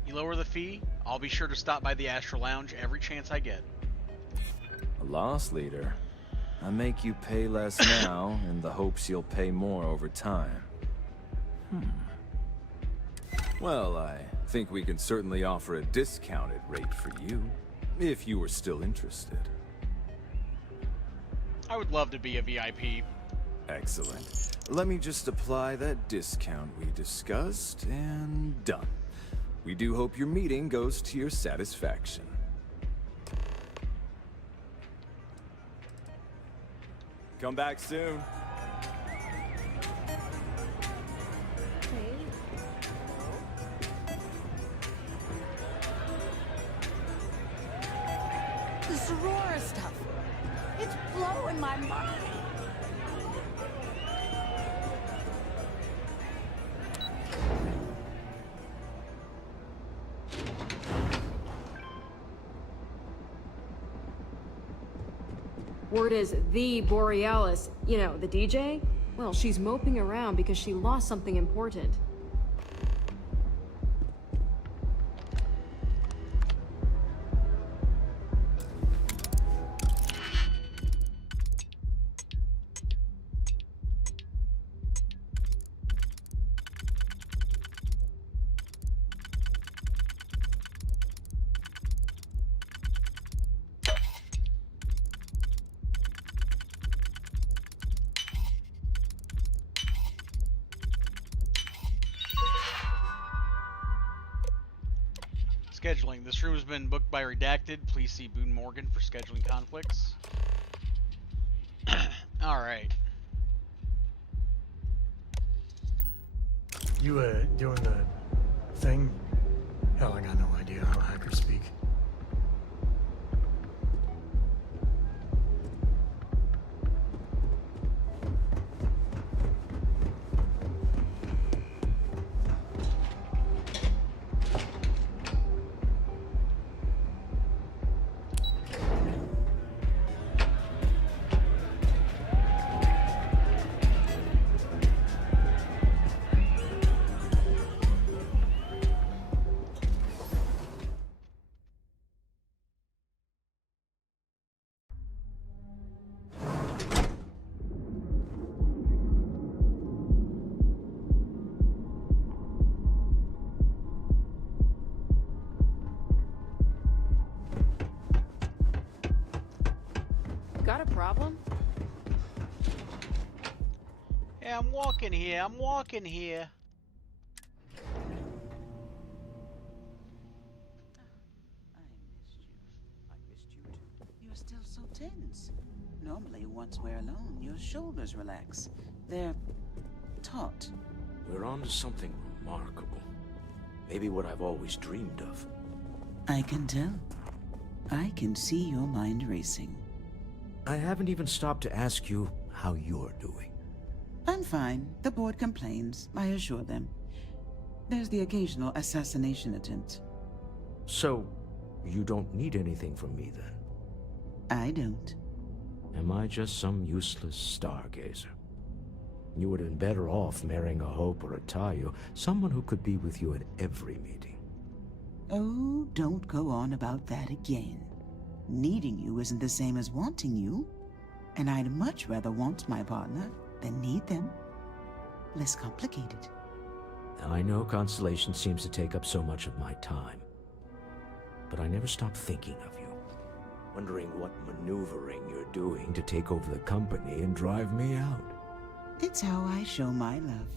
You lower the fee, I'll be sure to stop by the Astral Lounge every chance I get. A loss leader. I make you pay less now in the hopes you'll pay more over time. Well, I think we can certainly offer a discounted rate for you, if you were still interested. I would love to be a VIP. Excellent. Let me just apply that discount we discussed, and done. We do hope your meeting goes to your satisfaction. Come back soon. This Aurora stuff. It's blowing my mind. Word is the Borealis, you know, the DJ? Well, she's moping around because she lost something important. Scheduling. This room has been booked by Redacted. Please see Boone Morgan for scheduling conflicts. Alright. You, doing the thing? Hell, I got no idea how hackers speak. Got a problem? Yeah, I'm walking here. I'm walking here. You're still so tense. Normally, once we're alone, your shoulders relax. They're taut. We're on to something remarkable. Maybe what I've always dreamed of. I can tell. I can see your mind racing. I haven't even stopped to ask you how you're doing. I'm fine. The board complains, I assure them. There's the occasional assassination attempt. So, you don't need anything from me then? I don't. Am I just some useless stargazer? You would have been better off marrying a Hope or a Tayo, someone who could be with you at every meeting. Oh, don't go on about that again. Needing you isn't the same as wanting you. And I'd much rather want my partner than need them. Less complicated. I know Constellation seems to take up so much of my time. But I never stop thinking of you. Wondering what maneuvering you're doing to take over the company and drive me out. It's how I show my love.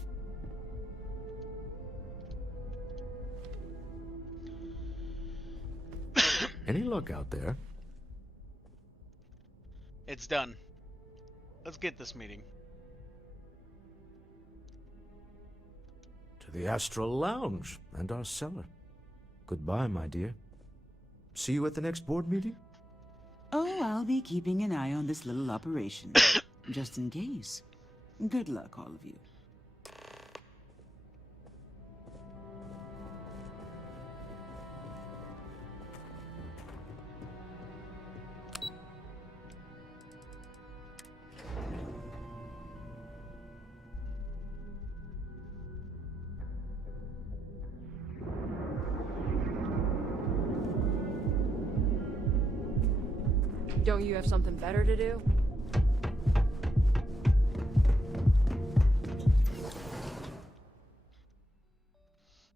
Any luck out there? It's done. Let's get this meeting. To the Astral Lounge and our cellar. Goodbye, my dear. See you at the next board meeting? Oh, I'll be keeping an eye on this little operation. Just in case. Good luck, all of you. Don't you have something better to do?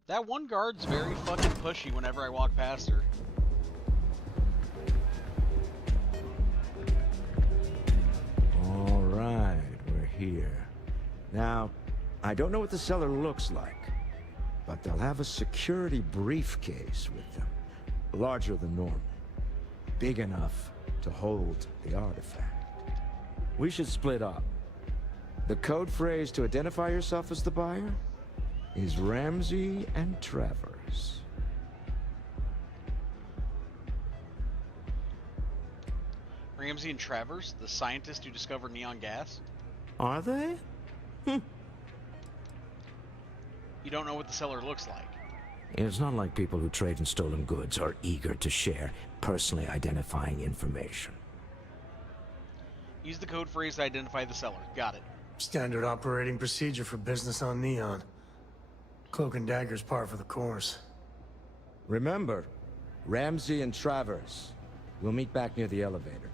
That one guard's very fucking pushy whenever I walk past her. All right, we're here. Now, I don't know what the cellar looks like, but they'll have a security briefcase with them. Larger than normal. Big enough to hold the artifact. We should split up. The code phrase to identify yourself as the buyer is Ramsey and Travers. Ramsey and Travers, the scientist who discovered neon gas? Are they? You don't know what the cellar looks like. It's not like people who trade in stolen goods are eager to share personally identifying information. Use the code phrase to identify the cellar. Got it. Standard operating procedure for business on Neon. Cloak and Dagger's par for the course. Remember, Ramsey and Travers. We'll meet back near the elevator.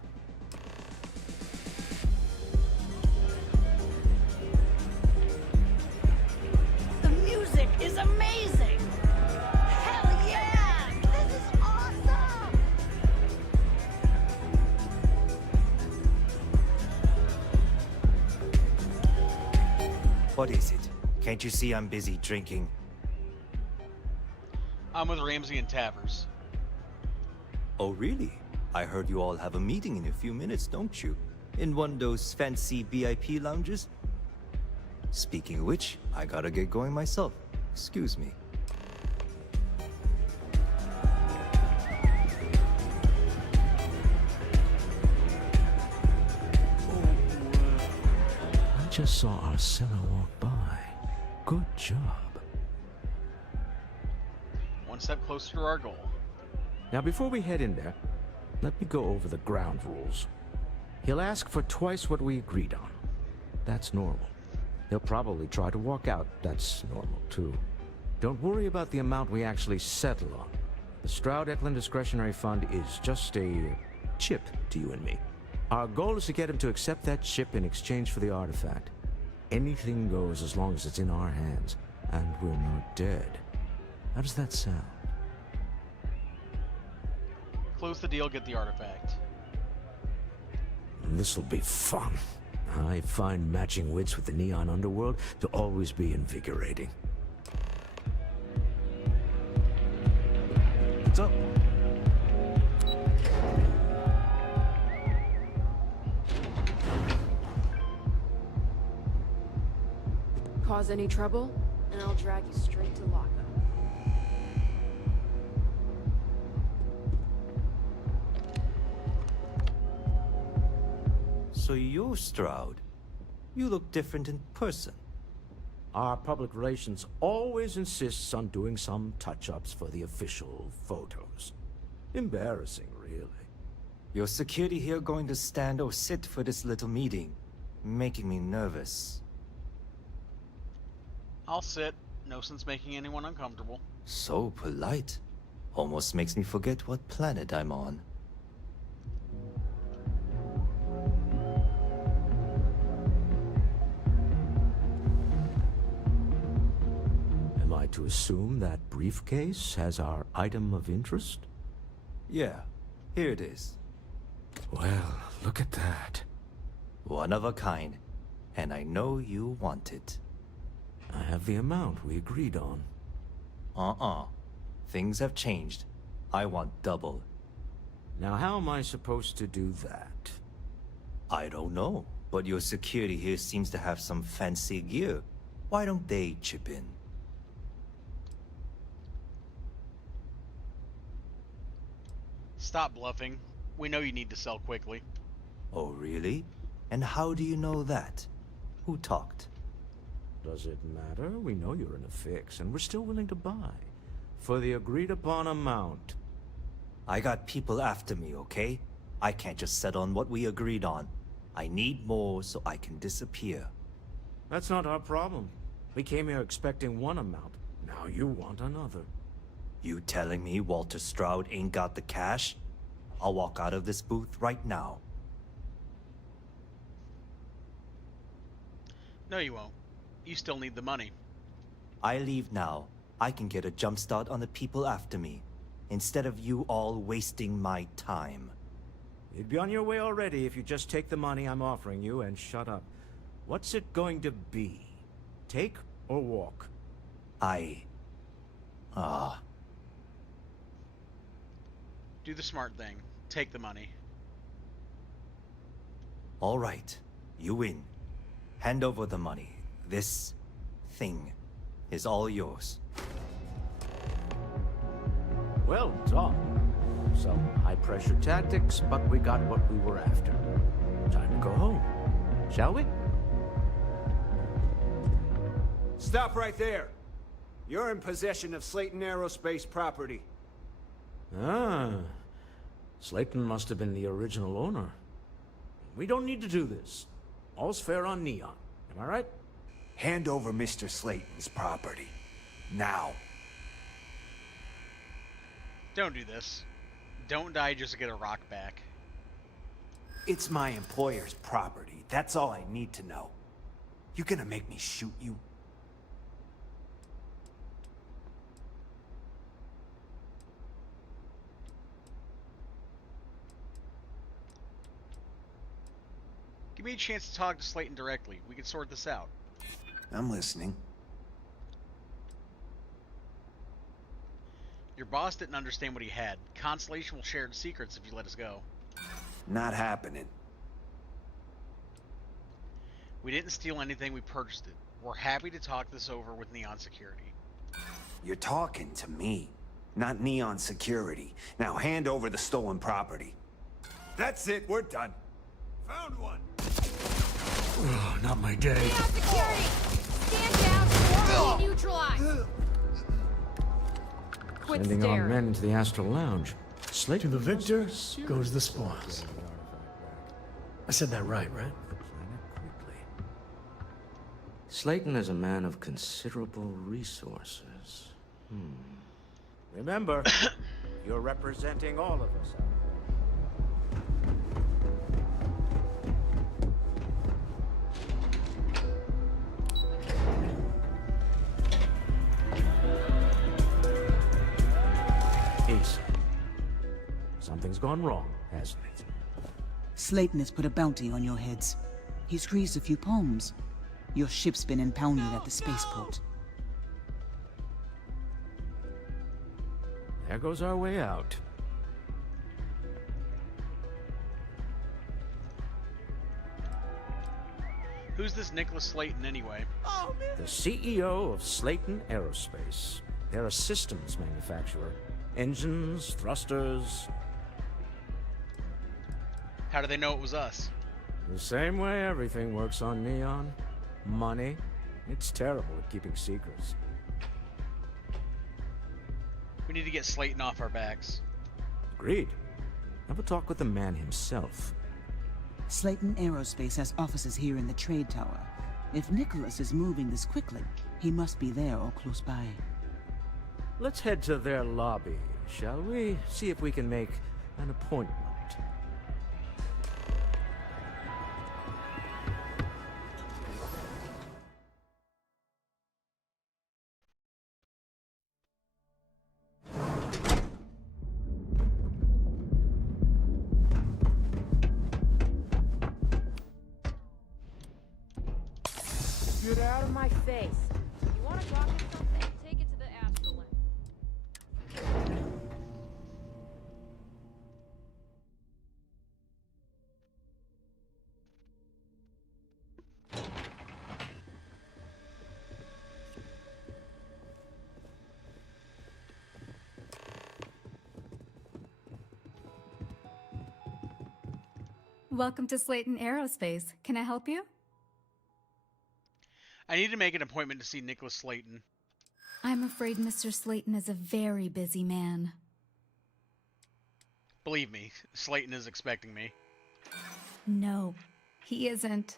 The music is amazing! Hell yeah! This is awesome! What is it? Can't you see I'm busy drinking? I'm with Ramsey and Travers. Oh, really? I heard you all have a meeting in a few minutes, don't you? In one of those fancy VIP lounges? Speaking of which, I gotta get going myself. Excuse me. I just saw Arcella walk by. Good job. One step closer to our goal. Now, before we head in there, let me go over the ground rules. He'll ask for twice what we agreed on. That's normal. He'll probably try to walk out. That's normal, too. Don't worry about the amount we actually settle on. The Stroud-Eklund Discretionary Fund is just a chip to you and me. Our goal is to get him to accept that chip in exchange for the artifact. Anything goes as long as it's in our hands, and we're not dead. How does that sound? Close the deal, get the artifact. This'll be fun. I find matching wits with the neon underworld to always be invigorating. What's up? Cause any trouble, and I'll drag you straight to lockup. So you're Stroud. You look different in person. Our public relations always insists on doing some touch-ups for the official photos. Embarrassing, really. Your security here going to stand or sit for this little meeting, making me nervous. I'll sit. No sense making anyone uncomfortable. So polite. Almost makes me forget what planet I'm on. Am I to assume that briefcase has our item of interest? Yeah, here it is. Well, look at that. One of a kind, and I know you want it. I have the amount we agreed on. Things have changed. I want double. Now how am I supposed to do that? I don't know, but your security here seems to have some fancy gear. Why don't they chip in? Stop bluffing. We know you need to sell quickly. Oh, really? And how do you know that? Who talked? Does it matter? We know you're in a fix, and we're still willing to buy. For the agreed-upon amount. I got people after me, okay? I can't just settle on what we agreed on. I need more so I can disappear. That's not our problem. We came here expecting one amount. Now you want another. You telling me Walter Stroud ain't got the cash? I'll walk out of this booth right now. No, you won't. You still need the money. I leave now. I can get a jump start on the people after me, instead of you all wasting my time. You'd be on your way already if you just take the money I'm offering you and shut up. What's it going to be? Take or walk? Do the smart thing. Take the money. All right, you win. Hand over the money. This thing is all yours. Well done. Some high-pressure tactics, but we got what we were after. Time to go home, shall we? Stop right there. You're in possession of Slayton Aerospace property. Ah. Slayton must have been the original owner. We don't need to do this. All's fair on Neon. Am I right? Hand over Mr. Slayton's property. Now. Don't do this. Don't die just to get a rock back. It's my employer's property. That's all I need to know. You gonna make me shoot you? Give me a chance to talk to Slayton directly. We can sort this out. I'm listening. Your boss didn't understand what he had. Constellation will share secrets if you let us go. Not happening. We didn't steal anything, we purchased it. We're happy to talk this over with Neon Security. You're talking to me, not Neon Security. Now hand over the stolen property. That's it, we're done. Found one. Oh, not my day. Neon Security! Stand down or be neutralized! Quit Sending our staring. men into the Astral Lounge. To the victor goes the spoils. I said that right? Slayton is a man of considerable resources. Remember, you're representing all of us out there. Ace, something's gone wrong, hasn't it? Slayton has put a bounty on your heads. He's greased a few palms. Your ship's been impounded at the spaceport. There goes our way out. Who's this Nicholas Slayton anyway? The CEO of Slayton Aerospace. They're a systems manufacturer. Engines, thrusters. How do they know it was us? The same way everything works on Neon. Money. It's terrible at keeping secrets. We need to get Slayton off our backs. Agreed. Have a talk with the man himself. Slayton Aerospace has offices here in the trade tower. If Nicholas is moving this quickly, he must be there or close by. Let's head to their lobby, shall we? See if we can make an appointment. Get out of my face. You want to rocket something? Take it to the astral lens. Welcome to Slayton Aerospace. Can I help you? I need to make an appointment to see Nicholas Slayton. I'm afraid Mr. Slayton is a very busy man. Believe me, Slayton is expecting me. No, he isn't.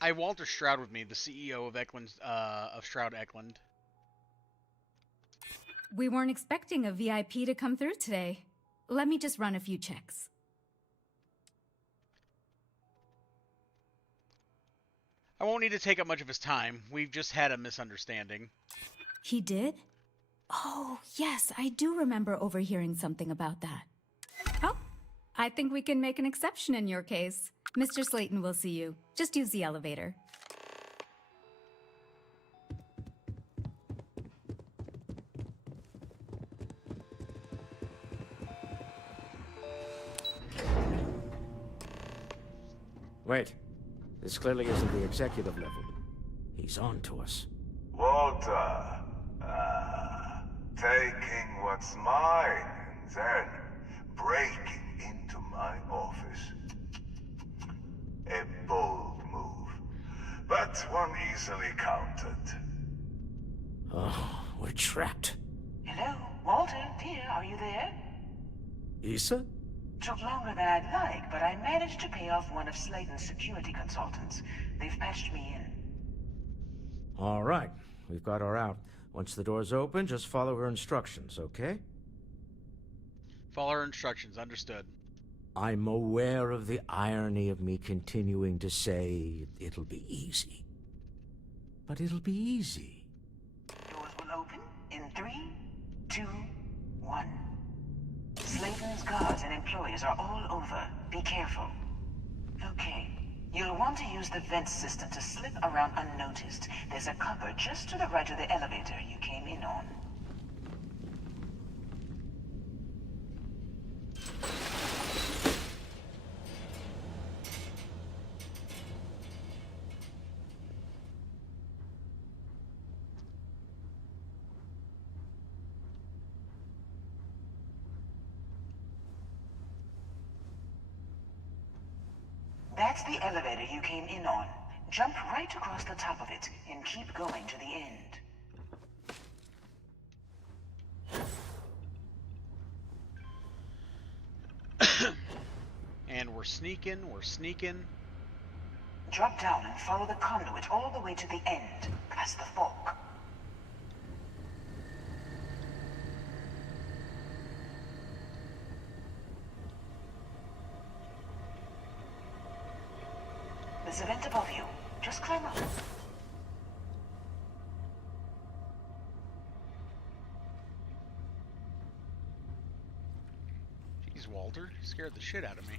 I have Walter Stroud with me, the CEO of Eklund, of Stroud Eklund. We weren't expecting a VIP to come through today. Let me just run a few checks. I won't need to take up much of his time. We've just had a misunderstanding. He did? Oh, yes, I do remember overhearing something about that. Oh, I think we can make an exception in your case. Mr. Slayton will see you. Just use the elevator. Wait. This clearly isn't the executive level. He's on to us. Walter, taking what's mine and then breaking into my office. A bold move, but one easily countered. Oh, we're trapped. Hello, Walter, dear, are you there? Issa? Took longer than I'd like, but I managed to pay off one of Slayton's security consultants. They've patched me in. All right, we've got her out. Once the door's open, just follow her instructions, okay? Follow her instructions, understood. I'm aware of the irony of me continuing to say it'll be easy. But it'll be easy. Doors will open in 3, 2, 1. Slayton's guards and employees are all over. Be careful. Okay. You'll want to use the vent system to slip around unnoticed. There's a cupboard just to the right of the elevator you came in on. That's the elevator you came in on. Jump right across the top of it and keep going to the end. And we're sneaking. Drop down and follow the conduit all the way to the end, past the fork. There's a vent above you. Just climb up. Jeez, Walter, you scared the shit out of me.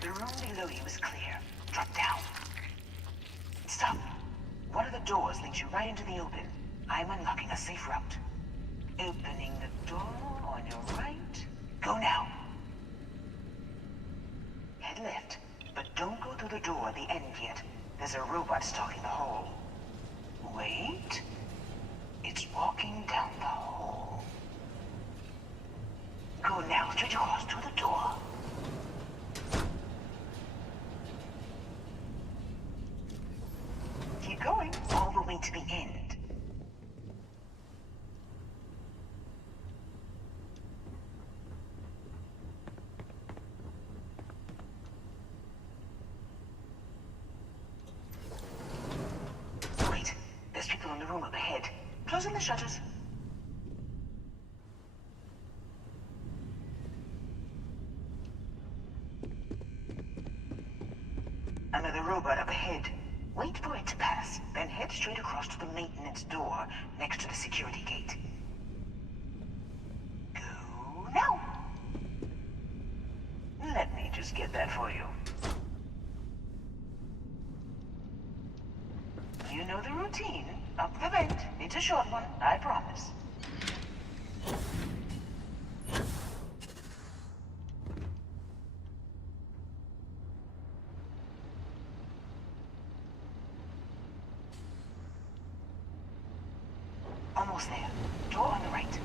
The room below you is clear. Drop down. Stop. One of the doors leads you right into the open. I'm unlocking a safe route. Opening the door on your right. Go now. Head left. But don't go through the door at the end yet. There's a robot stalking the hole. Wait. It's walking down the hole. Go now, straight across to the door. Keep going all the way to the end. Room up ahead. Closing the shutters. Another robot up ahead. Wait for it to pass, then head straight across to the maintenance door next to the security gate. Go now. Let me just get that for you. You know the routine. Up the vent. It's a short one, I promise. Almost there. Door on the right.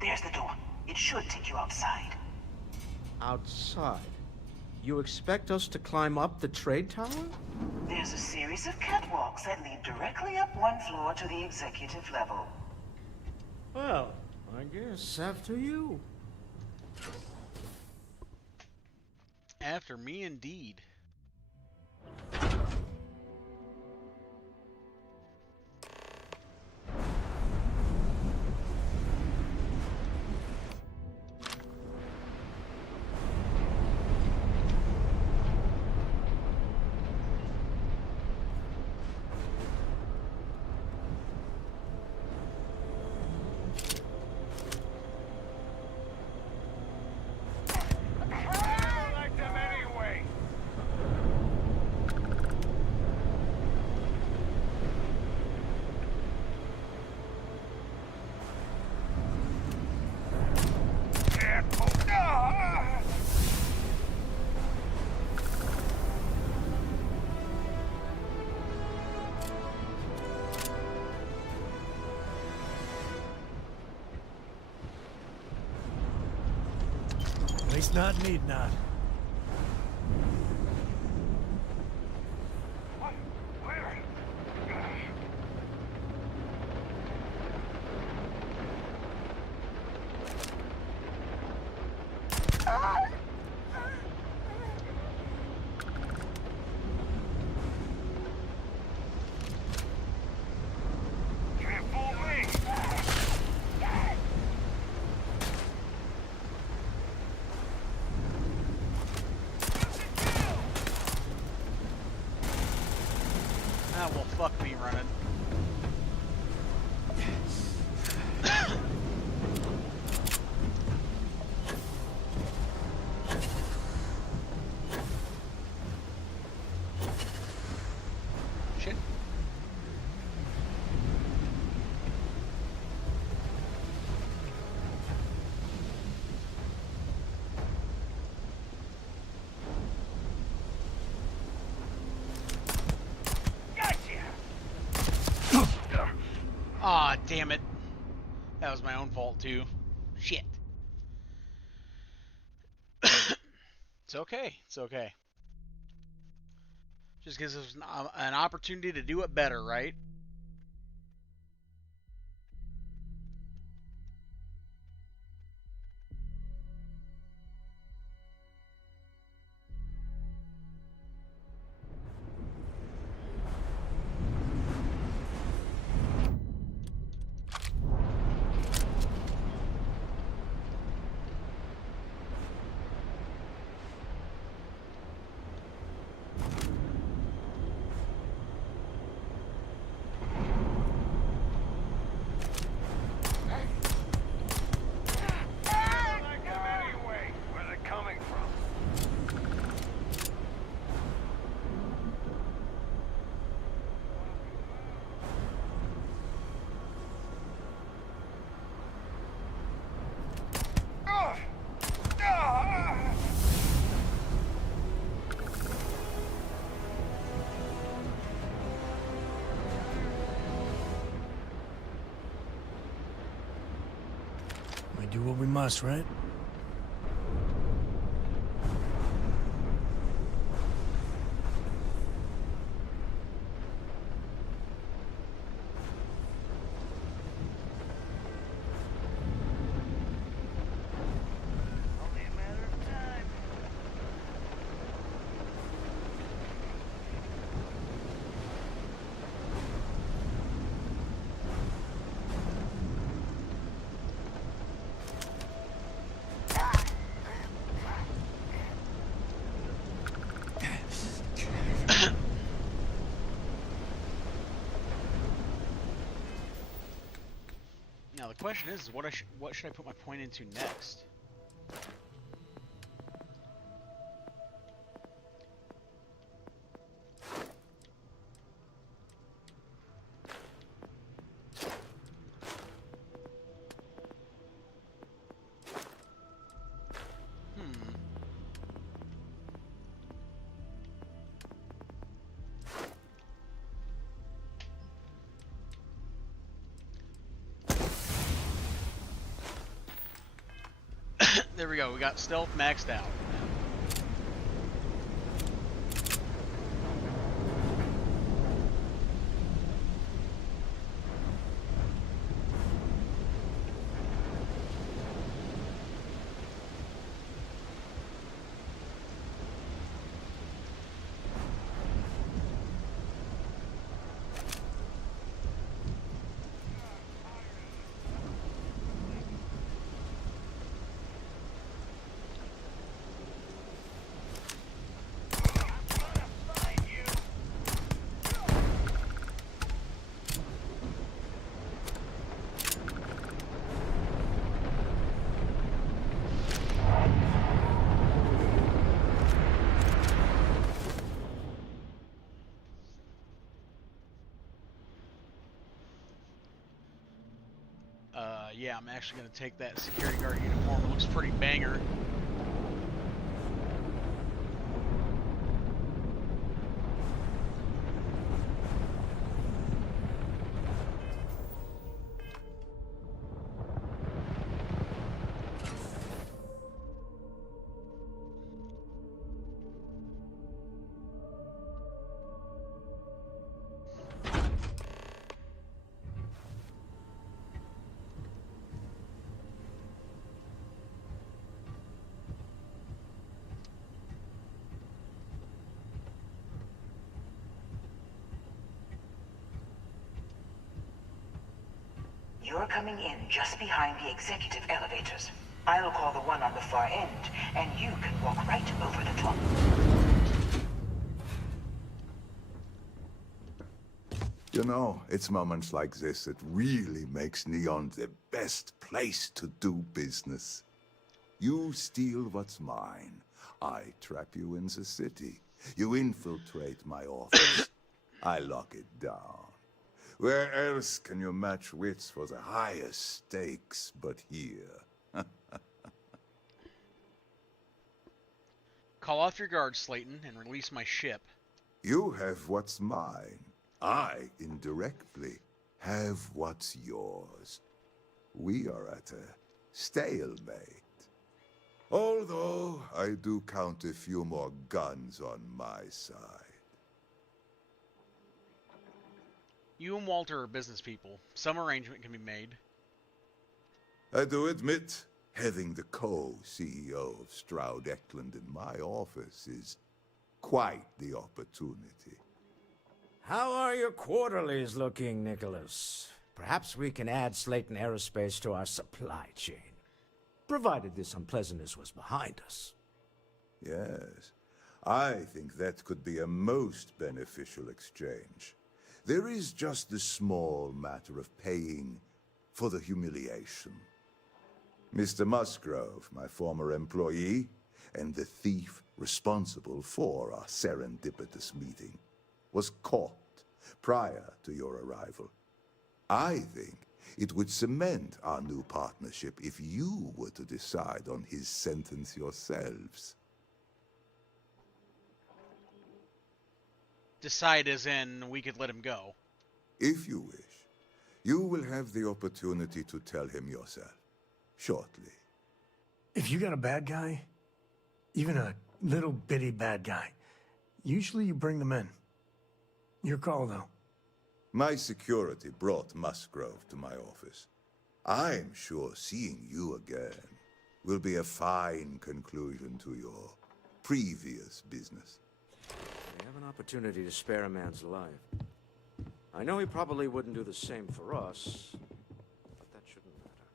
There's the door. It should take you outside. Outside? You expect us to climb up the trade tower? There's a series of catwalks that lead directly up one floor to the executive level. Well, I guess after you. After me, indeed. At least not need not. Ah, well, fuck me running. Shit. Aw, damn it. That was my own fault, too. Shit. It's okay. It's okay. Just gives us an opportunity to do it better, right? We do what we must, right? Now the question is, what should I put my point into next? There we go. We got stealth maxed out. Yeah, I'm actually going to take that security guard uniform. It looks pretty banger. You're coming in just behind the executive elevators. I'll call the one on the far end, and you can walk right over the top. You know, it's moments like this that really makes Neon the best place to do business. You steal what's mine. I trap you in the city. You infiltrate my office. I lock it down. Where else can you match wits for the highest stakes but here? Call off your guard, Slayton, and release my ship. You have what's mine. I, indirectly, have what's yours. We are at a stalemate. Although, I do count a few more guns on my side. You and Walter are business people. Some arrangement can be made. I do admit, having the co-CEO of Stroud Eklund in my office is quite the opportunity. How are your quarterlies looking, Nicholas? Perhaps we can add Slayton Aerospace to our supply chain, provided this unpleasantness was behind us. Yes, I think that could be a most beneficial exchange. There is just the small matter of paying for the humiliation. Mr. Musgrove, my former employee, and the thief responsible for our serendipitous meeting, was caught prior to your arrival. I think it would cement our new partnership if you were to decide on his sentence yourselves. Decide as in we could let him go. If you wish, you will have the opportunity to tell him yourself, shortly. If you got a bad guy, even a little bitty bad guy, usually you bring them in. Your call, though. My security brought Musgrove to my office. I'm sure seeing you again will be a fine conclusion to your previous business. We have an opportunity to spare a man's life. I know he probably wouldn't do the same for us, but that shouldn't matter.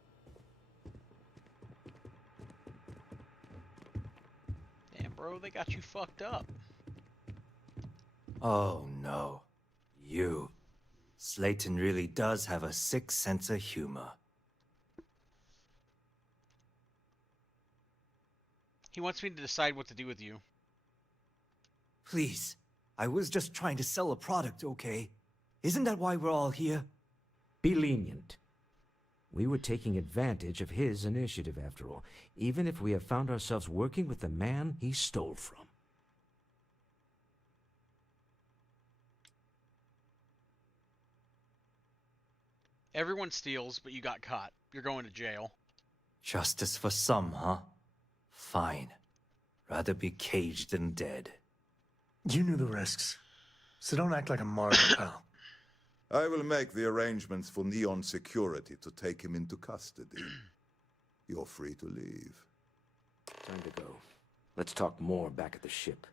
Damn, bro, they got you fucked up. Oh no. You. Slayton really does have a sick sense of humor. He wants me to decide what to do with you. Please. I was just trying to sell a product, okay? Isn't that why we're all here? Be lenient. We were taking advantage of his initiative, after all, even if we have found ourselves working with the man he stole from. Everyone steals, but you got caught. You're going to jail. Justice for some, huh? Fine. Rather be caged than dead. You knew the risks, so don't act like a martyr, pal. I will make the arrangements for Neon Security to take him into custody. You're free to leave. Time to go. Let's talk more back at the ship.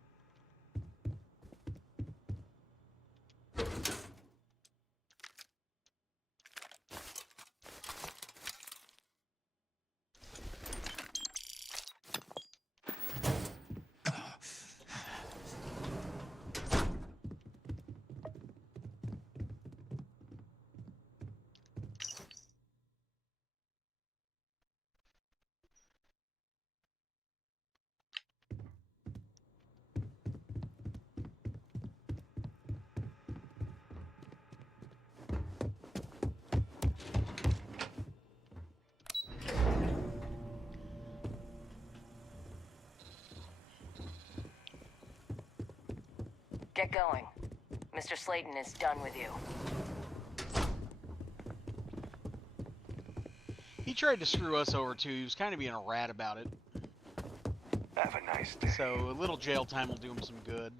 Get going. Mr. Slayton is done with you. He tried to screw us over too. He was kind of being a rat about it. Have a nice day. So a little jail time will do him some good.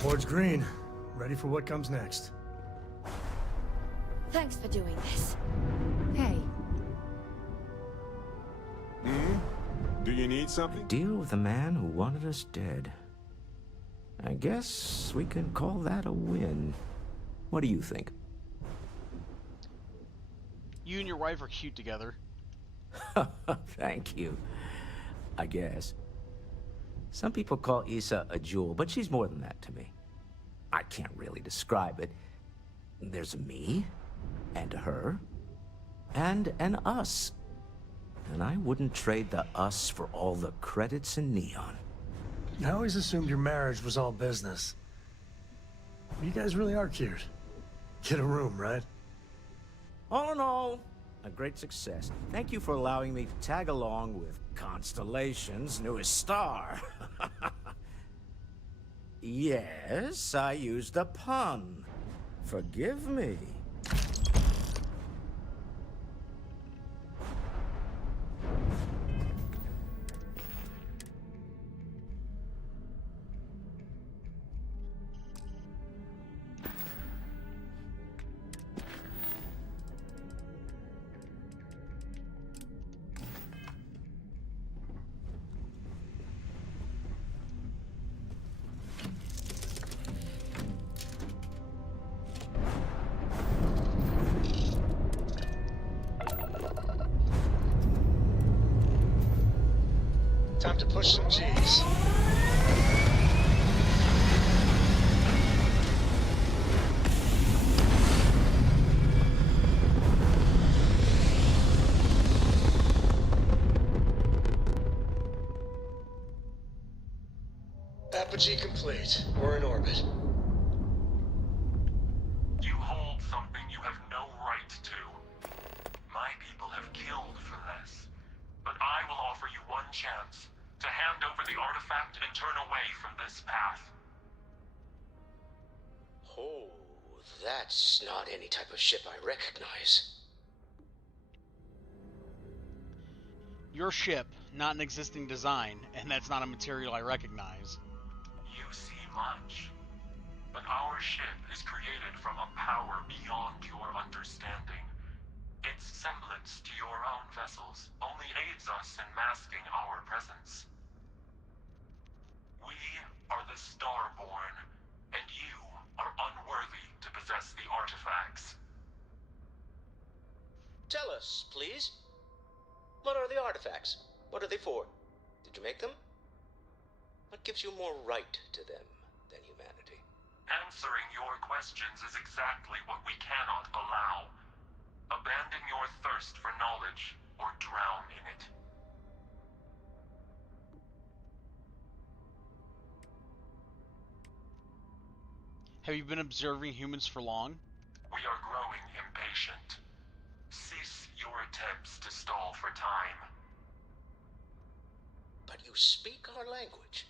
Board's green. Ready for what comes next. Thanks for doing this. Hey. Do you need something? Deal with a man who wanted us dead. I guess we can call that a win. What do you think? You and your wife are cute together. Thank you. I guess. Some people call Issa a jewel, but she's more than that to me. I can't really describe it. There's a me, and a her, and an us. And I wouldn't trade the us for all the credits in Neon. I always assumed your marriage was all business. You guys really are cute. Get a room, right? All in all, a great success. Thank you for allowing me to tag along with Constellation's newest star. Yes, I used a pun. Forgive me. Time to push some G's. Apogee complete. We're in orbit. You hold something you have no right to. My people have killed for this. But I will offer you one chance to hand over the artifact and turn away from this path. Oh, that's not any type of ship I recognize. Your ship, not an existing design, and that's not a material I recognize. You see much. But our ship is created from a power beyond your understanding. Its semblance to your own vessels only aids us in masking our presence. We are the Starborn, and you are unworthy to possess the artifacts. Tell us, please. What are the artifacts? What are they for? Did you make them? What gives you more right to them than humanity? Answering your questions is exactly what we cannot allow. Abandon your thirst for knowledge, or drown in it. Have you been observing humans for long? We are growing impatient. Cease your attempts to stall for time. But you speak our language.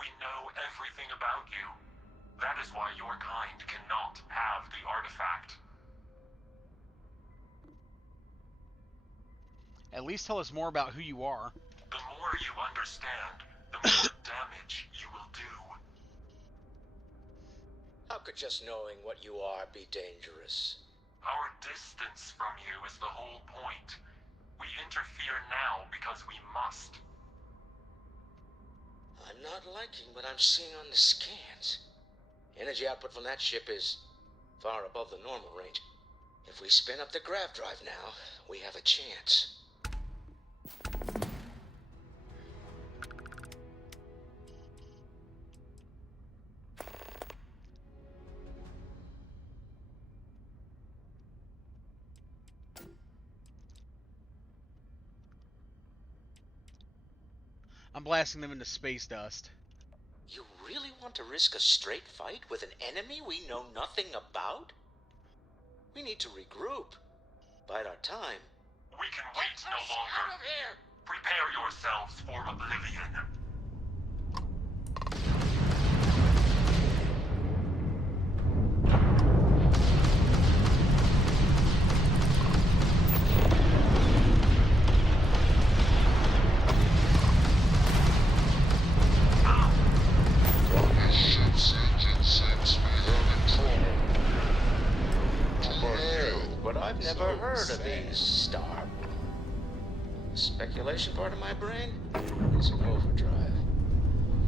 We know everything about you. That is why your kind cannot have the artifact. At least tell us more about who you are. The more you understand, the more damage you will do. How could just knowing what you are be dangerous? Our distance from you is the whole point. We interfere now because we must. I'm not liking what I'm seeing on the scans. Energy output from that ship is far above the normal range. If we spin up the grav drive now, we have a chance. I'm blasting them into space dust. You really want to risk a straight fight with an enemy we know nothing about? We need to regroup. Bide our time. We can wait no longer. Out of here! Prepare yourselves for oblivion. But I've never heard of these Star. Speculation part of my brain is in overdrive.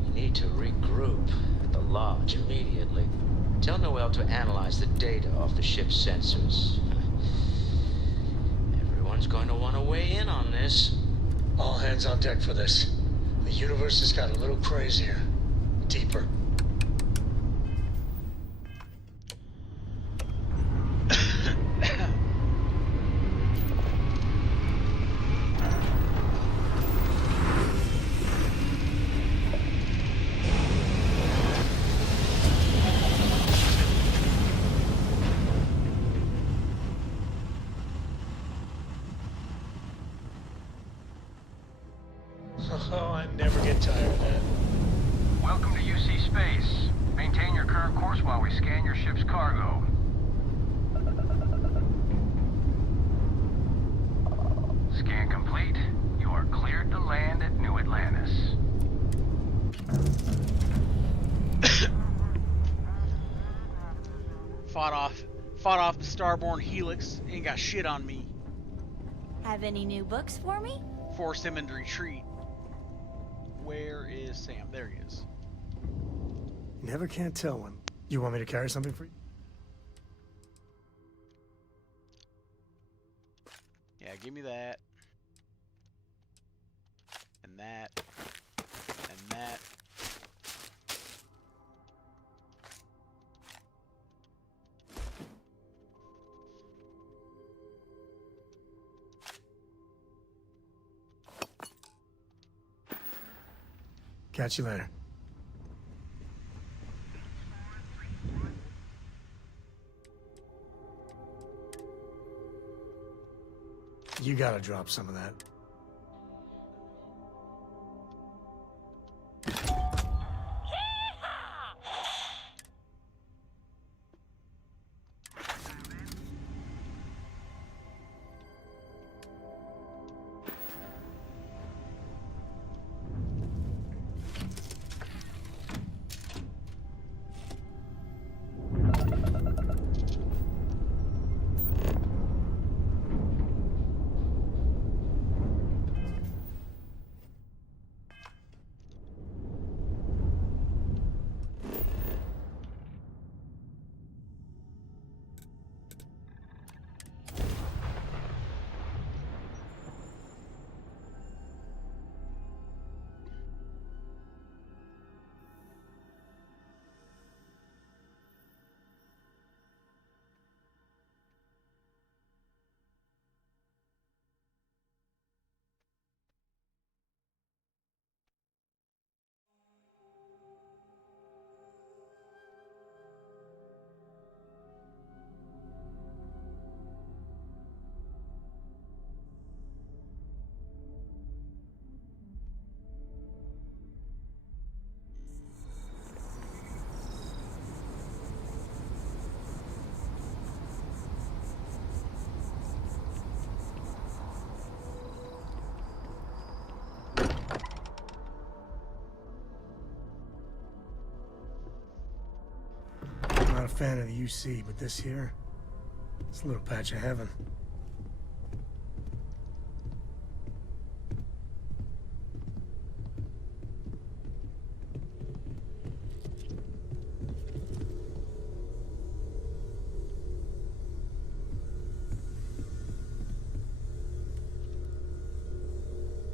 We need to regroup at the lodge immediately. Tell Noel to analyze the data off the ship's sensors. Everyone's going to want to weigh in on this. All hands on deck for this. The universe has got a little crazier. Deeper. Oh, I never get tired of that. Welcome to UC Space. Maintain your current course while we scan your ship's cargo. Scan complete. You are cleared to land at New Atlantis. Fought off the Starborn Helix. Ain't got shit on me. Have any new books for me? Forced him into retreat. Where is Sam? There he is. Never can't tell when. You want me to carry something for you? Yeah, give me that. And that. And that. Catch you later. You gotta drop some of that. Not a fan of the UC, but this here, it's a little patch of heaven.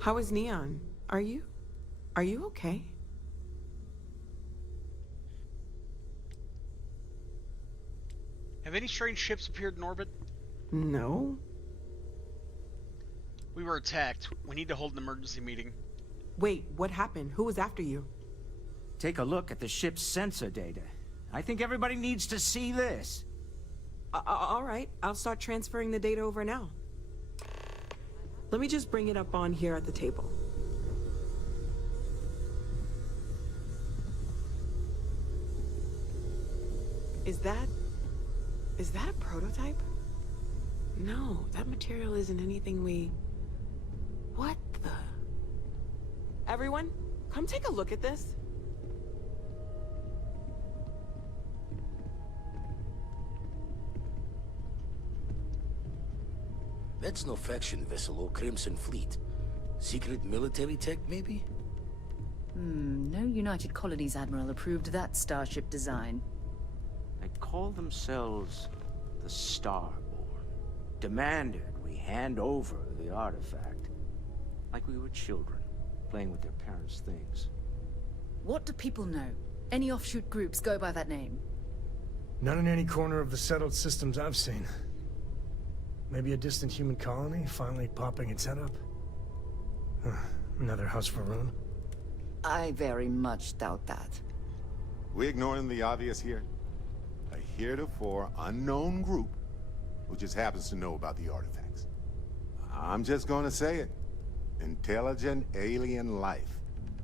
How is Neon? Are you okay? Have any strange ships appeared in orbit? No. We were attacked. We need to hold an emergency meeting. Wait, what happened? Who was after you? Take a look at the ship's sensor data. I think everybody needs to see this. All right, I'll start transferring the data over now. Let me just bring it up on here at the table. Is that a prototype? No, that material isn't anything we... What the... Everyone, come take a look at this. That's no faction vessel or Crimson Fleet. Secret military tech, maybe? No United Colonies Admiral approved that starship design. They call themselves the Starborn. Demanded we hand over the artifact. Like we were children, playing with their parents' things. What do people know? Any offshoot groups go by that name? Not in any corner of the settled systems I've seen. Maybe a distant human colony finally popping its head up? Another house for Rune? I very much doubt that. We ignoring the obvious here? A heretofore unknown group who just happens to know about the artifacts. I'm just gonna say it. Intelligent alien life,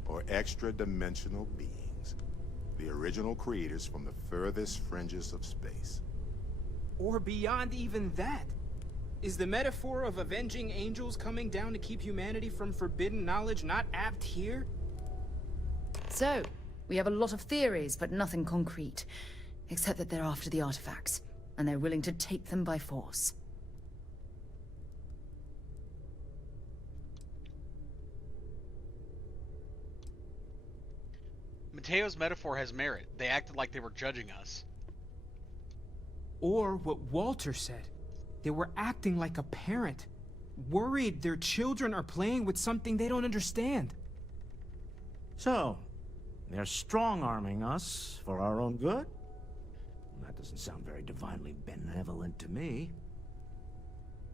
or extra-dimensional beings. The original creators from the furthest fringes of space. Or beyond even that. Is the metaphor of avenging angels coming down to keep humanity from forbidden knowledge not apt here? So, we have a lot of theories, but nothing concrete. Except that they're after the artifacts, and they're willing to take them by force. Mateo's metaphor has merit. They acted like they were judging us. Or what Walter said. They were acting like a parent, worried their children are playing with something they don't understand. So, they're strong-arming us for our own good? That doesn't sound very divinely benevolent to me.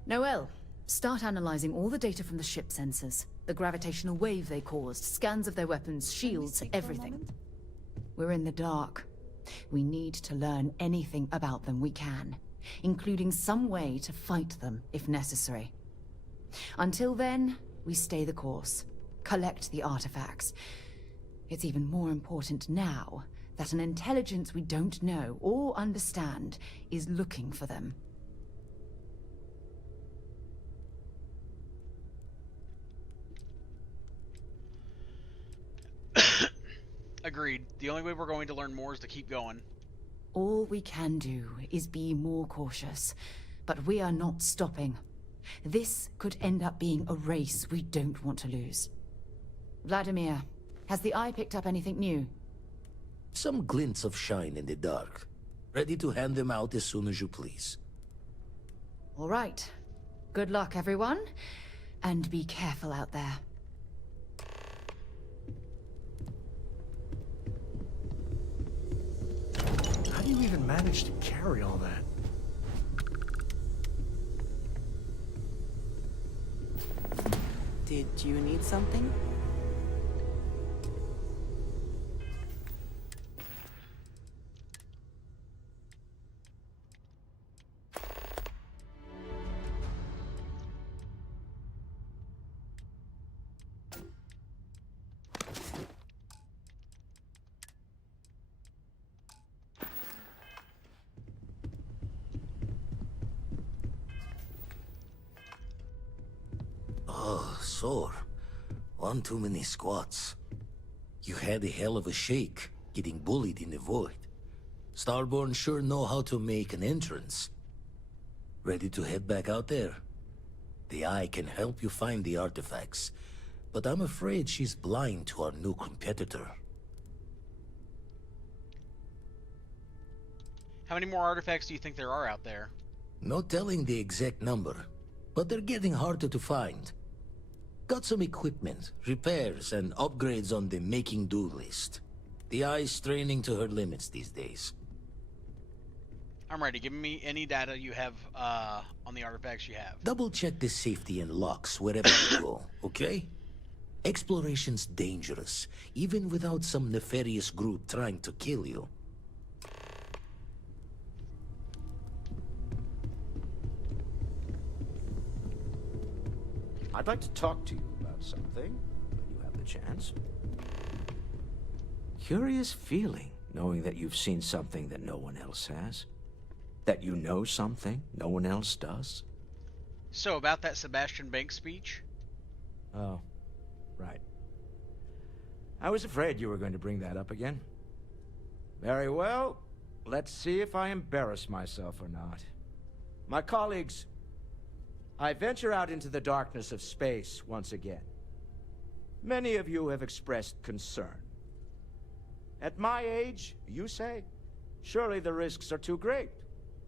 Noel, start analyzing all the data from the ship sensors. The gravitational wave they caused, scans of their weapons, shields, everything. We're in the dark. We need to learn anything about them we can, including some way to fight them if necessary. Until then, we stay the course, collect the artifacts. It's even more important now that an intelligence we don't know or understand is looking for them. Agreed. The only way we're going to learn more is to keep going. All we can do is be more cautious, but we are not stopping. This could end up being a race we don't want to lose. Vladimir, has the Eye picked up anything new? Some glints of shine in the dark. Ready to hand them out as soon as you please. All right. Good luck, everyone. And be careful out there. How do you even manage to carry all that? Did you need something? Oh, sore. One too many squats. You had a hell of a shake, getting bullied in the void. Starborn sure know how to make an entrance. Ready to head back out there? The Eye can help you find the artifacts, but I'm afraid she's blind to our new competitor. How many more artifacts do you think there are out there? No telling the exact number, but they're getting harder to find. Got some equipment, repairs, and upgrades on the making do list. The Eye's straining to her limits these days. I'm ready. Give me any data you have on the artifacts you have. Double check the safety and locks wherever you go, okay? Exploration's dangerous, even without some nefarious group trying to kill you. I'd like to talk to you about something, when you have the chance. Curious feeling, knowing that you've seen something that no one else has. That you know something no one else does. So, about that Sebastian Banks speech? Oh, right. I was afraid you were going to bring that up again. Very well. Let's see if I embarrass myself or not. My colleagues, I venture out into the darkness of space once again. Many of you have expressed concern. At my age, you say, surely the risks are too great.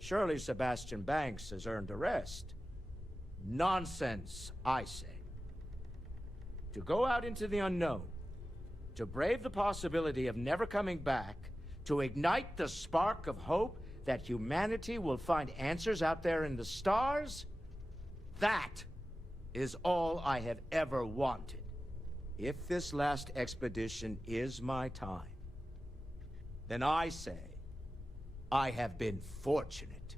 Surely Sebastian Banks has earned a rest. Nonsense, I say. To go out into the unknown, to brave the possibility of never coming back, to ignite the spark of hope that humanity will find answers out there in the stars, that is all I have ever wanted. If this last expedition is my time, then I say, I have been fortunate.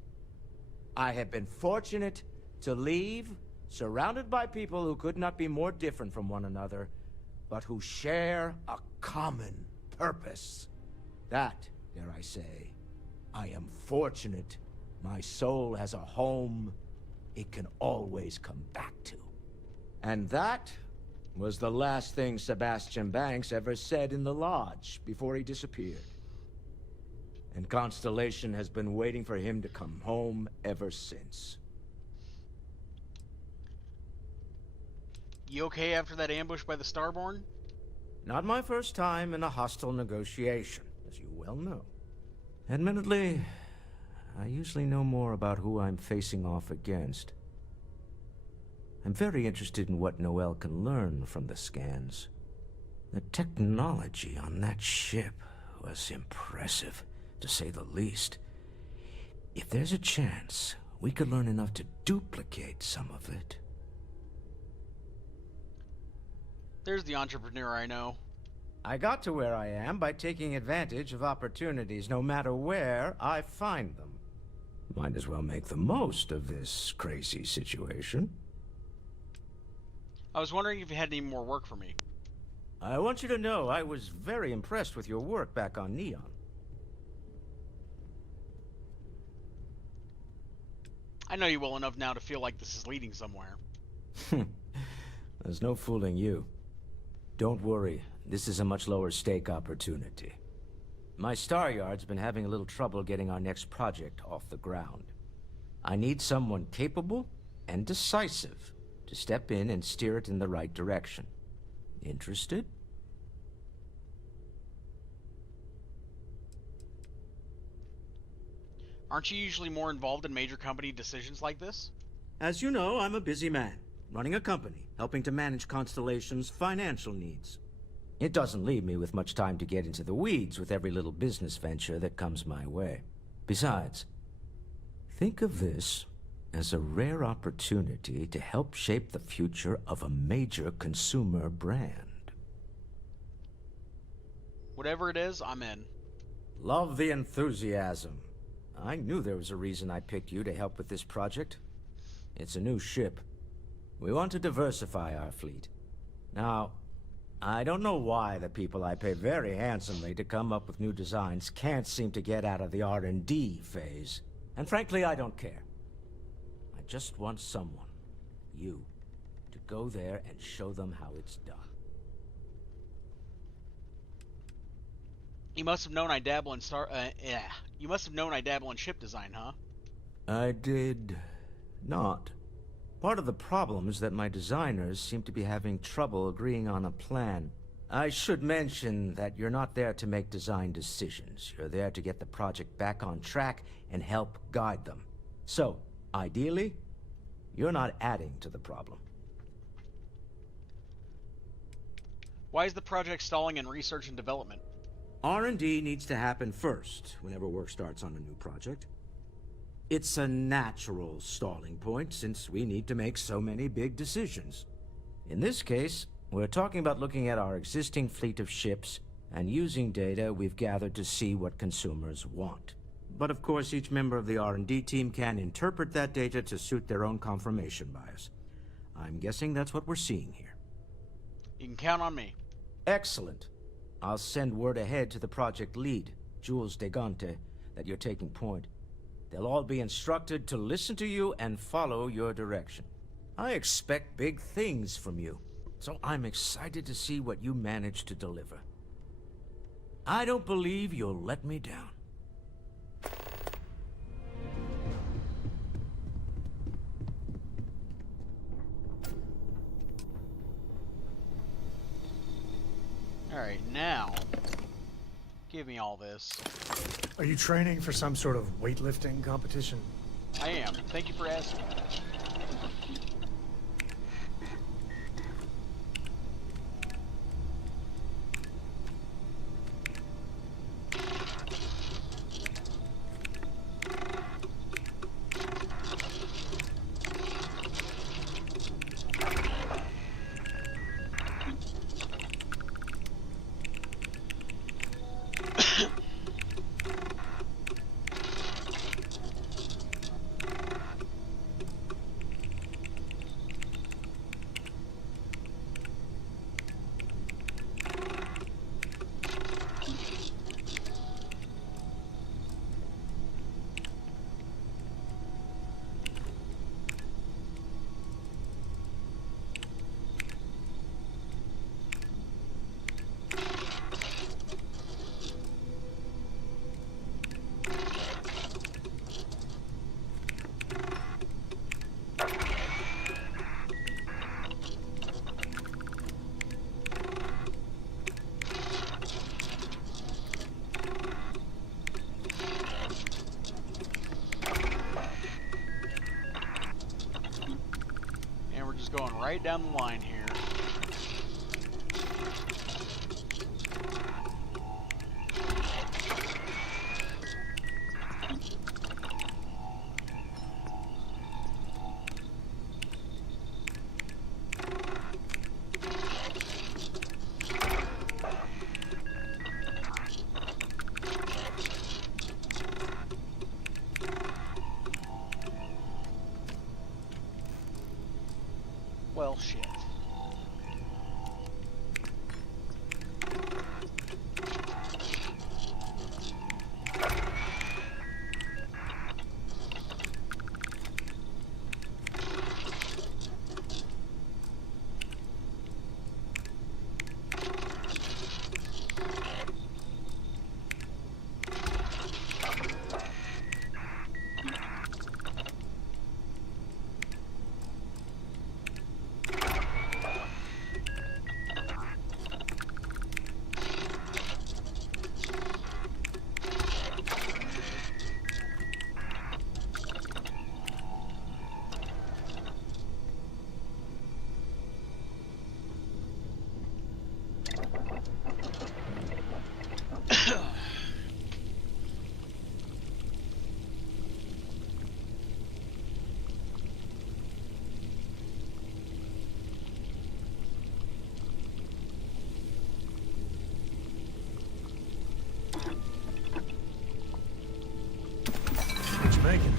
I have been fortunate to leave, surrounded by people who could not be more different from one another, but who share a common purpose. That, dare I say, I am fortunate. My soul has a home it can always come back to. And that was the last thing Sebastian Banks ever said in the lodge before he disappeared. And Constellation has been waiting for him to come home ever since. You okay after that ambush by the Starborn? Not my first time in a hostile negotiation, as you well know. Admittedly, I usually know more about who I'm facing off against. I'm very interested in what Noel can learn from the scans. The technology on that ship was impressive, to say the least. If there's a chance, we could learn enough to duplicate some of it. There's the entrepreneur I know. I got to where I am by taking advantage of opportunities, no matter where I find them. Might as well make the most of this crazy situation. I was wondering if you had any more work for me. I want you to know I was very impressed with your work back on Neon. I know you well enough now to feel like this is leading somewhere. There's no fooling you. Don't worry, this is a much lower stake opportunity. My Star Yard's been having a little trouble getting our next project off the ground. I need someone capable and decisive to step in and steer it in the right direction. Interested? Aren't you usually more involved in major company decisions like this? As you know, I'm a busy man, running a company, helping to manage Constellation's financial needs. It doesn't leave me with much time to get into the weeds with every little business venture that comes my way. Besides, think of this as a rare opportunity to help shape the future of a major consumer brand. Whatever it is, I'm in. Love the enthusiasm. I knew there was a reason I picked you to help with this project. It's a new ship. We want to diversify our fleet. Now, I don't know why the people I pay very handsomely to come up with new designs can't seem to get out of the R&D phase. And frankly, I don't care. I just want someone, you, to go there and show them how it's done. You must have known I dabble in You must have known I dabble in ship design, huh? I did not. Part of the problem is that my designers seem to be having trouble agreeing on a plan. I should mention that you're not there to make design decisions. You're there to get the project back on track and help guide them. So, ideally, you're not adding to the problem. Why is the project stalling in research and development? R&D needs to happen first whenever work starts on a new project. It's a natural stalling point since we need to make so many big decisions. In this case, we're talking about looking at our existing fleet of ships and using data we've gathered to see what consumers want. But of course, each member of the R&D team can interpret that data to suit their own confirmation bias. I'm guessing that's what we're seeing here. You can count on me. Excellent. I'll send word ahead to the project lead, Jules Degante, that you're taking point. They'll all be instructed to listen to you and follow your direction. I expect big things from you, so I'm excited to see what you manage to deliver. I don't believe you'll let me down. Alright, now, give me all this. Are you training for some sort of weightlifting competition? I am. Thank you for asking. Going right down the line here. Well, shit. Making.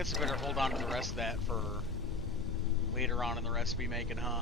Guess I better hold on to the rest of that for later on in the recipe making, huh?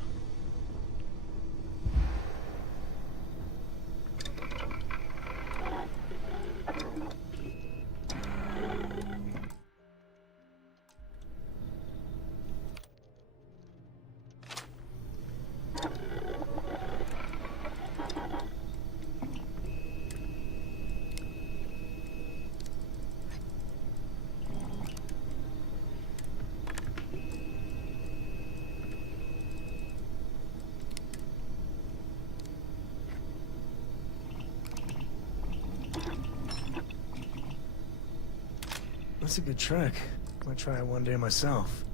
That's a good trick. Might try it one day myself.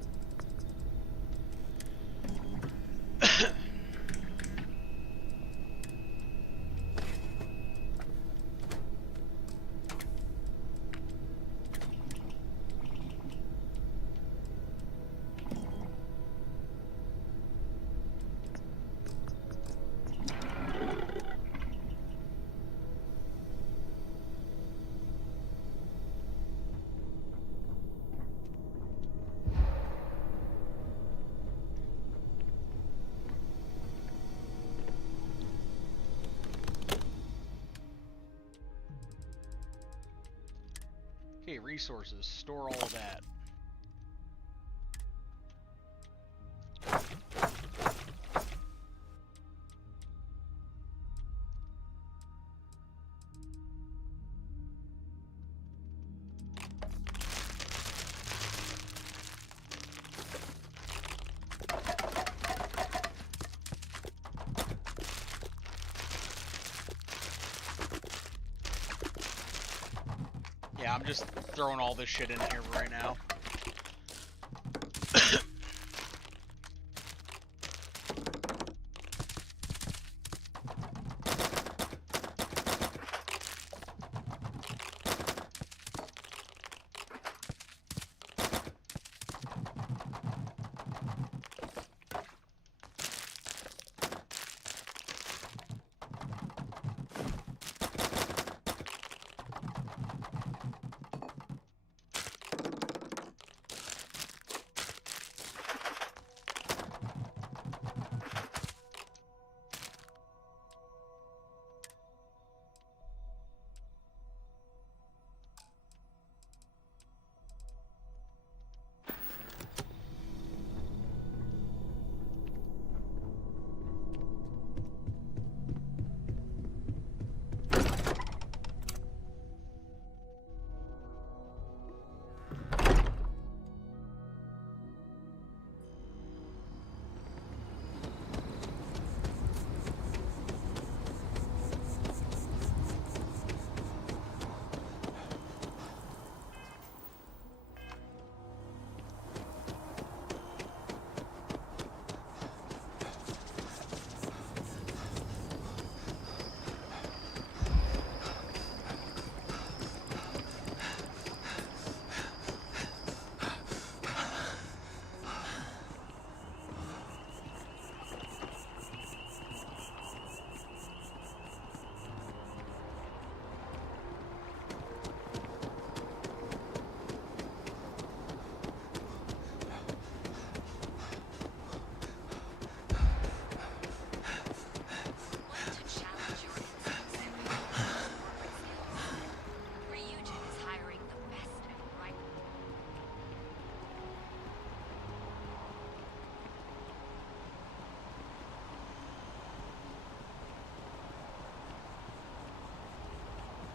Okay, resources. Store all of that. Yeah, I'm just throwing all this shit in here right now.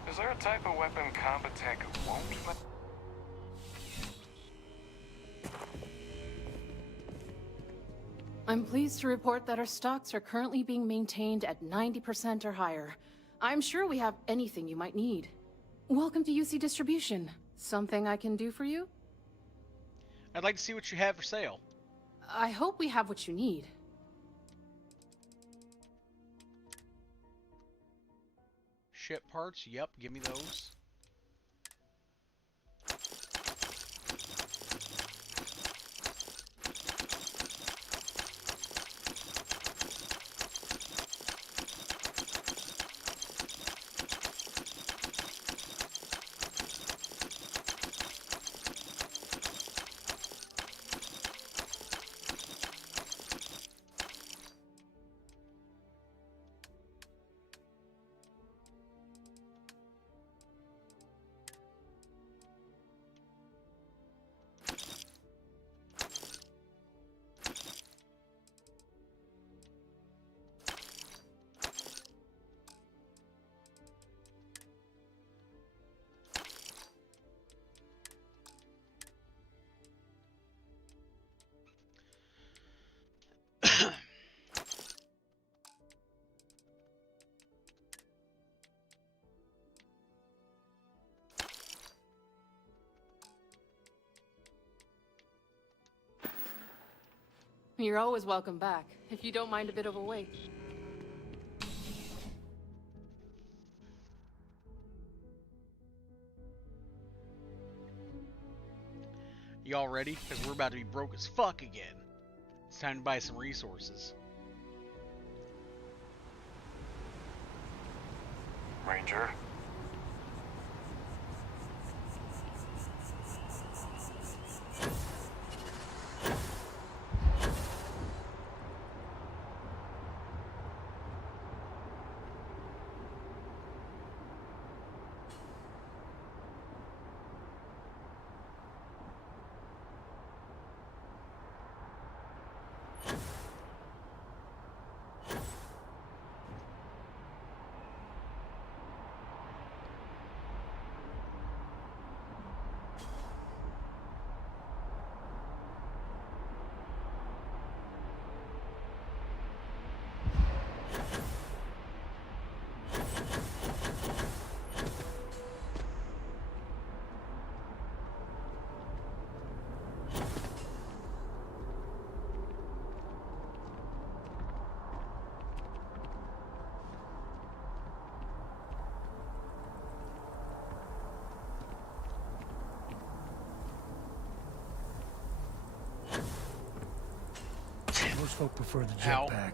Is there a type of weapon combat tech won't let? I'm pleased to report that our stocks are currently being maintained at 90% or higher. I'm sure we have anything you might need. Welcome to UC Distribution. Something I can do for you? I'd like to see what you have for sale. I hope we have what you need. Ship parts, yep, give me those. You're always welcome back, if you don't mind a bit of a wait. Y'all ready? Because we're about to be broke as fuck again. It's time to buy some resources. Ranger? Most folk prefer the Ow. jetpack.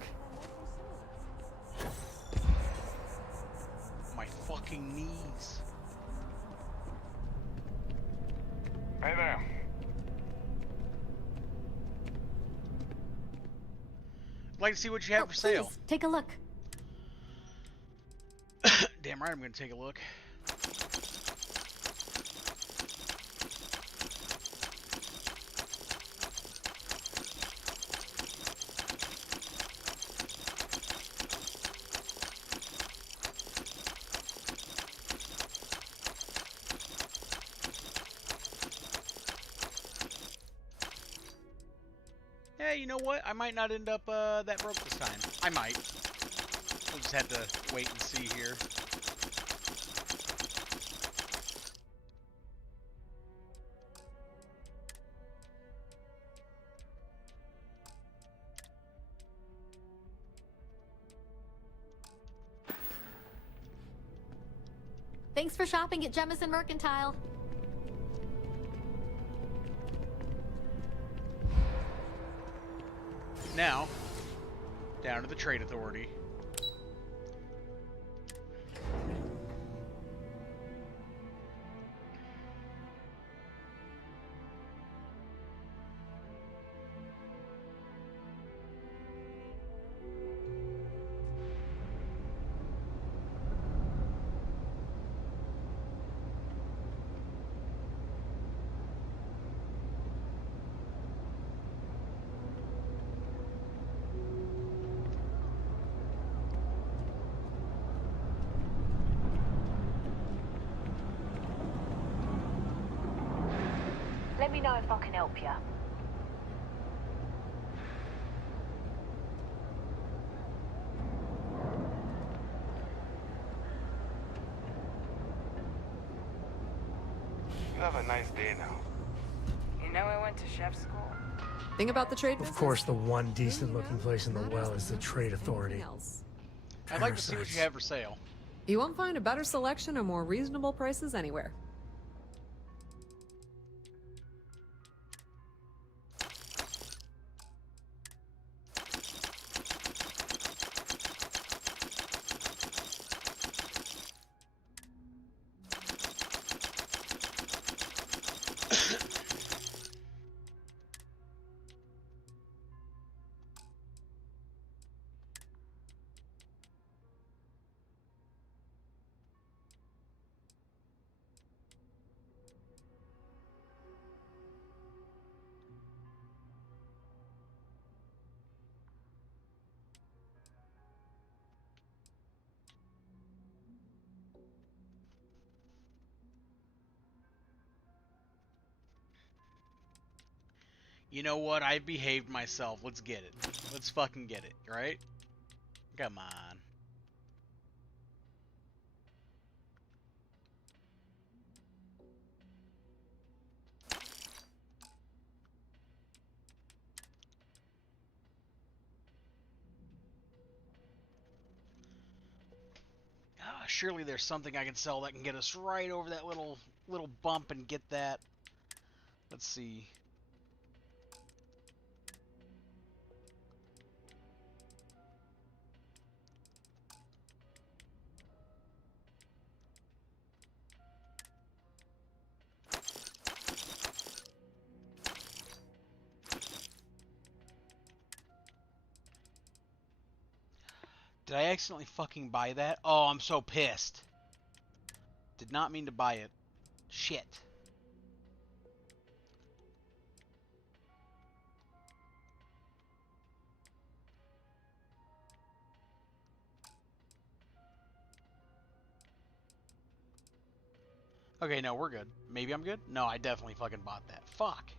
My fucking knees. Hey there. I'd like to see what you have for sale. Please, take a look. Damn right I'm gonna take a look. Hey, you know what? I might not end up that broke this time. I might. We'll just have to wait and see here. Thanks for shopping at Jemison Mercantile. Now, down to the Trade Authority. Let me know if I can help you. You have a nice day now. You know I went to chef school. Thing about the trade Of business? course, the one decent-looking place in the well is the Trade Authority. I'd like to see what you have for sale. You won't find a better selection or more reasonable prices anywhere. You know what? I behaved myself. Let's get it. Let's fucking get it, right? Come on. surely there's something I can sell that can get us right over that little bump and get that. Let's see. Did I accidentally fucking buy that? Oh, I'm so pissed. Did not mean to buy it. Shit. Okay, no, we're good. Maybe I'm good? No, I definitely fucking bought that. Fuck.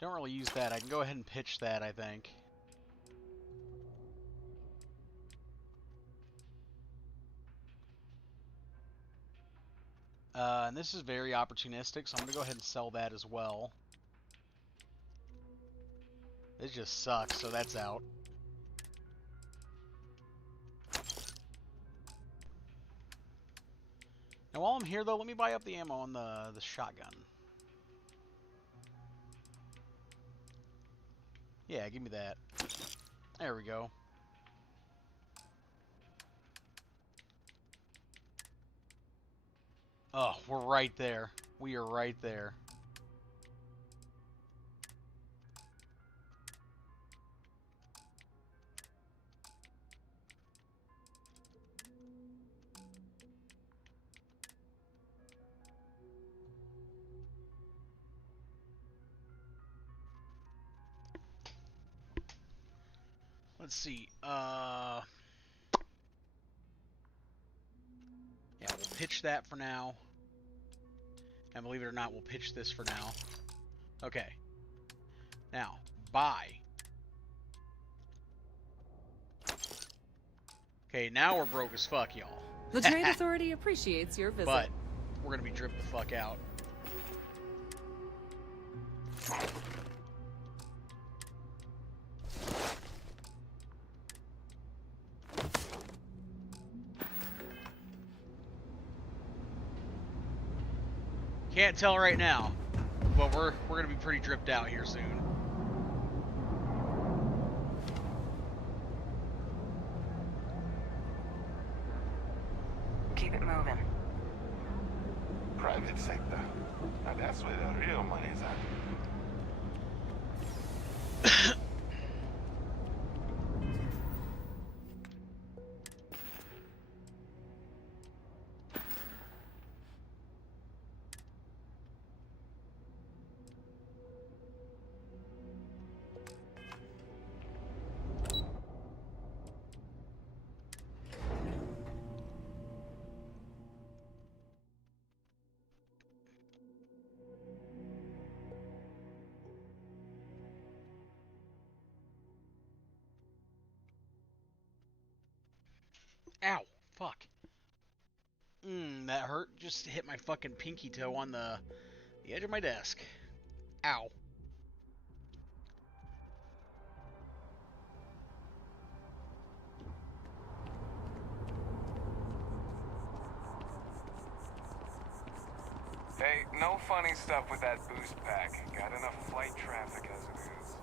Don't really use that. I can go ahead and pitch that, I think. And this is very opportunistic, so I'm going to go ahead and sell that as well. It just sucks, so that's out. Now, while I'm here, though, let me buy up the ammo on the shotgun. Yeah, give me that. There we go. Oh, we're right there. We are right there. Let's see. Yeah, we'll pitch that for now. And believe it or not, we'll pitch this for now. Okay. Now, buy. Okay, now we're broke as fuck, y'all. The Trade Authority appreciates your visit. But we're gonna be dripped the fuck out. Can't tell right now, but we're gonna be pretty dripped out here soon. Keep it moving. Private sector. Now that's where the real money's at. Ow, fuck. That hurt. Just hit my fucking pinky toe on the edge of my desk. Ow. Hey, no funny stuff with that boost pack. Got enough flight traffic as it is.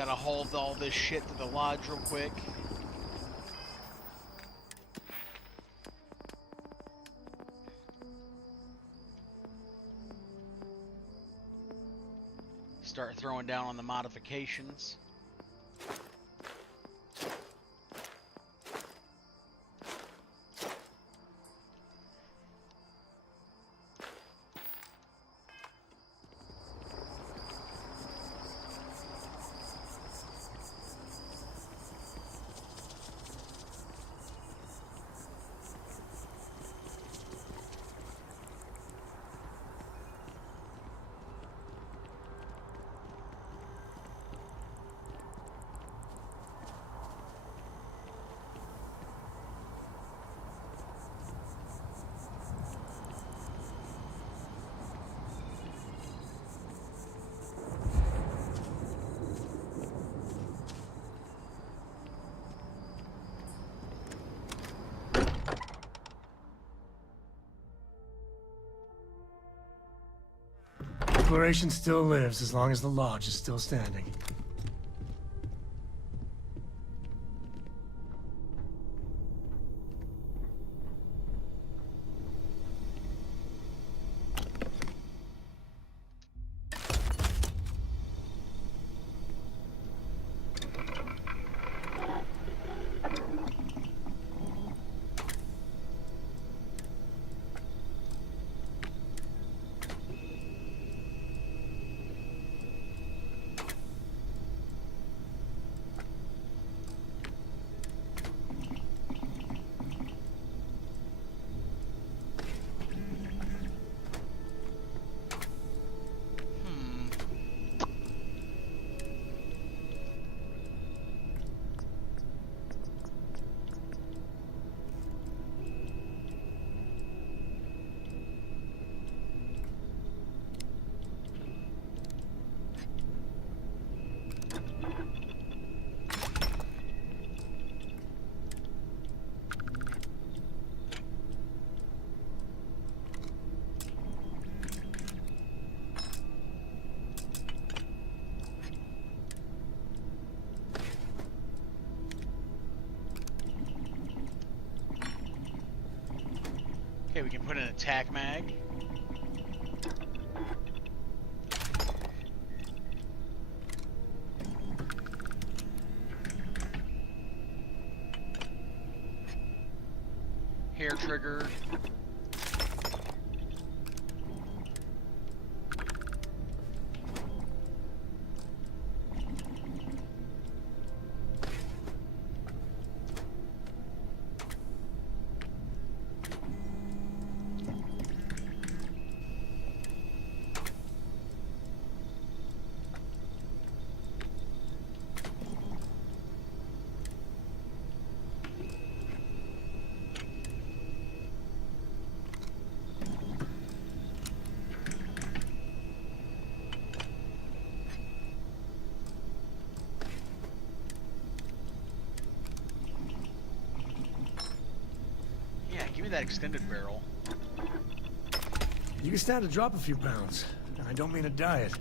Gotta haul all this shit to the lodge real quick. Start throwing down on the modifications. Exploration still lives as long as the lodge is still standing. Okay, we can put an attack mag. Hair trigger. Give me that extended barrel. You can stand to drop a few pounds, and I don't mean a diet.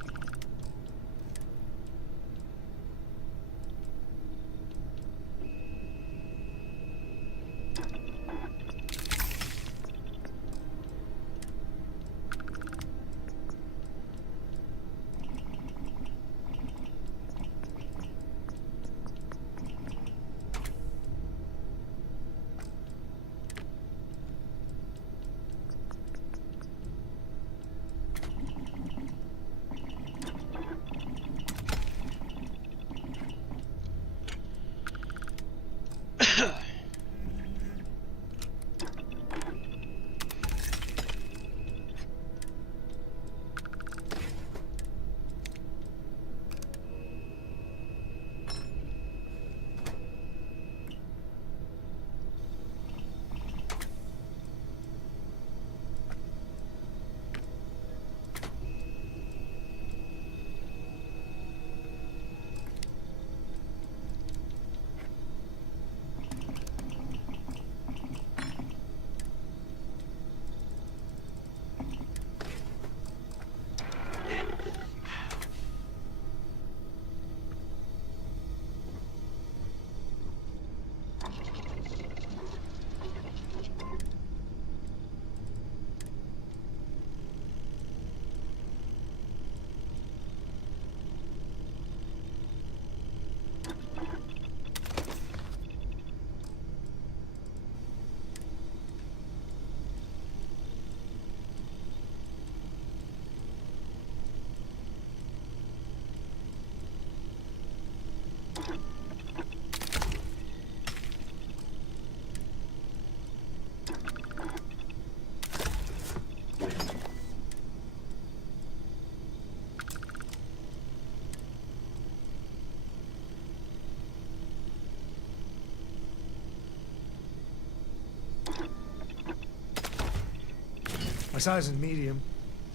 My size is medium,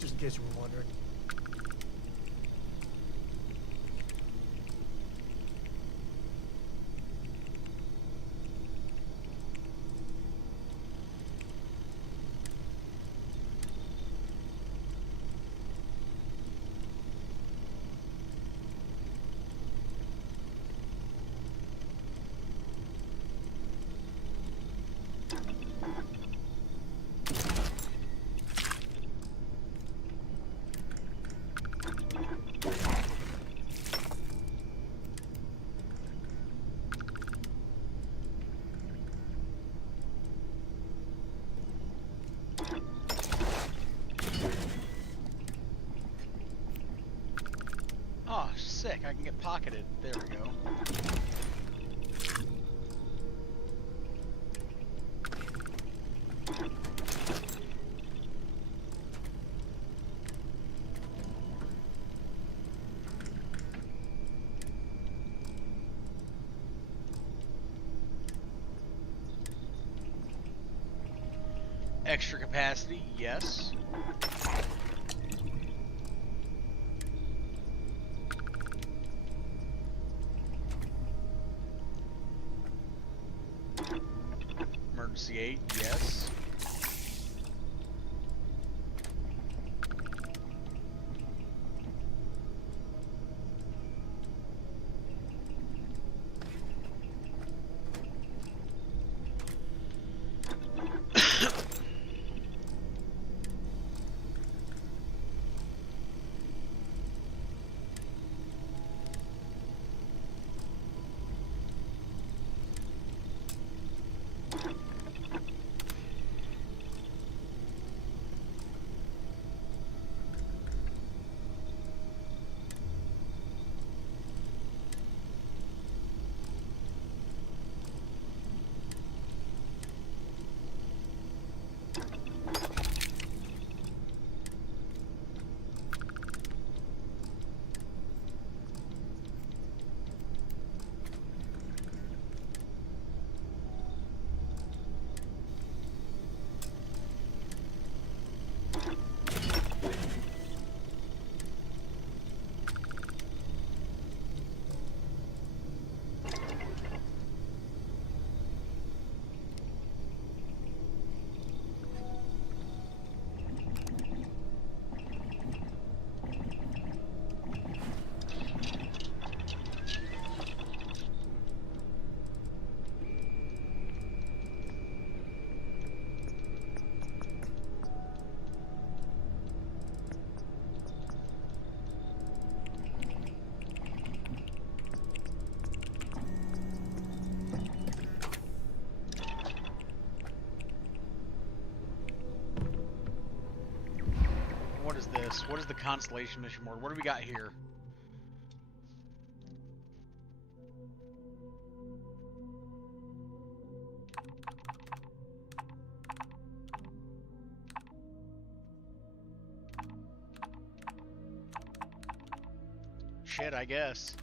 just in case you were wondering. Oh, sick. I can get pocketed. There we go. Extra capacity, yes. Emergency aid, yes. What is this? What is the Constellation mission board? What do we got here? Shit, I guess.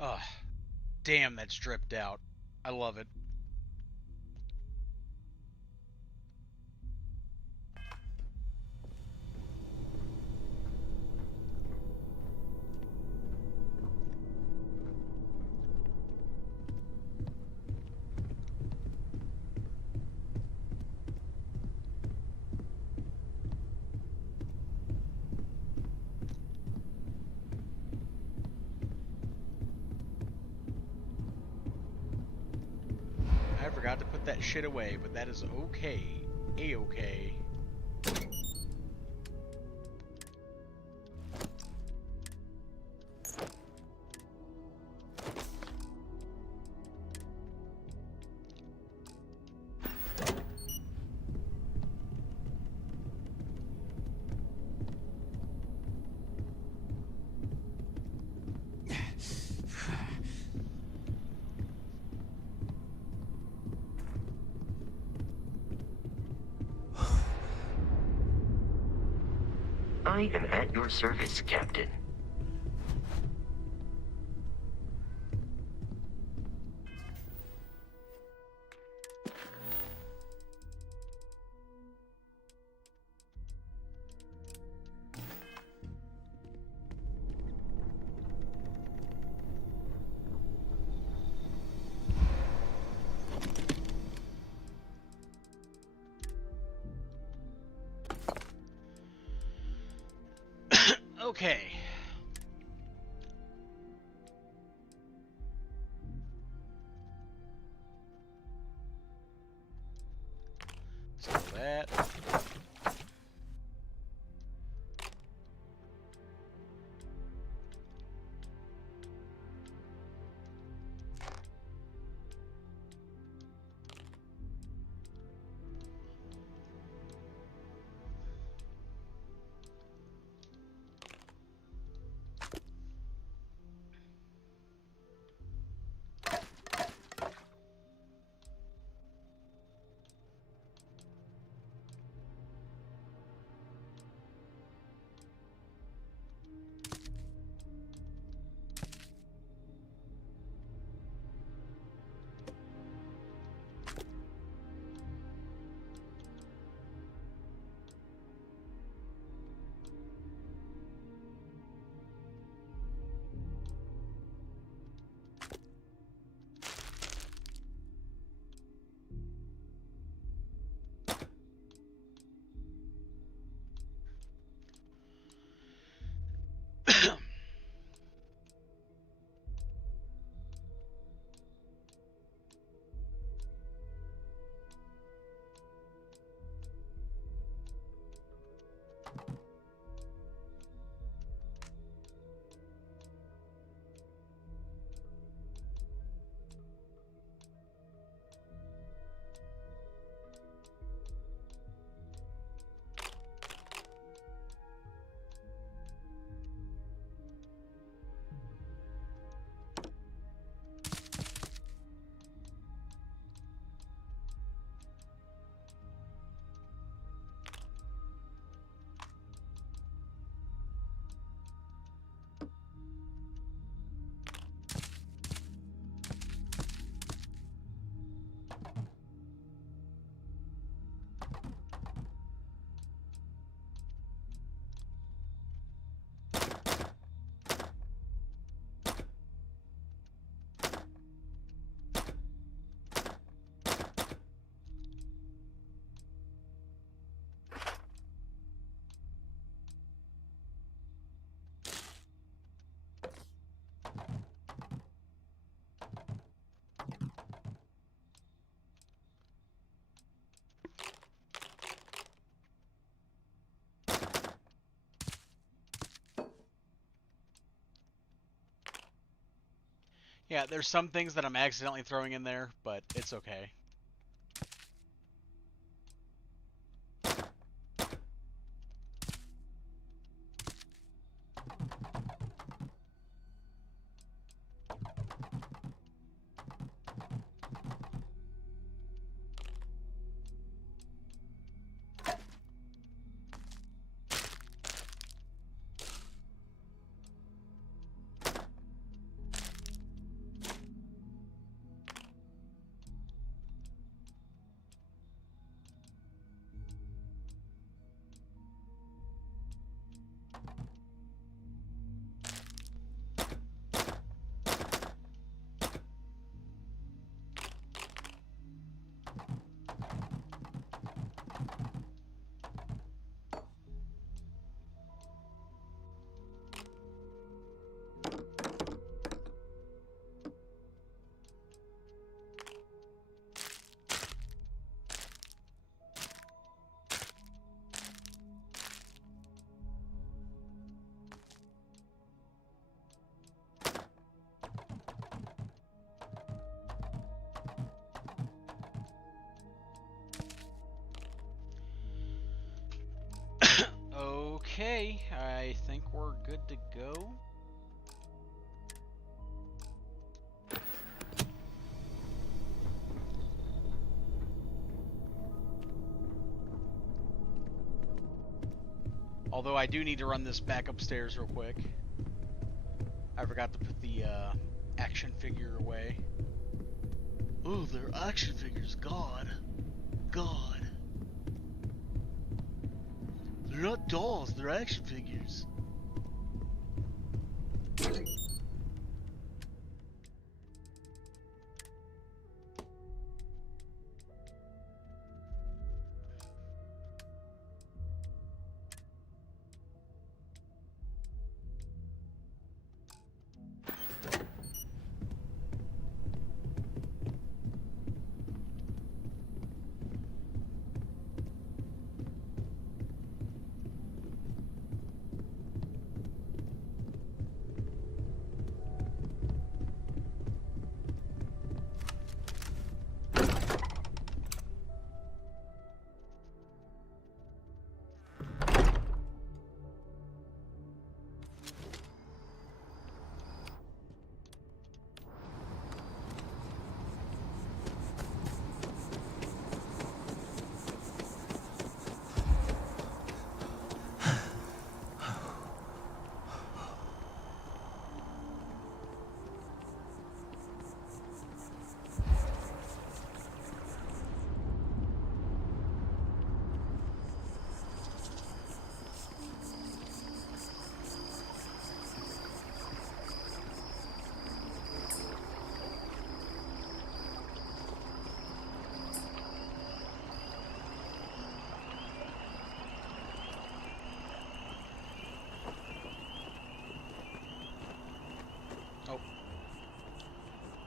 Ugh. Damn, that's dripped out. I love it. forgot to put that shit away, but that is okay. A-okay. I am at your service, Captain. Okay. So that. Yeah, there's some things that I'm accidentally throwing in there, but it's okay. Okay, I think we're good to go. Although I do need to run this back upstairs real quick. I forgot to put the action figure away. Oh, they're action figures. God. God. They're not dolls, they're action figures.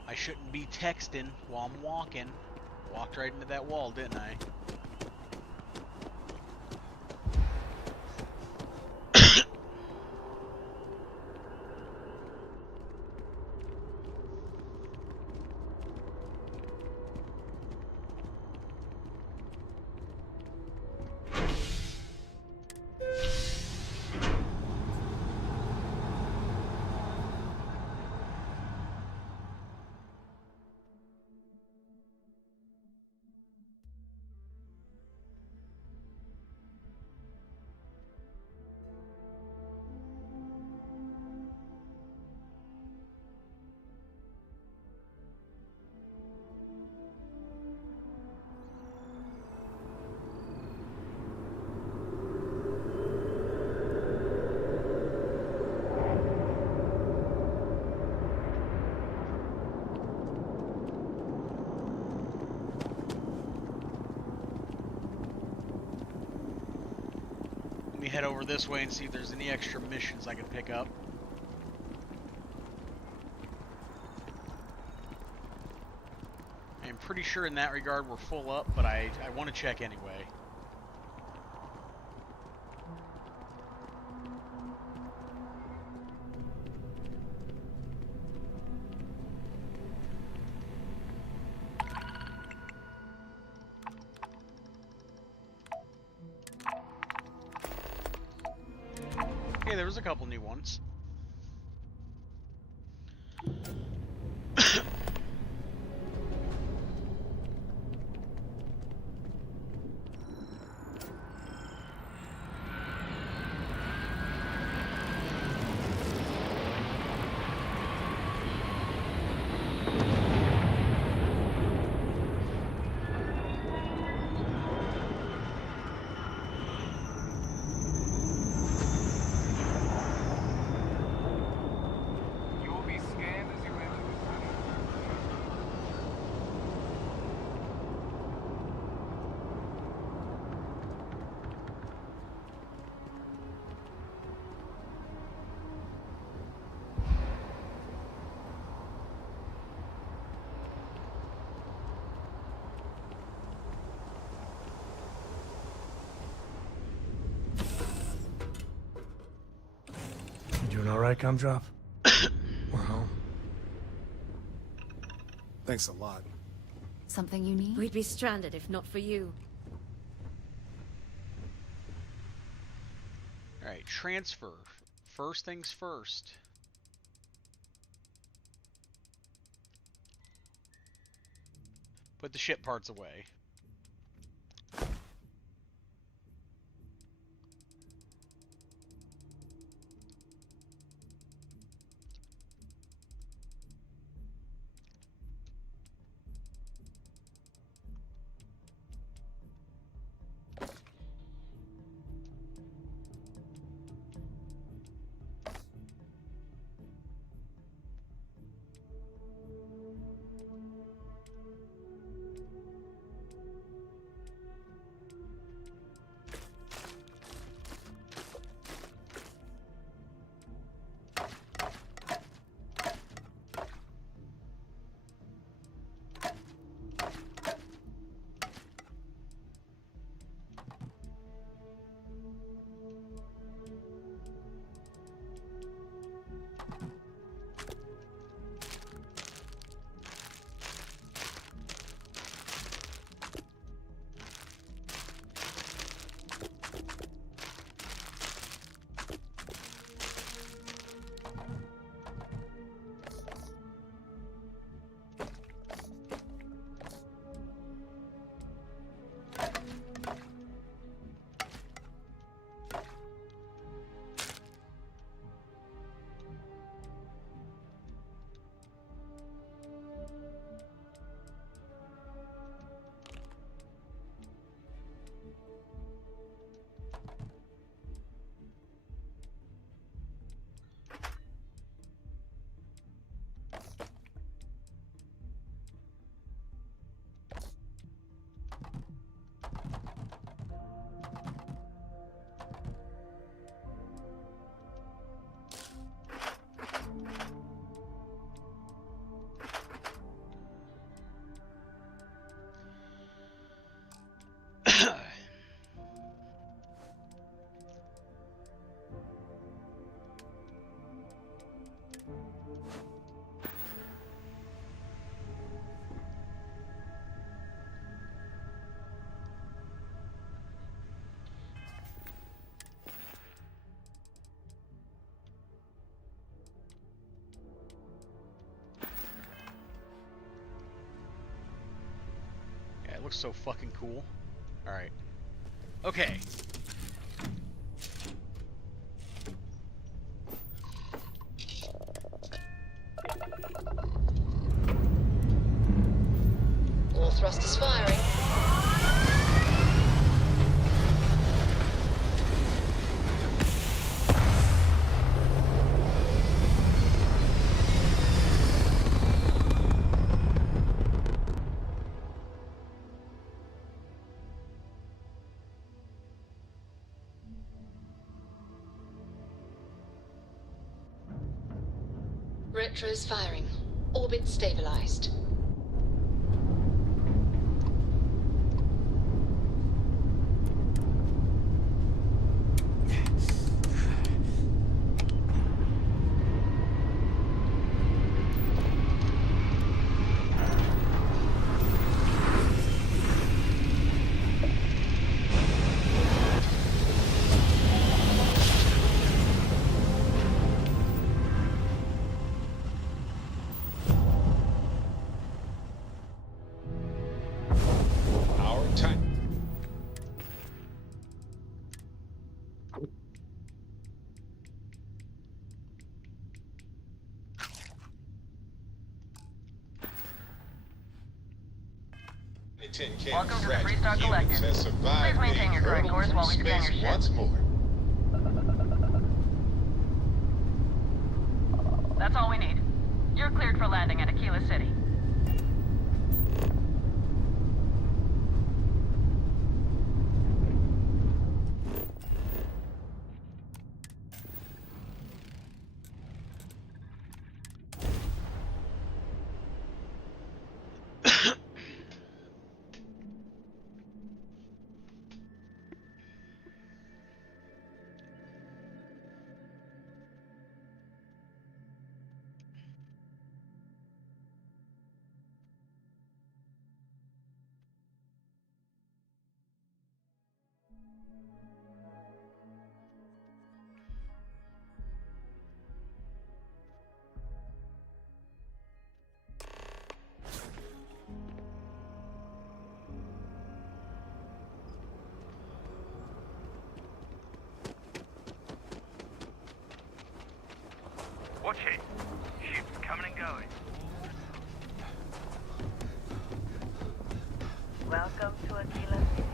I shouldn't be texting while I'm walking. Walked right into that wall, didn't I? Head over this way and see if there's any extra missions I can pick up. I'm pretty sure in that regard we're full up, but I want to check anyway. There was a couple new ones. Doing all right, Gumdrop? We're home. Thanks a lot. Something you need? We'd be stranded if not for you. Alright, transfer. First things first. Put the ship parts away. It looks so fucking cool. Alright. Okay. All thrusters firing. Retros firing. Orbit stabilized. Welcome to the Freestar Collective. Please maintain your current course while we scan your ship. Once more. That's all we need. You're cleared for landing at Aquila City. Welcome to Aquila City.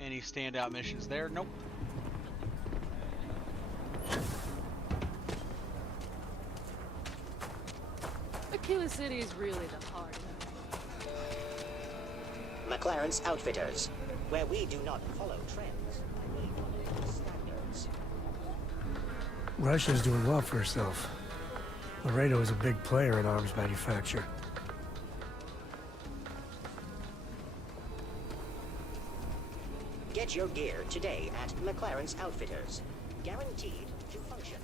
Any standout missions there? Nope. Aquila City is really the heart. McLaren's Outfitters, where we do not follow trends, we follow standards. Russia's doing well for herself. Laredo is a big player in arms manufacture. Get your gear today at McLaren's Outfitters. Guaranteed to function.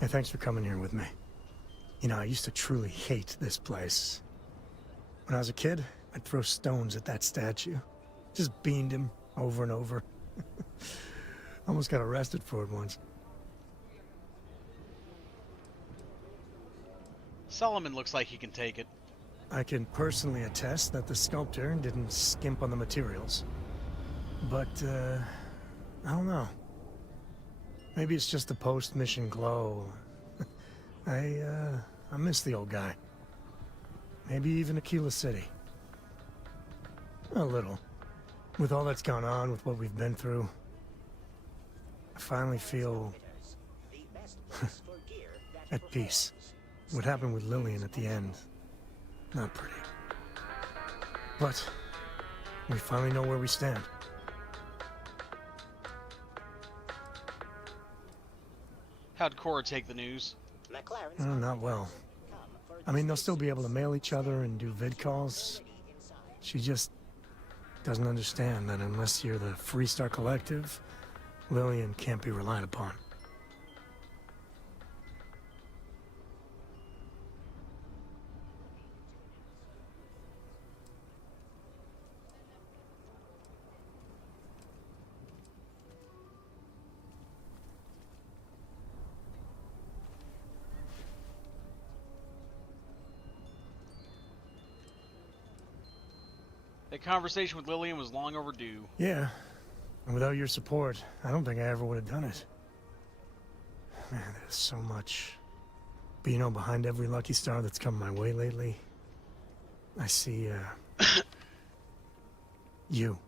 Hey, thanks for coming here with me. You know, I used to truly hate this place. When I was a kid, I'd throw stones at that statue. Just beamed him over and over. Almost got arrested for it once. Solomon looks like he can take it. I can personally attest that the sculptor didn't skimp on the materials. But, I don't know. Maybe it's just the post-mission glow. I miss the old guy. Maybe even Aquila City. A little. With all that's gone on, with what we've been through, I finally feel at peace. What happened with Lillian at the end, not pretty. But we finally know where we stand. How'd Cora take the news? Not well. I mean, they'll still be able to mail each other and do vid calls. She just doesn't understand that unless you're the Freestar Collective, Lillian can't be relied upon. That conversation with Lillian was long overdue. Yeah, and without your support, I don't think I ever would have done it. Man, there's so much. But you know, behind every lucky star that's come my way lately, I see, you.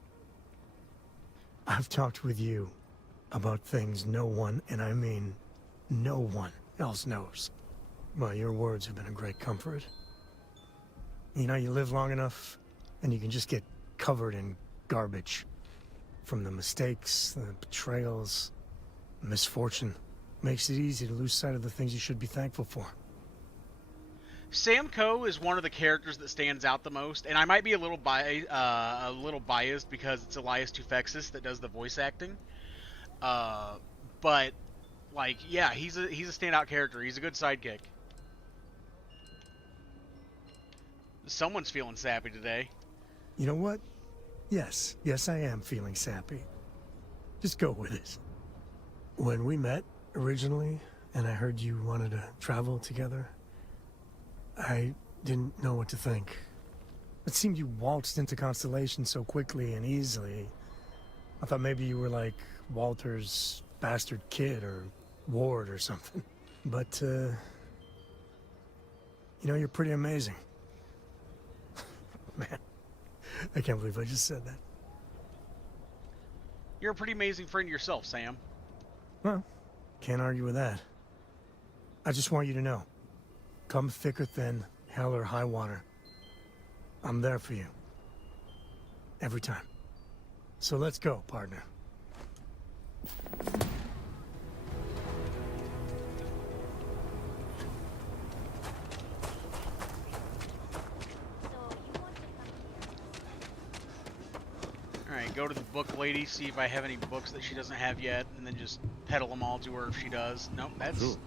I've talked with you about things no one, and I mean no one, else knows. Well, your words have been a great comfort. You know, you live long enough, and you can just get covered in garbage. From the mistakes, the betrayals, misfortune. Makes it easy to lose sight of the things you should be thankful for. Sam Coe is one of the characters that stands out the most, and I might be a little biased because it's Elias Tufexis that does the voice acting. But like, yeah, he's a standout character. He's a good sidekick. Someone's feeling sappy today. You know what? Yes, I am feeling sappy. Just go with it. When we met originally, and I heard you wanted to travel together, I didn't know what to think. It seemed you waltzed into Constellation so quickly and easily. I thought maybe you were like Walter's bastard kid or Ward or something. But, you know, you're pretty amazing. Man, I can't believe I just said that. You're a pretty amazing friend yourself, Sam. Well, can't argue with that. I just want you to know, come thick or thin, hell or high water, I'm there for you. Every time. So let's go, partner. Alright, go to the book lady, see if I have any books that she doesn't have yet, and then just peddle them all to her if she does. Nope, that's... Cool.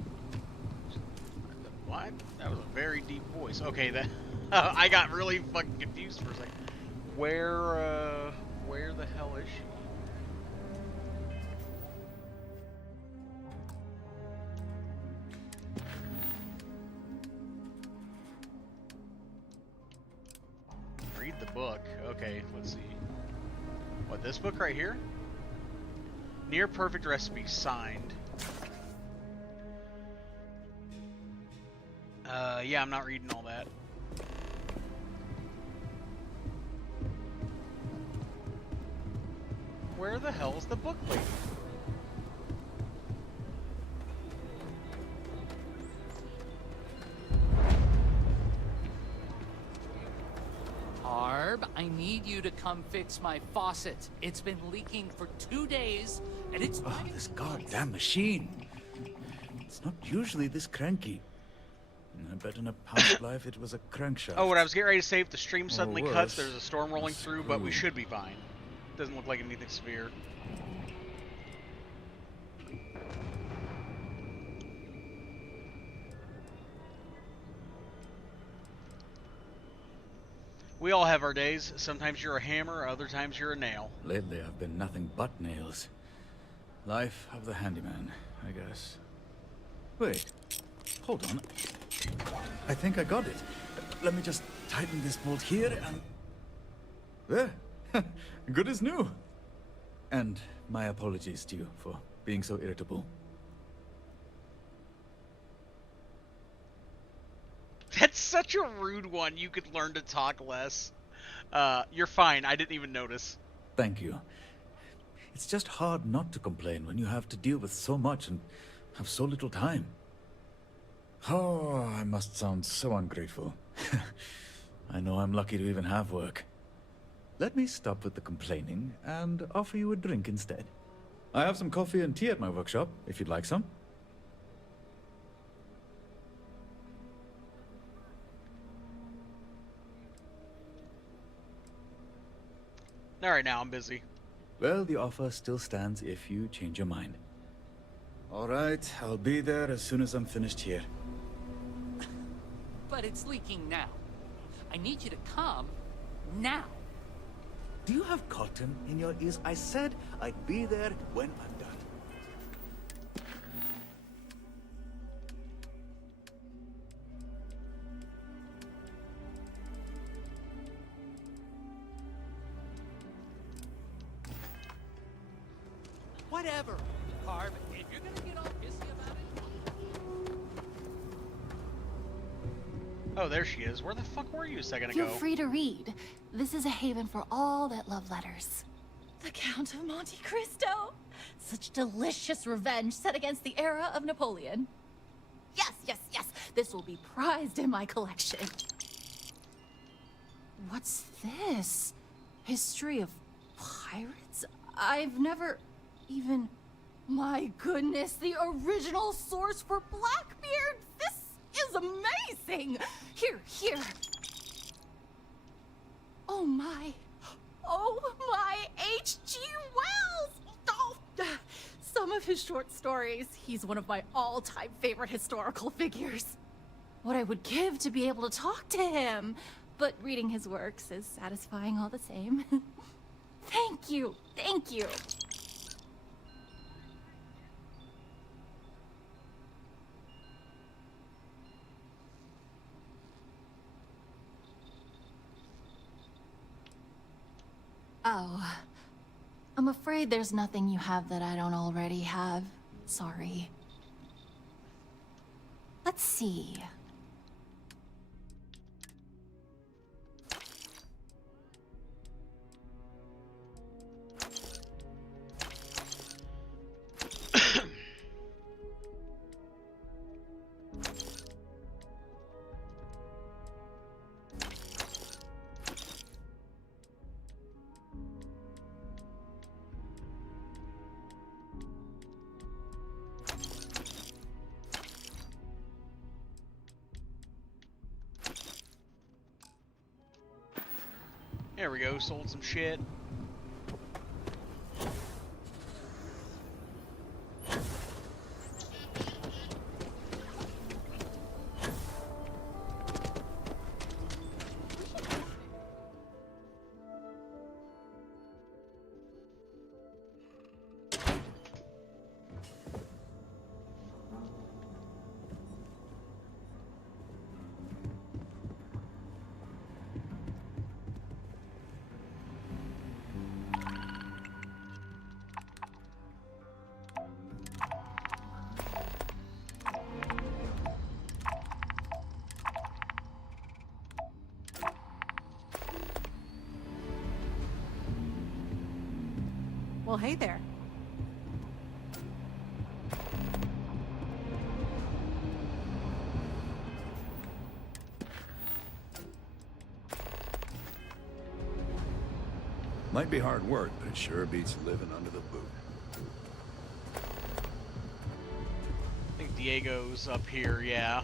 What? That was a very deep voice. Okay, that... I got really fucking confused for a second. Where the hell is she? read the book. Okay, let's see. What, this book right here? Near perfect recipe signed. Yeah, I'm not reading all that. Where the hell is the book lady? Harb, I need you to come fix my faucet. It's been leaking for 2 days, and it's... Oh, this goddamn machine. It's not usually this cranky. I bet in a past life it was a crankshaft. Oh, what I was getting ready to say, if the stream suddenly worse, cuts, there's a storm rolling through, but we screw. should be fine. Doesn't look like anything severe. We all have our days. Sometimes you're a hammer, other times you're a nail. Lately I've been nothing but nails. Life of the handyman, I guess. Wait, hold on. I think I got it. Let me just tighten this bolt here and... There! Good as new! And my apologies to you for being so irritable. That's such a rude one. You could learn to talk less. You're fine. I didn't even notice. Thank you. It's just hard not to complain when you have to deal with so much and have so little time. Oh, I must sound so ungrateful. I know I'm lucky to even have work. Let me stop with the complaining and offer you a drink instead. I have some coffee and tea at my workshop, if you'd like some. Alright, now I'm busy. Well, the offer still stands if you change your mind. All right, I'll be there as soon as I'm finished here. But it's leaking now. I need you to come now. Do you have cotton in your ears? I said I'd be there when I'm done. Whatever, Harb. If you're gonna get all pissy about it... Oh, there she is. Where the fuck were you a second Feel ago? free to read. This is a haven for all that love letters. The Count of Monte Cristo. Such delicious revenge set against the era of Napoleon. Yes, yes, yes. This will be prized in my collection. What's this? History of pirates? I've never even... My goodness, the original source for Blackbeard. This is amazing. Here, here. Oh my H.G. Wells! Oh, some of his short stories. He's one of my all-time favorite historical figures. What I would give to be able to talk to him. But reading his works is satisfying all the same. Thank you, thank you. Oh, I'm afraid there's nothing you have that I don't already have. Sorry. Let's see. There we go, sold some shit. Well, hey there. Might be hard work, but it sure beats living under the boot. I think Diego's up here, yeah.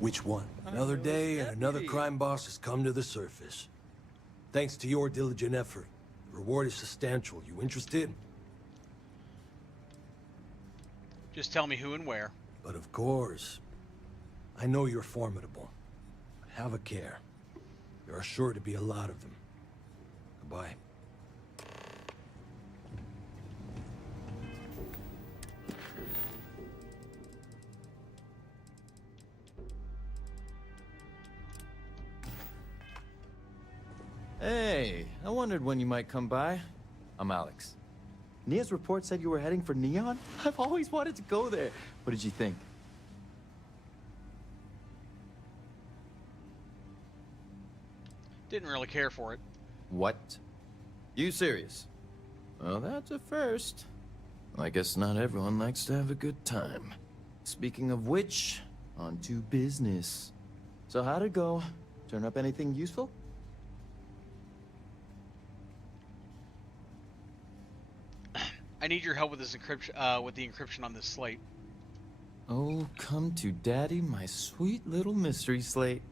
Which one? Another day and another crime boss has come to the surface. Thanks to your diligent effort, the reward is substantial. You interested? Just tell me who and where. But of course. I know you're formidable. But have a care. There are sure to be a lot of them. Goodbye. Hey, I wondered when you might come by. I'm Alex. Nia's report said you were heading for Neon? I've always wanted to go there. What did you think? Didn't really care for it. What? You serious? Well, that's a first. I guess not everyone likes to have a good time. Speaking of which, on to business. So how'd it go? Turn up anything useful? I need your help with this encryption, with the encryption on this slate. Oh, come to daddy, my sweet little mystery slate.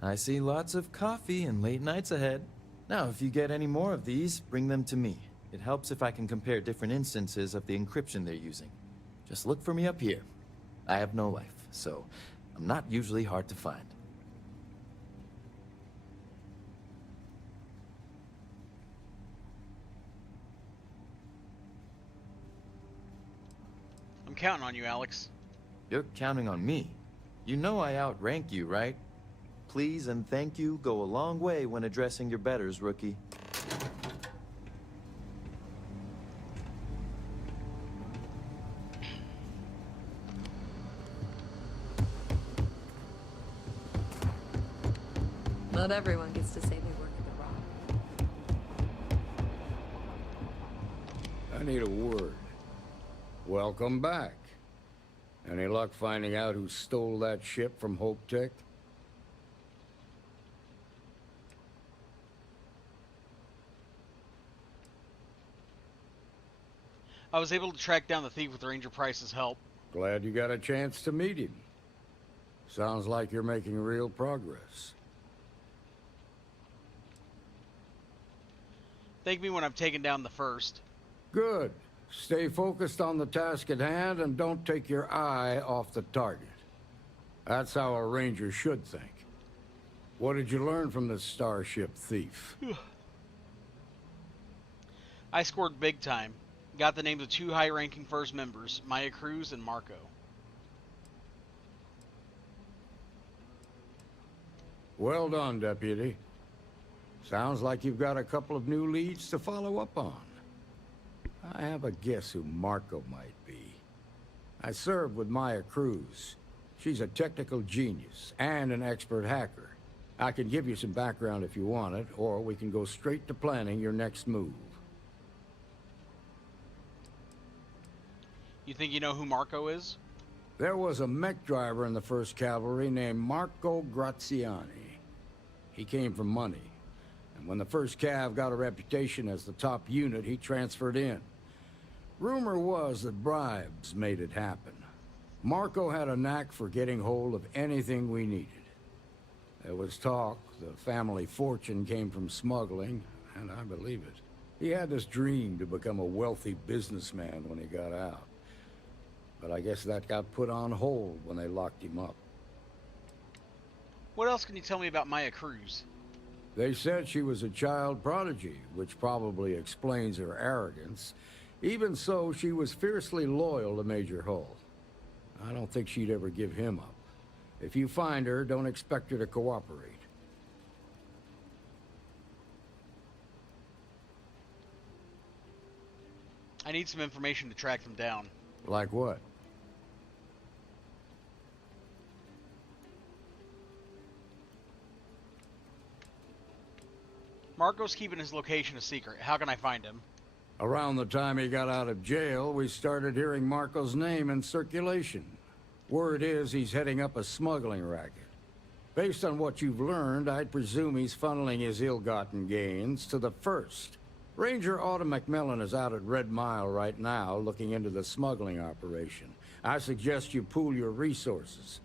I see lots of coffee and late nights ahead. Now, if you get any more of these, bring them to me. It helps if I can compare different instances of the encryption they're using. Just look for me up here. I have no life, so I'm not usually hard to find. I'm counting on you, Alex. You're counting on me. You know I outrank you, right? Please and thank you go a long way when addressing your betters, rookie. Not everyone gets to say they work at the Rock. I need a word. Welcome back. Any luck finding out who stole that ship from Hope Tech? I was able to track down the thief with Ranger Price's help. Glad you got a chance to meet him. Sounds like you're making real progress. Thank me when I've taken down the first. Good. Stay focused on the task at hand and don't take your eye off the target. That's how a ranger should think. What did you learn from this starship thief? I scored big time. Got the names of two high-ranking First members, Maya Cruz and Marco. Well done, Deputy. Sounds like you've got a couple of new leads to follow up on. I have a guess who Marco might be. I served with Maya Cruz. She's a technical genius and an expert hacker. I can give you some background if you want it, or we can go straight to planning your next move. You think you know who Marco is? There was a mech driver in the 1st Cavalry named Marco Graziani. He came from money. And when the 1st Cav got a reputation as the top unit, he transferred in. Rumor was that bribes made it happen. Marco had a knack for getting hold of anything we needed. There was talk the family fortune came from smuggling, and I believe it. He had this dream to become a wealthy businessman when he got out. But I guess that got put on hold when they locked him up. What else can you tell me about Maya Cruz? They said she was a child prodigy, which probably explains her arrogance. Even so, she was fiercely loyal to Major Hull. I don't think she'd ever give him up. If you find her, don't expect her to cooperate. I need some information to track them down. Like what? Marco's keeping his location a secret. How can I find him? Around the time he got out of jail, we started hearing Marco's name in circulation. Word is he's heading up a smuggling racket. Based on what you've learned, I'd presume he's funneling his ill-gotten gains to the First. Ranger Autumn McMillan is out at Red Mile right now, looking into the smuggling operation. I suggest you pool your resources.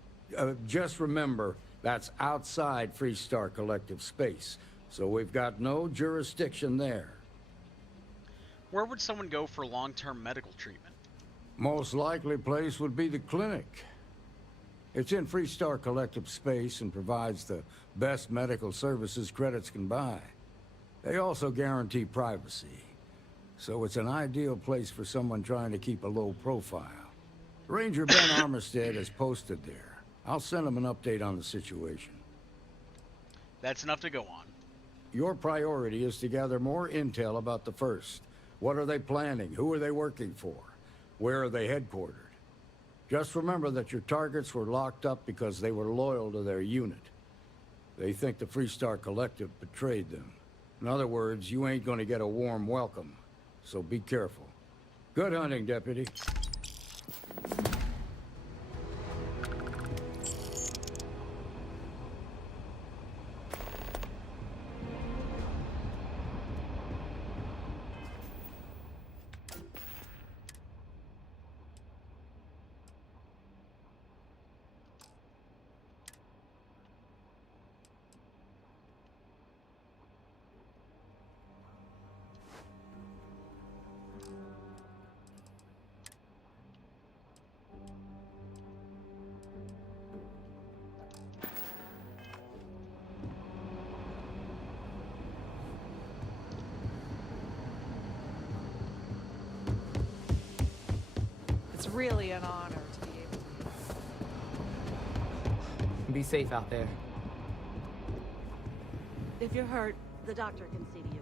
Just remember, that's outside Freestar Collective space, so we've got no jurisdiction there. Where would someone go for long-term medical treatment? Most likely place would be the clinic. It's in Freestar Collective space and provides the best medical services credits can buy. They also guarantee privacy, so it's an ideal place for someone trying to keep a low profile. Ranger Ben Armistead is posted there. I'll send him an update on the situation. That's enough to go on. Your priority is to gather more intel about the First. What are they planning? Who are they working for? Where are they headquartered? Just remember that your targets were locked up because they were loyal to their unit. They think the Freestar Collective betrayed them. In other words, you ain't gonna get a warm welcome, so be careful. Good hunting, Deputy. It's really an honor to be able to... Be safe out there. If you're hurt, the doctor can see to you.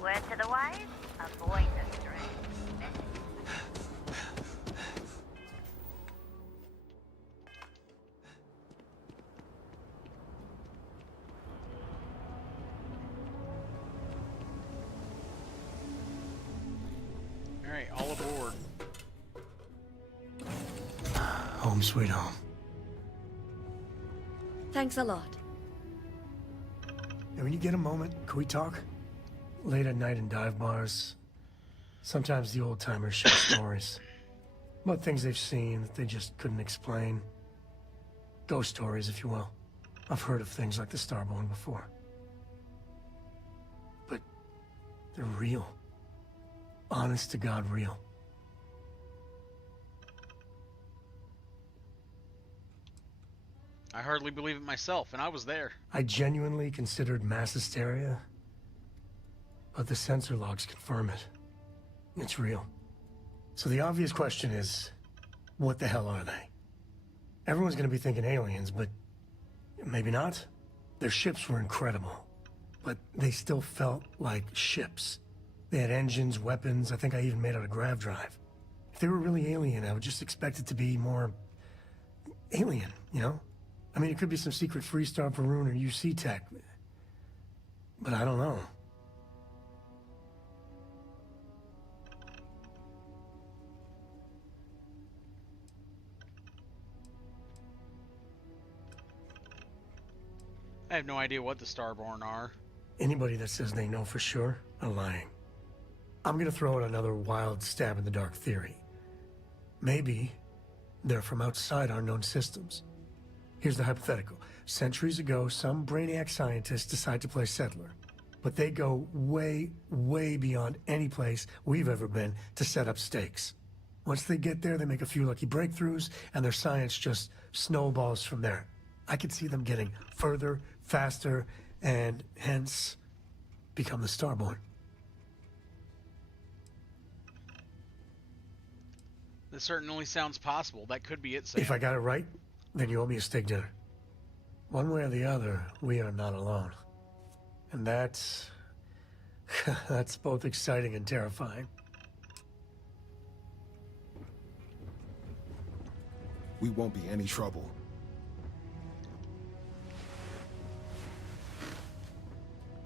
Word to the wise, avoid the stray. Alright, all aboard. Home sweet home. Thanks a lot. And when you get a moment, can we talk? Late at night in dive bars, sometimes the old-timers share stories about things they've seen that they just couldn't explain. Ghost stories, if you will. I've heard of things like the Starborn before. But they're real. Honest to God, real. I hardly believe it myself, and I was there. I genuinely considered mass hysteria, but the sensor logs confirm it. It's real. So the obvious question is, what the hell are they? Everyone's gonna be thinking aliens, but maybe not. Their ships were incredible, but they still felt like ships. They had engines, weapons, I think I even made out a grav drive. If they were really alien, I would just expect it to be more alien, you know? I mean, it could be some secret Freestar Varun or UC tech, but I don't know. I have no idea what the Starborn are. Anybody that says they know for sure are lying. I'm gonna throw out another wild stab in the dark theory. Maybe they're from outside our known systems. Here's the hypothetical. Centuries ago, some brainiac scientists decide to play settler. But they go way, way beyond any place we've ever been to set up stakes. Once they get there, they make a few lucky breakthroughs, and their science just snowballs from there. I could see them getting further, faster, and hence become the Starborn. This certainly sounds possible. That could be it, Sam. If I got it right, then you owe me a steak dinner. One way or the other, we are not alone. And that's... that's both exciting and terrifying. We won't be any trouble.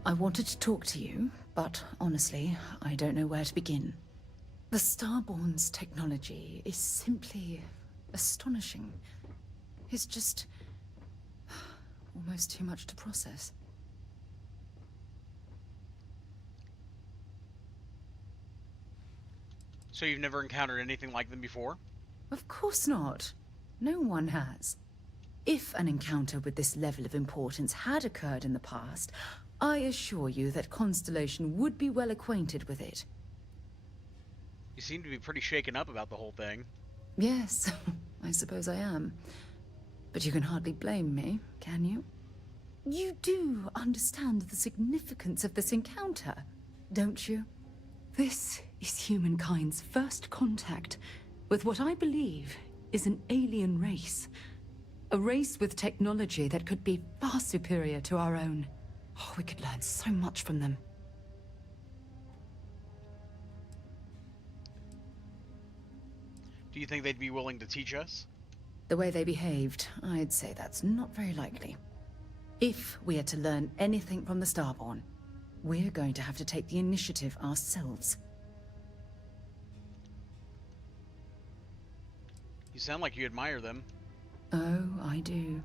I wanted to talk to you, but honestly, I don't know where to begin. The Starborn's technology is simply astonishing. It's just... almost too much to process. So you've never encountered anything like them before? Of course not. No one has. If an encounter with this level of importance had occurred in the past, I assure you that Constellation would be well acquainted with it. You seem to be pretty shaken up about the whole thing. Yes, I suppose I am. But you can hardly blame me, can you? You do understand the significance of this encounter, don't you? This is humankind's first contact with what I believe is an alien race. A race with technology that could be far superior to our own. Oh, we could learn so much from them. Do you think they'd be willing to teach us? The way they behaved, I'd say that's not very likely. If we are to learn anything from the Starborn, we're going to have to take the initiative ourselves. You sound like you admire them. Oh, I do.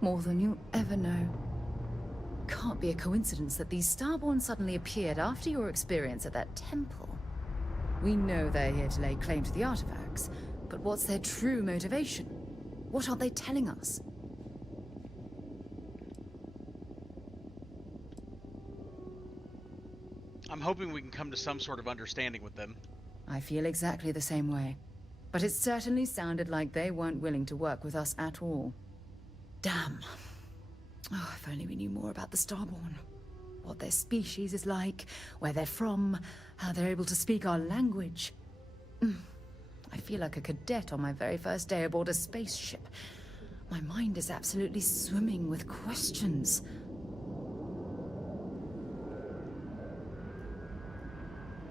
More than you'll ever know. Can't be a coincidence that these Starborn suddenly appeared after your experience at that temple. We know they're here to lay claim to the artifacts, but what's their true motivation? What are they telling us? I'm hoping we can come to some sort of understanding with them. I feel exactly the same way. But it certainly sounded like they weren't willing to work with us at all. Damn. Oh, if only we knew more about the Starborn. What their species is like, where they're from, how they're able to speak our language. I feel like a cadet on my very first day aboard a spaceship. My mind is absolutely swimming with questions.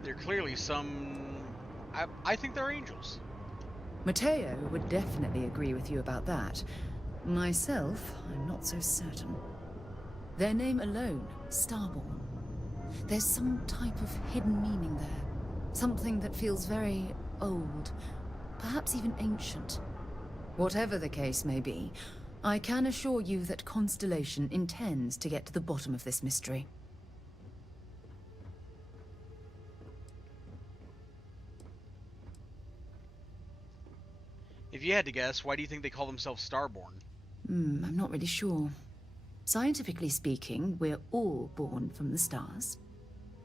They're clearly some... I think they're angels. Matteo would definitely agree with you about that. Myself, I'm not so certain. Their name alone, Starborn. There's some type of hidden meaning there. Something that feels very old, perhaps even ancient. Whatever the case may be, I can assure you that Constellation intends to get to the bottom of this mystery. If you had to guess, why do you think they call themselves Starborn? I'm not really sure. Scientifically speaking, we're all born from the stars.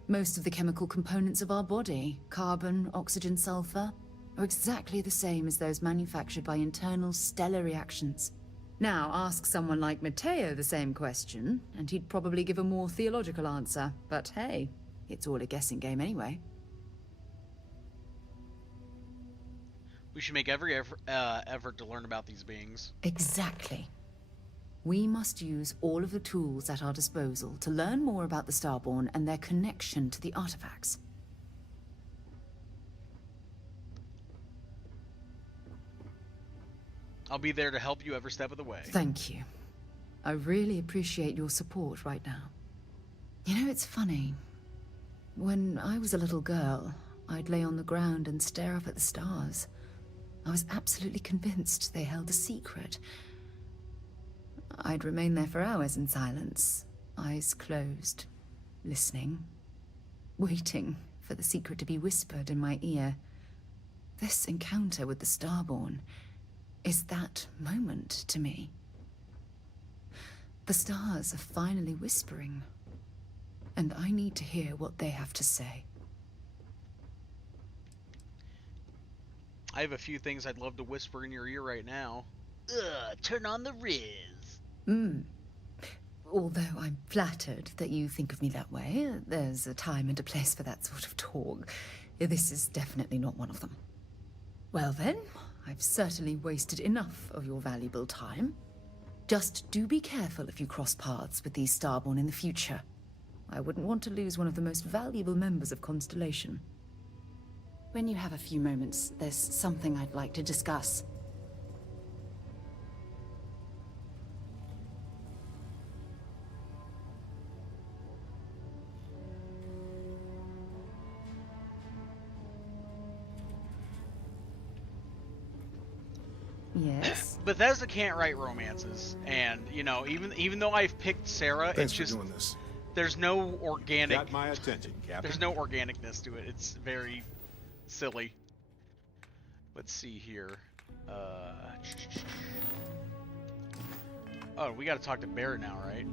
Most of the chemical components of our body, carbon, oxygen, sulfur, are exactly the same as those manufactured by internal stellar reactions. Now, ask someone like Matteo the same question, and he'd probably give a more theological answer. But hey, it's all a guessing game anyway. We should make every effort to learn about these beings. Exactly. We must use all of the tools at our disposal to learn more about the Starborn and their connection to the artifacts. I'll be there to help you every step of the way. Thank you. I really appreciate your support right now. You know, it's funny. When I was a little girl, I'd lay on the ground and stare up at the stars. I was absolutely convinced they held a secret. I'd remain there for hours in silence, eyes closed, listening, waiting for the secret to be whispered in my ear. This encounter with the Starborn is that moment to me. The stars are finally whispering, and I need to hear what they have to say. I have a few things I'd love to whisper in your ear right now. Ugh, turn on the Riz. Although I'm flattered that you think of me that way, there's a time and a place for that sort of talk. This is definitely not one of them. Well then, I've certainly wasted enough of your valuable time. Just do be careful if you cross paths with these Starborn in the future. I wouldn't want to lose one of the most valuable members of Constellation. When you have a few moments, there's something I'd like to discuss. Yes? Bethesda can't write romances, and, you know, even though I've picked Sarah, Thanks it's for just... doing this. There's no organic... Got my attention, Captain. There's no organicness to it. It's very silly. Let's see here. Oh, we gotta talk to Barrett now, right?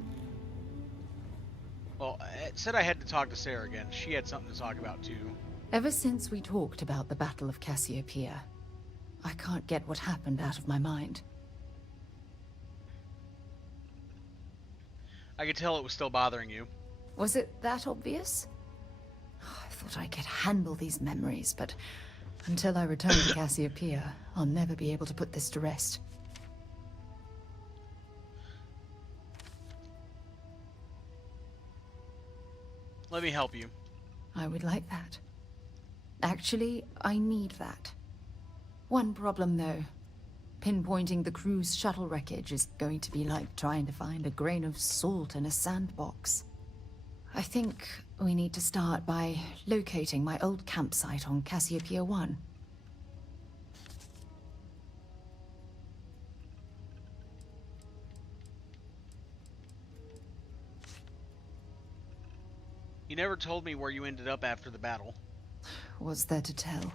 Well, it said I had to talk to Sarah again. She had something to talk about, too. Ever since we talked about the Battle of Cassiopeia, I can't get what happened out of my mind. I could tell it was still bothering you. Was it that obvious? I thought I could handle these memories, but until I return to Cassiopeia, I'll never be able to put this to rest. Let me help you. I would like that. Actually, I need that. One problem, though. Pinpointing the crew's shuttle wreckage is going to be like trying to find a grain of salt in a sandbox. I think we need to start by locating my old campsite on Cassiopeia 1. You never told me where you ended up after the battle. What's there to tell?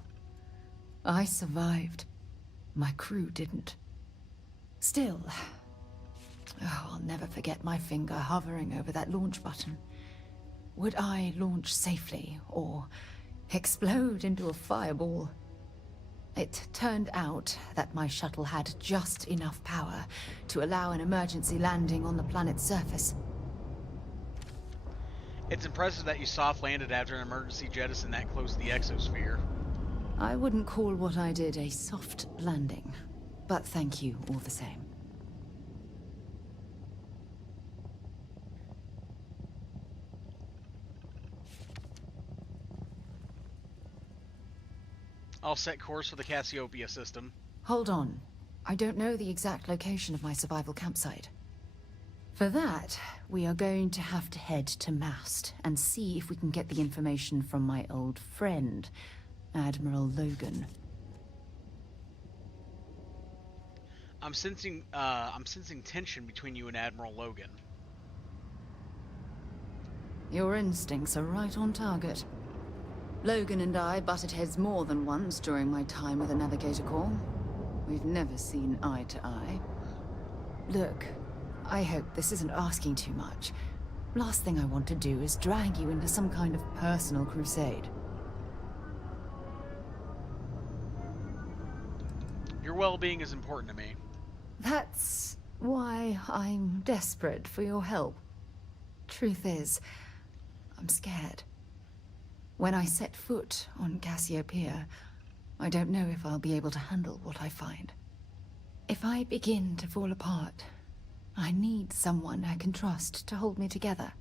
I survived. My crew didn't. Still, I'll never forget my finger hovering over that launch button. Would I launch safely, or explode into a fireball? It turned out that my shuttle had just enough power to allow an emergency landing on the planet's surface. It's impressive that you soft landed after an emergency jettison that close to the exosphere. I wouldn't call what I did a soft landing, but thank you all the same. I'll set course for the Cassiopeia system. Hold on. I don't know the exact location of my survival campsite. For that, we are going to have to head to Mast and see if we can get the information from my old friend, Admiral Logan. I'm sensing tension between you and Admiral Logan. Your instincts are right on target. Logan and I butted heads more than once during my time with the Navigator Corps. We've never seen eye to eye. Look, I hope this isn't asking too much. Last thing I want to do is drag you into some kind of personal crusade. Your well-being is important to me. That's why I'm desperate for your help. Truth is, I'm scared. When I set foot on Cassiopeia, I don't know if I'll be able to handle what I find. If I begin to fall apart, I need someone I can trust to hold me together.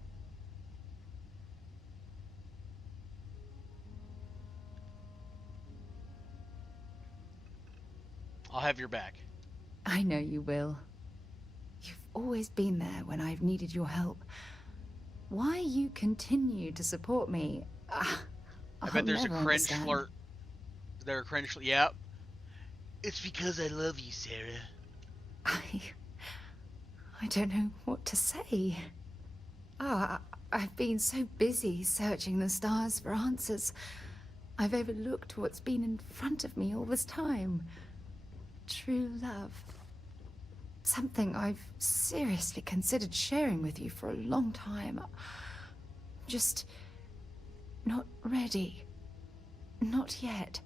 I'll have your back. I know you will. You've always been there when I've needed your help. Why you continue to support me, I bet there's a cringe flirt. Is there a cringe flirt? Yep. It's because I love you, Sarah. I don't know what to say. I've been so busy searching the stars for answers. I've overlooked what's been in front of me all this time. True love. Something I've seriously considered sharing with you for a long time. Just not ready. Not yet.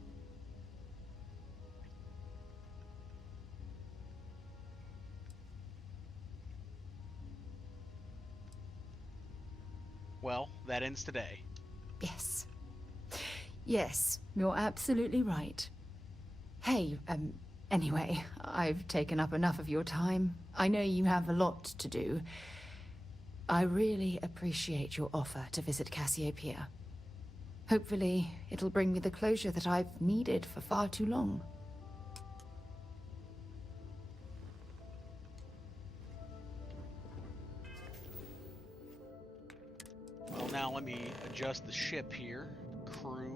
Well, that ends today. Yes. Yes, you're absolutely right. Hey, anyway, I've taken up enough of your time. I know you have a lot to do. I really appreciate your offer to visit Cassiopeia. Hopefully, it'll bring me the closure that I've needed for far too long. Well, now let me adjust the ship here. Crew.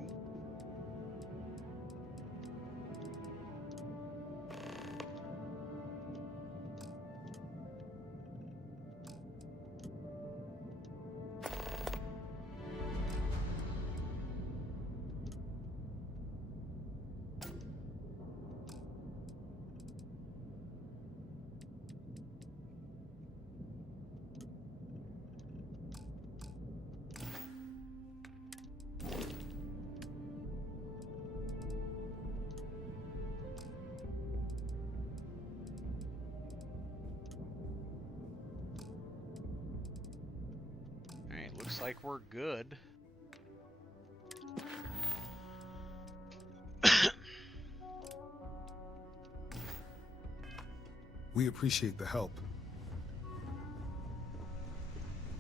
Alright, looks like we're good. We appreciate the help.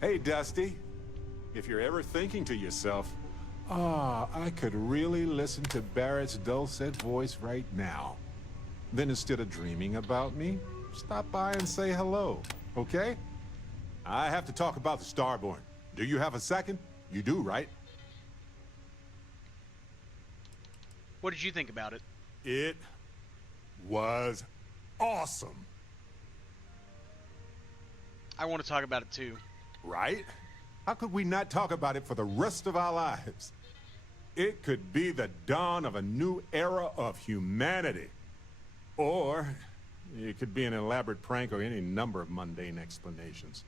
Hey, Dusty. If you're ever thinking to yourself, I could really listen to Barrett's dulcet voice right now, then instead of dreaming about me, stop by and say hello, okay? I have to talk about the Starborn. Do you have a second? You do, right? What did you think about it? It was awesome. I want to talk about it too. Right? How could we not talk about it for the rest of our lives? It could be the dawn of a new era of humanity. Or it could be an elaborate prank or any number of mundane explanations.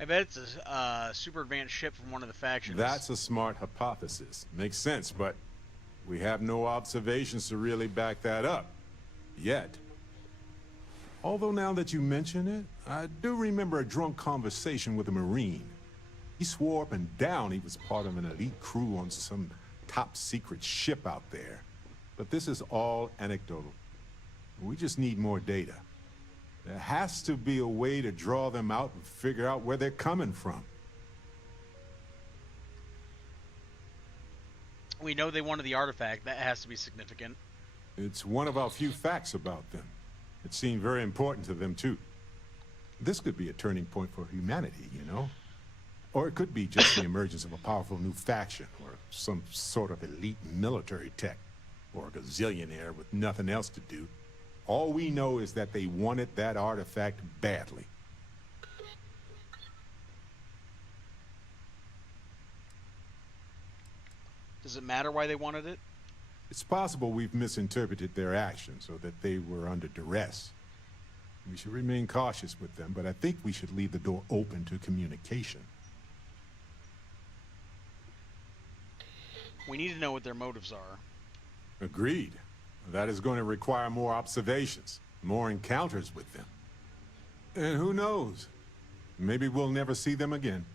I bet it's a super advanced ship from one of the factions. That's a smart hypothesis. Makes sense, but we have no observations to really back that up. Yet. Although now that you mention it, I do remember a drunk conversation with a Marine. He swore up and down he was part of an elite crew on some top-secret ship out there. But this is all anecdotal. We just need more data. There has to be a way to draw them out and figure out where they're coming from. We know they wanted the artifact. That has to be significant. It's one of our few facts about them. It seemed very important to them, too. This could be a turning point for humanity, you know? Or it could be just the emergence of a powerful new faction, or some sort of elite military tech, or a gazillionaire with nothing else to do. All we know is that they wanted that artifact badly. Does it matter why they wanted it? It's possible we've misinterpreted their actions, or that they were under duress. We should remain cautious with them, but I think we should leave the door open to communication. We need to know what their motives are. Agreed. That is going to require more observations, more encounters with them. And who knows? Maybe we'll never see them again.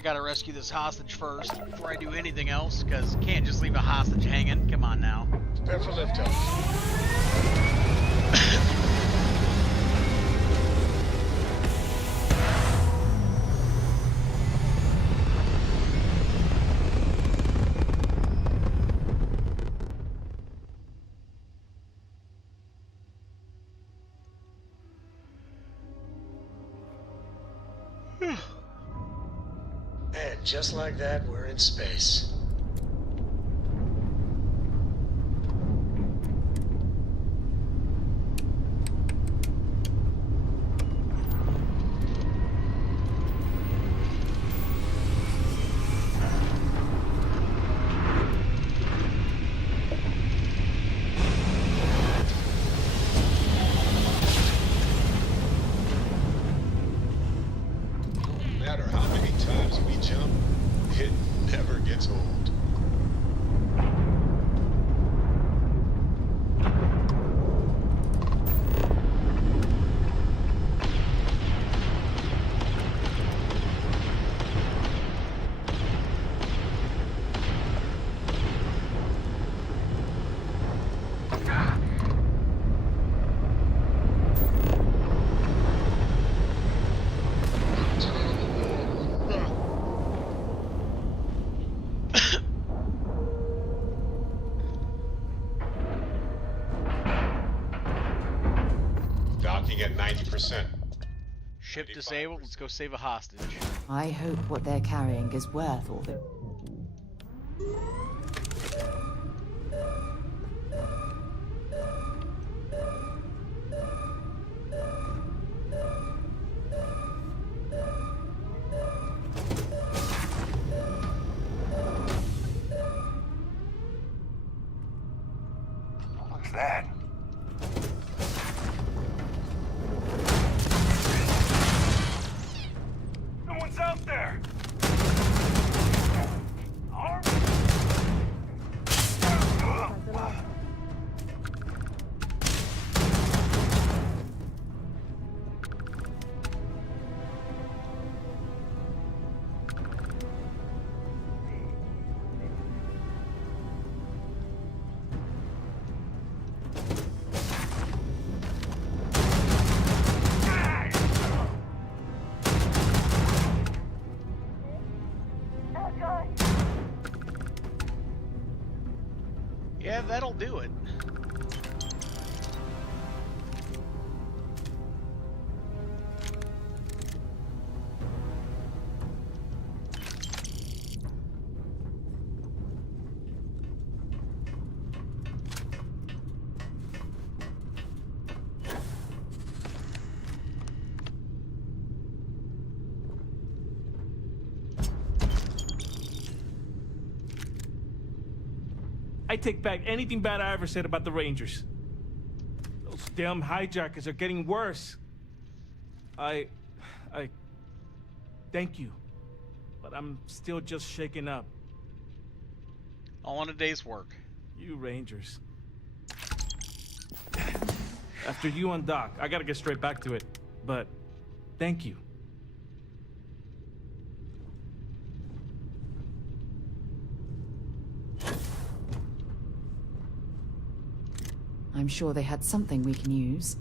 I gotta rescue this hostage first before I do anything else, because can't just leave a hostage hanging. Come on now. Prepare for liftoff. And just like that, we're in space. No matter how many times we jump, it never gets old. Docking at 90%. Ship disabled, let's go save a hostage. I hope what they're carrying is worth all the... What's that? Someone's out there! Arm? Yeah, that'll do it. I take back anything bad I ever said about the Rangers. Those damn hijackers are getting worse. I thank you, but I'm still just shaken up. All in a day's work. You Rangers. After you undock, I gotta get straight back to it, but thank you. I'm sure they had something we can use.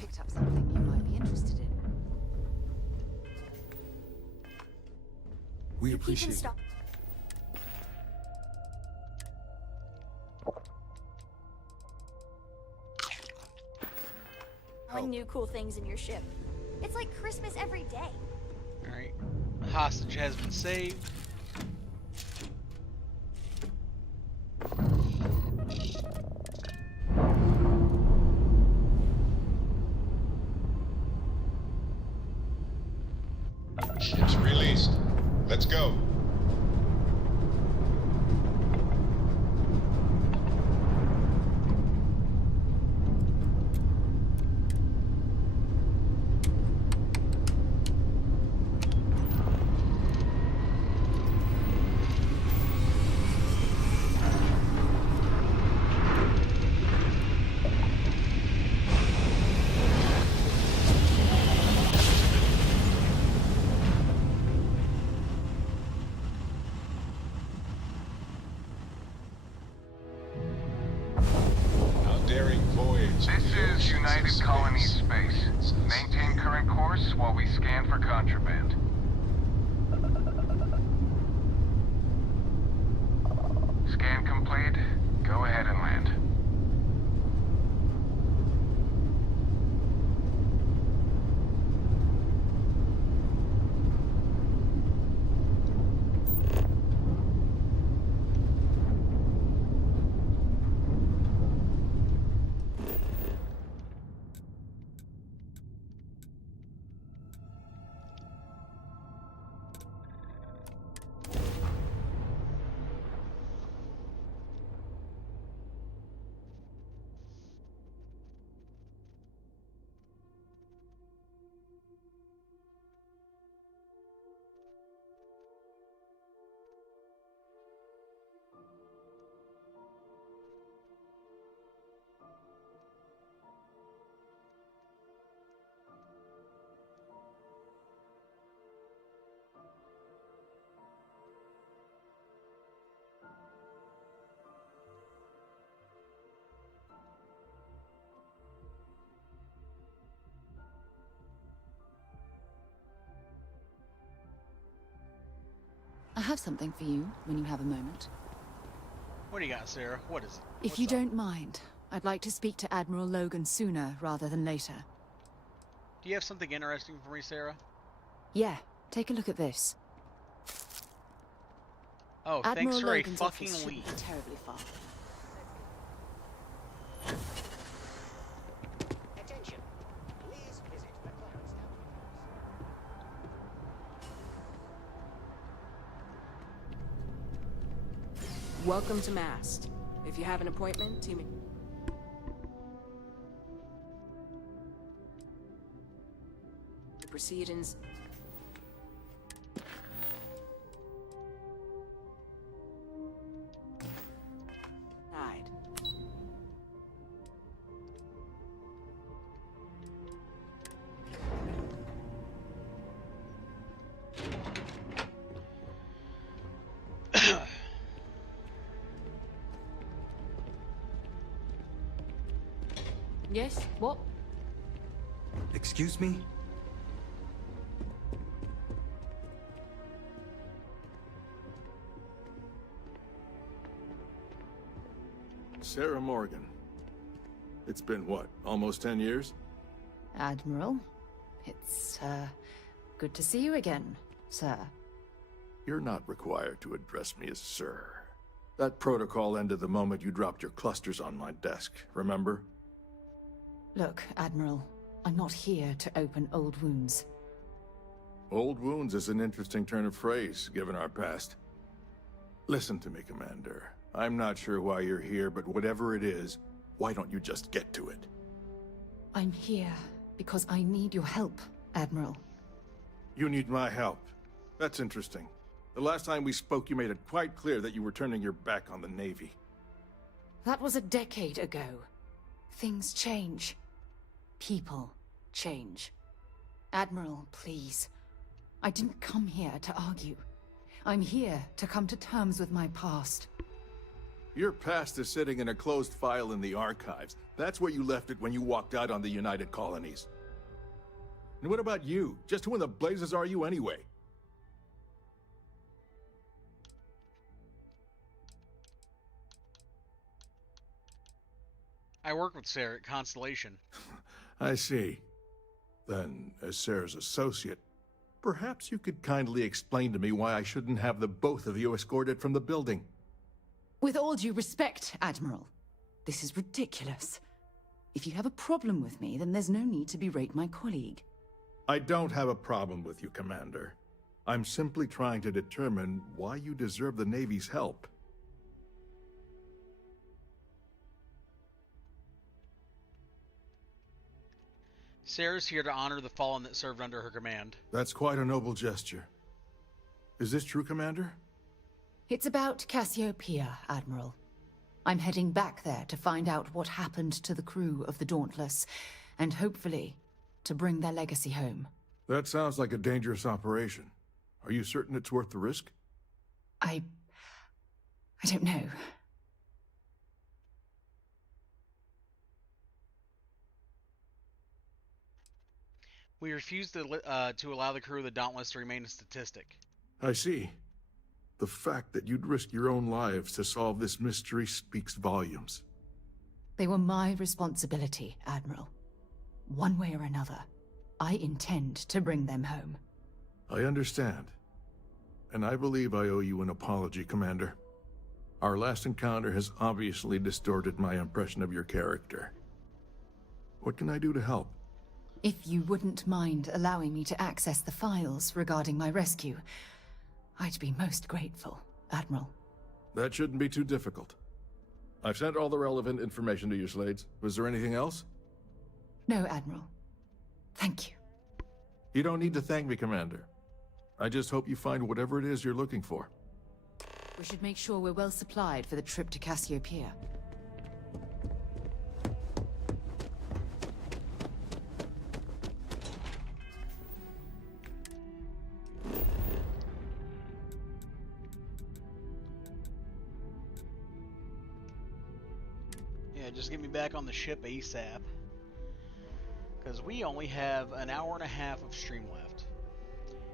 Picked up something you might be interested in. We appreciate it. Find new cool things in your ship. It's like Christmas every day. Alright. Hostage has been saved. Ship's released. Let's go. have something for you when you have a moment. What do you got, Sarah? What is it? If you don't mind, I'd like to speak to Admiral Logan sooner rather than later. Do you have something interesting for me, Sarah? Yeah, take a look at this. Oh, Admiral thanks for Logan's a fucking office lead. shouldn't be terribly far. Attention. Please visit the clearance tower. Welcome to Mast. If you have an appointment, team. The proceedings. Died. Yes? What? Excuse me? Sarah Morgan. It's been what, almost 10 years? Admiral, it's, good to see you again, sir. You're not required to address me as sir. That protocol ended the moment you dropped your clusters on my desk, remember? Look, Admiral, I'm not here to open old wounds. Old wounds is an interesting turn of phrase, given our past. Listen to me, Commander. I'm not sure why you're here, but whatever it is, why don't you just get to it? I'm here because I need your help, Admiral. You need my help. That's interesting. The last time we spoke, you made it quite clear that you were turning your back on the Navy. That was a decade ago. Things change. People change. Admiral, please. I didn't come here to argue. I'm here to come to terms with my past. Your past is sitting in a closed file in the archives. That's where you left it when you walked out on the United Colonies. And what about you? Just who in the blazes are you anyway? I work with Sarah at Constellation. I see. Then, as Sarah's associate, perhaps you could kindly explain to me why I shouldn't have the both of you escorted from the building. With all due respect, Admiral, this is ridiculous. If you have a problem with me, then there's no need to berate my colleague. I don't have a problem with you, Commander. I'm simply trying to determine why you deserve the Navy's help. Sarah's here to honor the fallen that served under her command. That's quite a noble gesture. Is this true, Commander? It's about Cassiopeia, Admiral. I'm heading back there to find out what happened to the crew of the Dauntless, and hopefully, to bring their legacy home. That sounds like a dangerous operation. Are you certain it's worth the risk? I don't know. We refuse to allow the crew of the Dauntless to remain a statistic. I see. The fact that you'd risk your own lives to solve this mystery speaks volumes. They were my responsibility, Admiral. One way or another, I intend to bring them home. I understand. And I believe I owe you an apology, Commander. Our last encounter has obviously distorted my impression of your character. What can I do to help? If you wouldn't mind allowing me to access the files regarding my rescue, I'd be most grateful, Admiral. That shouldn't be too difficult. I've sent all the relevant information to you, Slades. Was there anything else? No, Admiral. Thank you. You don't need to thank me, Commander. I just hope you find whatever it is you're looking for. We should make sure we're well supplied for the trip to Cassiopeia. Yeah, just get me back on the ship ASAP. Because we only have an hour and a half of stream left.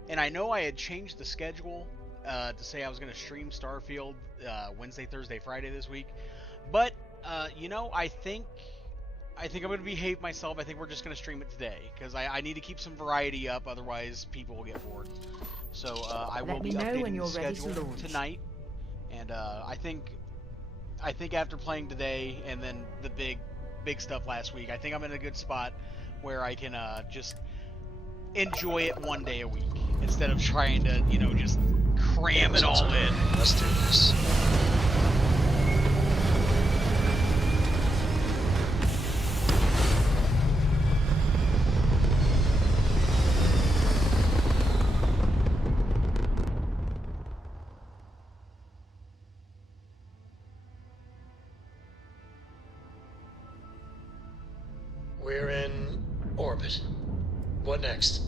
And I know I had changed the schedule to say I was going to stream Starfield Wednesday, Thursday, Friday this week, but you know, I think I'm going to behave myself. I think we're just going to stream it today because I need to keep some variety up, otherwise people will get bored. So I will be updating the schedule tonight, and I think after playing today and then the big stuff last week, I think I'm in a good spot where I can just enjoy it one day a week instead of trying to, you know, just cram it all in. Let's do this. We're in orbit. What next?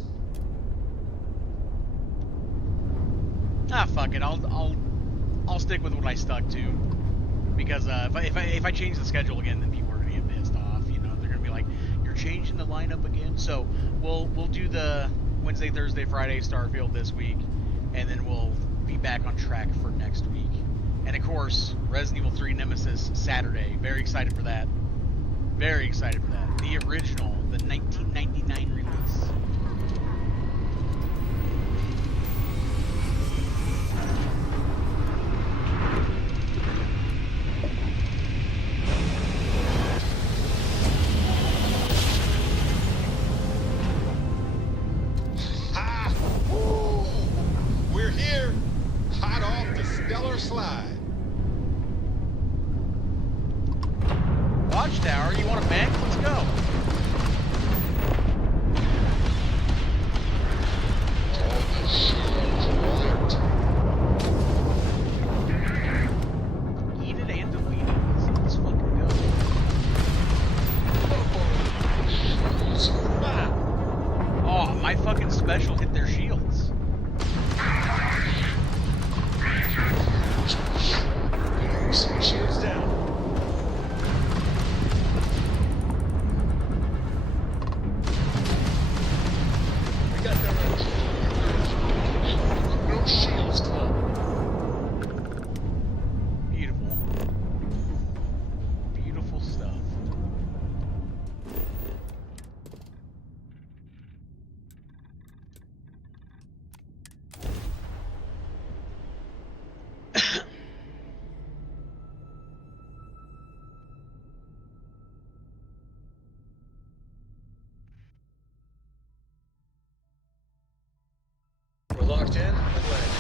Ah, fuck it. I'll stick with what I stuck to, because if I change the schedule again, then people are gonna get pissed off. You know, they're gonna be like, "You're changing the lineup again." So we'll do the Wednesday, Thursday, Friday Starfield this week, and then we'll be back on track for next week. And of course, Resident Evil 3 Nemesis Saturday. Very excited for that. Very excited for that. The original, the 1999 release. Ha! Woo! We're here, hot off the stellar slide. Watchtower, you want to bank? Let's go. All the shields right. Eat it and delete it. Let's fucking go. Oh, my fucking special hit their shields. Shields down. We got them right. No shields club. Beautiful. Beautiful stuff. We're locked in and landing.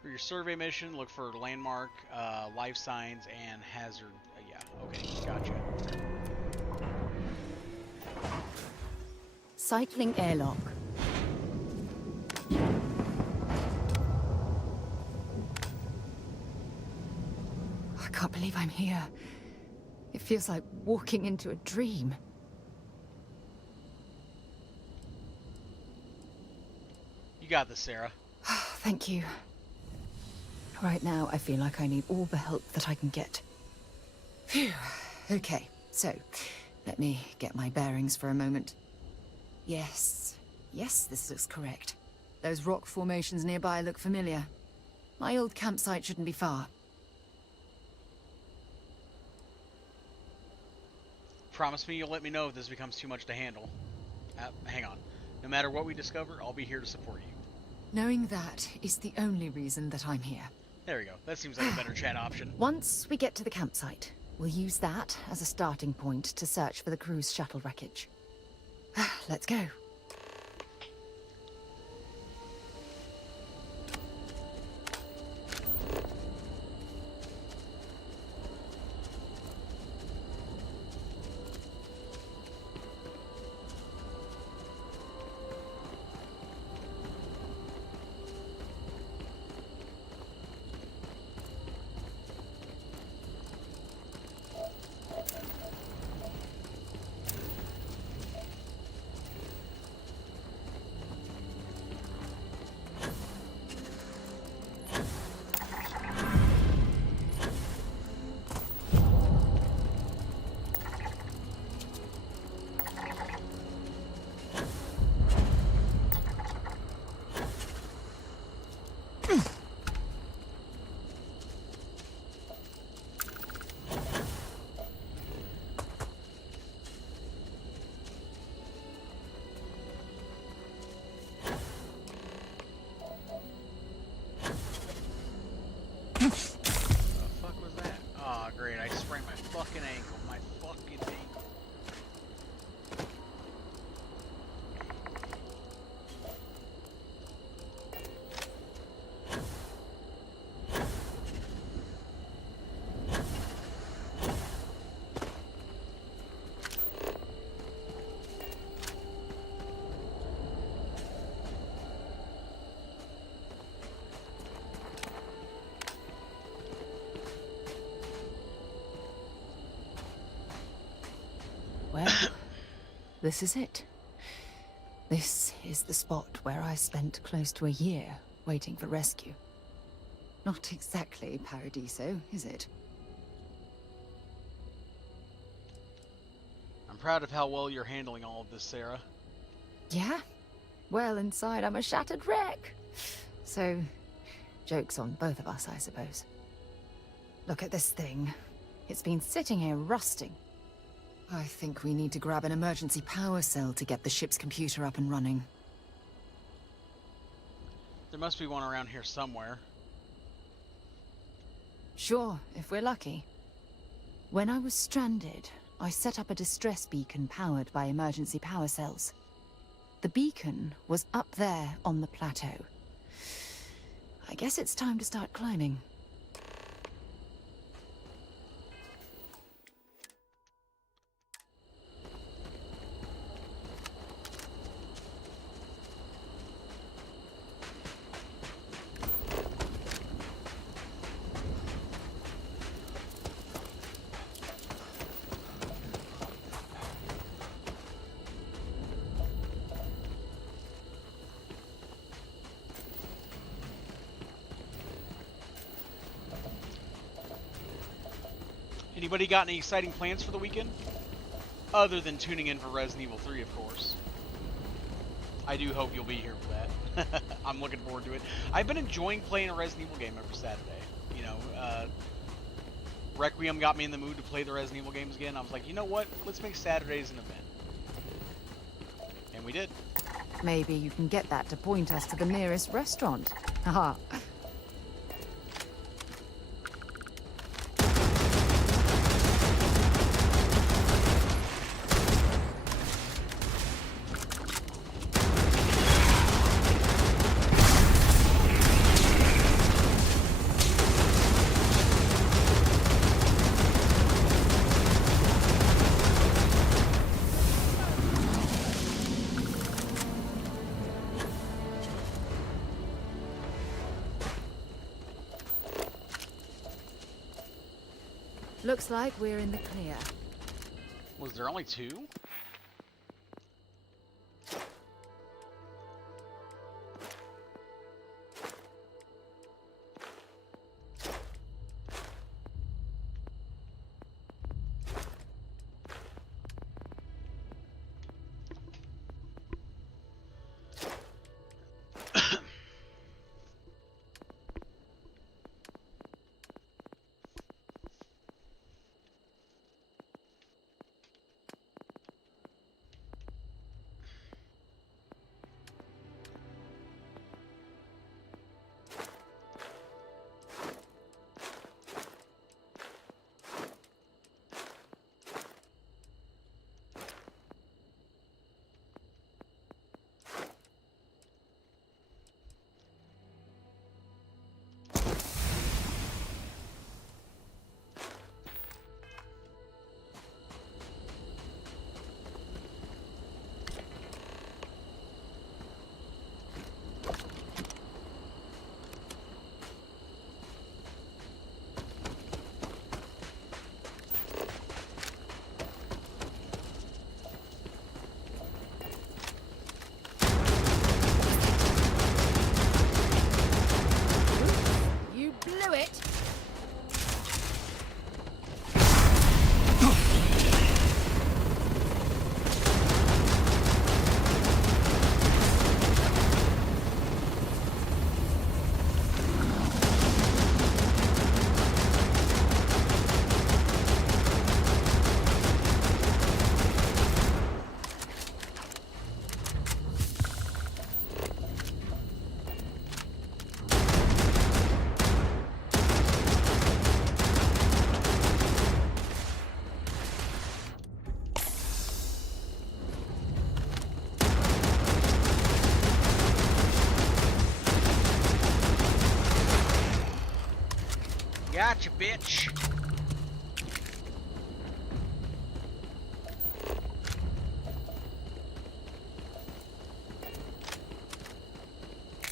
For your survey mission, look for landmark, life signs, and hazard. Yeah, okay, gotcha. Cycling airlock. I can't believe I'm here. It feels like walking into a dream. You got this, Sarah. Thank you. Right now, I feel like I need all the help that I can get. Phew. Okay, so let me get my bearings for a moment. Yes, this looks correct. Those rock formations nearby look familiar. My old campsite shouldn't be far. Promise me you'll let me know if this becomes too much to handle. Hang on. No matter what we discover, I'll be here to support you. Knowing that is the only reason that I'm here. There we go. That seems like a better chat option. Once we get to the campsite, we'll use that as a starting point to search for the cruise shuttle wreckage. Let's go. this is it. This is the spot where I spent close to a year waiting for rescue. Not exactly Paradiso, is it? I'm proud of how well you're handling all of this, Sarah. Yeah? Well, inside I'm a shattered wreck. So, joke's on both of us, I suppose. Look at this thing. It's been sitting here rusting. I think we need to grab an emergency power cell to get the ship's computer up and running. There must be one around here somewhere. Sure, if we're lucky. When I was stranded, I set up a distress beacon powered by emergency power cells. The beacon was up there on the plateau. I guess it's time to start climbing. Anybody got any exciting plans for the weekend? Other than tuning in for Resident Evil 3, of course. I do hope you'll be here for that. I'm looking forward to it. I've been enjoying playing a Resident Evil game every Saturday. You know, Requiem got me in the mood to play the Resident Evil games again. I was like, you know what? Let's make Saturdays an event. And we did. Maybe you can get that to point us to the nearest restaurant. Haha. Looks like we're in the clear. Was there only two? Blew it. Gotcha, bitch.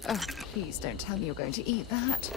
Oh, please don't tell me you're going to eat that.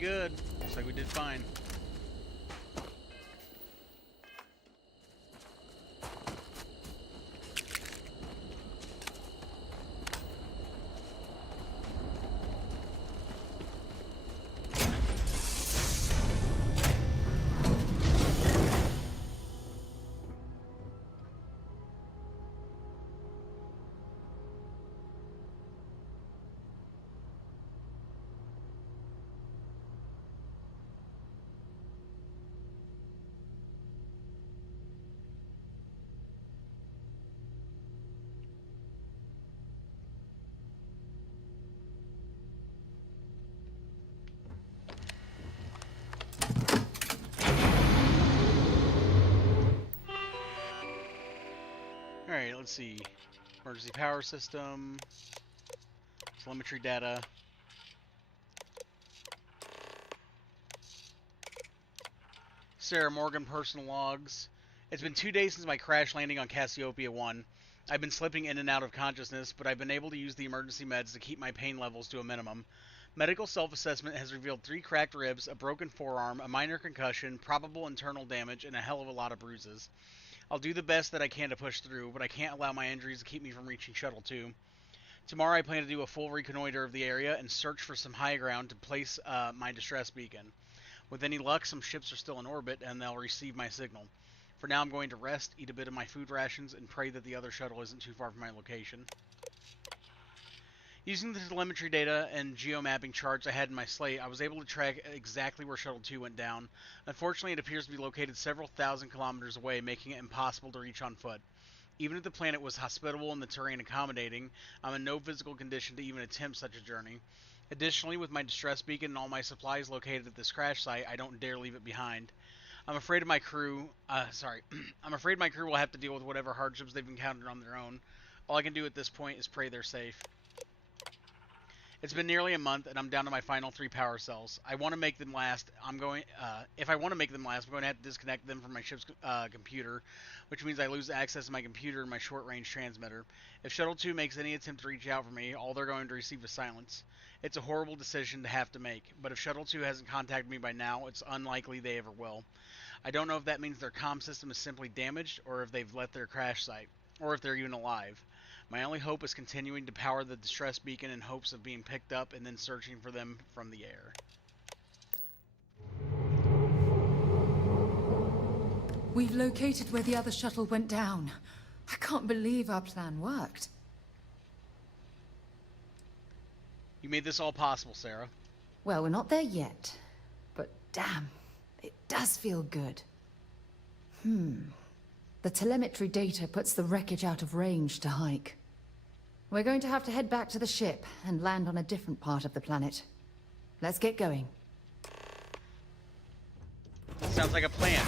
good. Looks like we did fine. Alright, let's see. Emergency power system. Telemetry data. Sarah Morgan personal logs. It's been 2 days since my crash landing on Cassiopeia 1. I've been slipping in and out of consciousness, but I've been able to use the emergency meds to keep my pain levels to a minimum. Medical self-assessment has revealed 3 cracked ribs, a broken forearm, a minor concussion, probable internal damage, and a hell of a lot of bruises. I'll do the best that I can to push through, but I can't allow my injuries to keep me from reaching Shuttle 2. Tomorrow I plan to do a full reconnoiter of the area and search for some high ground to place my distress beacon. With any luck, some ships are still in orbit and they'll receive my signal. For now I'm going to rest, eat a bit of my food rations, and pray that the other shuttle isn't too far from my location. Using the telemetry data and geomapping charts I had in my slate, I was able to track exactly where Shuttle 2 went down. Unfortunately, it appears to be located several thousand kilometers away, making it impossible to reach on foot. Even if the planet was hospitable and the terrain accommodating, I'm in no physical condition to even attempt such a journey. Additionally, with my distress beacon and all my supplies located at this crash site, I don't dare leave it behind. I'm afraid my crew will have to deal with whatever hardships they've encountered on their own. All I can do at this point is pray they're safe. It's been nearly a month, and I'm down to my final 3 power cells. If I want to make them last, I'm going to have to disconnect them from my ship's computer, which means I lose access to my computer and my short-range transmitter. If Shuttle 2 makes any attempt to reach out for me, all they're going to receive is silence. It's a horrible decision to have to make, but if Shuttle 2 hasn't contacted me by now, it's unlikely they ever will. I don't know if that means their comm system is simply damaged, or if they've left their crash site, or if they're even alive. My only hope is continuing to power the distress beacon in hopes of being picked up and then searching for them from the air. We've located where the other shuttle went down. I can't believe our plan worked. You made this all possible, Sarah. Well, we're not there yet. But damn, it does feel good. The telemetry data puts the wreckage out of range to hike. We're going to have to head back to the ship and land on a different part of the planet. Let's get going. Sounds like a plan.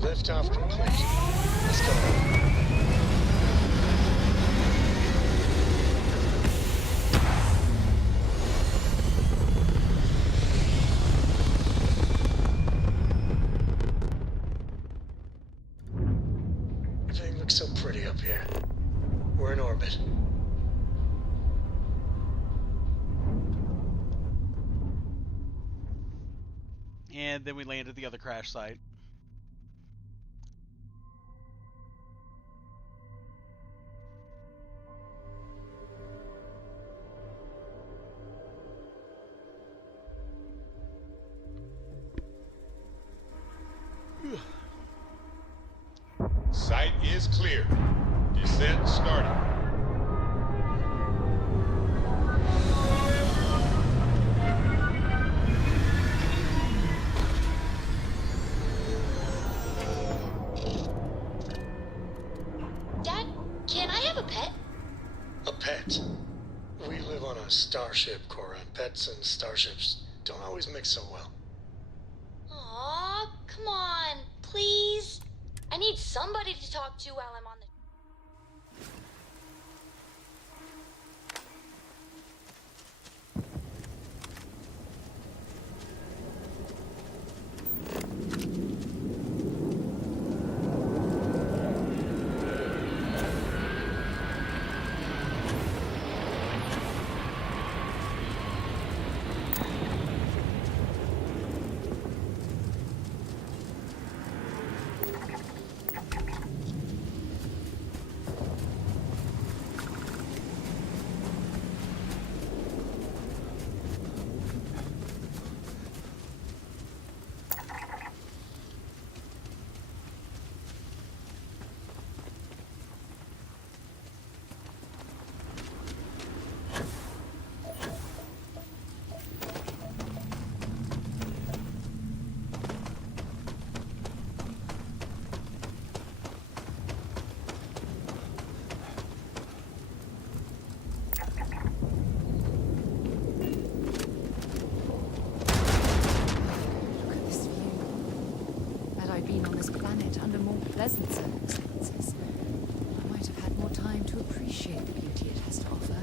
Liftoff complete. Let's go. Everything looks so pretty up here. We're in orbit. And then we land at the other crash site. Site is clear. Descent starting. Dad, can I have a pet? A pet? We live on a starship, Cora. Pets and starships don't always mix so well. Aw, come on, please. I need somebody to talk to while I'm on the... Pleasant circumstances, I might have had more time to appreciate the beauty it has to offer.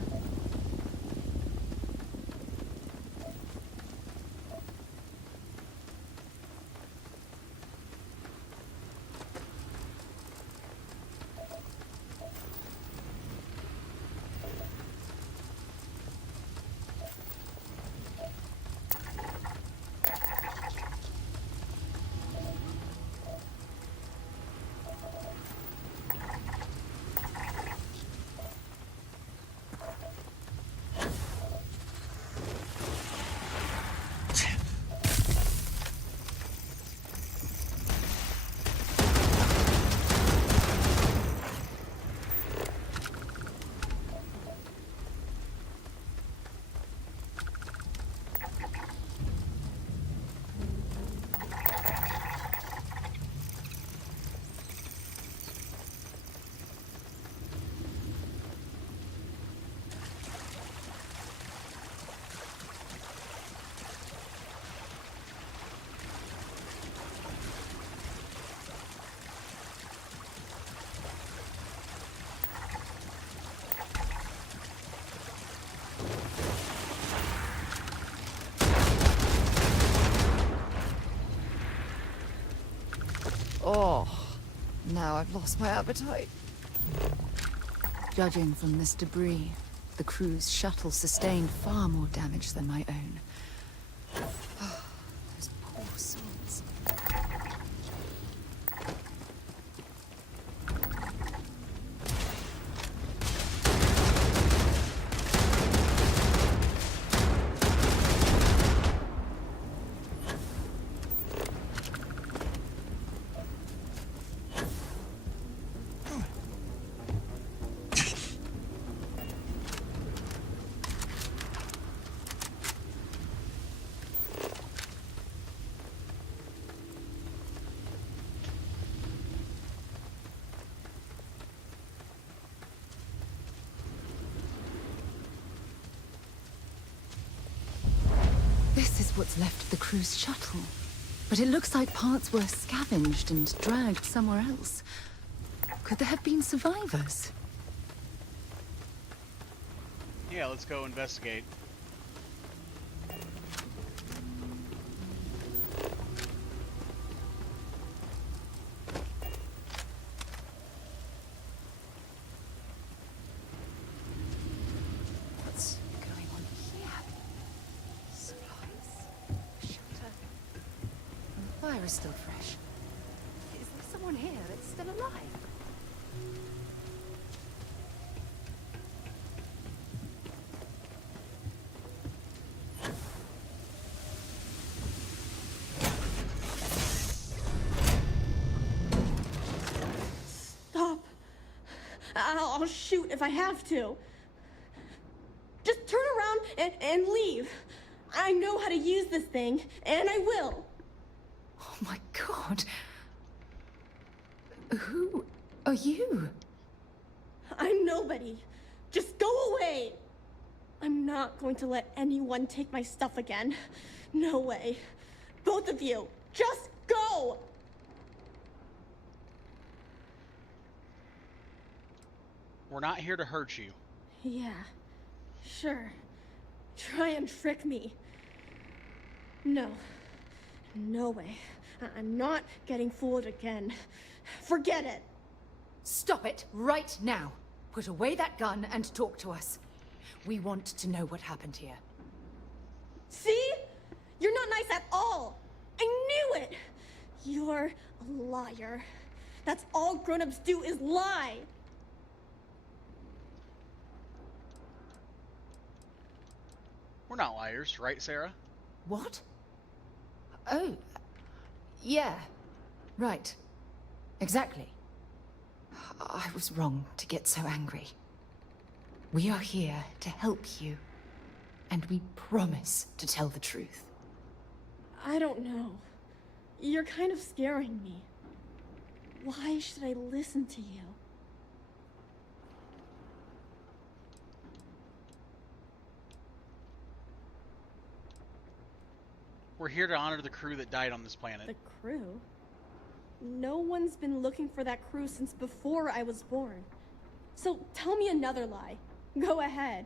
Oh, now I've lost my appetite. Judging from this debris, the crew's shuttle sustained far more damage than my own. Oh, those poor souls. This is what's left of the crew's shuttle. But it looks like parts were scavenged and dragged somewhere else. Could there have been survivors? Yeah, let's go investigate. What's going on here? Supplies, shelter. And the fire is still fresh. Is there someone here that's still alive? I'll shoot if I have to. Just turn around and leave. I know how to use this thing, and I will. Oh my god. Who are you? I'm nobody. Just go away. I'm not going to let anyone take my stuff again. No way. Both of you, just go! We're not here to hurt you. Yeah, sure. Try and trick me. No. No way. I'm not getting fooled again. Forget it. Stop it right now. Put away that gun and talk to us. We want to know what happened here. See? You're not nice at all. I knew it. You're a liar. That's all grown-ups do is lie. We're not liars, right, Sarah? What? Oh, yeah. Right. Exactly. I was wrong to get so angry. We are here to help you, and we promise to tell the truth. I don't know. You're kind of scaring me. Why should I listen to you? We're here to honor the crew that died on this planet. The crew? No one's been looking for that crew since before I was born. So tell me another lie. Go ahead.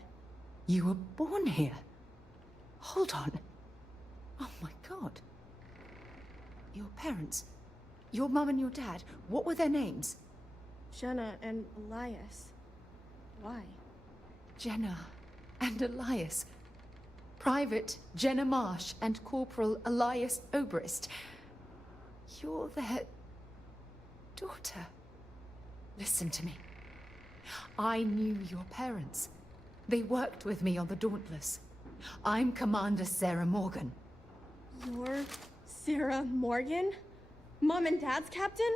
You were born here? Hold on. Oh my god. Your parents, your mum and your dad, what were their names? Jenna and Elias. Why? Jenna and Elias. Private Jenna Marsh and Corporal Elias Obrist. You're their daughter. Listen to me. I knew your parents. They worked with me on the Dauntless. I'm Commander Sarah Morgan. You're Sarah Morgan? Mom and Dad's captain?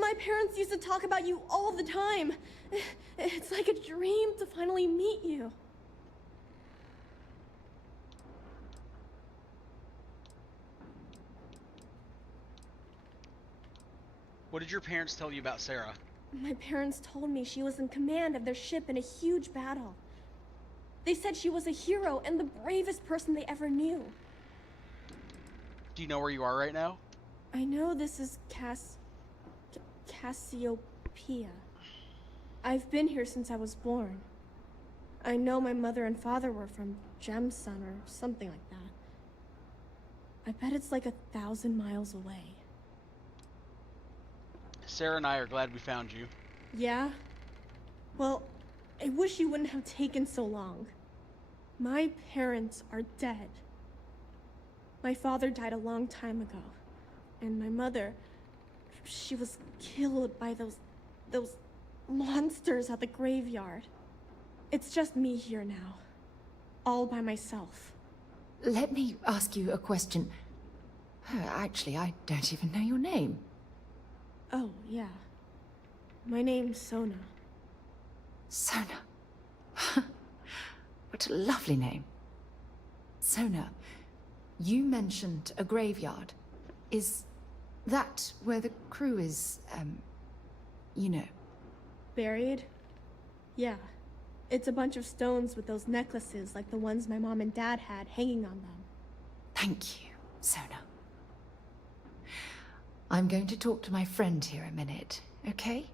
My parents used to talk about you all the time. It's like a dream to finally meet you. What did your parents tell you about Sarah? My parents told me she was in command of their ship in a huge battle. They said she was a hero and the bravest person they ever knew. Do you know where you are right now? I know this is Cassiopeia. I've been here since I was born. I know my mother and father were from Gemsun or something like that. I bet it's like 1,000 miles away. Sarah and I are glad we found you. Yeah? Well, I wish you wouldn't have taken so long. My parents are dead. My father died a long time ago. And my mother, she was killed by those monsters at the graveyard. It's just me here now. All by myself. Let me ask you a question. Actually, I don't even know your name. Oh, yeah. My name's Sona. Sona. What a lovely name. Sona, you mentioned a graveyard. Is that where the crew is, you know? Buried? Yeah. It's a bunch of stones with those necklaces like the ones my mom and dad had hanging on them. Thank you, Sona. I'm going to talk to my friend here a minute, okay?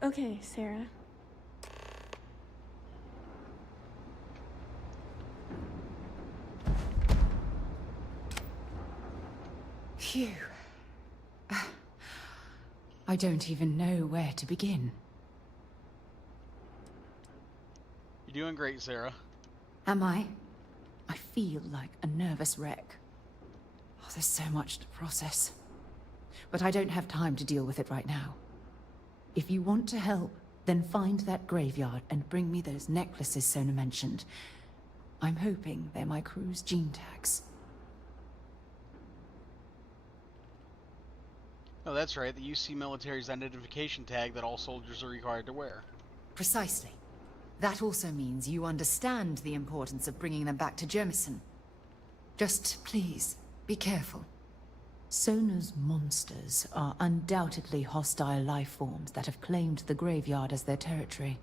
Okay, Sarah. Phew. I don't even know where to begin. You're doing great, Sarah. Am I? I feel like a nervous wreck. Oh, there's so much to process. But I don't have time to deal with it right now. If you want to help, then find that graveyard and bring me those necklaces Sona mentioned. I'm hoping they're my crew's gene tags. Oh, that's right. The UC military's identification tag that all soldiers are required to wear. Precisely. That also means you understand the importance of bringing them back to Jemison. Just please, be careful. Sona's monsters are undoubtedly hostile life forms that have claimed the graveyard as their territory.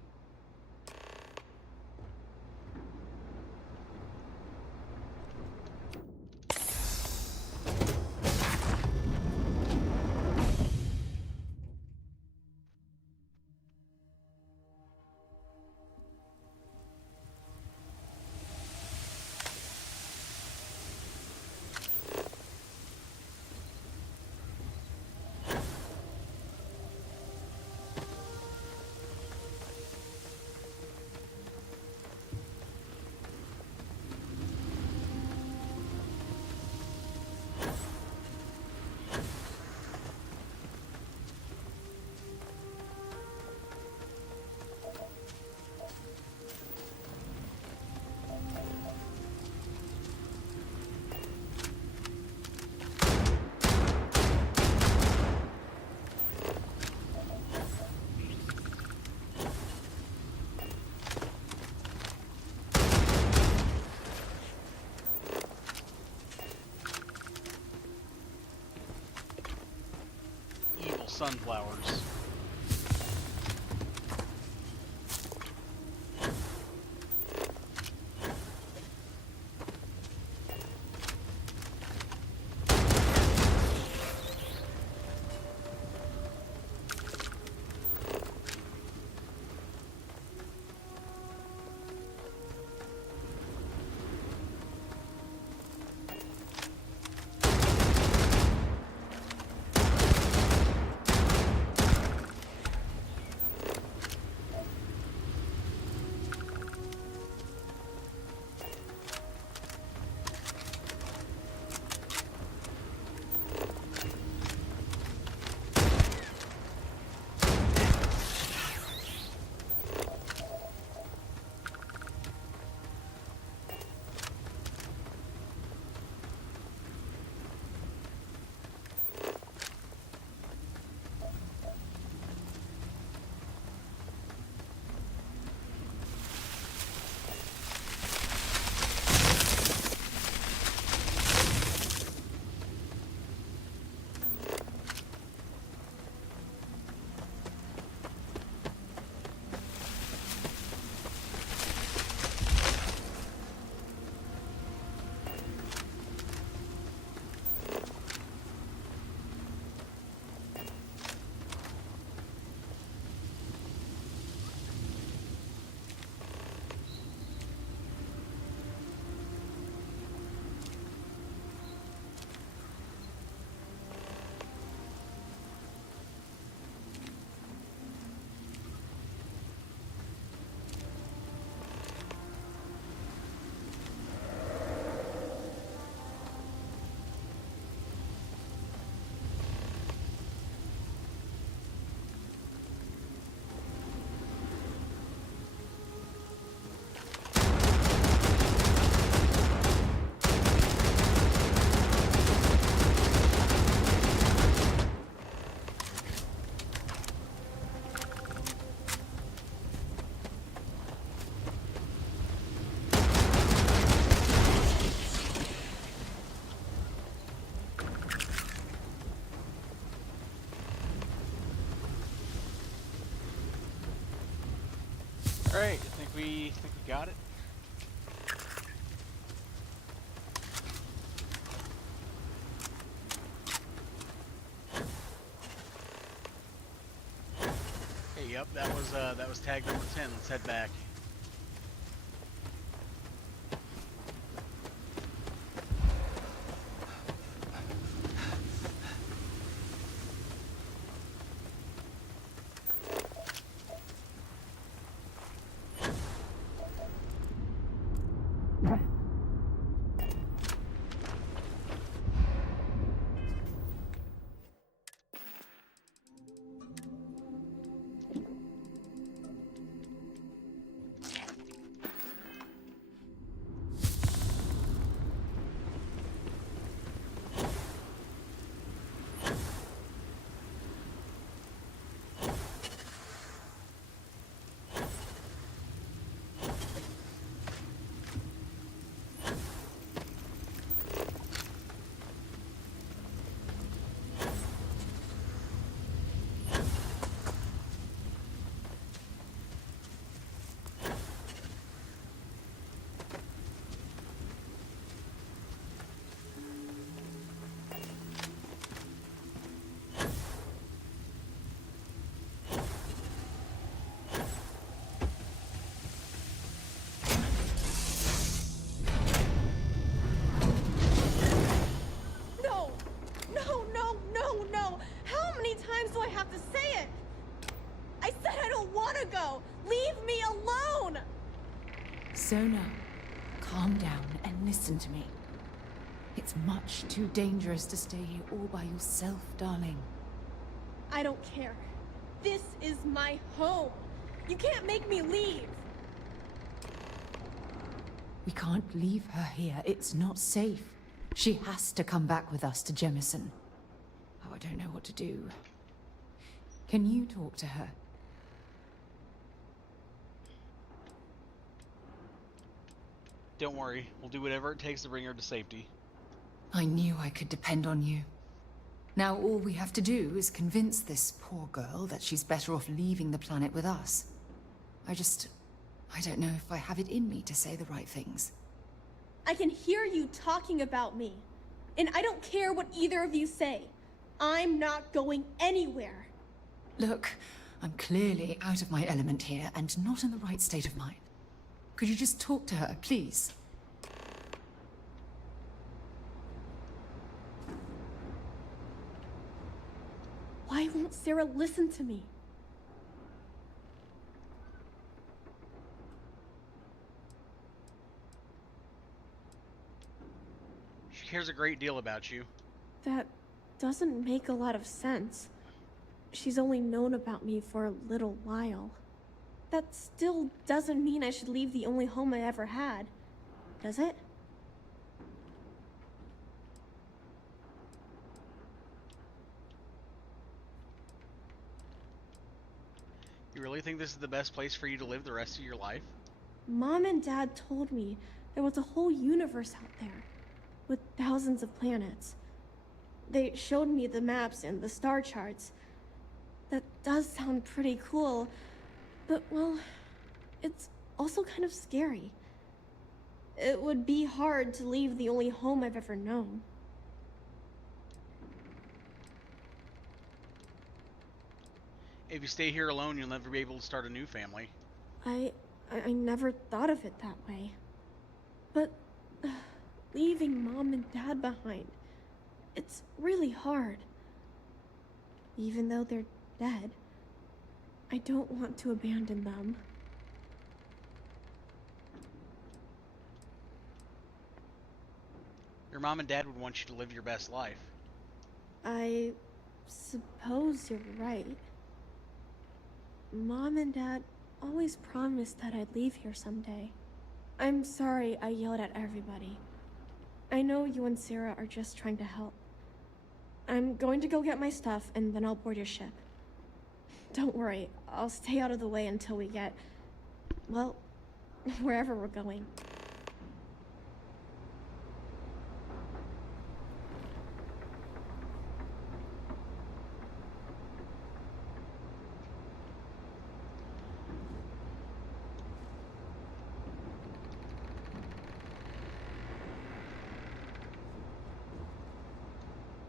Evil sunflowers. Alright, think we got it? Hey, yep, that was tag number 10. Let's head back. have to say it! I said I don't want to go! Leave me alone! Sona, calm down and listen to me. It's much too dangerous to stay here all by yourself, darling. I don't care. This is my home. You can't make me leave. We can't leave her here. It's not safe. She has to come back with us to Jemison. Oh, I don't know what to do. Can you talk to her? Don't worry, we'll do whatever it takes to bring her to safety. I knew I could depend on you. Now all we have to do is convince this poor girl that she's better off leaving the planet with us. I don't know if I have it in me to say the right things. I can hear you talking about me. And I don't care what either of you say. I'm not going anywhere. Look, I'm clearly out of my element here and not in the right state of mind. Could you just talk to her, please? Why won't Sarah listen to me? She cares a great deal about you. That doesn't make a lot of sense. She's only known about me for a little while. That still doesn't mean I should leave the only home I ever had, does it? You really think this is the best place for you to live the rest of your life? Mom and Dad told me there was a whole universe out there, with thousands of planets. They showed me the maps and the star charts. That does sound pretty cool, but, well, it's also kind of scary. It would be hard to leave the only home I've ever known. If you stay here alone, you'll never be able to start a new family. I never thought of it that way. But leaving Mom and Dad behind, it's really hard. Even though they're dead, I don't want to abandon them. Your mom and dad would want you to live your best life. I suppose you're right. Mom and Dad always promised that I'd leave here someday. I'm sorry I yelled at everybody. I know you and Sarah are just trying to help. I'm going to go get my stuff and then I'll board your ship. Don't worry, I'll stay out of the way until we get, well, wherever we're going.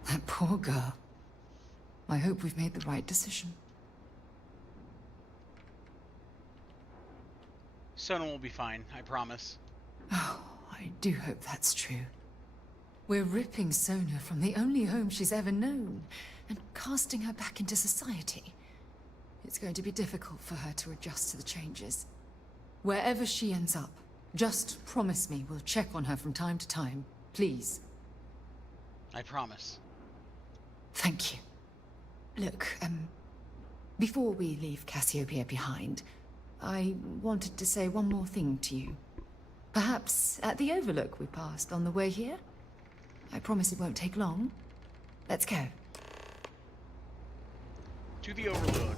That poor girl. I hope we've made the right decision. Sona will be fine, I promise. Oh, I do hope that's true. We're ripping Sona from the only home she's ever known and casting her back into society. It's going to be difficult for her to adjust to the changes. Wherever she ends up, just promise me we'll check on her from time to time, please. I promise. Thank you. Look, before we leave Cassiopeia behind, I wanted to say one more thing to you. Perhaps at the overlook we passed on the way here? I promise it won't take long. Let's go. To the overlook.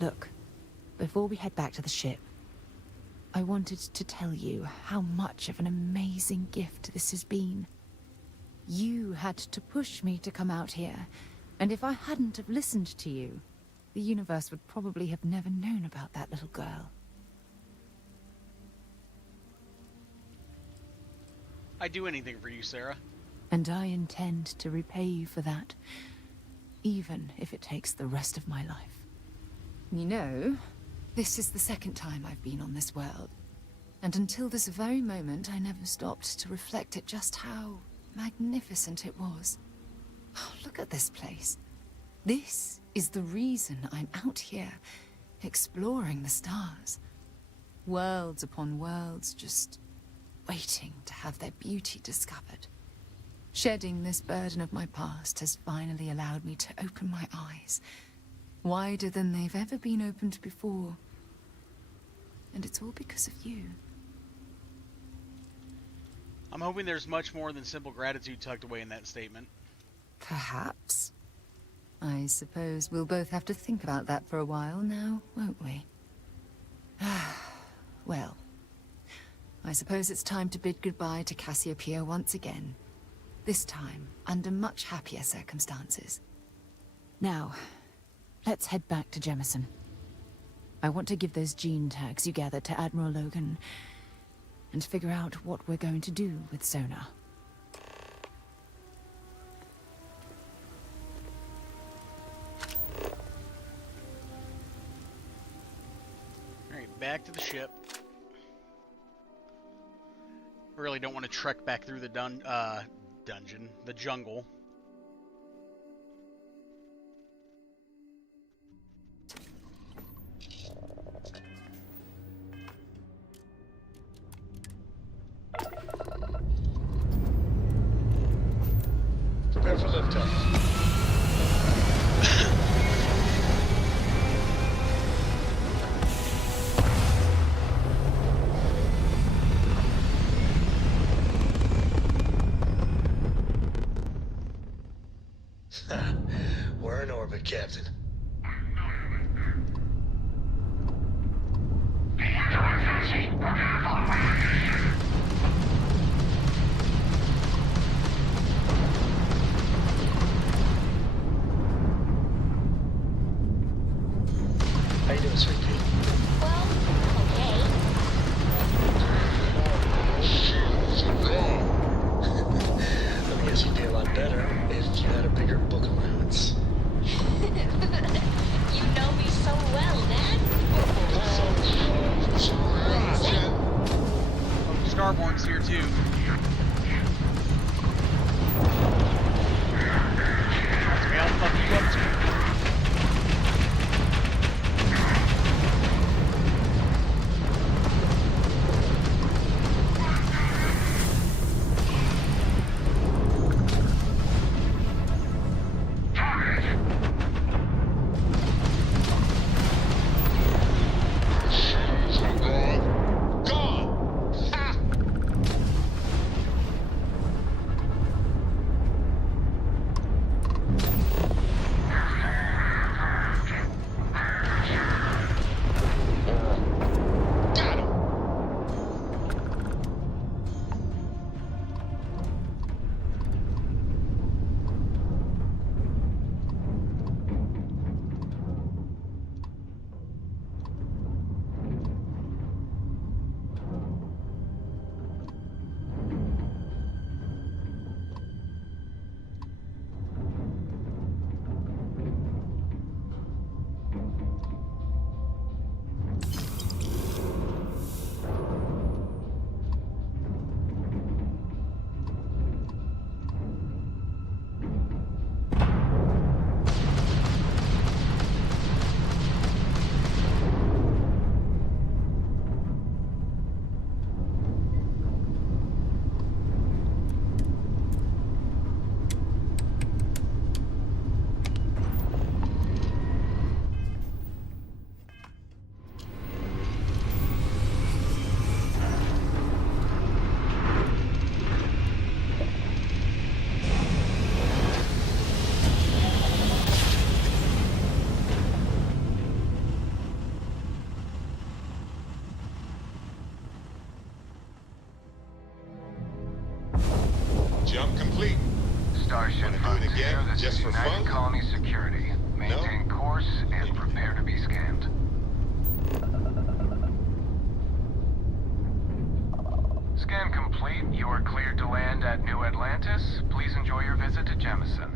Look, before we head back to the ship, I wanted to tell you how much of an amazing gift this has been. You had to push me to come out here, and if I hadn't have listened to you, the universe would probably have never known about that little girl. I'd do anything for you, Sarah. And I intend to repay you for that, even if it takes the rest of my life. You know, this is the second time I've been on this world, and until this very moment I never stopped to reflect at just how magnificent it was. Oh, look at this place. This is the reason I'm out here, exploring the stars. Worlds upon worlds, just waiting to have their beauty discovered. Shedding this burden of my past has finally allowed me to open my eyes, wider than they've ever been opened before. And it's all because of you. I'm hoping there's much more than simple gratitude tucked away in that statement. Perhaps. I suppose we'll both have to think about that for a while now, won't we? Well, I suppose it's time to bid goodbye to Cassiopeia once again. This time, under much happier circumstances. Now, let's head back to Jemison. I want to give those gene tags you gathered to Admiral Logan, and figure out what we're going to do with Sona. Alright, back to the ship. Really don't want to trek back through the dungeon, the jungle. Prepare for liftoff. We're in orbit, Captain. How you doing, Sweet Pea? Well, okay. Let me guess, you'd be a lot better if you had a bigger book allowance. You know me so well, Dad. Oh, Starborn's here too. Okay, I'll fuck you up too. Jump complete. Starship Wanna do it Frontier, again, this just is for United fun? Colony Security. Maintain course and prepare to be scanned. Scan complete. You are cleared to land at New Atlantis. Please enjoy your visit to Jemison.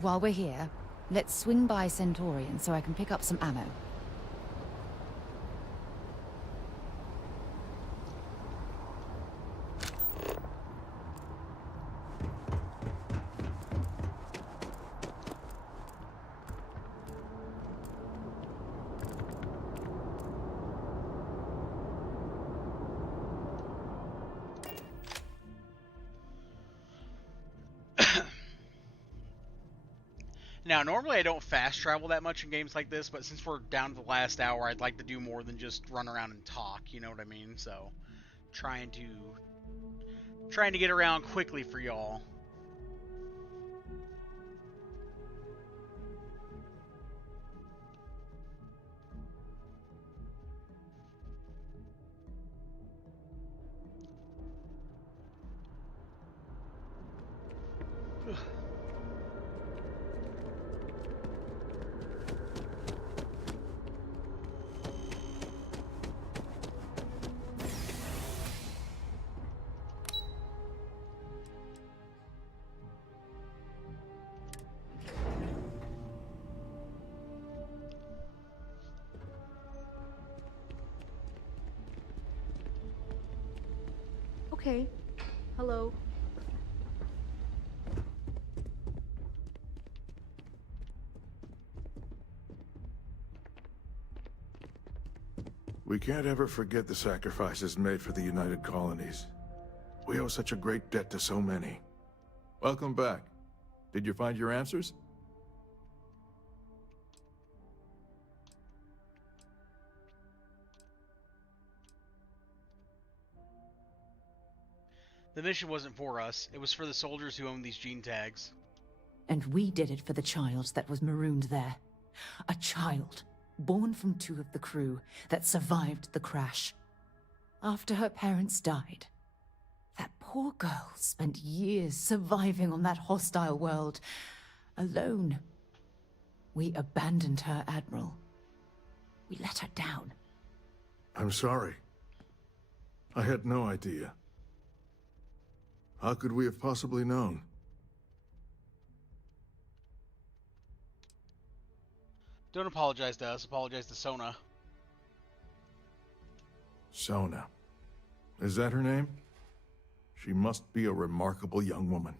While we're here, let's swing by Centaurian so I can pick up some ammo. Now, normally I don't fast travel that much in games like this, but since we're down to the last hour, I'd like to do more than just run around and talk, you know what I mean? So, trying to get around quickly for y'all. Okay. Hello. We can't ever forget the sacrifices made for the United Colonies. We owe such a great debt to so many. Welcome back. Did you find your answers? The mission wasn't for us. It was for the soldiers who owned these gene tags. And we did it for the child that was marooned there. A child, born from 2 of the crew, that survived the crash. After her parents died, that poor girl spent years surviving on that hostile world, alone. We abandoned her, Admiral. We let her down. I'm sorry. I had no idea. How could we have possibly known? Don't apologize to us. Apologize to Sona. Sona. Is that her name? She must be a remarkable young woman.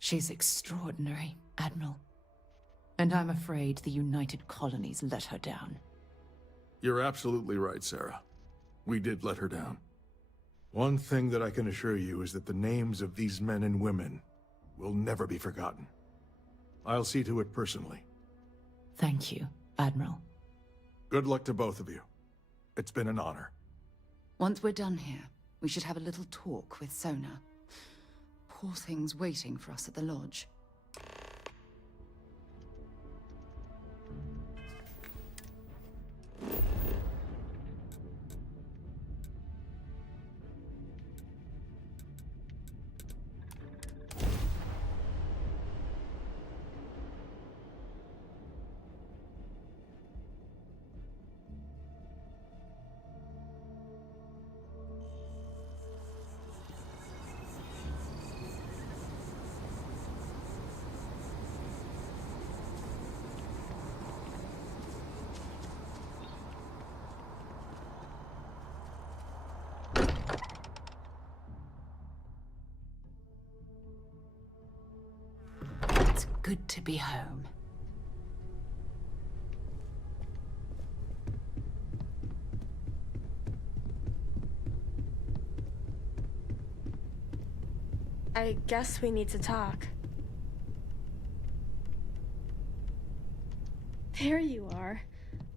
She's extraordinary, Admiral. And I'm afraid the United Colonies let her down. You're absolutely right, Sarah. We did let her down. One thing that I can assure you is that the names of these men and women will never be forgotten. I'll see to it personally. Thank you, Admiral. Good luck to both of you. It's been an honor. Once we're done here, we should have a little talk with Sona. Poor thing's waiting for us at the lodge. good to be home. I guess we need to talk. There you are.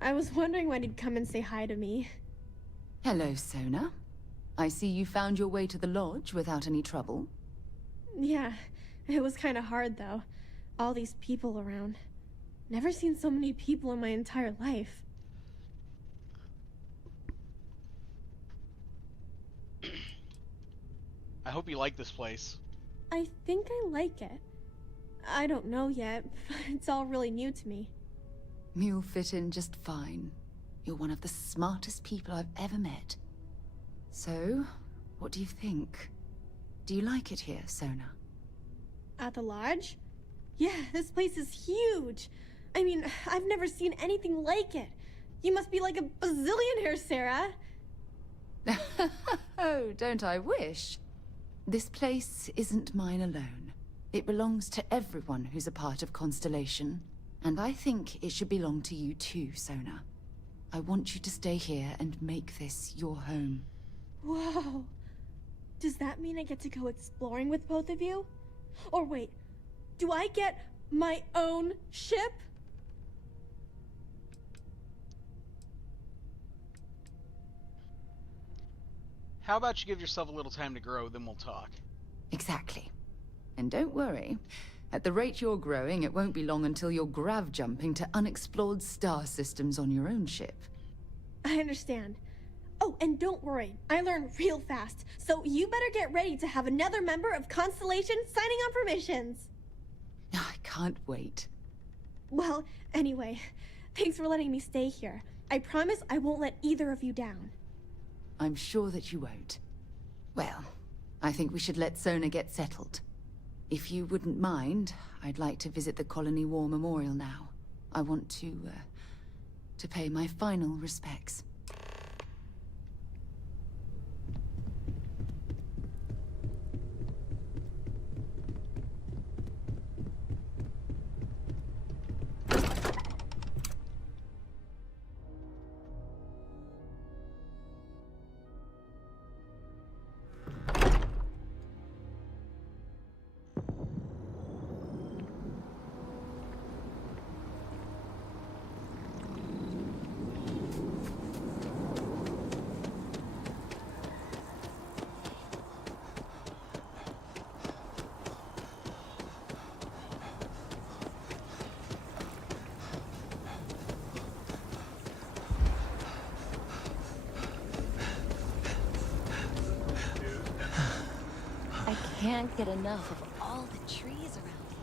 I was wondering when you'd come and say hi to me. Hello, Sona. I see you found your way to the lodge without any trouble. Yeah, it was kind of hard though. All these people around. Never seen so many people in my entire life. I hope you like this place. I think I like it. I don't know yet, but it's all really new to me. You'll fit in just fine. You're one of the smartest people I've ever met. So, what do you think? Do you like it here, Sona? At the lodge? Yeah, this place is huge. I mean, I've never seen anything like it. You must be like a bazillionaire, Sarah. Oh, don't I wish? This place isn't mine alone. It belongs to everyone who's a part of Constellation. And I think it should belong to you too, Sona. I want you to stay here and make this your home. Whoa. Does that mean I get to go exploring with both of you? Or wait, do I get my own ship? How about you give yourself a little time to grow, then we'll talk. Exactly. And don't worry. At the rate you're growing, it won't be long until you're grav jumping to unexplored star systems on your own ship. I understand. Oh, and don't worry, I learn real fast, so you better get ready to have another member of Constellation signing on for missions. I can't wait. Well, anyway, thanks for letting me stay here. I promise I won't let either of you down. I'm sure that you won't. Well, I think we should let Sona get settled. If you wouldn't mind, I'd like to visit the Colony War Memorial now. I want to pay my final respects. I can't get enough of all the trees around here.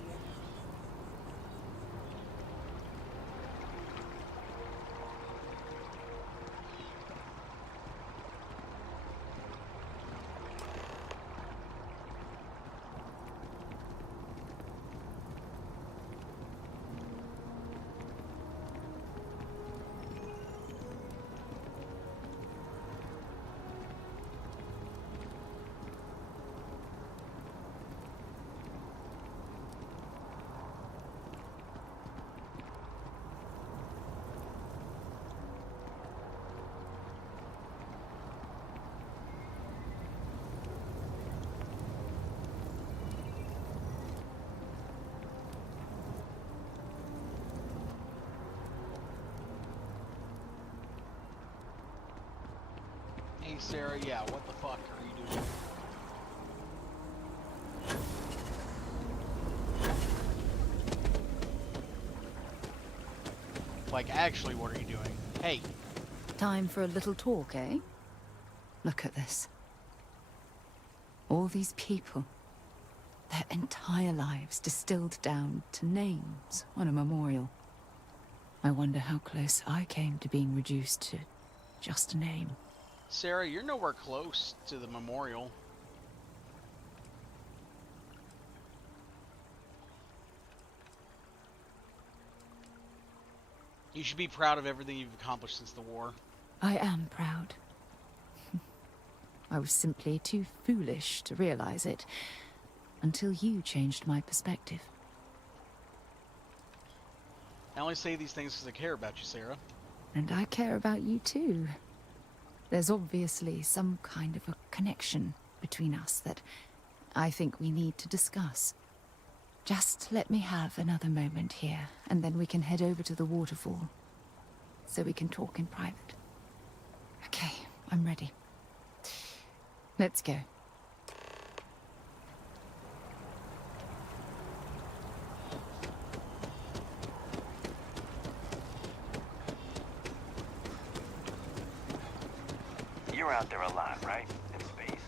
Hey Sarah, yeah, what the fuck are you doing? Like, actually, what are you doing? Hey. Time for a little talk, eh? Look at this. All these people. Their entire lives distilled down to names on a memorial. I wonder how close I came to being reduced to just a name. Sarah, you're nowhere close to the memorial. You should be proud of everything you've accomplished since the war. I am proud. I was simply too foolish to realize it until you changed my perspective. I only say these things because I care about you, Sarah. And I care about you too. There's obviously some kind of a connection between us that I think we need to discuss. Just let me have another moment here, and then we can head over to the waterfall, so we can talk in private. Okay, I'm ready. Let's go. You're out there a lot, right? In space.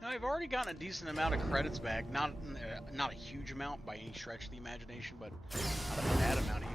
Now, I've already gotten a decent amount of credits back. Not a huge amount by any stretch of the imagination, but not a bad amount either.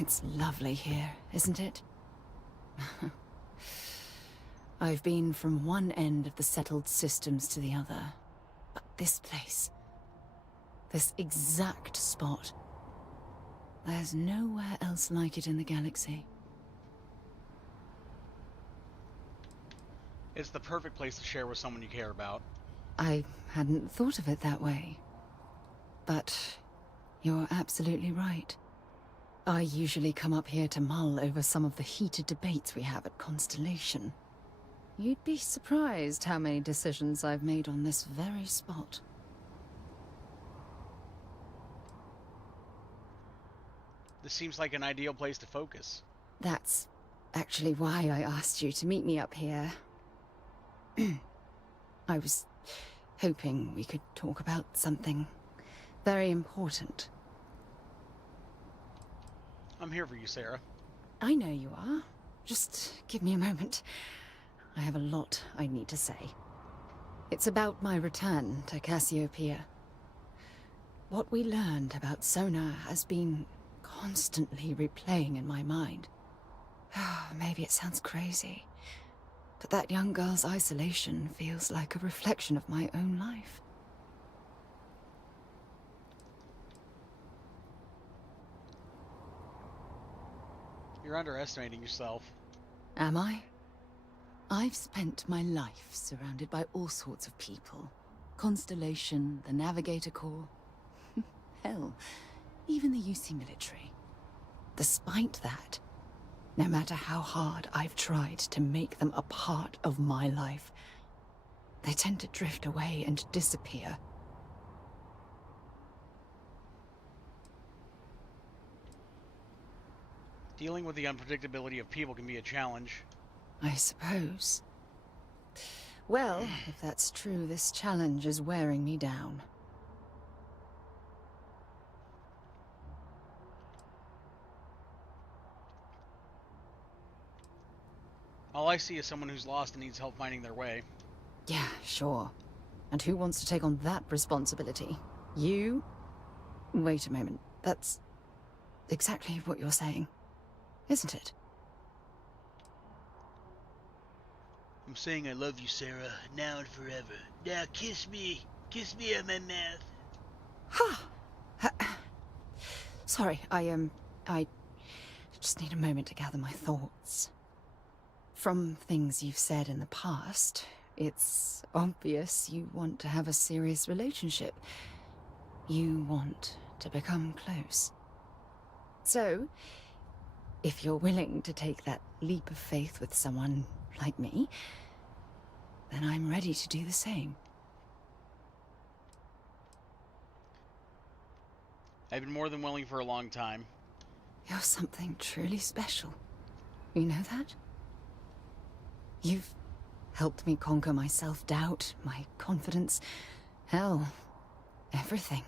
It's lovely here, isn't it? I've been from one end of the settled systems to the other. But this place, this exact spot, there's nowhere else like it in the galaxy. It's the perfect place to share with someone you care about. I hadn't thought of it that way. But you're absolutely right. I usually come up here to mull over some of the heated debates we have at Constellation. You'd be surprised how many decisions I've made on this very spot. This seems like an ideal place to focus. That's actually why I asked you to meet me up here. I was hoping we could talk about something very important. I'm here for you, Sarah. I know you are. Just give me a moment. I have a lot I need to say. It's about my return to Cassiopeia. What we learned about Sonar has been constantly replaying in my mind. Maybe it sounds crazy, but that young girl's isolation feels like a reflection of my own life. You're underestimating yourself. Am I? I've spent my life surrounded by all sorts of people. Constellation, the Navigator Corps. Hell, even the UC military. Despite that, no matter how hard I've tried to make them a part of my life, they tend to drift away and disappear. Dealing with the unpredictability of people can be a challenge. I suppose. Well, if that's true, this challenge is wearing me down. All I see is someone who's lost and needs help finding their way. Yeah, sure. And who wants to take on that responsibility? You? Wait a moment. That's exactly what you're saying, isn't it? I'm saying I love you, Sarah, now and forever. Now kiss me. Kiss me on my mouth. Sorry, I just need a moment to gather my thoughts. From things you've said in the past, it's obvious you want to have a serious relationship. You want to become close. So, if you're willing to take that leap of faith with someone like me, then I'm ready to do the same. I've been more than willing for a long time. You're something truly special. You know that? You've helped me conquer my self-doubt, my confidence, hell, everything.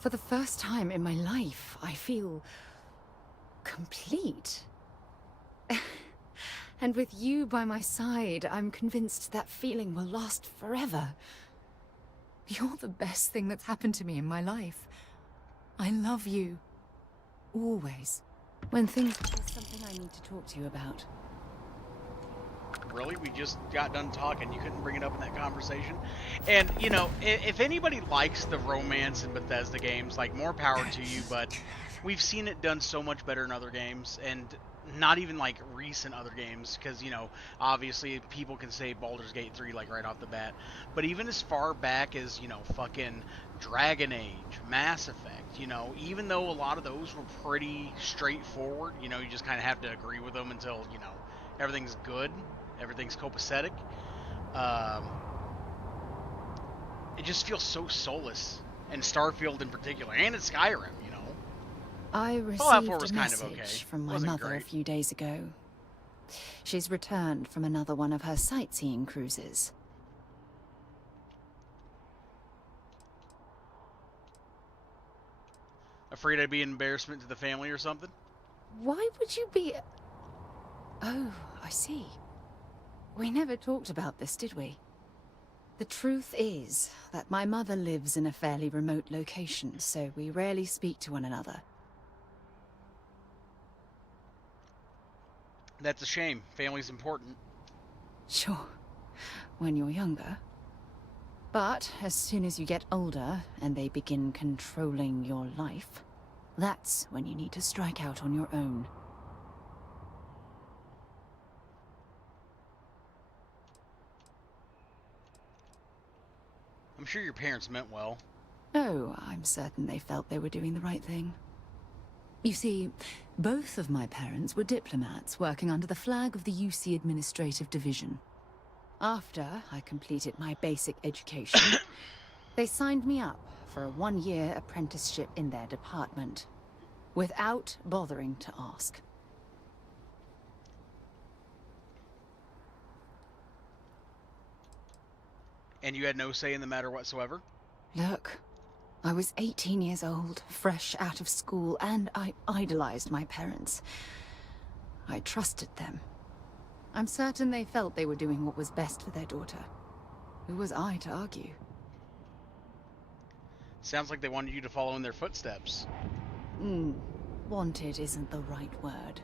For the first time in my life, I feel complete. And with you by my side, I'm convinced that feeling will last forever. You're the best thing that's happened to me in my life. I love you. Always. When things... There's something I need to talk to you about. Really? We just got done talking. You couldn't bring it up in that conversation? And, you know, if anybody likes the romance in Bethesda games, like, more power to you, but we've seen it done so much better in other games, and not even, like, recent other games, because, you know, obviously people can say Baldur's Gate 3, like, right off the bat. But even as far back as, you know, fucking Dragon Age, Mass Effect, you know, even though a lot of those were pretty straightforward, you know, you just kind of have to agree with them until, you know, everything's good. Everything's copacetic. It just feels so soulless, and Starfield in particular, and in Skyrim, you know. I Fallout 4 received was a kind of message okay. from my Wasn't mother great. a few days ago. She's returned from another one of her sightseeing cruises. Afraid I'd be an embarrassment to the family or something? Why would you be... Oh, I see. We never talked about this, did we? The truth is that my mother lives in a fairly remote location, so we rarely speak to one another. That's a shame. Family's important. Sure, when you're younger. But as soon as you get older and they begin controlling your life, that's when you need to strike out on your own. I'm sure your parents meant well. Oh, I'm certain they felt they were doing the right thing. You see, both of my parents were diplomats working under the flag of the UC Administrative Division. After I completed my basic education, they signed me up for a one-year apprenticeship in their department, without bothering to ask. And you had no say in the matter whatsoever? Look, I was 18 years old, fresh out of school, and I idolized my parents. I trusted them. I'm certain they felt they were doing what was best for their daughter. Who was I to argue? Sounds like they wanted you to follow in their footsteps. Wanted isn't the right word.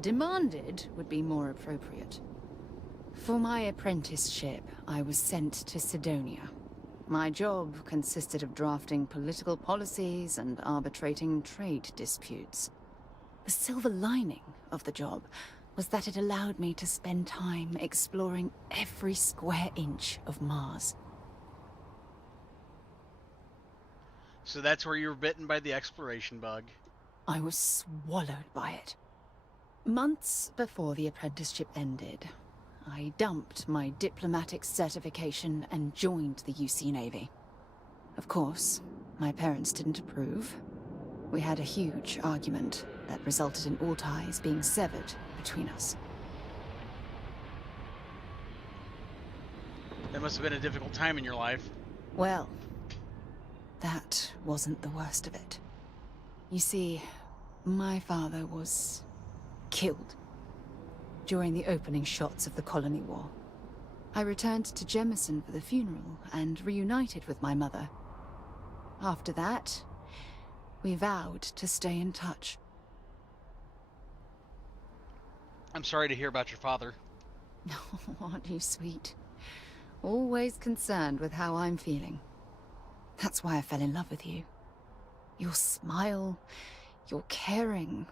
Demanded would be more appropriate. For my apprenticeship, I was sent to Sidonia. My job consisted of drafting political policies and arbitrating trade disputes. The silver lining of the job was that it allowed me to spend time exploring every square inch of Mars. So that's where you were bitten by the exploration bug. I was swallowed by it. Months before the apprenticeship ended, I dumped my diplomatic certification and joined the UC Navy. Of course, my parents didn't approve. We had a huge argument that resulted in all ties being severed between us. That must have been a difficult time in your life. Well, that wasn't the worst of it. You see, my father was killed during the opening shots of the Colony War. I returned to Jemison for the funeral and reunited with my mother. After that, we vowed to stay in touch. I'm sorry to hear about your father. Oh, aren't you sweet? Always concerned with how I'm feeling. That's why I fell in love with you. Your smile, your caring.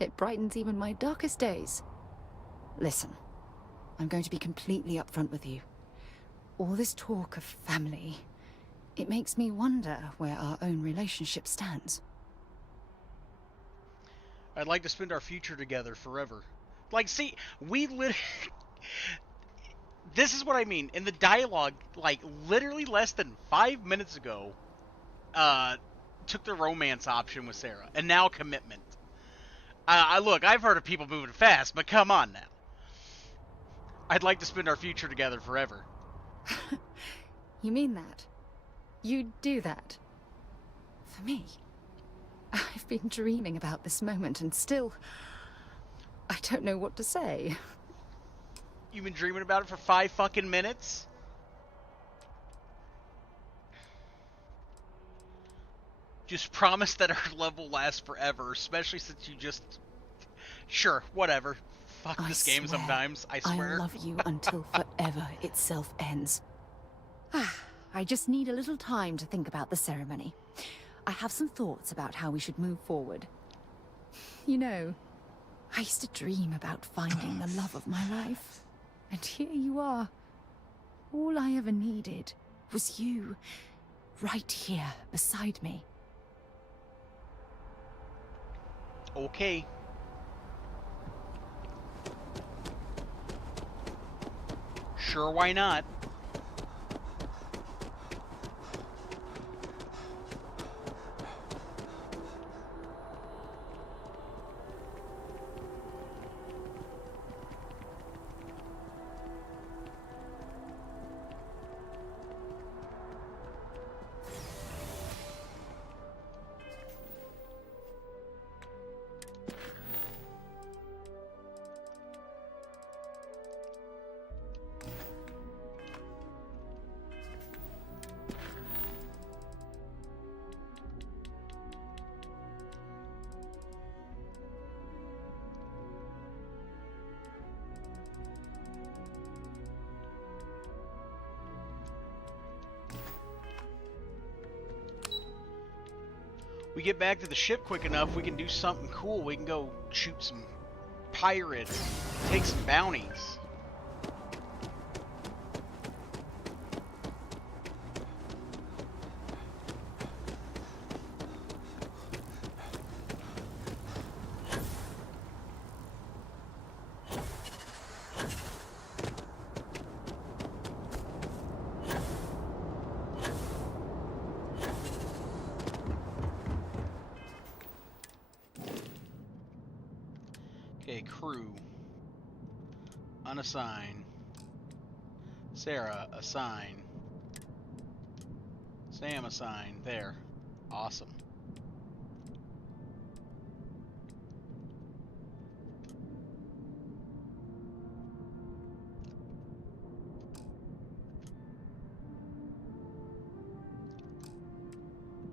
It brightens even my darkest days. Listen, I'm going to be completely upfront with you. All this talk of family, it makes me wonder where our own relationship stands. I'd like to spend our future together forever. Like, see, this is what I mean. In the dialogue, like, literally less than 5 minutes ago, took the romance option with Sarah, and now commitment. Look, I've heard of people moving fast, but come on now. I'd like to spend our future together forever. You mean that? You'd do that? For me? I've been dreaming about this moment, and still, I don't know what to say. You've been dreaming about it for 5 fucking minutes? Just promise that our love will last forever, especially since you just... Sure, whatever. Fuck this game sometimes, I swear. I love you until forever itself ends. I just need a little time to think about the ceremony. I have some thoughts about how we should move forward. You know, I used to dream about finding the love of my life. And here you are. All I ever needed was you, right here beside me. Okay. Sure, why not? We get back to the ship quick enough, we can do something cool. We can go shoot some pirates, take some bounties. Okay, crew. Unassign. Sarah, assign. Sam, assign. There. Awesome.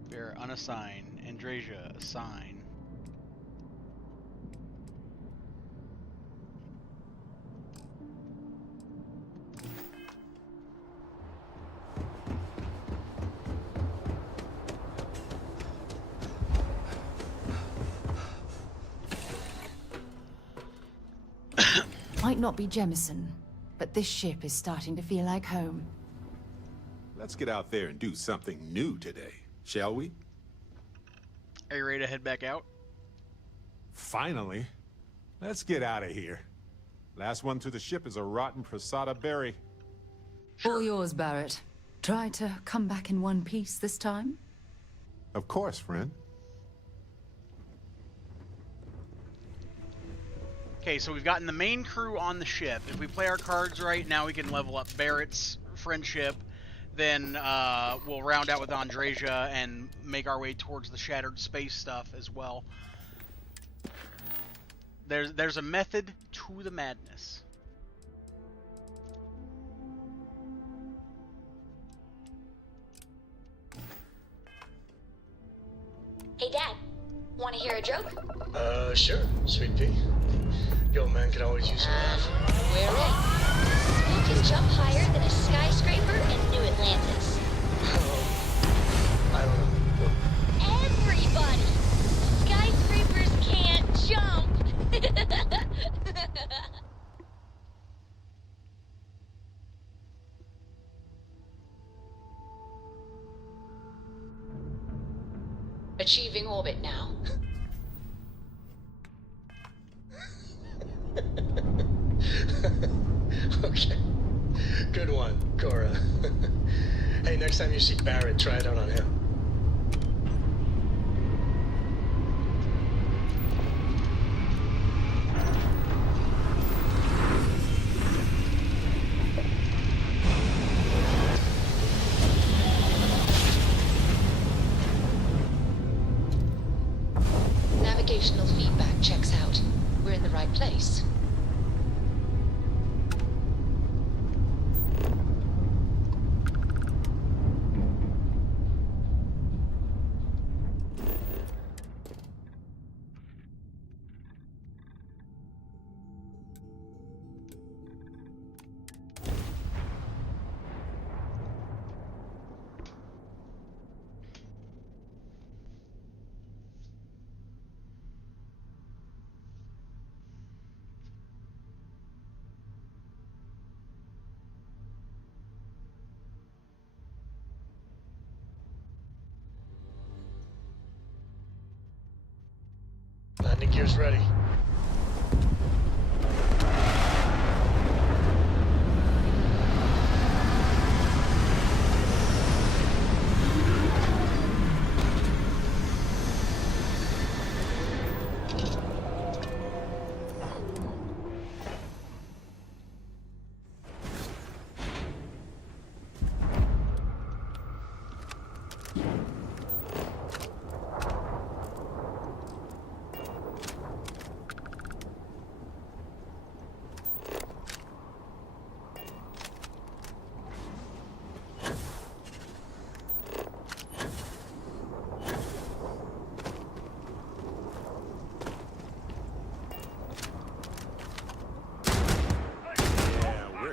Bear, unassign. Andrasia, assign. Might not be Jemison, but this ship is starting to feel like home. Let's get out there and do something new today, shall we? Are you ready to head back out? Finally. Let's get out of here. Last one to the ship is a rotten Prasada berry. All yours, Barrett. Try to come back in one piece this time? Of course, friend. Okay, so we've gotten the main crew on the ship. If we play our cards right, now we can level up Barrett's friendship. Then we'll round out with Andreja and make our way towards the shattered space stuff as well. There's a method to the madness. Hey, Dad. Want to hear a joke? Sure, sweet pea. The old man could always use a laugh. We're in. Who can jump higher than a skyscraper in New Atlantis? I don't know. Everybody! Skyscrapers can't jump! Achieving orbit now. Okay. Good one, Cora. Hey, next time you see Barrett, try it out on him. Navigational feedback checks out. We're in the right place. Landing gear's ready.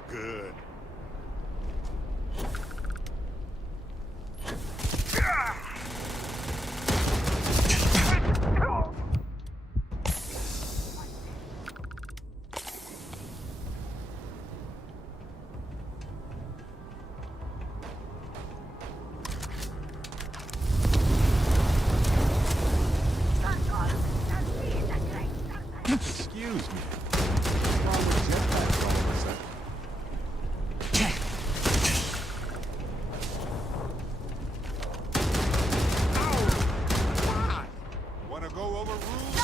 Good. Excuse me. What's wrong with jetpacks all of a sudden? Wanna go over rules?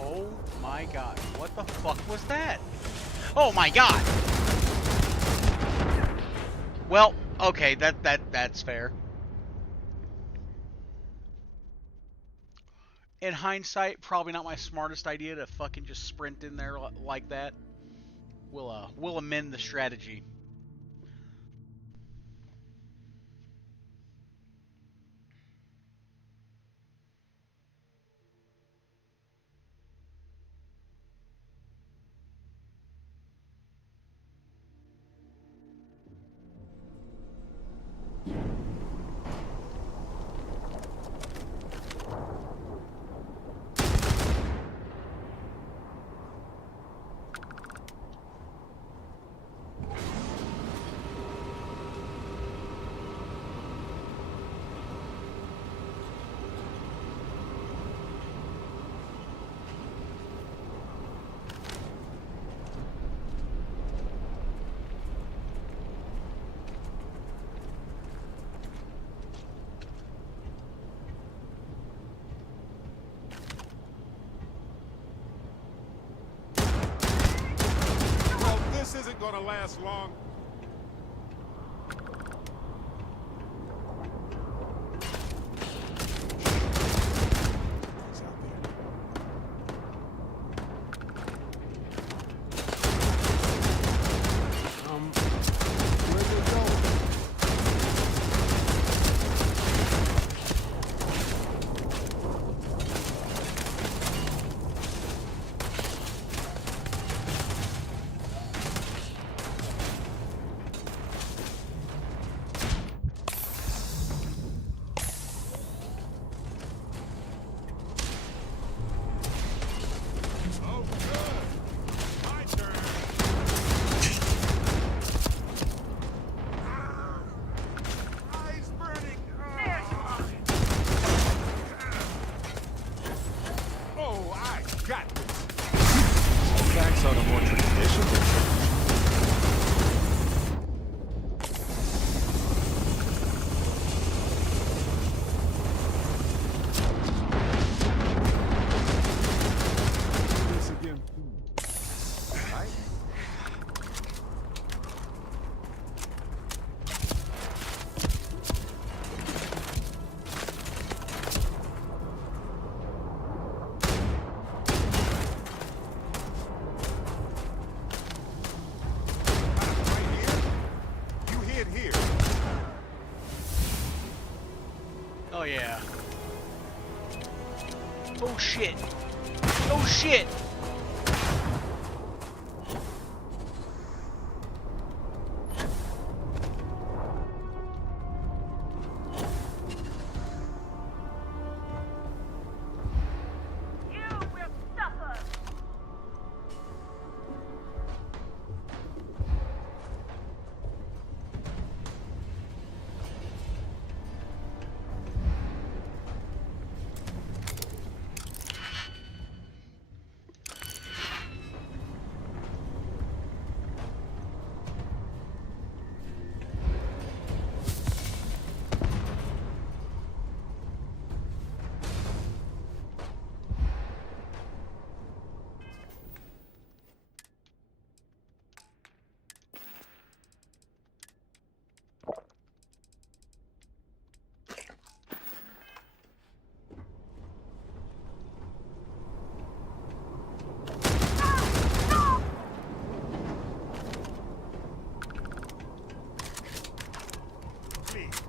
Oh my god, what the fuck was that? Oh my god! Well, okay, that's fair. In hindsight, probably not my smartest idea to fucking just sprint in there like that. We'll amend the strategy. gonna last long. Where'd they go? Oh, good. My turn. Eyes burning. Oh, I got this. Attacks on a more traditional. This again. Right? You hid here. Oh yeah. Oh shit. Oh shit. Please.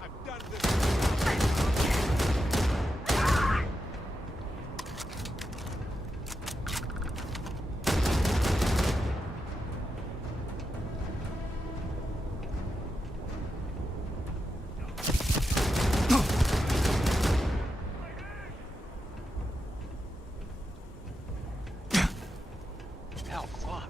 I've done this. Hell, fuck.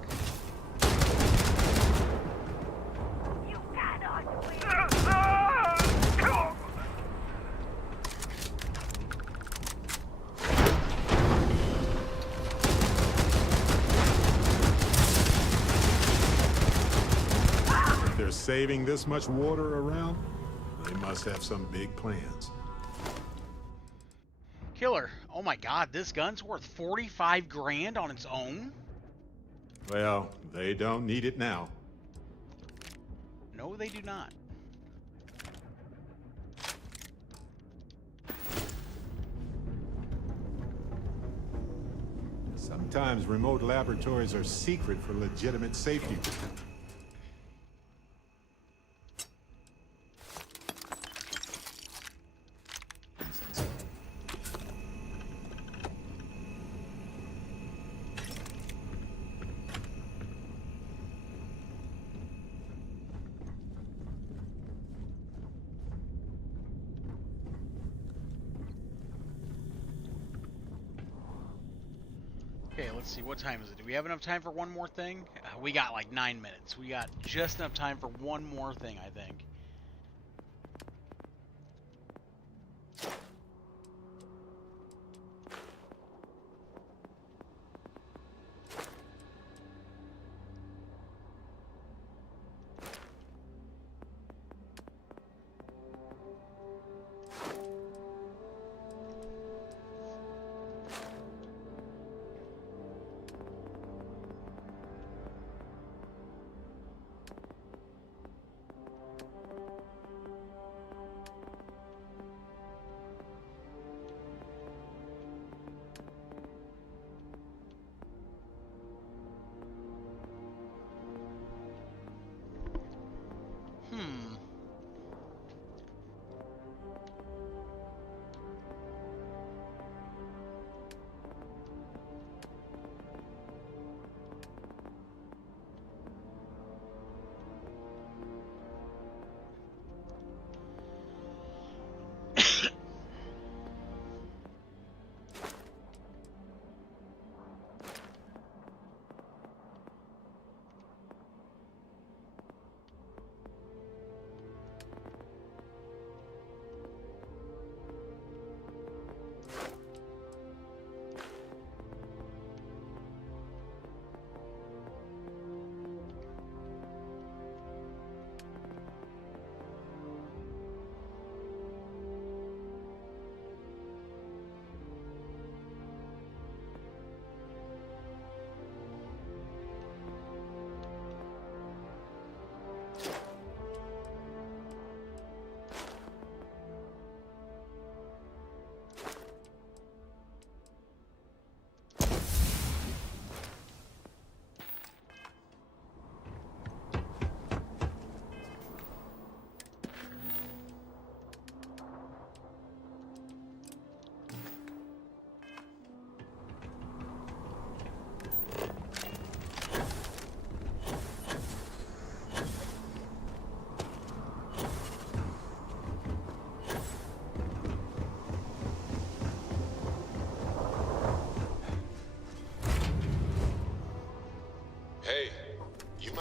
If they're saving this much water around, they must have some big plans. Killer. Oh my god, this gun's worth 45 grand on its own? Well, they don't need it now. No, they do not. Sometimes remote laboratories are secret for legitimate safety. Okay, let's see. What time is it? Do we have enough time for one more thing? We got like 9 minutes. We got just enough time for one more thing, I think.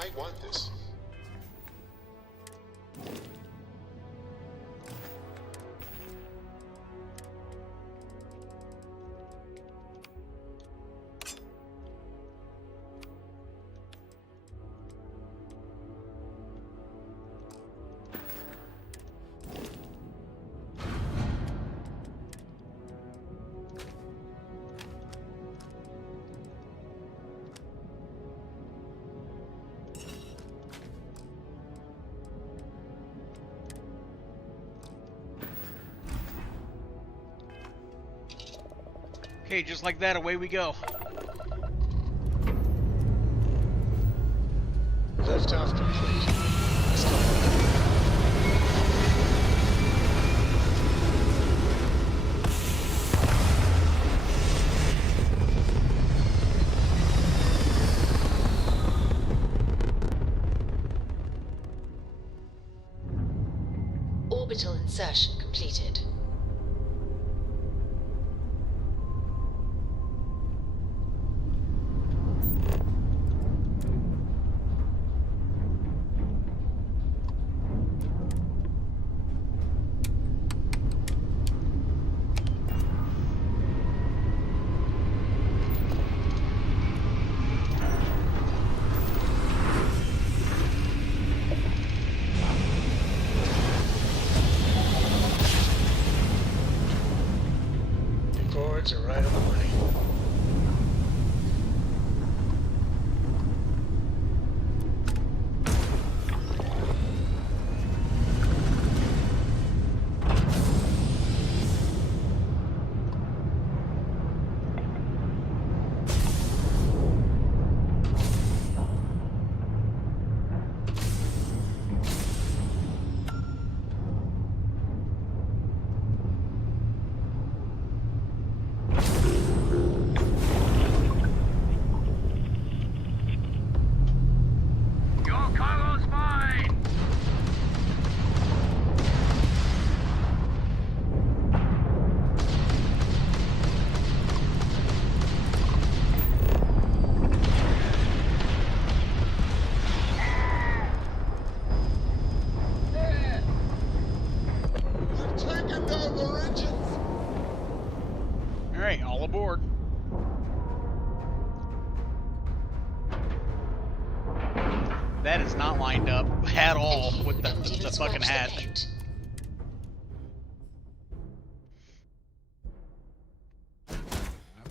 might want this. Okay, just like that, away we go. Liftoff complete. Let's go. Orbital insertion completed. Chords are right on the money. Your cargo's mine! They're taking down their engines! Alright, all aboard. That is not lined up at all with the fucking hatch. I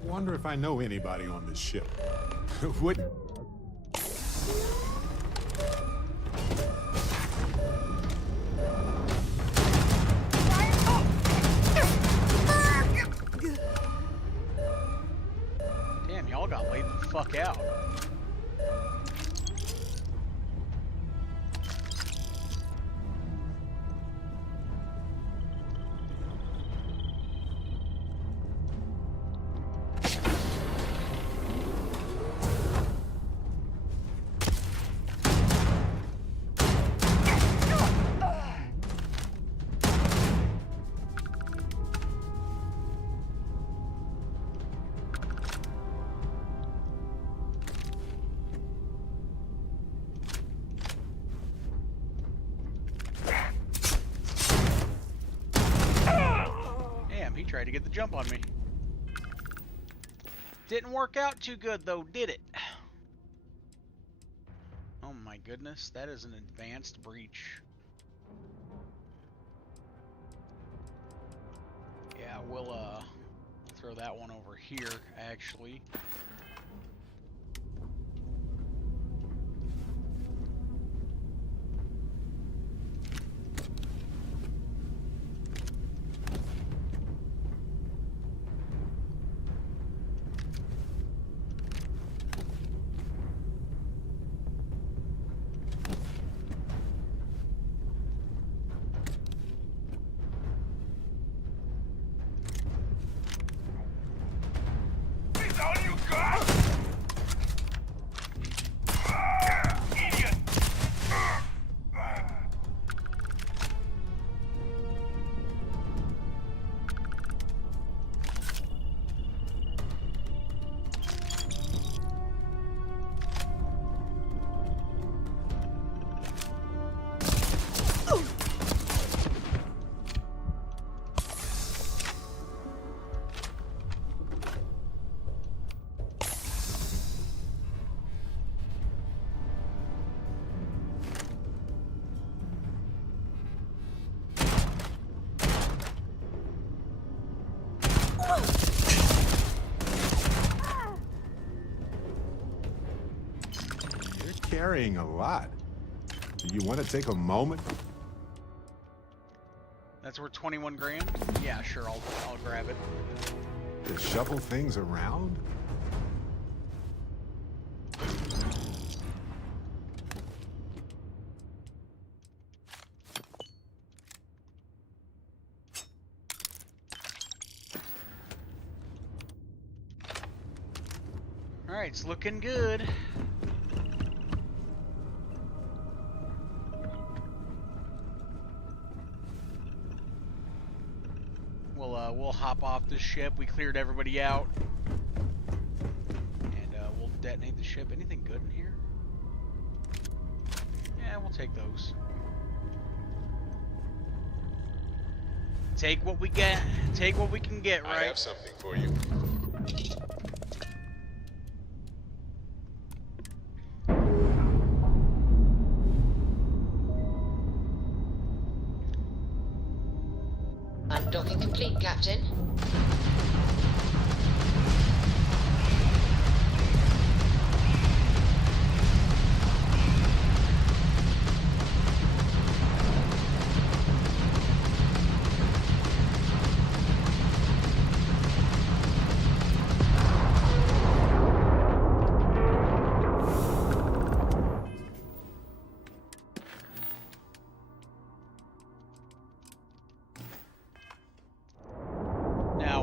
wonder if I know anybody on this ship. Wouldn't. Damn, y'all got laid the fuck out. Damn, he tried to get the jump on me. Didn't work out too good though, did it? Oh my goodness, that is an advanced breach. Yeah, we'll throw that one over here actually. He's all you got! carrying a lot. Do you want to take a moment? That's worth 21 grand? Yeah, sure, I'll grab it. To shuffle things around? Alright, it's looking good. We'll hop off this ship. We cleared everybody out. And we'll detonate the ship. Anything good in here? Yeah, we'll take those. Take what we get. Take what we can get, right? I have something for you. Undocking complete, Captain.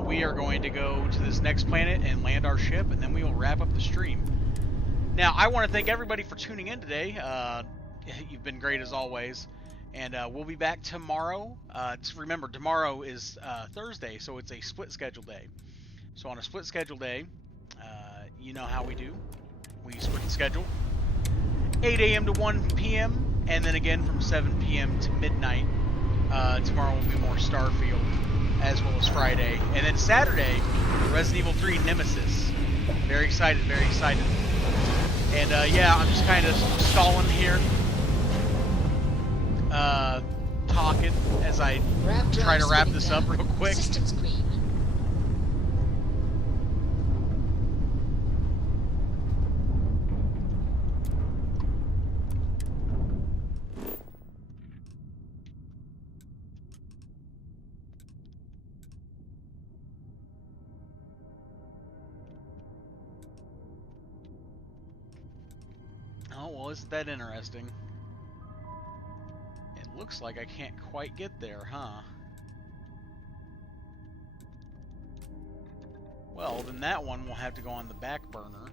We are going to go to this next planet and land our ship, and then we will wrap up the stream. Now, I want to thank everybody for tuning in today. You've been great as always, and we'll be back tomorrow. Remember, tomorrow is Thursday, so it's a split schedule day. So on a split schedule day, you know how we do. We split the schedule 8 a.m. to 1 p.m., and then again from 7 p.m. to midnight. Tomorrow will be more Starfield, as well as Friday. And then Saturday, Resident Evil 3 Nemesis. Very excited, very excited. And yeah, I'm just kind of stalling here. Talking as I try to wrap this up real quick. Systems green. Oh, well, isn't that interesting? It looks like I can't quite get there, huh? Well, then that one will have to go on the back burner.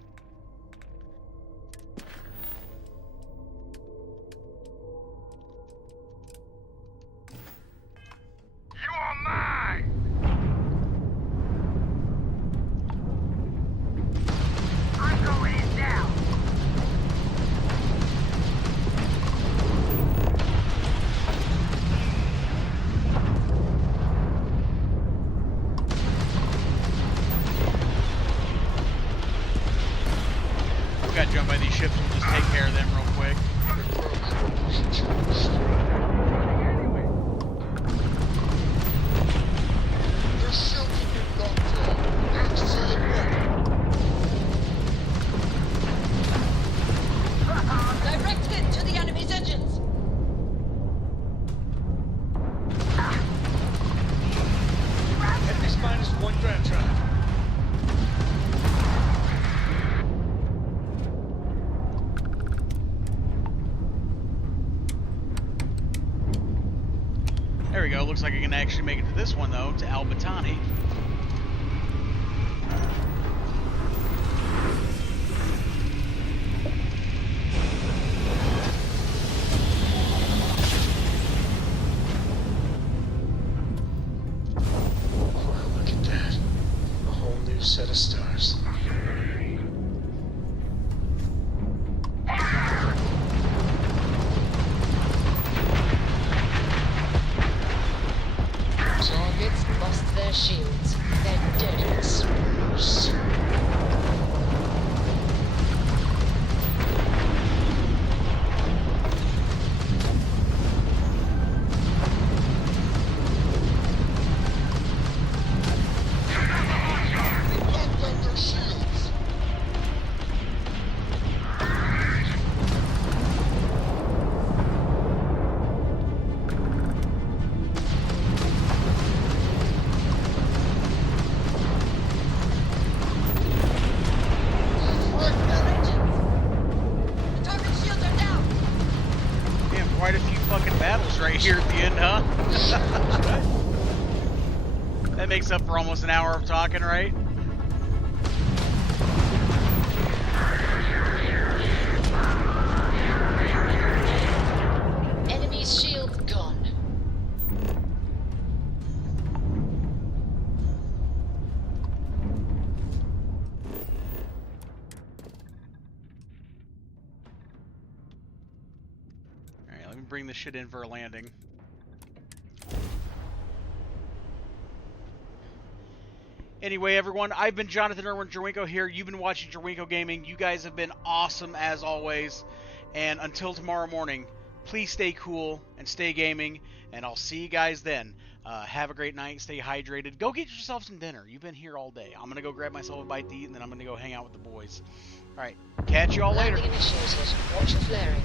You're mine! I'm going in now! Got jumped by these ships, we'll just take care of them real quick. They're shooting you, Doctor. Excellent weapon. Direct hit to the enemy's engines. At least -1 grand drive. There we go. Looks like I can actually make it to this one, though, to Albatani. Wow, look at that. A whole new set of stars. Targets lost their shields. quite a few fucking battles right here at the end, huh? That makes up for almost an hour of talking, right? Enemy's shield gone. Alright, let me bring this shit in for a landing. Anyway, everyone, I've been Jonathan Irwin Jerwinko here. You've been watching Jerwinko Gaming. You guys have been awesome as always. And until tomorrow morning, please stay cool and stay gaming. And I'll see you guys then. Have a great night. Stay hydrated. Go get yourself some dinner. You've been here all day. I'm going to go grab myself a bite to eat, and then I'm going to go hang out with the boys. All right. Catch you all later. Landing initiated. Watch your flaring.